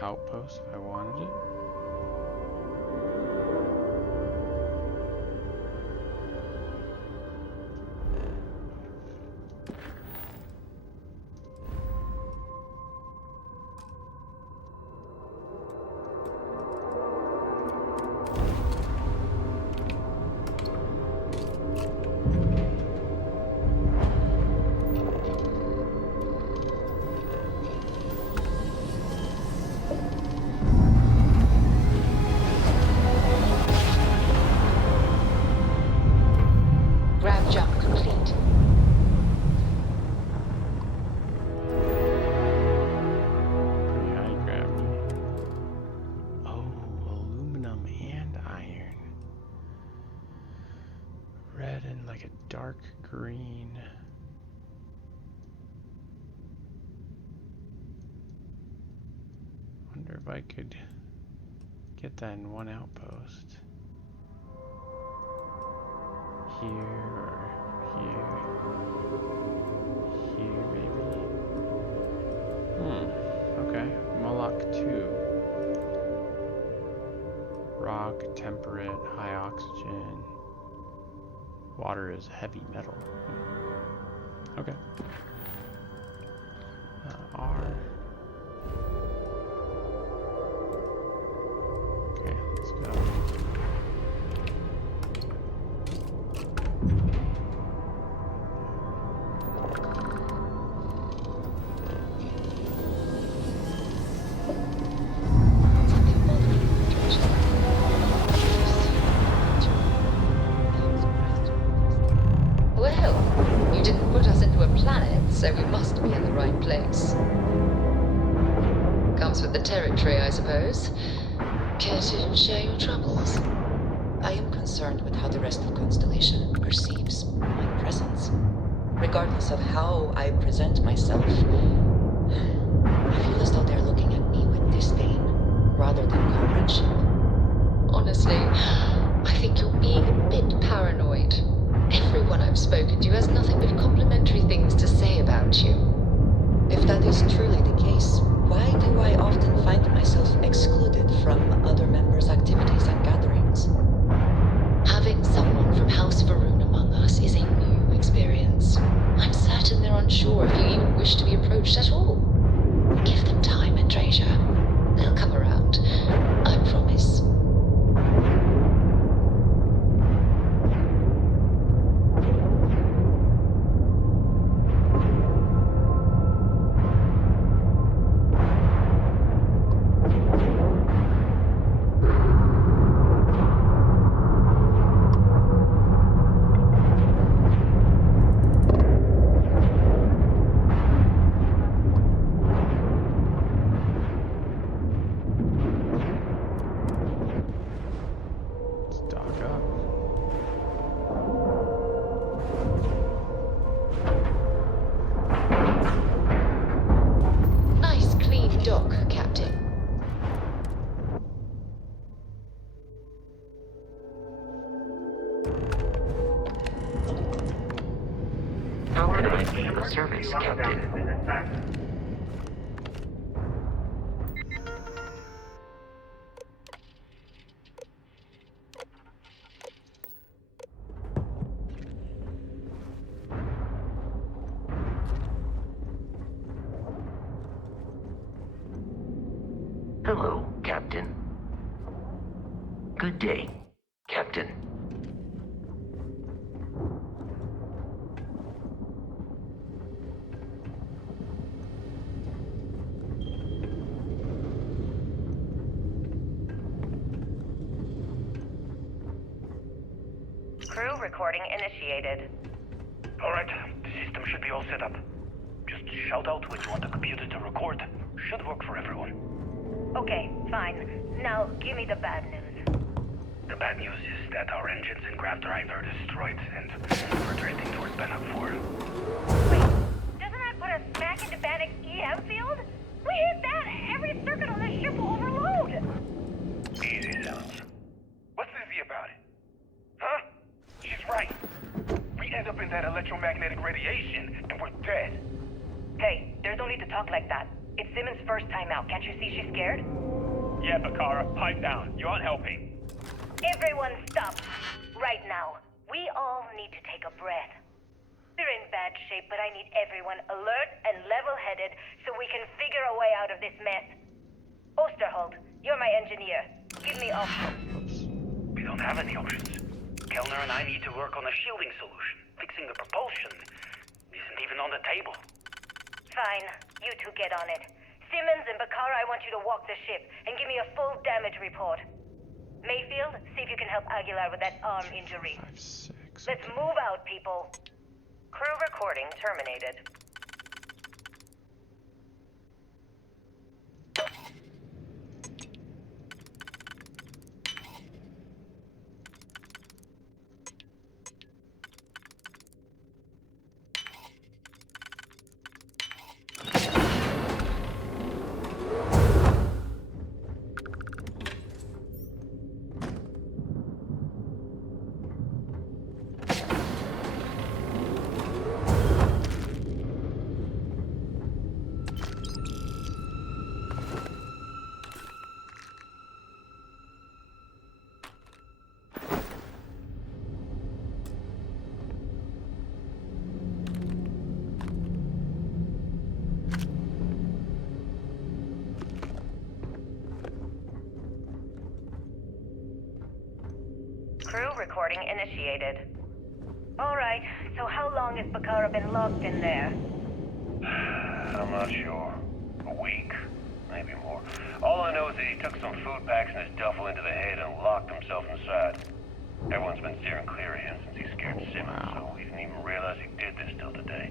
outpost if I wanted it. Grab jump complete. Pretty high gravity. Oh, aluminum and iron. Red and like a dark green. Wonder if I could get that in one outpost. Here or here. Here maybe. Okay. Moloch 2. Rock, temperate, high oxygen. Water is heavy metal. Okay. R. Okay, let's go. Well, you didn't put us into a planet, so we must be in the right place. Yes. Comes with the territory, I suppose. Care to share your troubles? I am concerned with how the rest of Constellation perceives my presence. Regardless of how I present myself, I feel as though they're looking at me with disdain rather than comradeship. Honestly, I think you're being a bit paranoid. Everyone I've spoken to has nothing but complimentary things to say about you. If that is truly the case, why do I often find myself excluded from other members' activities and gatherings? Having someone from House Varun among us is a new experience. I'm certain they're unsure if you even wish to be approached at all. Give them time, Andrasia. They'll come around. I promise. Stock up. Nice clean dock, Captain. How can I be of service, Captain? Hello, Captain. Good day, Captain. Crew recording initiated. Alright, the system should be all set up. Just shout out when you want the computer to record. Should work for everyone. Okay, fine. Now, give me the bad news. The bad news is that our engines and grav drive are destroyed, and we're drifting towards Bannock 4. Doesn't that put us smack into Bannock's EM field? We hit that, every circuit on this ship will overload! Easy, Sounds. What's easy about it? Huh? She's right. We end up in that electromagnetic radiation, and we're dead. Hey, there's no need to talk like that. It's Simmons' first time out. Can't you see she's scared? Yeah, Bakara, pipe down. You aren't helping. Everyone stop. Right now. We all need to take a breath. We're in bad shape, but I need everyone alert and level-headed so we can figure a way out of this mess. Osterholt, you're my engineer. Give me options. We don't have any options. Kellner and I need to work on a shielding solution. Fixing the propulsion isn't even on the table. Fine. You two get on it. Simmons and Bakara, I want you to walk the ship and give me a full damage report. Mayfield, see if you can help Aguilar with that arm injury. Let's move out, people. Crew recording terminated. Crew recording initiated. Alright, so how long has Bakara been locked in there? I'm not sure. A week, maybe more. All I know is that he took some food packs and his duffel into the head and locked himself inside. Everyone's been steering clear of him since he scared Simmons, so we didn't even realize he did this till today.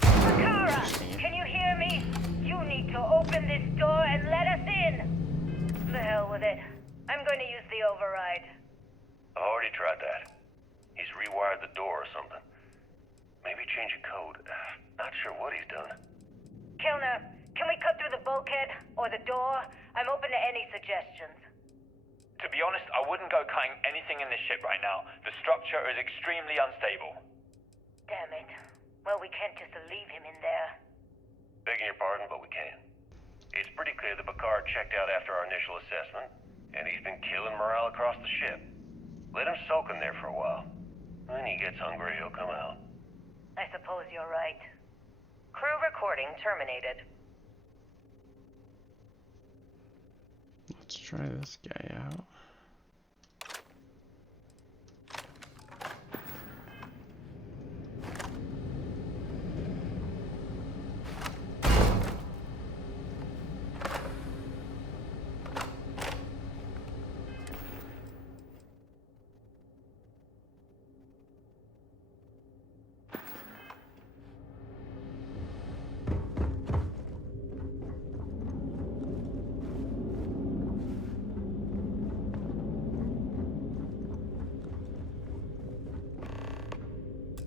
Bakara! Cora, can you hear me? You need to open this door and let us in. The hell with it. I'm going to use the override. I already tried that. He's rewired the door or something. Maybe change a code. Not sure what he's done. Kellner, can we cut through the bulkhead or the door? I'm open to any suggestions. To be honest, I wouldn't go cutting anything in this ship right now. The structure is extremely unstable. Damn it. Well, we can't just leave him in there. Begging your pardon, but we can. It's pretty clear that Picard checked out after our initial assessment, and he's been killing morale across the ship. Let him soak in there for a while. When he gets hungry, he'll come out. I suppose you're right. Crew recording terminated. Let's try this guy out.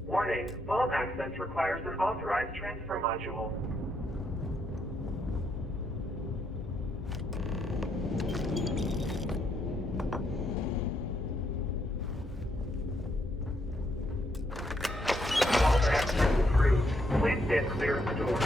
Warning, vault access requires an authorized transfer module. Vault access approved. Please stand clear of the door.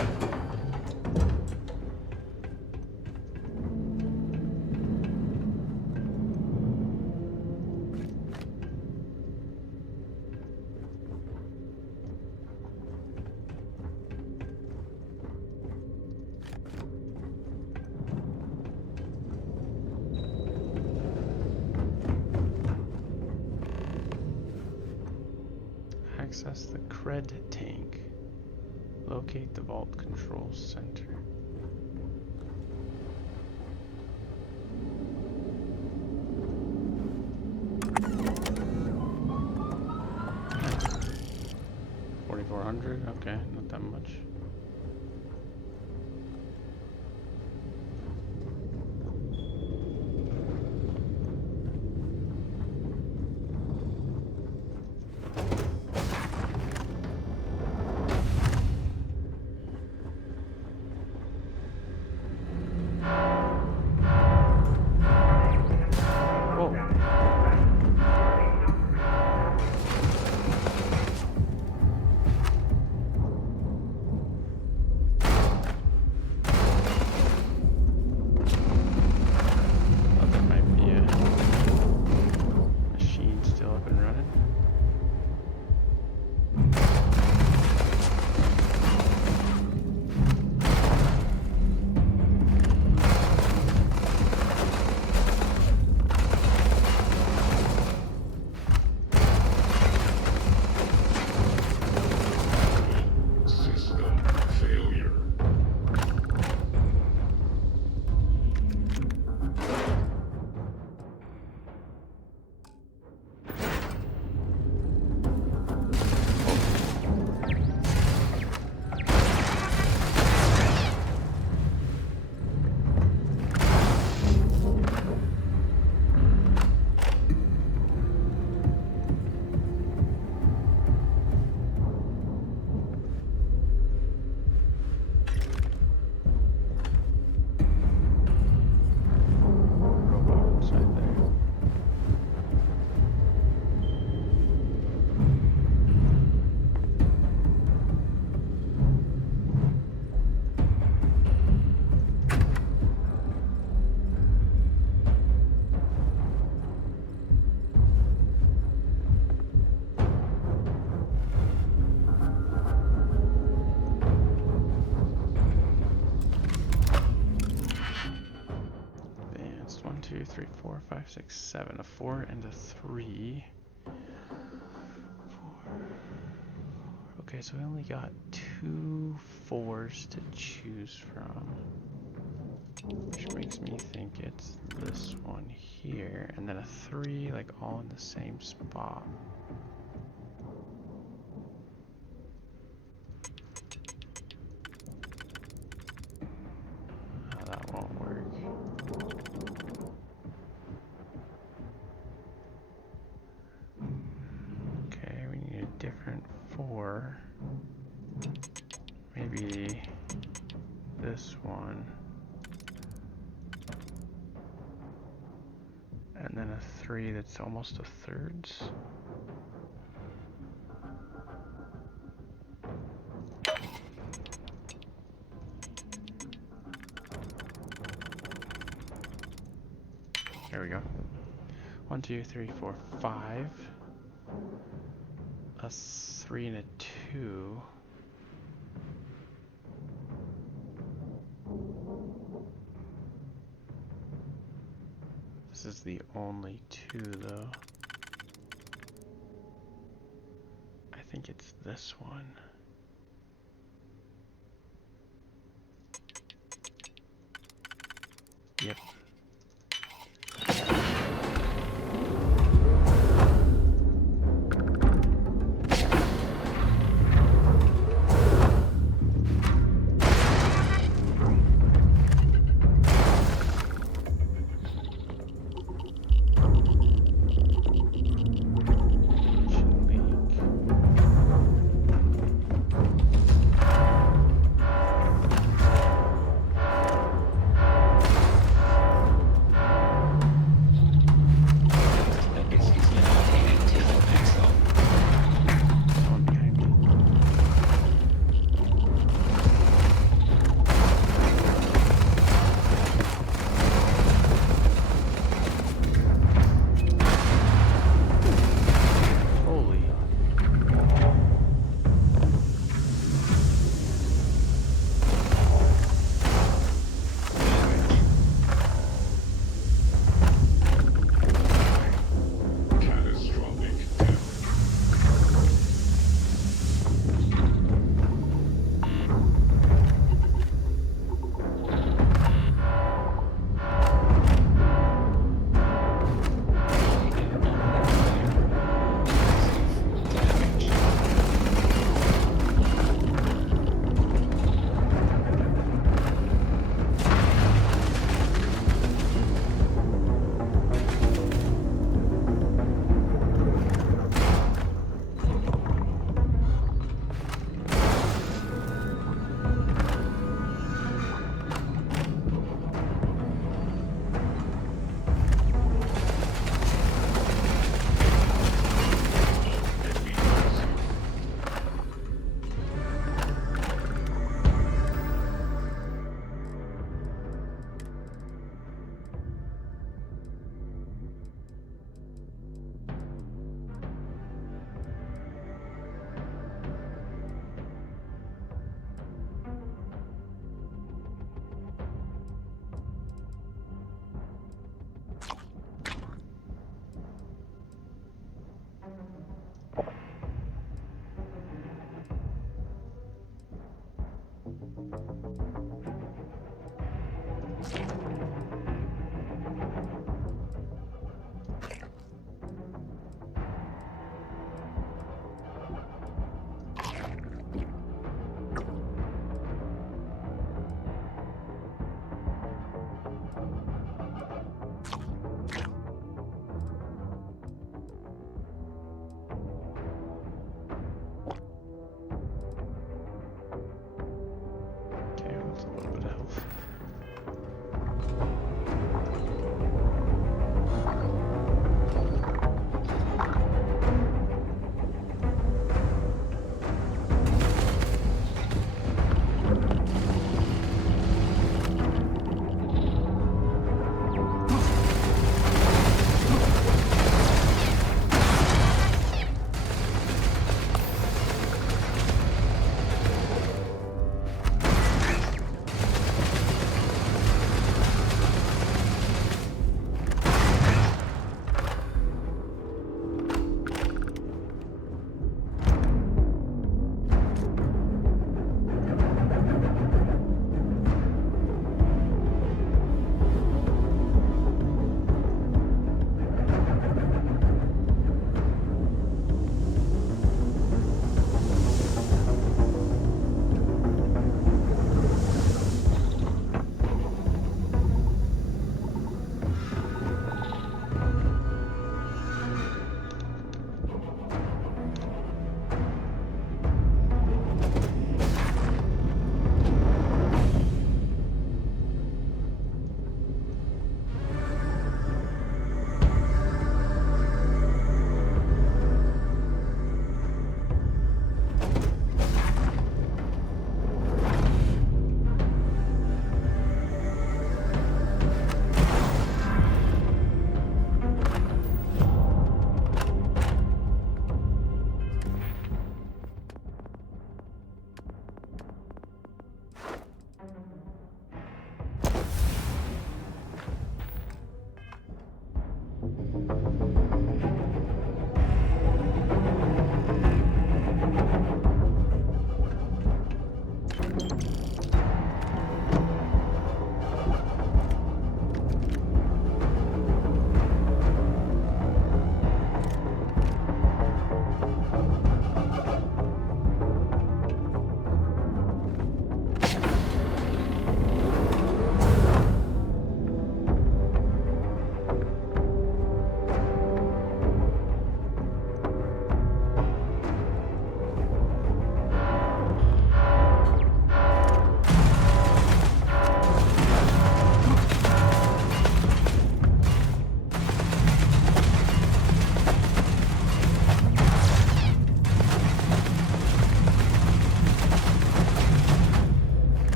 Access the cred tank. Locate the vault control center. $4,400. Okay, not that much. Two, three, four, five, six, seven. A 4 and a 3. 4. Okay, so we only got 2 4s to choose from, which makes me think it's this one here, and then a 3, like all in the same spot. that won't work. Okay, we need a different 4. Maybe this one. And then a 3 that's almost a thirds. There we go. 1, 2, 3, 4, 5. A 3 and a 2. This is the only 2 though. I think it's this one. Yep.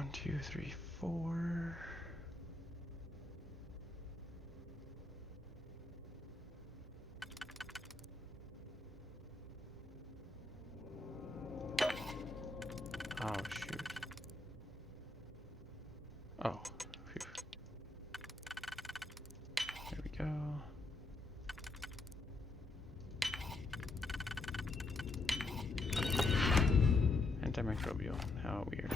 1, 2, 3, 4. Oh, shoot. Oh, phew. There we go. Antimicrobial. How weird.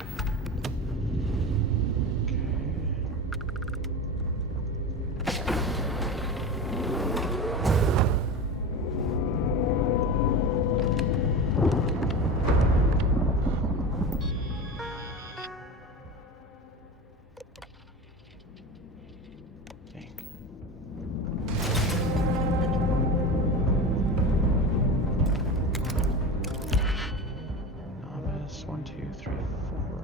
Novice, 1, 2, 3, 4.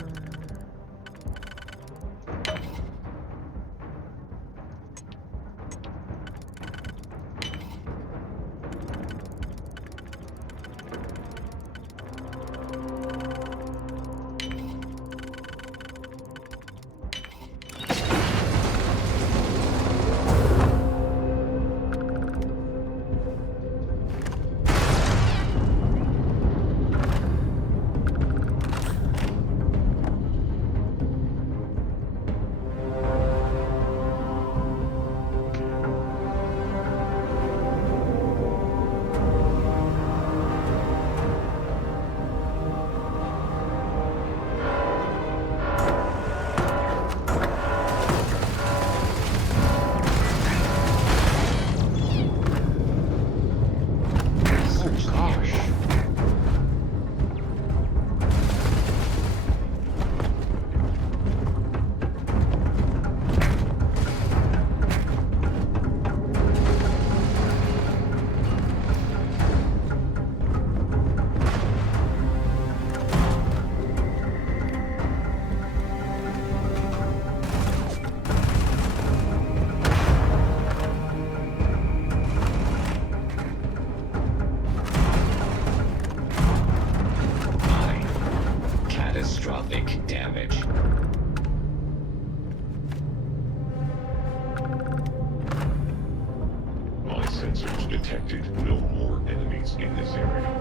Catastrophic damage. My sensors detected no more enemies in this area.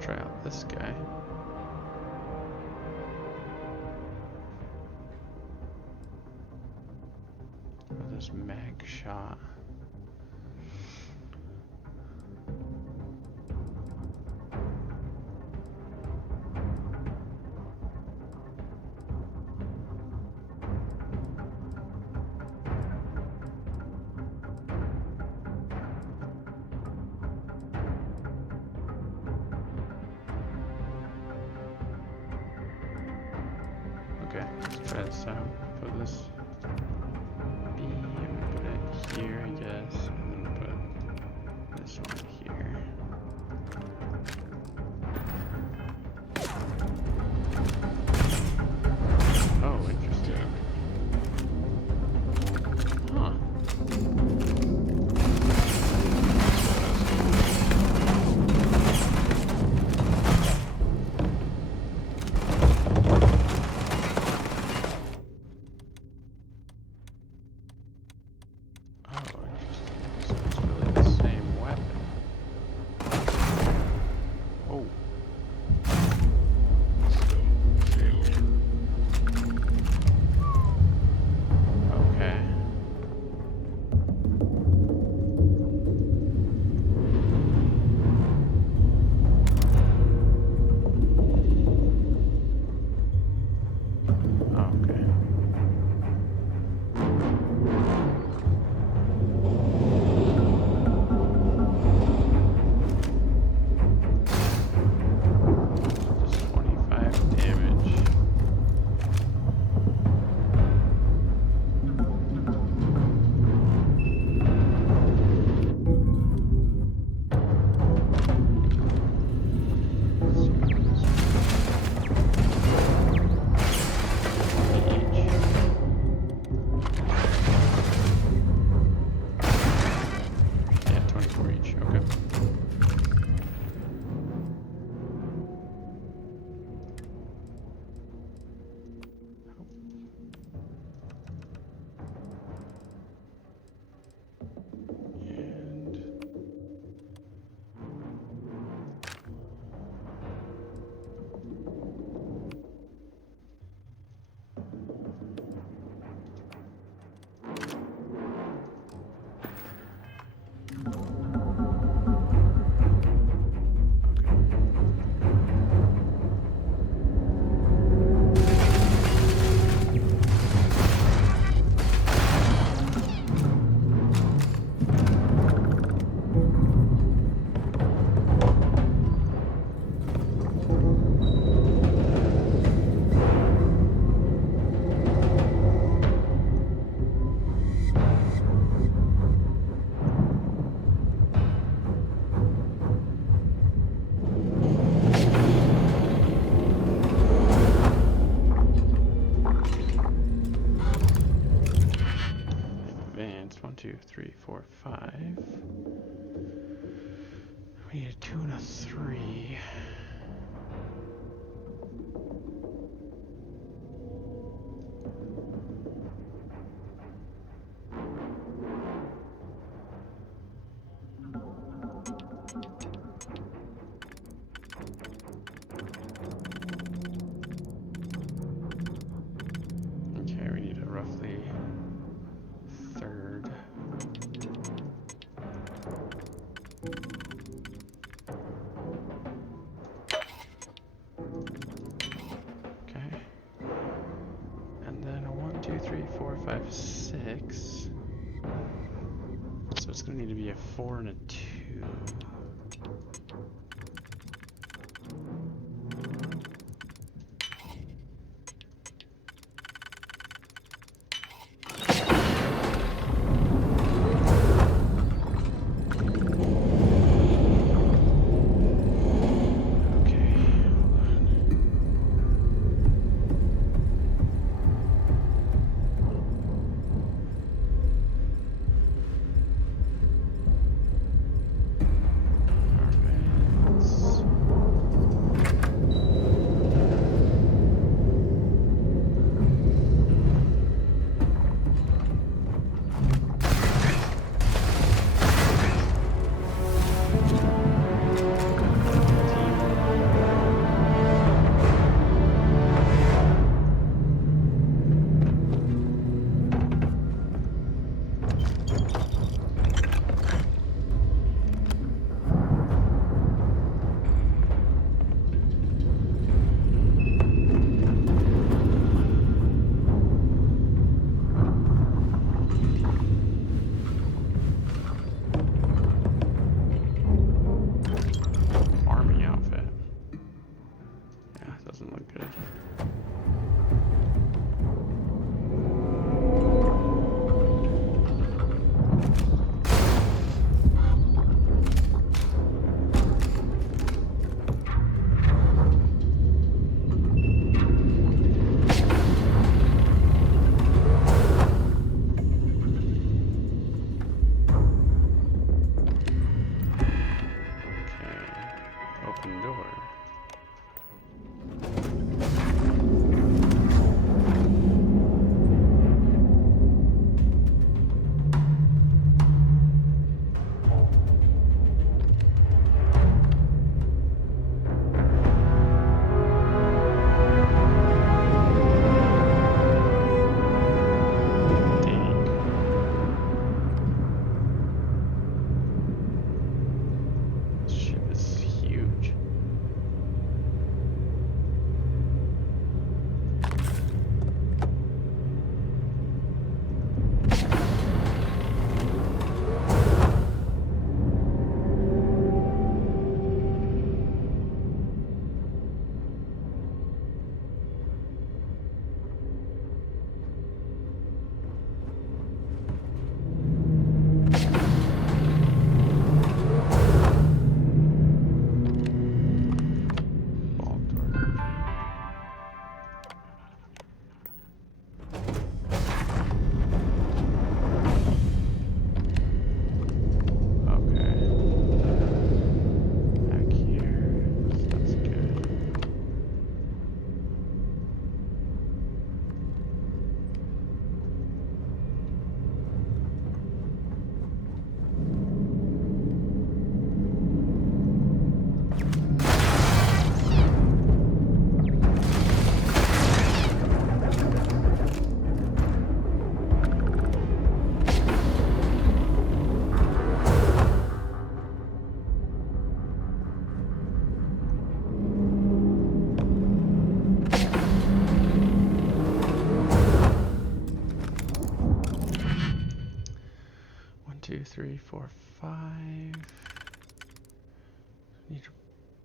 Try out this guy. Or this mag shot. Okay, let's try this out. Put this beam, put it here, I guess, and then put this one here. Oh, interesting. Huh. 3, 4, 5, 6. So it's gonna need to be a 4 and a 2. Two, three, four, 5. Need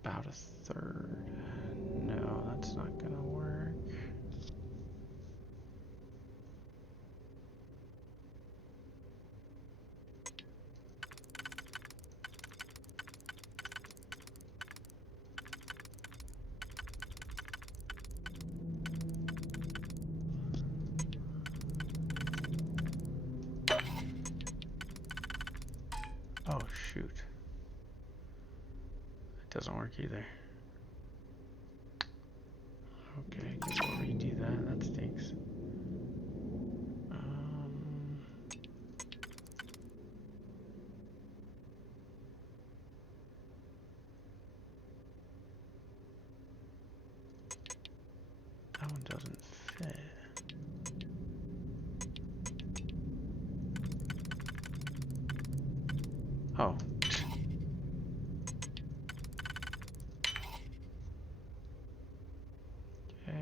about a third. No, that's not gonna work. Oh shoot. It doesn't work either. Okay, guess we'll redo that. That stinks. That one doesn't fit. Oh. Okay.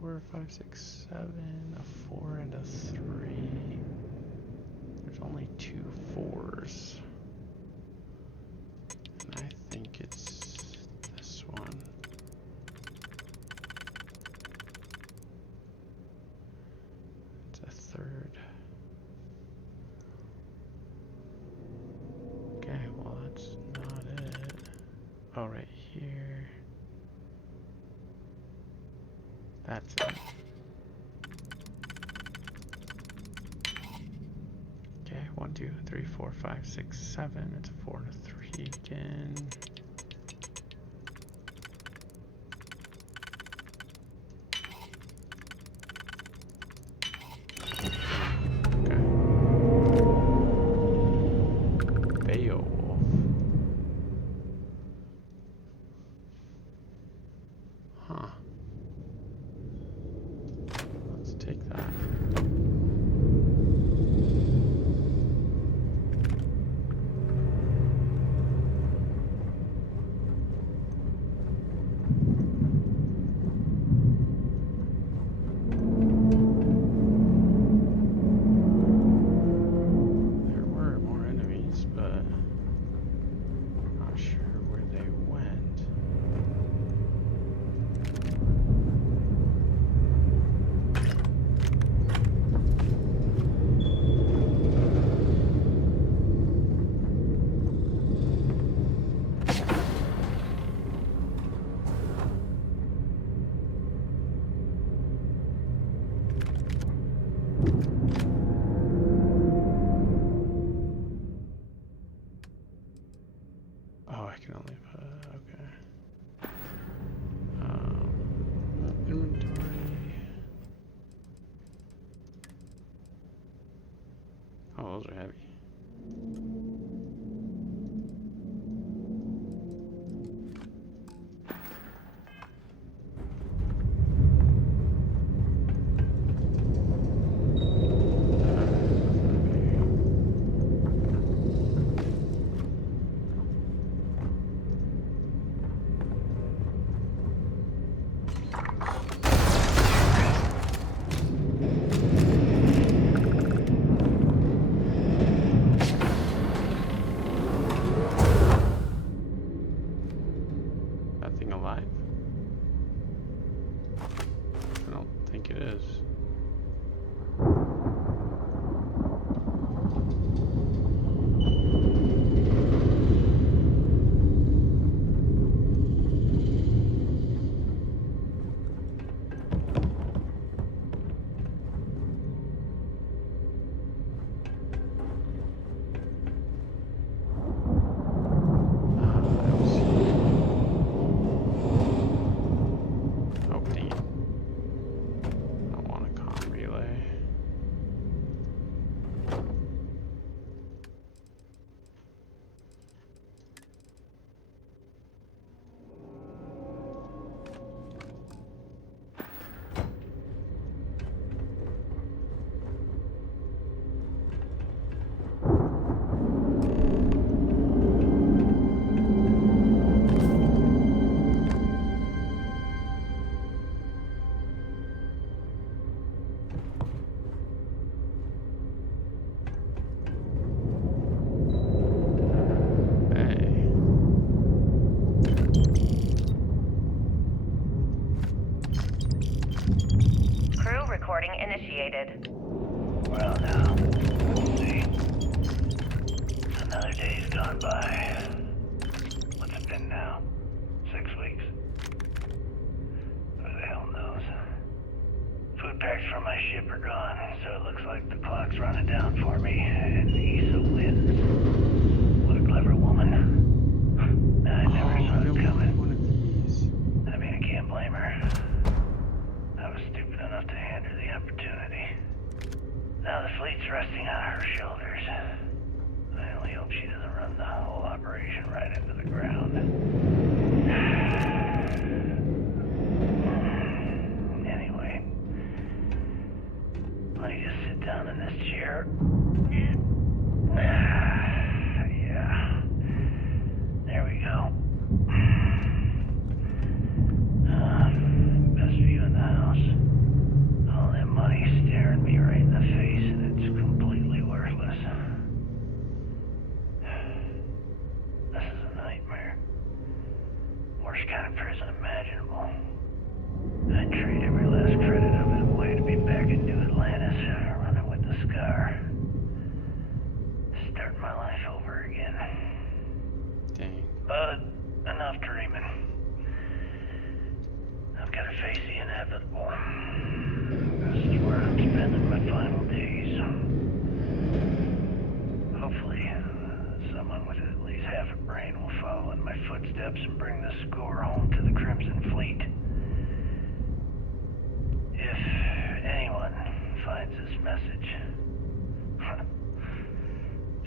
4, 5, 6, 7, a 4 and a 3. There's only 2 4s. And I think it's this one. It's a 3rd. Okay, well that's not it. Oh, right here. That's it. Okay, 1, 2, 3, 4, 5, 6, 7. It's a 4 and a 3 again. Those are heavy. Alive? I don't think it is. Recording initiated. Well now, let's see. Another day's gone by. What's it been now? 6 weeks? Who the hell knows? Food packs from my ship are gone, so it looks like the clock's running down for me, and Issa wins. What a clever woman. I never saw it coming. I mean, I can't blame her. I was stupid enough to hand her the opportunity. Now the fleet's resting on her shoulders. I only hope she doesn't run the whole operation right into the ground. Anyway, let me just sit down in this chair. Yeah. There we go. Best view in the house. steps and bring the score home to the Crimson Fleet. If anyone finds this message,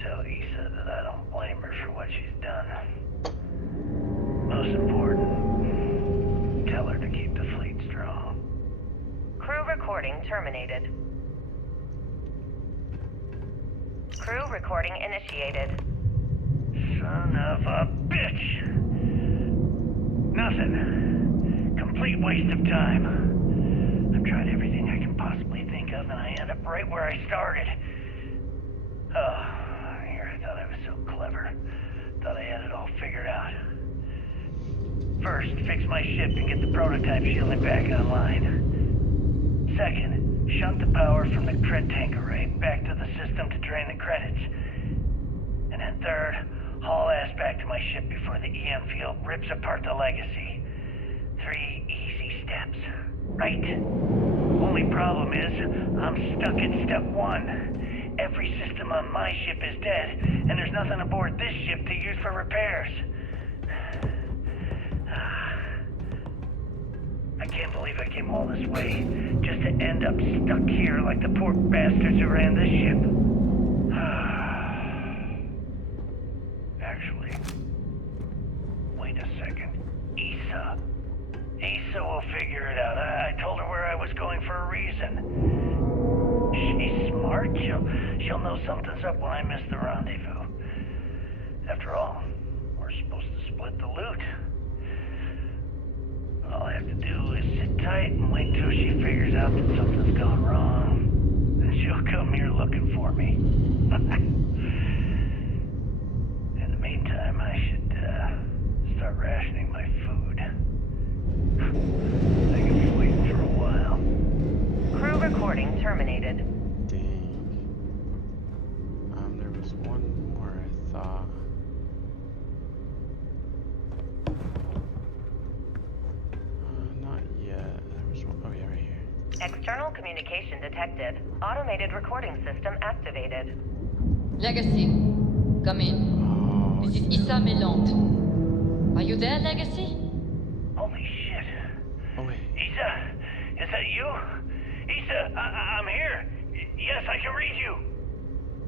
tell Issa that I don't blame her for what she's done. Most important, tell her to keep the fleet strong. Crew recording terminated. Crew recording initiated. Son of a bitch! Nothing. Complete waste of time. I've tried everything I can possibly think of, and I end up right where I started. Oh, here, I thought I was so clever. Thought I had it all figured out. First, fix my ship and get the prototype shielding back online. Second, shunt the power from the cred tank array back to the system to drain the credits. And then third, haul ass back to my ship before the EM field rips apart the legacy. 3 easy steps, right? Only problem is, I'm stuck at step 1. Every system on my ship is dead, and there's nothing aboard this ship to use for repairs. I can't believe I came all this way, just to end up stuck here like the poor bastards who ran this ship. Actually, wait a second. Issa will figure it out. I told her where I was going for a reason. She's smart. She'll know something's up when I miss the rendezvous. After all, we're supposed to split the loot. All I have to do is sit tight and wait till she figures out that something's gone wrong. Then she'll come here looking for me. In the meantime, I should start rationing my food. I could be waiting for a while. Crew recording terminated. Dang. There was one more, I thought. Not yet. There was one. Oh yeah, right here. External communication detected. Automated recording system activated. Legacy, come in. This is Issa Meland. Are you there, Legacy? Holy shit. Oh wait. Issa, is that you? Issa, I'm here. Yes, I can read you.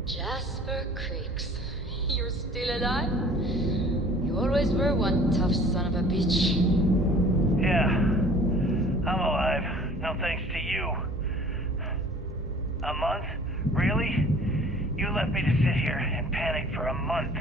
Jasper Creeks. You're still alive? You always were one tough son of a bitch. Yeah, I'm alive. No thanks to you. A month? Really? You left me to sit here and panic for a month.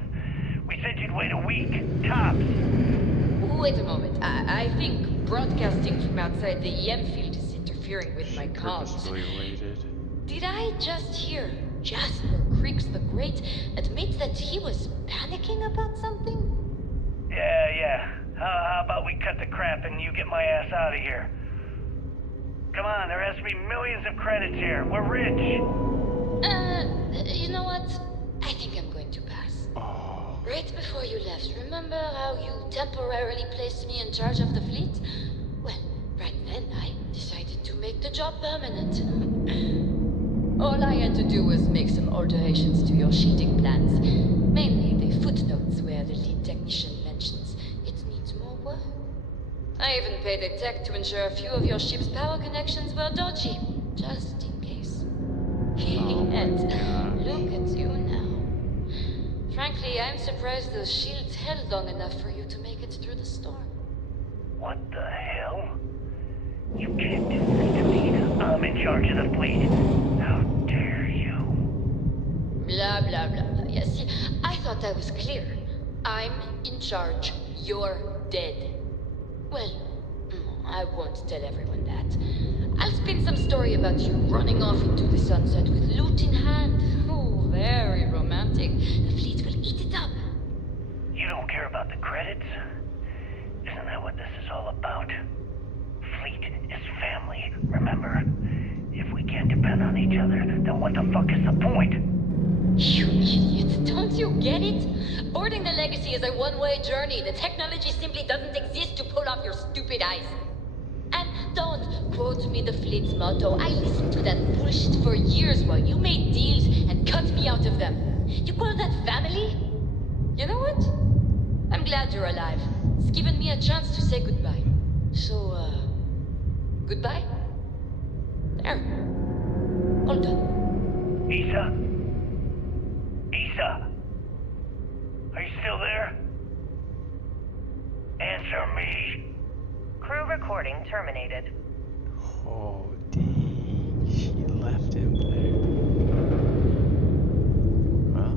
We said you'd wait a week, tops. Wait a moment. I think broadcasting from outside the EM field is interfering with my comms. Purposefully waited. Did I just hear Jasper Creeks the Great admit that he was panicking about something? Yeah. How about we cut the crap and you get my ass out of here? Come on, there has to be millions of credits here. We're rich. You know what? I think I'm going to pass. Oh. Right before you left, remember how you temporarily placed me in charge of the fleet? Well, right then I decided to make the job permanent. All I had to do was make some alterations to your shielding plans. Mainly the footnotes where the lead technician mentions it needs more work. I even paid a tech to ensure a few of your ship's power connections were dodgy, just in case. And look at you now. Frankly, I'm surprised those shields held long enough for you to make it through the storm. What the hell? You can't do this to me. I'm in charge of the fleet. How dare you? Blah, blah, blah, blah. Yeah, see, I thought I was clear. I'm in charge. You're dead. Well, I won't tell everyone that. I'll spin some story about you running off into the sunset with loot in hand. Oh, very romantic. The fleet will eat it up. You don't care about the credits? Isn't that what this is all about? Fleet is family, remember? If we can't depend on each other, then what the fuck is the point? You idiot, don't you get it? Boarding the Legacy is a one-way journey. The technology simply doesn't exist to pull off your stupid eyes. And don't quote me the fleet's motto. I listened to that bullshit for years while you made deals and cut me out of them. You call that family? You know what? I'm glad you're alive. It's given me a chance to say goodbye. So, goodbye? There. All done. Issa? Issa? Are you still there? Answer me. Crew recording terminated. Oh, dang. She left him there. Well.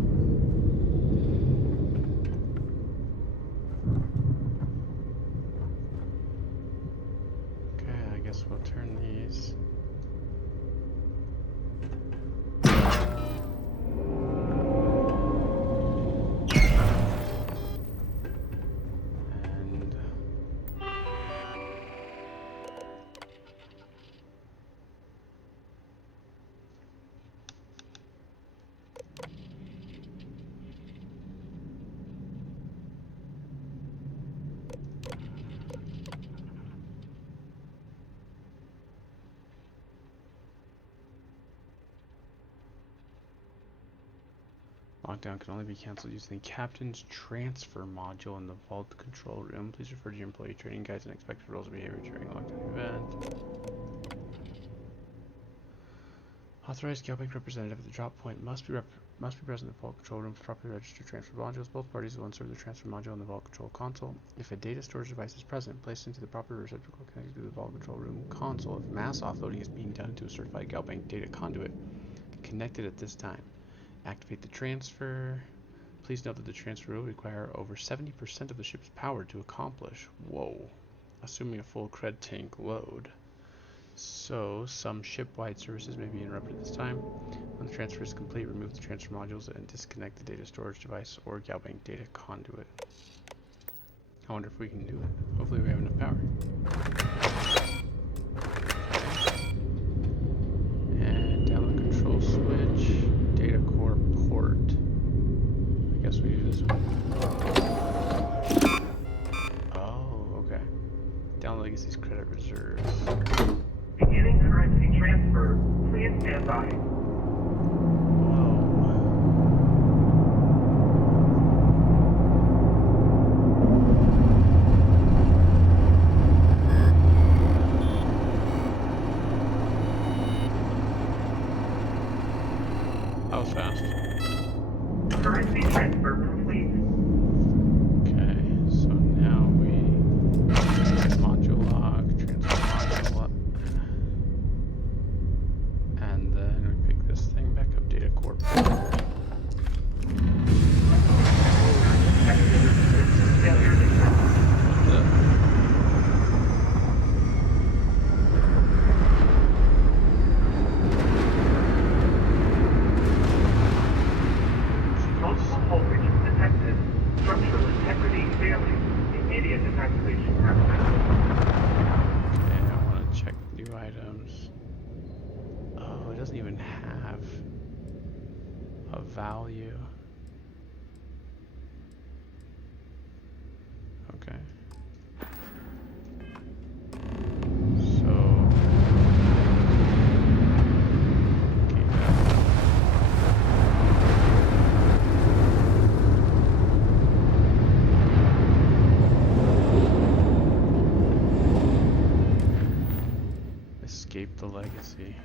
Okay, I guess we'll turn these. And lockdown can only be canceled using the captain's transfer module in the vault control room. Please refer to your employee training guides and expected rules of behavior during a lockdown event. Authorized Galbank representative at the drop point must be present in the vault control room to properly register transfer modules. Both parties will insert the transfer module in the vault control console. If a data storage device is present, placed into the proper receptacle connected to the vault control room console. If mass offloading is being done into a certified Galbank data conduit connected at this time, activate the transfer. Please note that the transfer will require over 70% of the ship's power to accomplish. Whoa. Assuming a full cred tank load. So, some ship-wide services may be interrupted at this time. When the transfer is complete, remove the transfer modules and disconnect the data storage device or Galbank data conduit. I wonder if we can do it. Hopefully we have enough power. And download control switch, data core port. I guess we do this one. Oh, okay. Download Legacy's credit reserves. Beginning currency transfer. Please stand by. That was fast. Currency transfer complete. Okay, so now we module lock, transfer module lock, and then we pick this thing back up, data core. Multiple voltage detected. Structural integrity failing. Immediate evacuation happening. Okay, I want to check new items. Oh, it doesn't even have a value. Okay. So escape the legacy.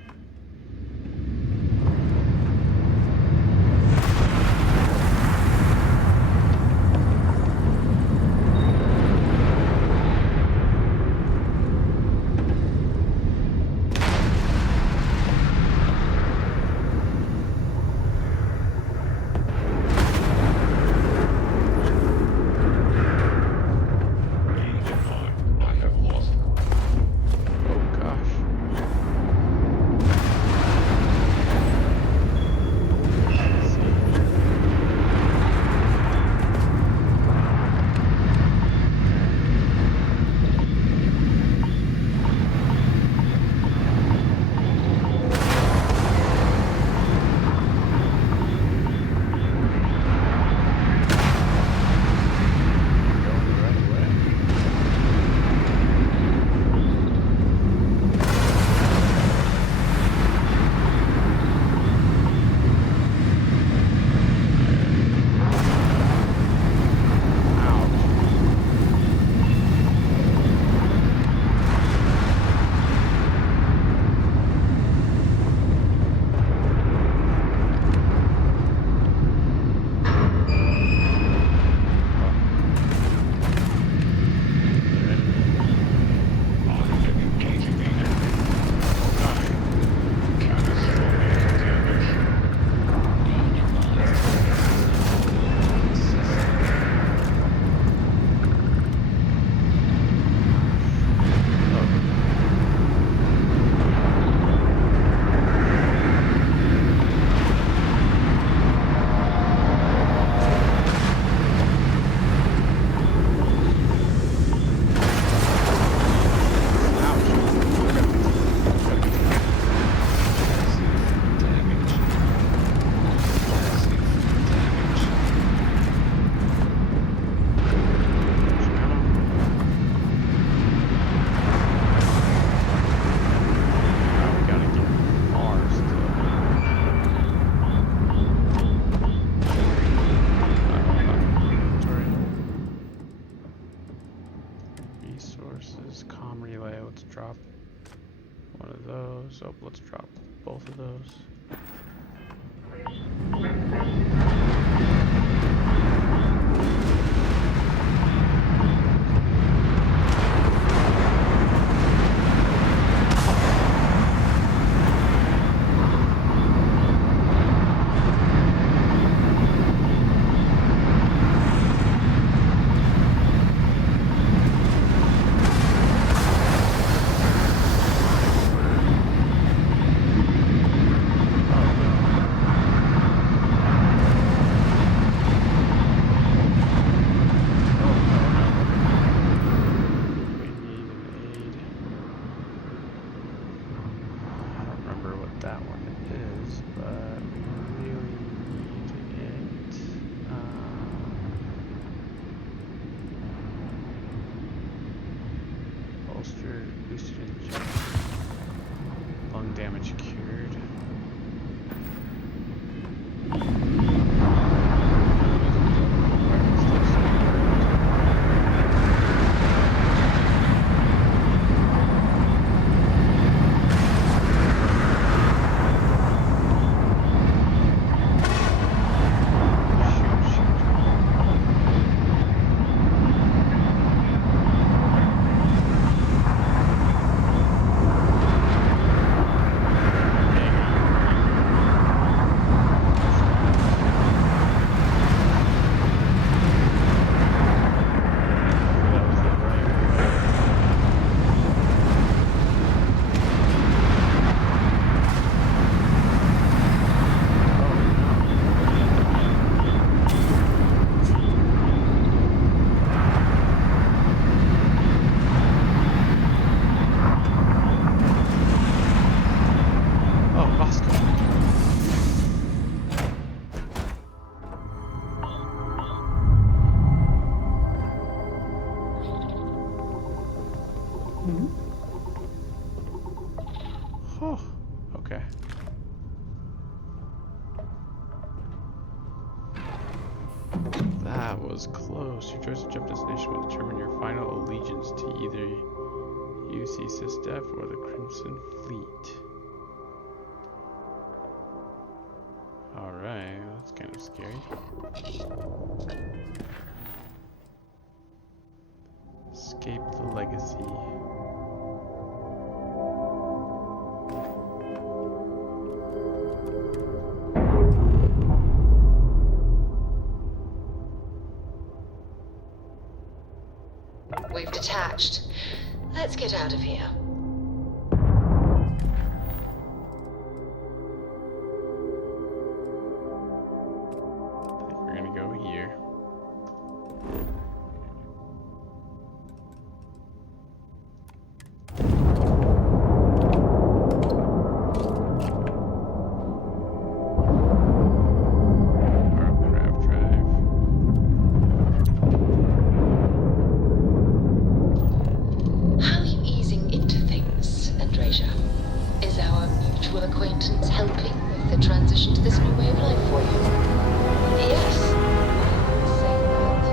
Damage cured. Oh, okay. That was close. Your choice of jump destination will determine your final allegiance to either UC SysDef or the Crimson Fleet. Alright, that's kind of scary. Escape the legacy. We've detached. Let's get out of here. I think we're gonna go here. How are you easing into things, Andreja? Is our mutual acquaintance helping with the transition to this new way of life for you? Yes. Say that.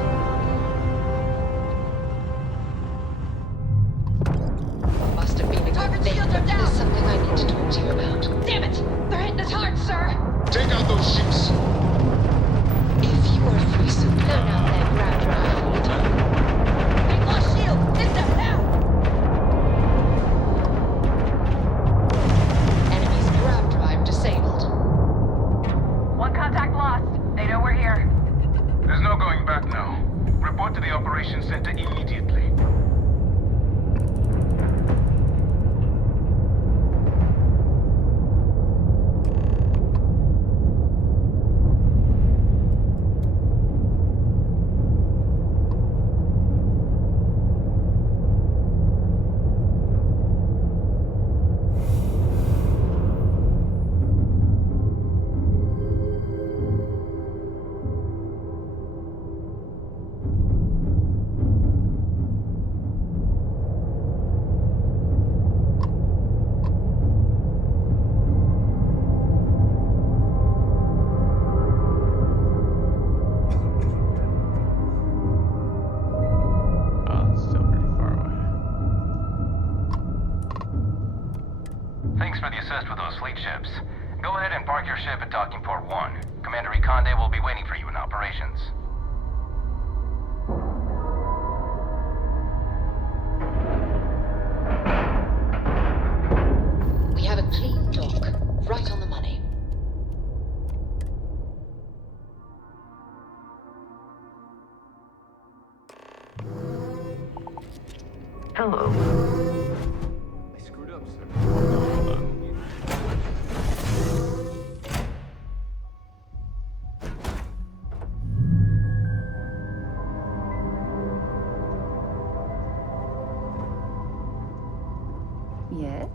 talking Port 1. Commander Ikonde will be waiting for you in operations. We have a clean dock, right on the money. Hello. I screwed up, sir. Yeah?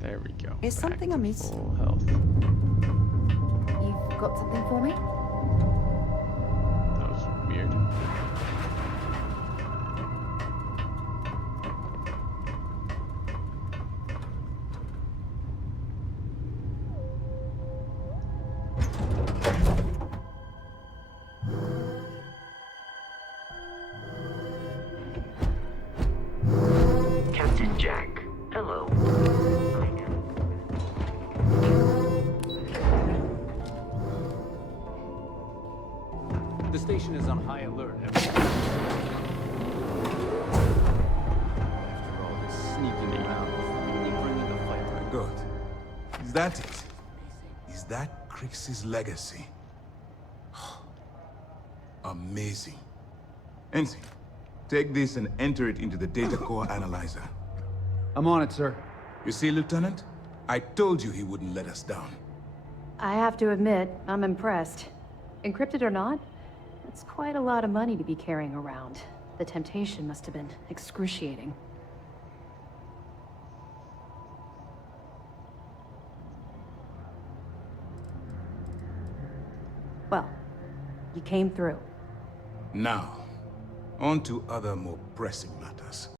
There we go. Is something Back to amiss? full health. You've got something for me? That was weird. Captain Jack. Hello. The station is on high alert. After all this sneaking around, finally bringing the fight to Good. Is that it? Is that Crix's legacy? Amazing. Ensign, take this and enter it into the data core analyzer. I'm on it, sir. You see, Lieutenant? I told you he wouldn't let us down. I have to admit, I'm impressed. Encrypted or not, it's quite a lot of money to be carrying around. The temptation must have been excruciating. Well, you came through. Now, on to other more pressing matters.